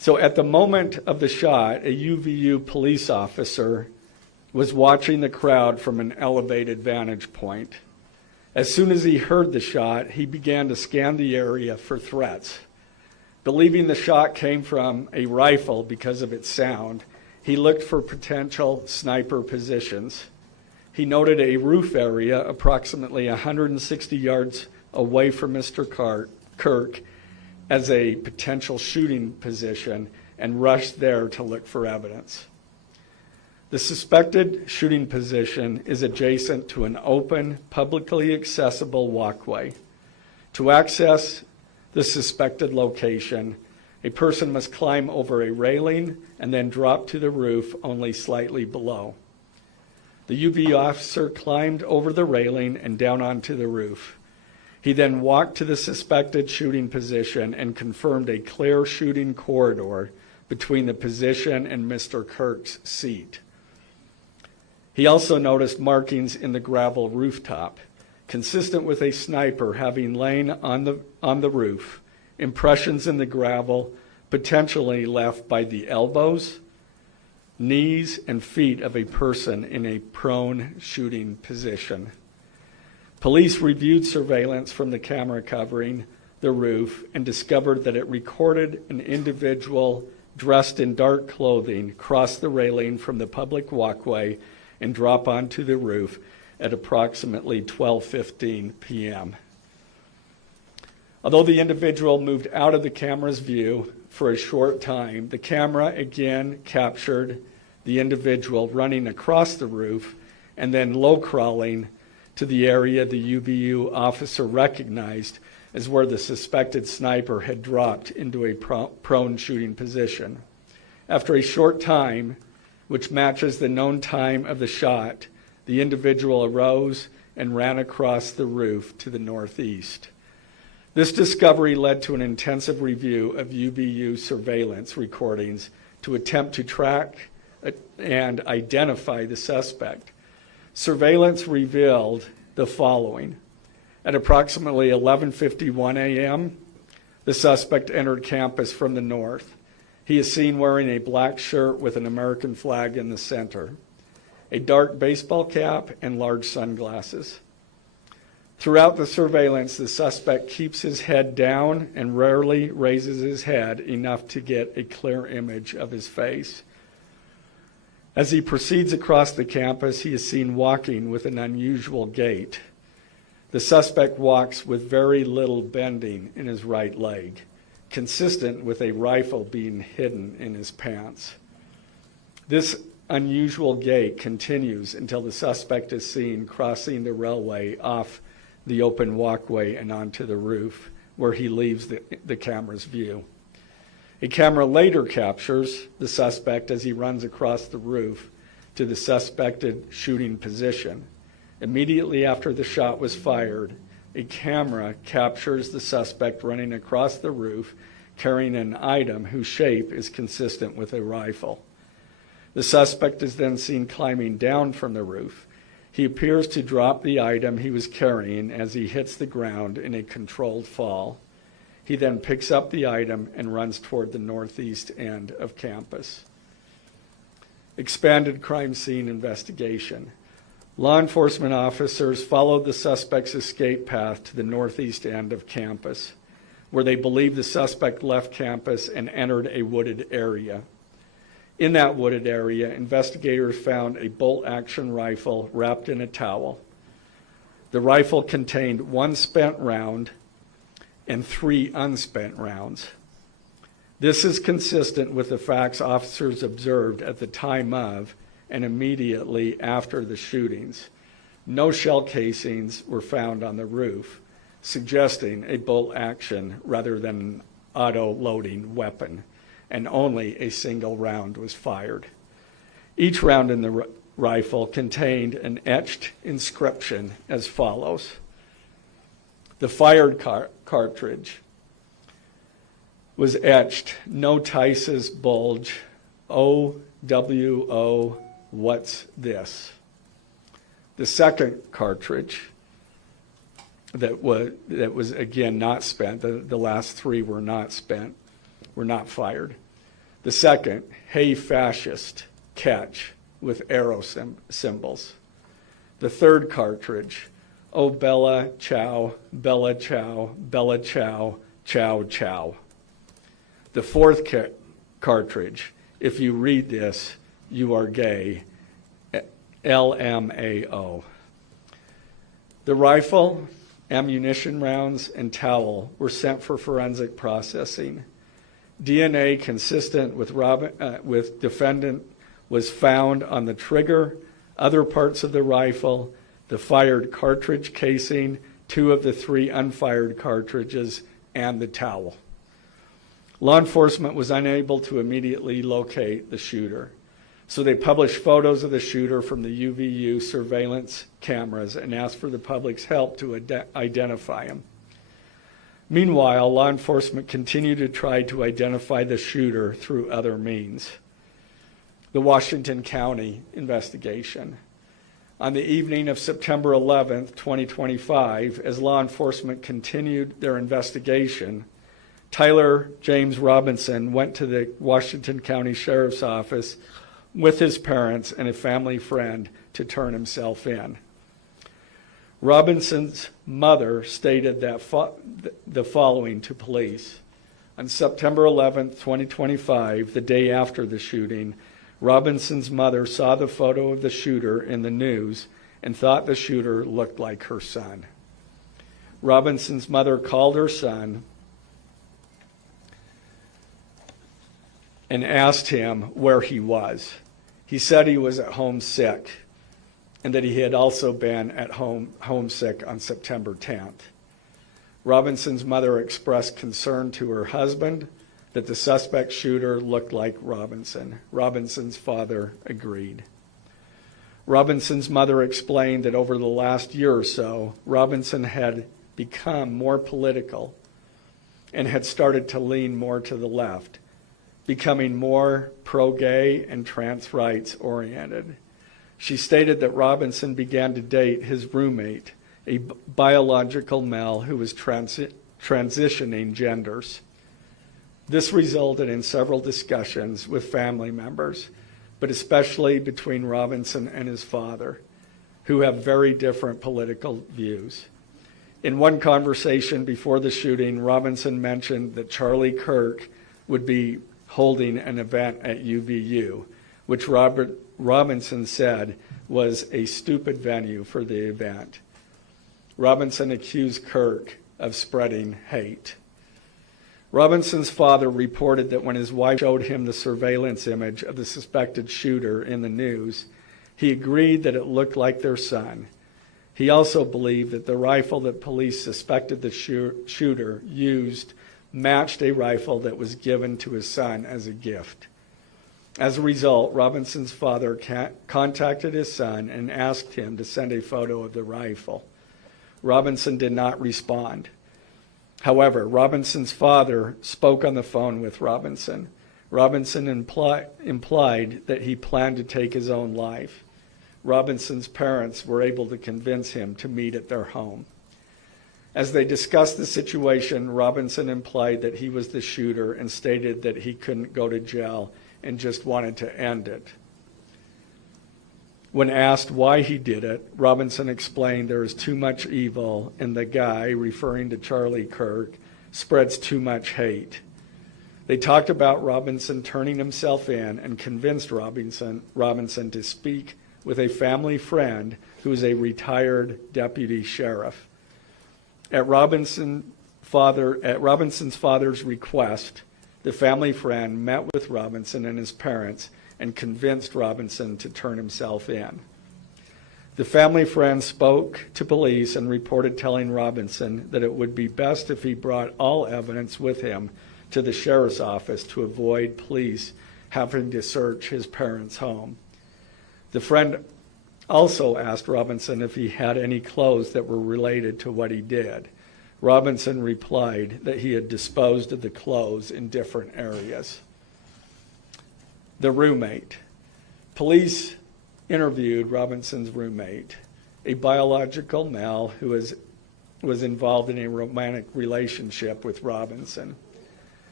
So at the moment of the shot, a UVU police officer was watching the crowd from an elevated vantage point. As soon as he heard the shot, he began to scan the area for threats. Believing the shot came from a rifle because of its sound, he looked for potential sniper positions. He noted a roof area approximately 160 yards away from Mr. Kirk as a potential shooting position and rushed there to look for evidence. The suspected shooting position is adjacent to an open, publicly accessible walkway. To access the suspected location, a person must climb over a railing and then drop to the roof only slightly below. The UV officer climbed over the railing and down onto the roof. He then walked to the suspected shooting position and confirmed a clear shooting corridor between the position and Mr. Kirk's seat. He also noticed markings in the gravel rooftop, consistent with a sniper having lain on the roof, impressions in the gravel potentially left by the elbows, knees, and feet of a person in a prone shooting position. Police reviewed surveillance from the camera covering the roof and discovered that it recorded an individual dressed in dark clothing cross the railing from the public walkway and drop onto the roof at approximately 12:15 p.m. Although the individual moved out of the camera's view for a short time, the camera again captured the individual running across the roof and then low crawling to the area the UVU officer recognized as where the suspected sniper had dropped into a prone shooting position. After a short time, which matches the known time of the shot, the individual arose and ran across the roof to the northeast. This discovery led to an intensive review of UVU surveillance recordings to attempt to track and identify the suspect. Surveillance revealed the following. At approximately 11:51 a.m., the suspect entered campus from the north. He is seen wearing a black shirt with an American flag in the center, a dark baseball cap, and large sunglasses. Throughout the surveillance, the suspect keeps his head down and rarely raises his head enough to get a clear image of his face. As he proceeds across the campus, he is seen walking with an unusual gait. The suspect walks with very little bending in his right leg, consistent with a rifle being hidden in his pants. This unusual gait continues until the suspect is seen crossing the railway off the open walkway and onto the roof, where he leaves the camera's view. A camera later captures the suspect as he runs across the roof to the suspected shooting position. Immediately after the shot was fired, a camera captures the suspect running across the roof carrying an item whose shape is consistent with a rifle. The suspect is then seen climbing down from the roof. He appears to drop the item he was carrying as he hits the ground in a controlled fall. He then picks up the item and runs toward the northeast end of campus. Expanded crime scene investigation. Law enforcement officers followed the suspect's escape path to the northeast end of campus, where they believe the suspect left campus and entered a wooded area. In that wooded area, investigators found a bolt-action rifle wrapped in a towel. The rifle contained one spent round and 3 unspent rounds. This is consistent with the facts officers observed at the time of and immediately after the shootings. No shell casings were found on the roof, suggesting a bolt action rather than an auto-loading weapon, and only a single round was fired. Each round in the rifle contained an etched inscription as follows. The fired cartridge was etched, "No Tice's bulge, OWO, what's this?" The second cartridge that was again not spent, the last 3 were not spent, were not fired. The second, "Hey Fascist," catch with arrow symbols. The third cartridge, "Oh Bella Ciao, Bella Ciao, Bella Ciao, Ciao Ciao." The fourth cartridge, "If you read this, you are gay," LMAO. The rifle, ammunition rounds, and towel were sent for forensic processing. DNA consistent with defendant was found on the trigger, other parts of the rifle, the fired cartridge casing, 2 of the 3 unfired cartridges, and the towel. Law enforcement was unable to immediately locate the shooter, so they published photos of the shooter from the UVU surveillance cameras and asked for the public's help to identify him. Meanwhile, law enforcement continued to try to identify the shooter through other means. The Washington County investigation. On the evening of September 11th, 2025, as law enforcement continued their investigation, Tyler James Robinson went to the Washington County Sheriff's Office with his parents and a family friend to turn himself in. Robinson's mother stated that the following to police. On September 11th, 2025, the day after the shooting, Robinson's mother saw the photo of the shooter in the news and thought the shooter looked like her son. Robinson's mother called her son and asked him where he was. He said he was at home sick and that he had also been at homesick on September 10th. Robinson's mother expressed concern to her husband that the suspect shooter looked like Robinson. Robinson's father agreed. Robinson's mother explained that over the last year or so, Robinson had become more political and had started to lean more to the left, becoming more pro-gay and trans rights oriented. She stated that Robinson began to date his roommate, a biological male who was transitioning genders. This resulted in several discussions with family members, but especially between Robinson and his father, who have very different political views. In one conversation before the shooting, Robinson mentioned that Charlie Kirk would be holding an event at UVU, which Robinson said was a stupid venue for the event. Robinson accused Kirk of spreading hate. Robinson's father reported that when his wife showed him the surveillance image of the suspected shooter in the news, he agreed that it looked like their son. He also believed that the rifle that police suspected the shooter used matched a rifle that was given to his son as a gift. As a result, Robinson's father contacted his son and asked him to send a photo of the rifle. Robinson did not respond. However, Robinson's father spoke on the phone with Robinson. Robinson implied that he planned to take his own life. Robinson's parents were able to convince him to meet at their home. As they discussed the situation, Robinson implied that he was the shooter and stated that he couldn't go to jail and just wanted to end it. When asked why he did it, Robinson explained there is too much evil and the guy, referring to Charlie Kirk, spreads too much hate. They talked about Robinson turning himself in and convinced Robinson to speak with a family friend who is a retired deputy sheriff. At Robinson's father's request, the family friend met with Robinson and his parents and convinced Robinson to turn himself in. The family friend spoke to police and reported telling Robinson that it would be best if he brought all evidence with him to the sheriff's office to avoid police having to search his parents' home. The friend also asked Robinson if he had any clothes that were related to what he did. Robinson replied that he had disposed of the clothes in different areas. The roommate. Police interviewed Robinson's roommate, a biological male who was involved in a romantic relationship with Robinson.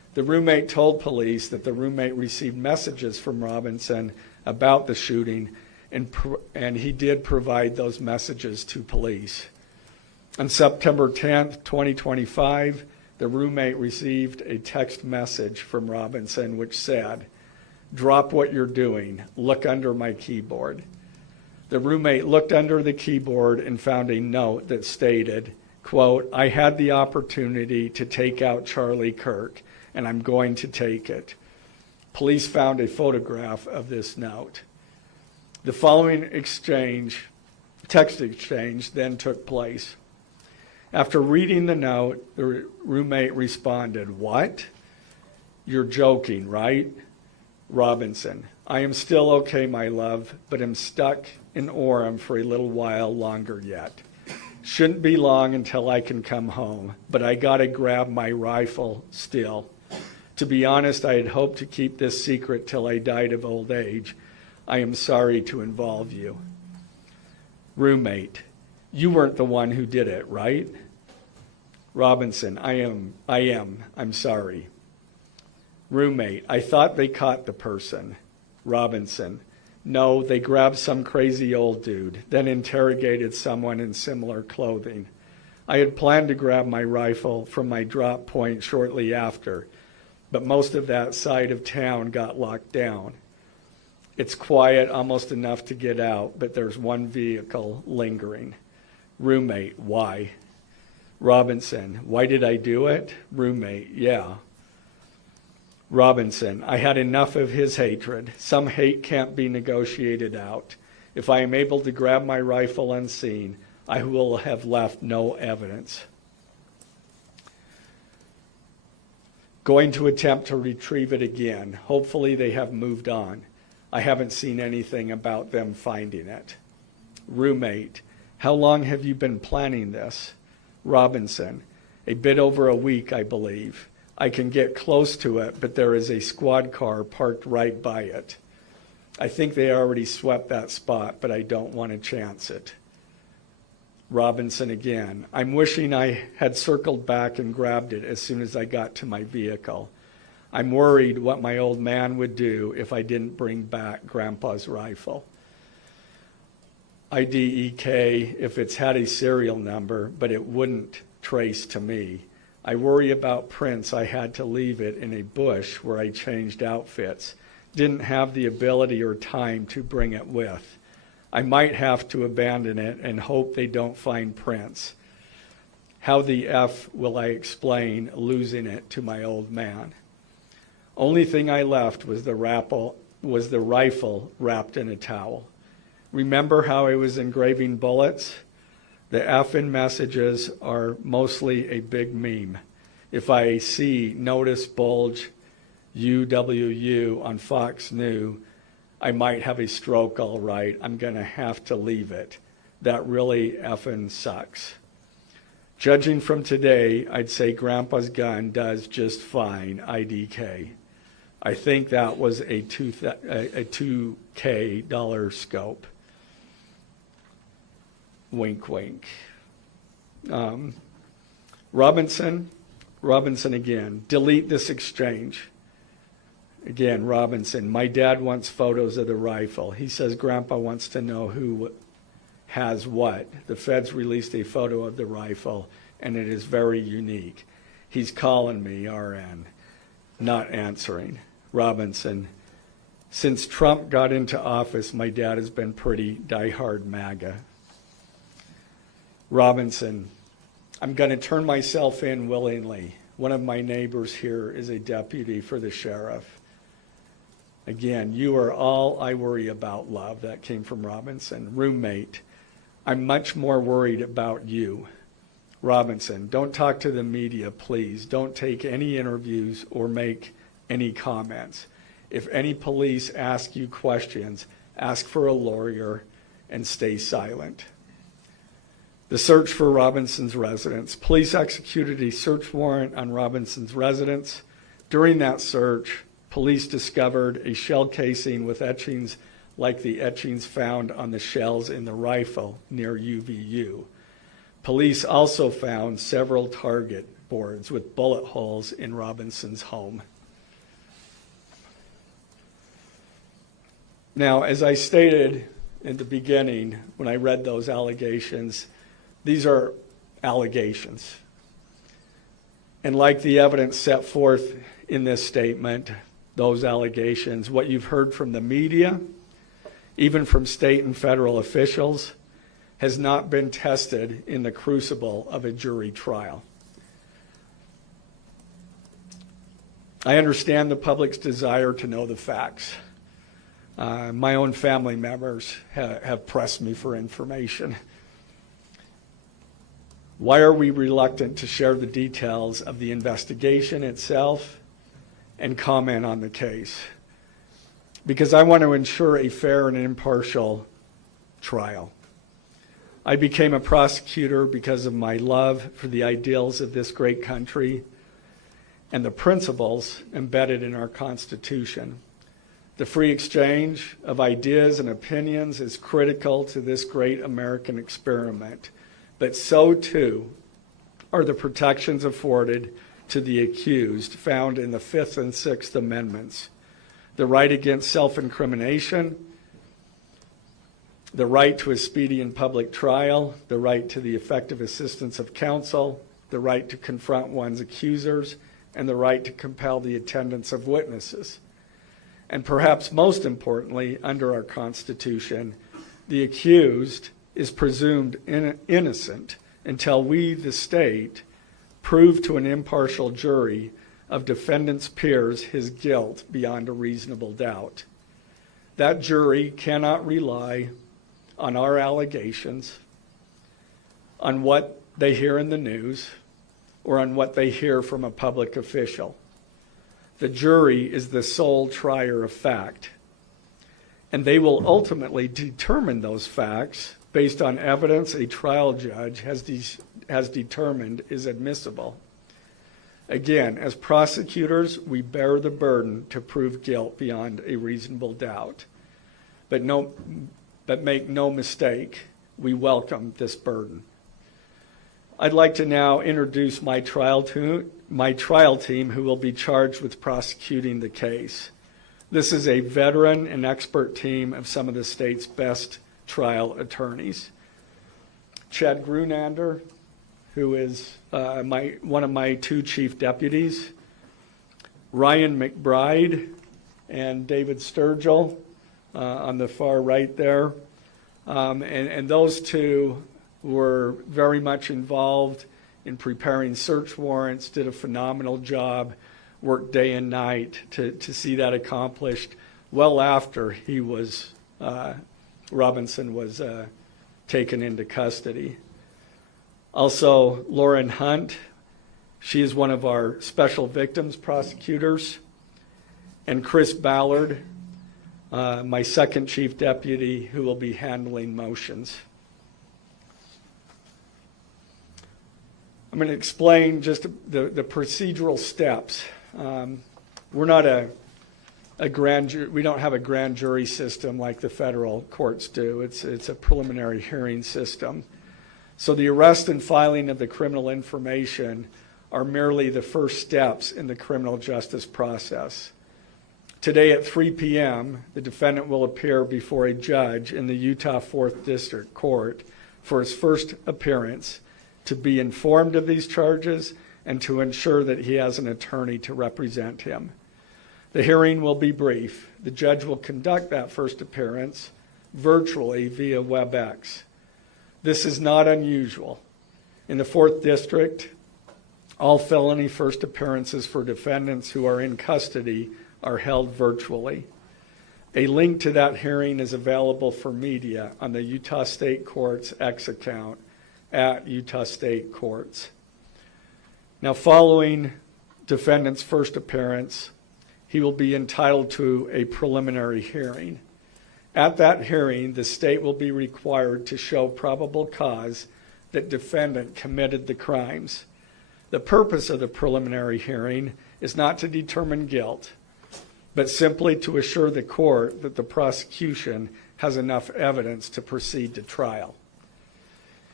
The roommate told police that the roommate received messages from Robinson about the shooting, and he did provide those messages to police. On September 10th, 2025, the roommate received a text message from Robinson which said, "Drop what you're doing. Look under my keyboard." The roommate looked under the keyboard and found a note that stated, quote, "I had the opportunity to take out Charlie Kirk, and I'm going to take it." Police found a photograph of this note. The following text exchange, then took place. After reading the note, the roommate responded, "What? You're joking, right?" Robinson, "I am still okay, my love, but am stuck in Orem for a little while longer yet. Shouldn't be long until I can come home, but I gotta grab my rifle still. To be honest, I had hoped to keep this secret till I died of old age. I am sorry to involve you." Roommate, "You weren't the one who did it, right?" Robinson, I am. I'm sorry." Roommate, "I thought they caught the person." Robinson, "No, they grabbed some crazy old dude, then interrogated someone in similar clothing. I had planned to grab my rifle from my drop point shortly after, but most of that side of town got locked down. It's quiet, almost enough to get out, but there's one vehicle lingering." Roommate, "Why?" Robinson, "Why did I do it?" Roommate, "Yeah." Robinson, "I had enough of his hatred. Some hate can't be negotiated out. If I am able to grab my rifle unseen, I will have left no evidence. Going to attempt to retrieve it again. Hopefully they have moved on. I haven't seen anything about them finding it." Roommate, "How long have you been planning this?" Robinson, "A bit over a week, I believe. I can get close to it, but there is a squad car parked right by it. I think they already swept that spot, but I don't want to chance it." Robinson again, "I'm wishing I had circled back and grabbed it as soon as I got to my vehicle. I'm worried what my old man would do if I didn't bring back Grandpa's rifle. IDEK if it's had a serial number, but it wouldn't trace to me. I worry about prints. I had to leave it in a bush where I changed outfits. Didn't have the ability or time to bring it with. I might have to abandon it and hope they don't find prints. How the F will I explain losing it to my old man? Only thing I left was the rifle wrapped in a towel. Remember how I was engraving bullets? The F in messages are mostly a big meme. If I see notice bulge UWU on Fox News, I might have a stroke all right. I'm going to have to leave it. That really effing sucks. Judging from today, I'd say Grandpa's gun does just fine, IDK. I think that was a $2K scope. Wink, wink. Robinson again, delete this exchange. Again, Robinson, my dad wants photos of the rifle. He says Grandpa wants to know who has what. The feds released a photo of the rifle, and it is very unique. He's calling me, RN, not answering. Robinson, since Trump got into office, my dad has been pretty diehard MAGA. Robinson, I'm going to turn myself in willingly. One of my neighbors here is a deputy for the sheriff. Again, you are all I worry about, love. That came from Robinson. Roommate, I'm much more worried about you. Robinson, don't talk to the media, please. Don't take any interviews or make any comments. If any police ask you questions, ask for a lawyer and stay silent. The search for Robinson's residence. Police executed a search warrant on Robinson's residence. During that search, police discovered a shell casing with etchings like the etchings found on the shells in the rifle near UVU. Police also found several target boards with bullet holes in Robinson's home. Now, as I stated in the beginning when I read those allegations, these are allegations. And like the evidence set forth in this statement, those allegations, what you've heard from the media, even from state and federal officials, has not been tested in the crucible of a jury trial. I understand the public's desire to know the facts. My own family members have pressed me for information. Why are we reluctant to share the details of the investigation itself and comment on the case? Because I want to ensure a fair and impartial trial. I became a prosecutor because of my love for the ideals of this great country and the principles embedded in our Constitution. The free exchange of ideas and opinions is critical to this great American experiment, but so too are the protections afforded to the accused found in the Fifth and Sixth Amendments. The right against self-incrimination, the right to a speedy and public trial, the right to the effective assistance of counsel, the right to confront one's accusers, and the right to compel the attendance of witnesses. And perhaps most importantly, under our Constitution, the accused is presumed innocent until we, the state, prove to an impartial jury of defendant's peers his guilt beyond a reasonable doubt. That jury cannot rely on our allegations, on what they hear in the news, or on what they hear from a public official. The jury is the sole trier of fact, and they will ultimately determine those facts based on evidence a trial judge has determined is admissible. Again, as prosecutors, we bear the burden to prove guilt beyond a reasonable doubt. But make no mistake, we welcome this burden. I'd like to now introduce my trial team who will be charged with prosecuting the case. This is a veteran and expert team of some of the state's best trial attorneys. Chad Grunander, who is one of my two chief deputies, Ryan McBride and David Sturgill on the far right there. And those two were very much involved in preparing search warrants, did a phenomenal job, worked day and night to see that accomplished well after he was, Robinson was taken into custody. Also, Lauren Hunt, she is one of our special victims prosecutors, and Chris Ballard, my second chief deputy, who will be handling motions. I'm going to explain just the procedural steps. We're not a grand jury. We don't have a grand jury system like the federal courts do. It's a preliminary hearing system. So the arrest and filing of the criminal information are merely the first steps in the criminal justice process. Today at 3 p.m., the defendant will appear before a judge in the Utah 4th District Court for his first appearance to be informed of these charges and to ensure that he has an attorney to represent him. The hearing will be brief. The judge will conduct that first appearance virtually via WebEx. This is not unusual. In the 4th District, all felony first appearances for defendants who are in custody are held virtually. A link to that hearing is available for media on the Utah State Court's X account at Utah State Courts. Now, following defendant's first appearance, he will be entitled to a preliminary hearing. At that hearing, the state will be required to show probable cause that defendant committed the crimes. The purpose of the preliminary hearing is not to determine guilt, but simply to assure the court that the prosecution has enough evidence to proceed to trial.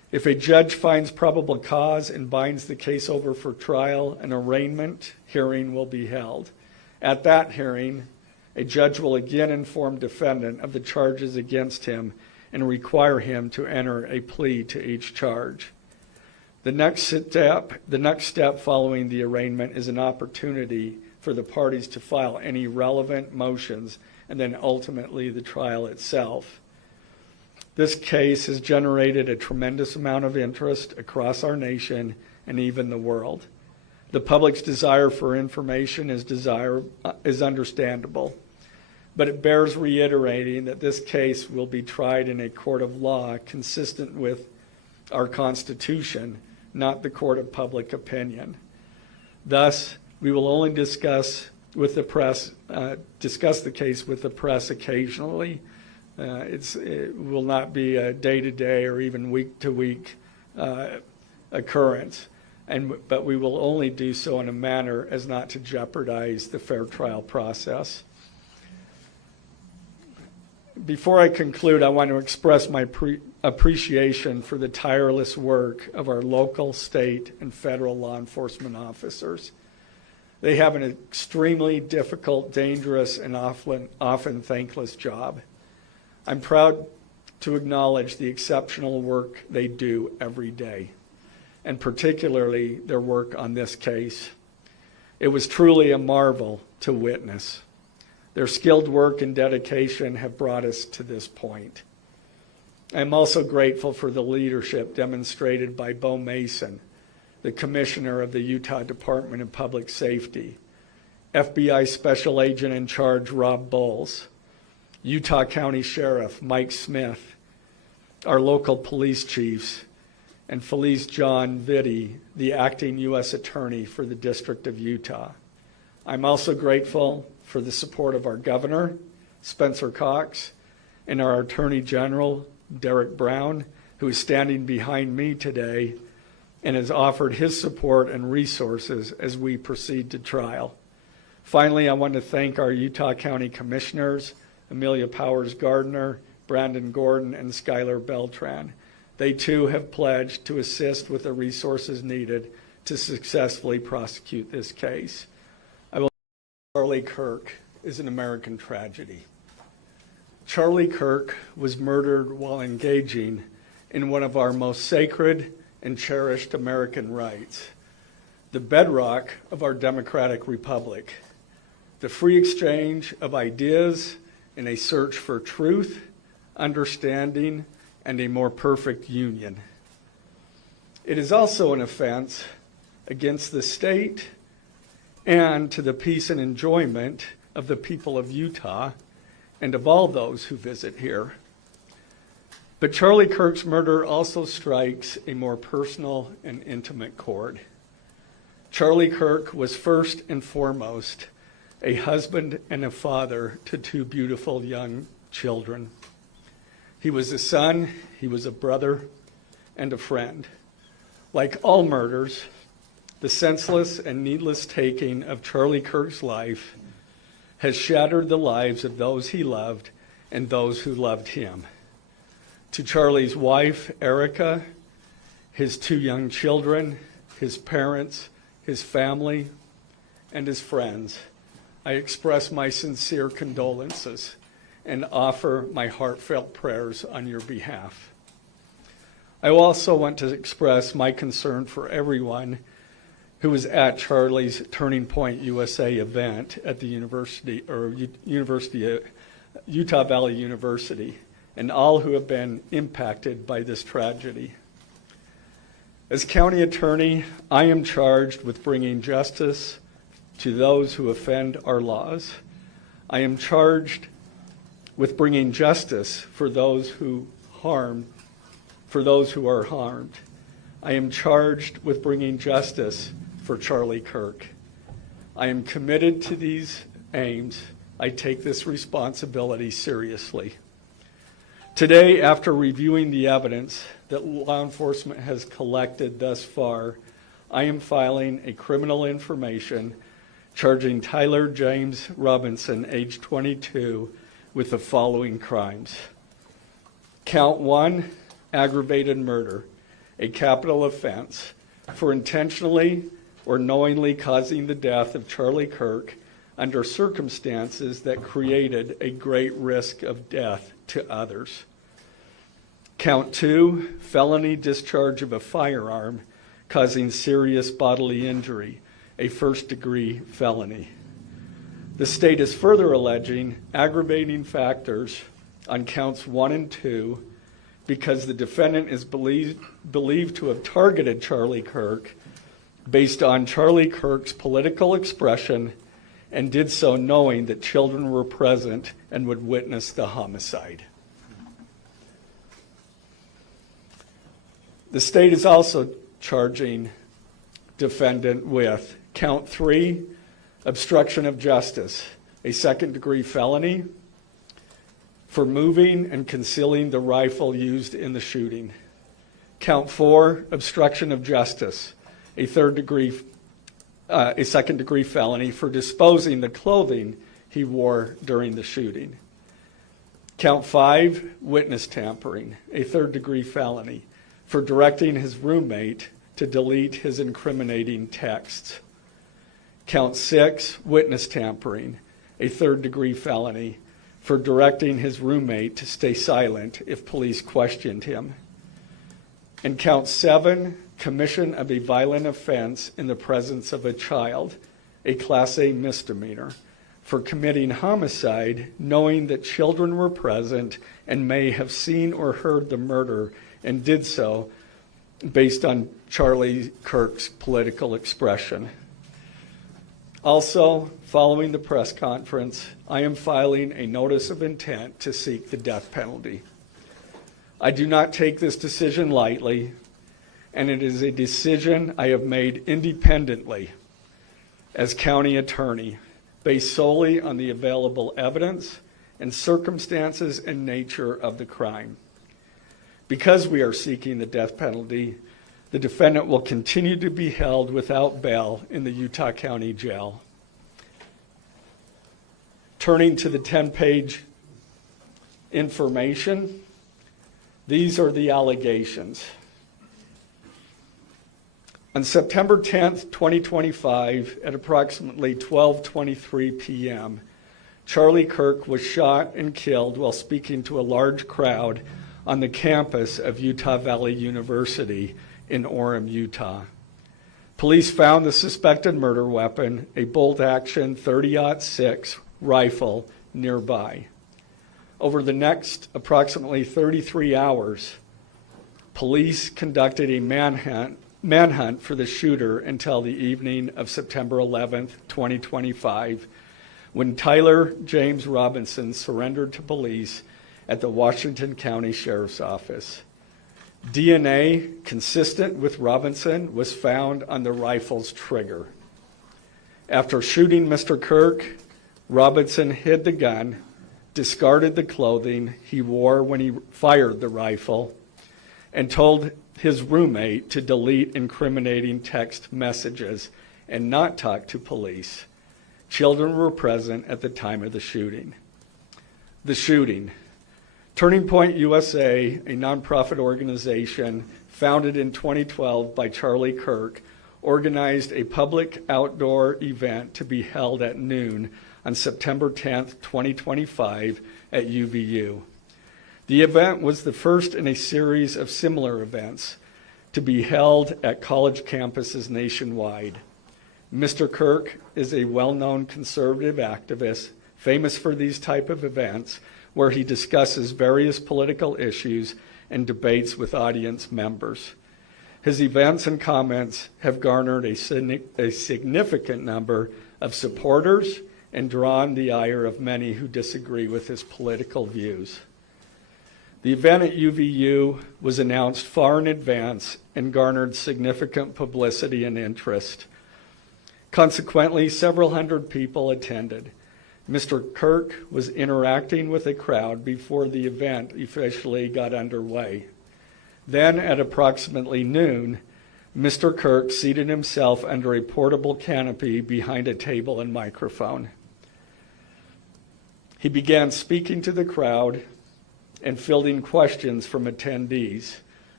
If a judge finds probable cause and binds the case over for trial, an arraignment hearing will be held. At that hearing, a judge will again inform defendant of the charges against him and require him to enter a plea to each charge. The next step following the arraignment is an opportunity for the parties to file any relevant motions and then ultimately the trial itself. This case has generated a tremendous amount of interest across our nation and even the world. The public's desire for information is understandable, but it bears reiterating that this case will be tried in a court of law consistent with our Constitution, not the court of public opinion. Thus, we will only discuss the case with the press occasionally. It will not be a day-to-day or even week-to-week occurrence, but we will only do so in a manner as not to jeopardize the fair trial process. Before I conclude, I want to express my appreciation for the tireless work of our local, state, and federal law enforcement officers. They have an extremely difficult, dangerous, and often thankless job. I'm proud to acknowledge the exceptional work they do every day, and particularly their work on this case. It was truly a marvel to witness. Their skilled work and dedication have brought us to this point. I'm also grateful for the leadership demonstrated by Bo Mason, the Commissioner of the Utah Department of Public Safety, FBI Special Agent in Charge Rob Bowles, Utah County Sheriff Mike Smith, our local police chiefs, and Felice John Vitti, the acting U.S. Attorney for the District of Utah. I'm also grateful for the support of our Governor, Spencer Cox, and our Attorney General, Derek Brown, who is standing behind me today and has offered his support and resources as we proceed to trial. Finally, I want to thank our Utah County Commissioners, Amelia Powers Gardner, Brandon Gordon, and Skylar Beltran. They too have pledged to assist with the resources needed to successfully prosecute this case. Charlie Kirk is an American tragedy. Charlie Kirk was murdered while engaging in one of our most sacred and cherished American rights, the bedrock of our democratic republic, the free exchange of ideas in a search for truth, understanding, and a more perfect union. It is also an offense against the state and to the peace and enjoyment of the people of Utah and of all those who visit here. But Charlie Kirk's murder also strikes a more personal and intimate chord. Charlie Kirk was first and foremost a husband and a father to two beautiful young children. He was a son, he was a brother, and a friend. Like all murders, the senseless and needless taking of Charlie Kirk's life has shattered the lives of those he loved and those who loved him. To Charlie's wife, Erica, his two young children, his parents, his family, and his friends, I express my sincere condolences and offer my heartfelt prayers on your behalf. I also want to express my concern for everyone who was at Charlie's Turning Point USA event at the Utah Valley University, and all who have been impacted by this tragedy. As county attorney, I am charged with bringing justice to those who offend our laws. I am charged with bringing justice for those who are harmed. I am charged with bringing justice for Charlie Kirk. I am committed to these aims. I take this responsibility seriously. Today, after reviewing the evidence that law enforcement has collected thus far, I am filing a criminal information charging Tyler James Robinson, age 22, with the following crimes. Count 1, aggravated murder. a capital offense, for intentionally or knowingly causing the death of Charlie Kirk under circumstances that created a great risk of death to others. Count 2, felony discharge of a firearm causing serious bodily injury, a first-degree felony. The state is further alleging aggravating factors on counts 1 and 2 because the defendant is believed to have targeted Charlie Kirk based on Charlie Kirk's political expression and did so knowing that children were present and would witness the homicide. The state is also charging defendant with count 3, obstruction of justice, a second-degree felony for moving and concealing the rifle used in the shooting. Count 4, obstruction of justice, a second-degree felony for disposing the clothing he wore during the shooting. Count 5, witness tampering, a third-degree felony for directing his roommate to delete his incriminating texts. Count 6, witness tampering, a third-degree felony for directing his roommate to stay silent if police questioned him. And count 7, commission of a violent offense in the presence of a child, a Class A misdemeanor, for committing homicide knowing that children were present and may have seen or heard the murder and did so based on Charlie Kirk's political expression. Also, following the press conference, I am filing a notice of intent to seek the death penalty. I do not take this decision lightly, and it is a decision I have made independently as county attorney, based solely on the available evidence and circumstances and nature of the crime. Because we are seeking the death penalty, the defendant will continue to be held without bail in the Utah County Jail. Turning to the 10-page information, these are the allegations. On September 10th, 2025, at approximately 12:23 p.m., Charlie Kirk was shot and killed while speaking to a large crowd on the campus of Utah Valley University in Orem, Utah. Police found the suspected murder weapon, a bolt-action .30-06 rifle, nearby. Over the next approximately 33 hours, police conducted a manhunt for the shooter until the evening of September 11th, 2025, when Tyler James Robinson surrendered to police at the Washington County Sheriff's Office. DNA consistent with Robinson was found on the rifle's trigger. After shooting Mr. Kirk, Robinson hid the gun, discarded the clothing he wore when he fired the rifle, and told his roommate to delete incriminating text messages and not talk to police. Children were present at the time of the shooting. The shooting. Turning Point USA, a nonprofit organization founded in 2012 by Charlie Kirk, organized a public outdoor event to be held at noon on September 10th, 2025 at UVU. The event was the first in a series of similar events to be held at college campuses nationwide. Mr. Kirk is a well-known conservative activist, famous for these type of events, where he discusses various political issues and debates with audience members. His events and comments have garnered a significant number of supporters and drawn the ire of many who disagree with his political views. The event at UVU was announced far in advance and garnered significant publicity and interest. Consequently, several hundred people attended. Mr. Kirk was interacting with a crowd before the event officially got underway. Then, at approximately noon, Mr. Kirk seated himself under a portable canopy behind a table and microphone. He began speaking to the crowd and fielding questions from attendees.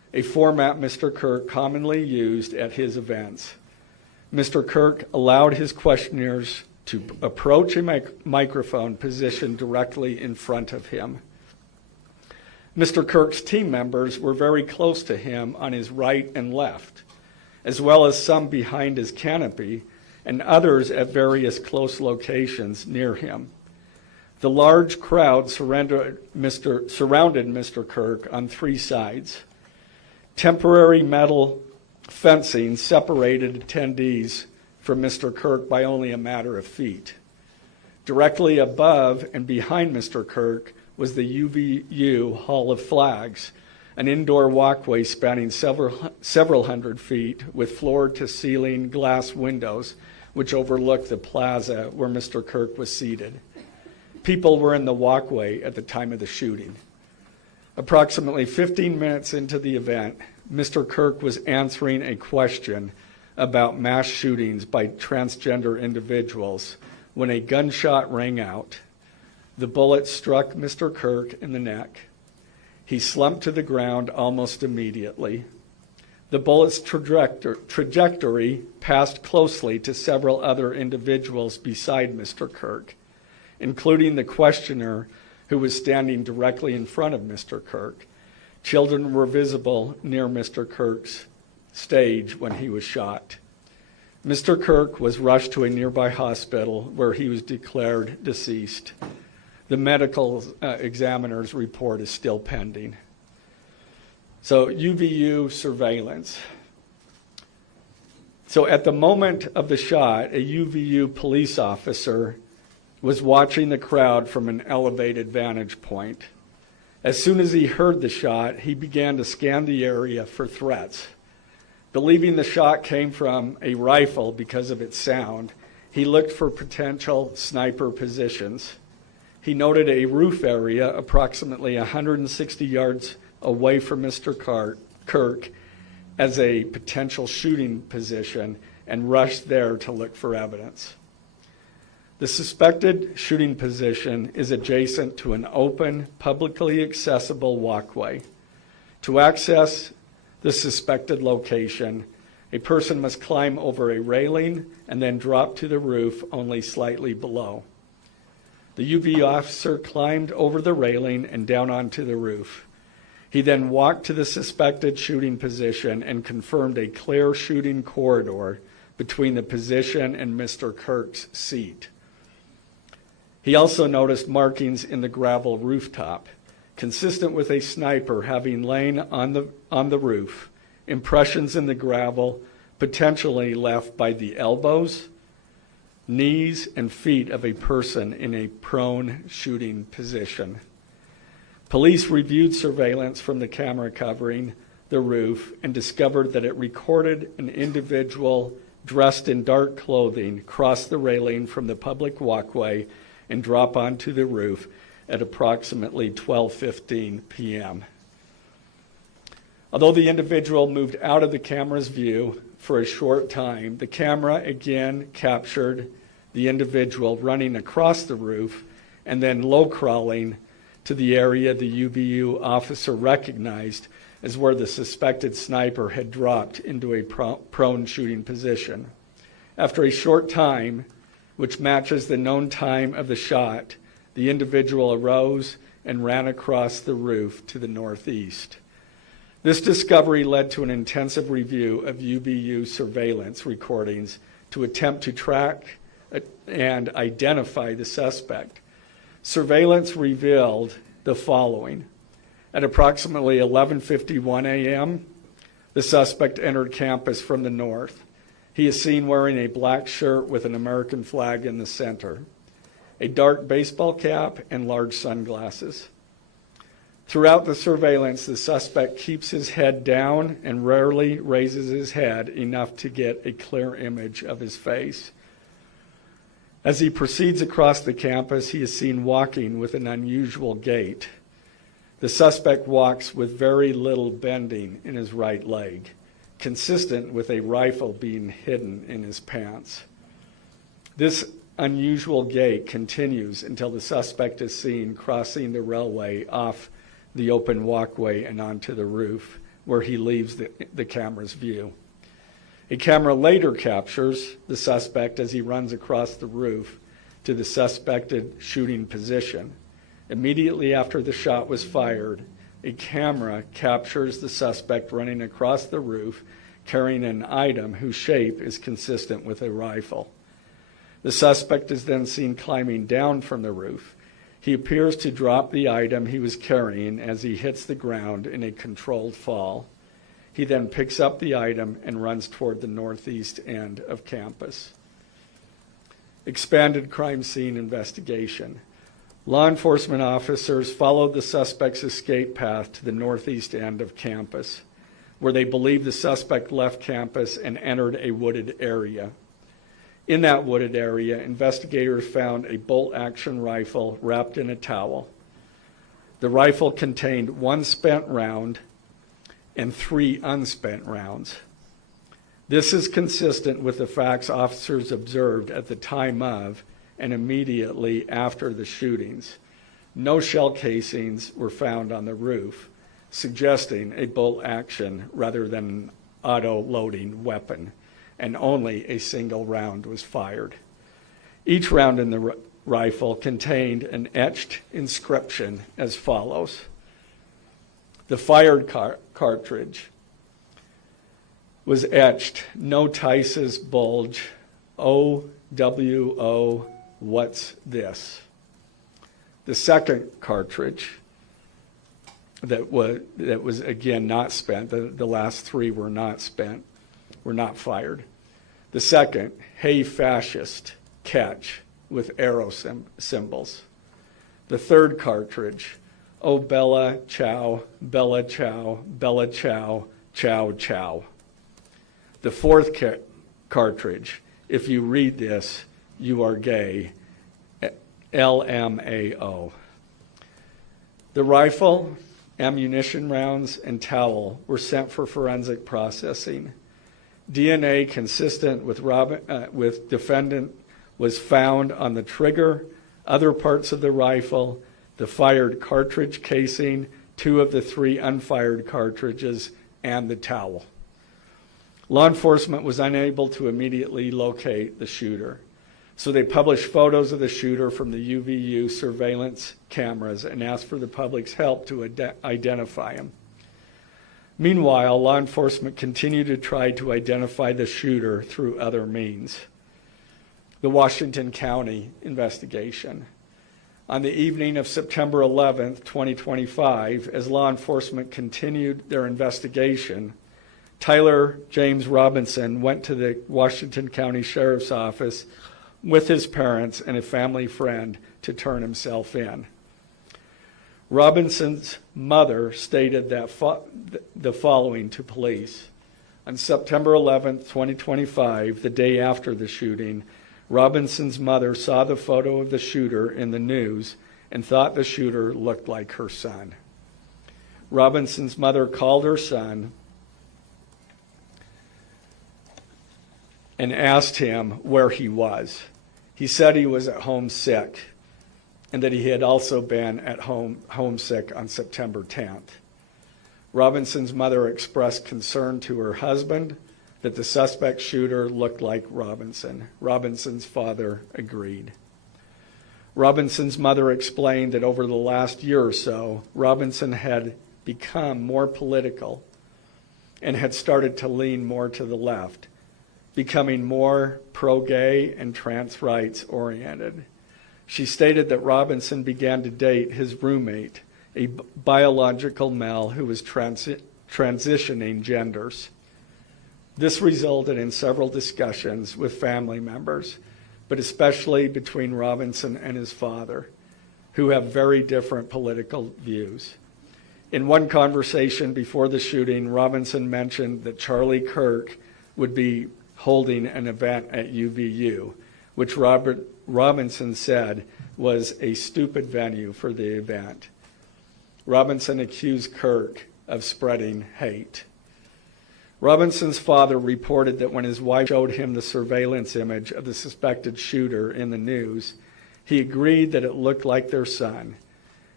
a format Mr. Kirk commonly used at his events. Mr. Kirk allowed his questioners to approach a microphone positioned directly in front of him. Mr. Kirk's team members were very close to him on his right and left, as well as some behind his canopy and others at various close locations near him. The large crowd surrounded Mr. Kirk on three sides. Temporary metal fencing separated attendees from Mr. Kirk by only a matter of feet. Directly above and behind Mr. Kirk was the UVU Hall of Flags, an indoor walkway spanning several hundred feet with floor-to-ceiling glass windows which overlooked the plaza where Mr. Kirk was seated. People were in the walkway at the time of the shooting. Approximately 15 minutes into the event, Mr. Kirk was answering a question about mass shootings by transgender individuals when a gunshot rang out. The bullet struck Mr. Kirk in the neck. He slumped to the ground almost immediately. The bullet's trajectory passed closely to several other individuals beside Mr. Kirk, including the questioner who was standing directly in front of Mr. Kirk. Children were visible near Mr. Kirk's stage when he was shot. Mr. Kirk was rushed to a nearby hospital where he was declared deceased. The medical examiner's report is still pending. So UVU surveillance. So at the moment of the shot, a UVU police officer was watching the crowd from an elevated vantage point. As soon as he heard the shot, he began to scan the area for threats. Believing the shot came from a rifle because of its sound, he looked for potential sniper positions. He noted a roof area approximately 160 yards away from Mr. Kirk as a potential shooting position and rushed there to look for evidence. The suspected shooting position is adjacent to an open, publicly accessible walkway. To access the suspected location, a person must climb over a railing and then drop to the roof only slightly below. The UV officer climbed over the railing and down onto the roof. He then walked to the suspected shooting position and confirmed a clear shooting corridor between the position and Mr. Kirk's seat. He also noticed markings in the gravel rooftop, consistent with a sniper having lain on the roof, impressions in the gravel potentially left by the elbows, knees, and feet of a person in a prone shooting position. Police reviewed surveillance from the camera covering the roof and discovered that it recorded an individual dressed in dark clothing cross the railing from the public walkway and drop onto the roof at approximately 12:15 p.m. Although the individual moved out of the camera's view for a short time, the camera again captured the individual running across the roof and then low crawling to the area the UVU officer recognized as where the suspected sniper had dropped into a prone shooting position. After a short time, which matches the known time of the shot, the individual arose and ran across the roof to the northeast. This discovery led to an intensive review of UVU surveillance recordings to attempt to track and identify the suspect. Surveillance revealed the following. At approximately 11:51 a.m., the suspect entered campus from the north. He is seen wearing a black shirt with an American flag in the center, a dark baseball cap, and large sunglasses. Throughout the surveillance, the suspect keeps his head down and rarely raises his head enough to get a clear image of his face. As he proceeds across the campus, he is seen walking with an unusual gait. The suspect walks with very little bending in his right leg, consistent with a rifle being hidden in his pants. This unusual gait continues until the suspect is seen crossing the railway off the open walkway and onto the roof, where he leaves the camera's view. A camera later captures the suspect as he runs across the roof to the suspected shooting position. Immediately after the shot was fired, a camera captures the suspect running across the roof carrying an item whose shape is consistent with a rifle. The suspect is then seen climbing down from the roof. He appears to drop the item he was carrying as he hits the ground in a controlled fall. He then picks up the item and runs toward the northeast end of campus. Expanded crime scene investigation. Law enforcement officers followed the suspect's escape path to the northeast end of campus, where they believe the suspect left campus and entered a wooded area. In that wooded area, investigators found a bolt-action rifle wrapped in a towel. The rifle contained 1 spent round and 3 unspent rounds. This is consistent with the facts officers observed at the time of and immediately after the shootings. No shell casings were found on the roof, suggesting a bolt action rather than an auto-loading weapon, and only a single round was fired. Each round in the rifle contained an etched inscription as follows. The fired cartridge was etched, "No Tice's bulge, OWO, what's this?" The second cartridge that was again not spent, the last 3 were not spent, were not fired. The second, "Hey fascist, catch," with arrow symbols. The third cartridge, "Oh Bella Chow, Bella Chow, Bella Chow, Chow Chow." The fourth cartridge, "If you read this, you are gay, LMAO." The rifle, ammunition rounds, and towel were sent for forensic processing. DNA consistent with defendant was found on the trigger, other parts of the rifle, the fired cartridge casing, 2 of the 3 unfired cartridges, and the towel. Law enforcement was unable to immediately locate the shooter, so they published photos of the shooter from the UVU surveillance cameras and asked for the public's help to identify him. Meanwhile, law enforcement continued to try to identify the shooter through other means. The Washington County investigation. On the evening of September 11th, 2025, as law enforcement continued their investigation, Tyler James Robinson went to the Washington County Sheriff's Office with his parents and a family friend to turn himself in. Robinson's mother stated that the following to police. On September 11th, 2025, the day after the shooting, Robinson's mother saw the photo of the shooter in the news and thought the shooter looked like her son. Robinson's mother called her son and asked him where he was. He said he was at home sick and that he had also been at home homesick on September 10th. Robinson's mother expressed concern to her husband that the suspect shooter looked like Robinson. Robinson's father agreed. Robinson's mother explained that over the last year or so, Robinson had become more political and had started to lean more to the left, becoming more pro-gay and trans rights oriented. She stated that Robinson began to date his roommate, a biological male who was transitioning genders. This resulted in several discussions with family members, but especially between Robinson and his father, who have very different political views. In one conversation before the shooting, Robinson mentioned that Charlie Kirk would be holding an event at UVU, which Robinson said was a stupid venue for the event. Robinson accused Kirk of spreading hate. Robinson's father reported that when his wife showed him the surveillance image of the suspected shooter in the news, he agreed that it looked like their son.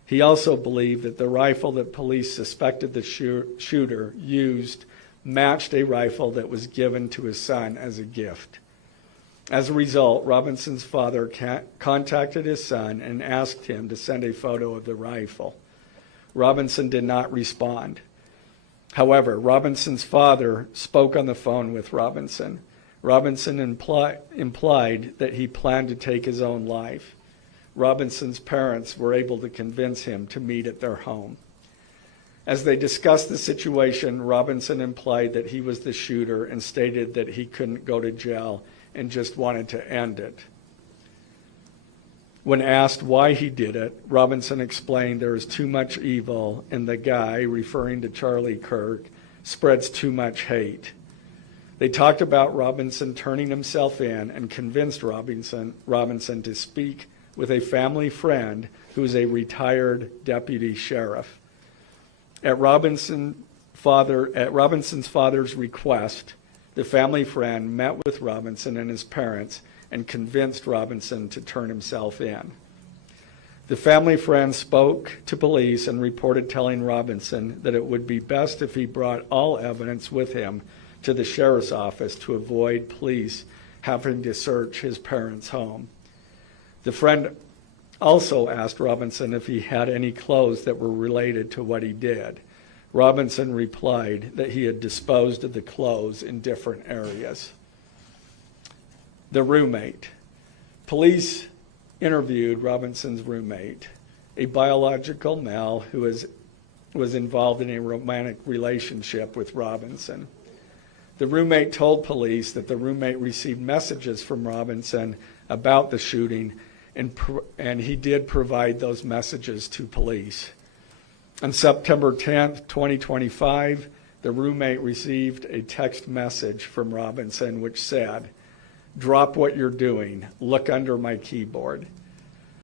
He also believed that the rifle that police suspected the shooter used matched a rifle that was given to his son as a gift. As a result, Robinson's father contacted his son and asked him to send a photo of the rifle. Robinson did not respond. However, Robinson's father spoke on the phone with Robinson. Robinson implied that he planned to take his own life. Robinson's parents were able to convince him to meet at their home. As they discussed the situation, Robinson implied that he was the shooter and stated that he couldn't go to jail and just wanted to end it. When asked why he did it, Robinson explained there is too much evil and the guy, referring to Charlie Kirk, spreads too much hate. They talked about Robinson turning himself in and convinced Robinson to speak with a family friend who is a retired deputy sheriff. At Robinson's father's request, the family friend met with Robinson and his parents and convinced Robinson to turn himself in. The family friend spoke to police and reported telling Robinson that it would be best if he brought all evidence with him to the sheriff's office to avoid police having to search his parents' home. The friend also asked Robinson if he had any clothes that were related to what he did. Robinson replied that he had disposed of the clothes in different areas. The roommate. Police interviewed Robinson's roommate, a biological male who was involved in a romantic relationship with Robinson. The roommate told police that the roommate received messages from Robinson about the shooting, and he did provide those messages to police. On September 10th, 2025, the roommate received a text message from Robinson which said, "Drop what you're doing. Look under my keyboard."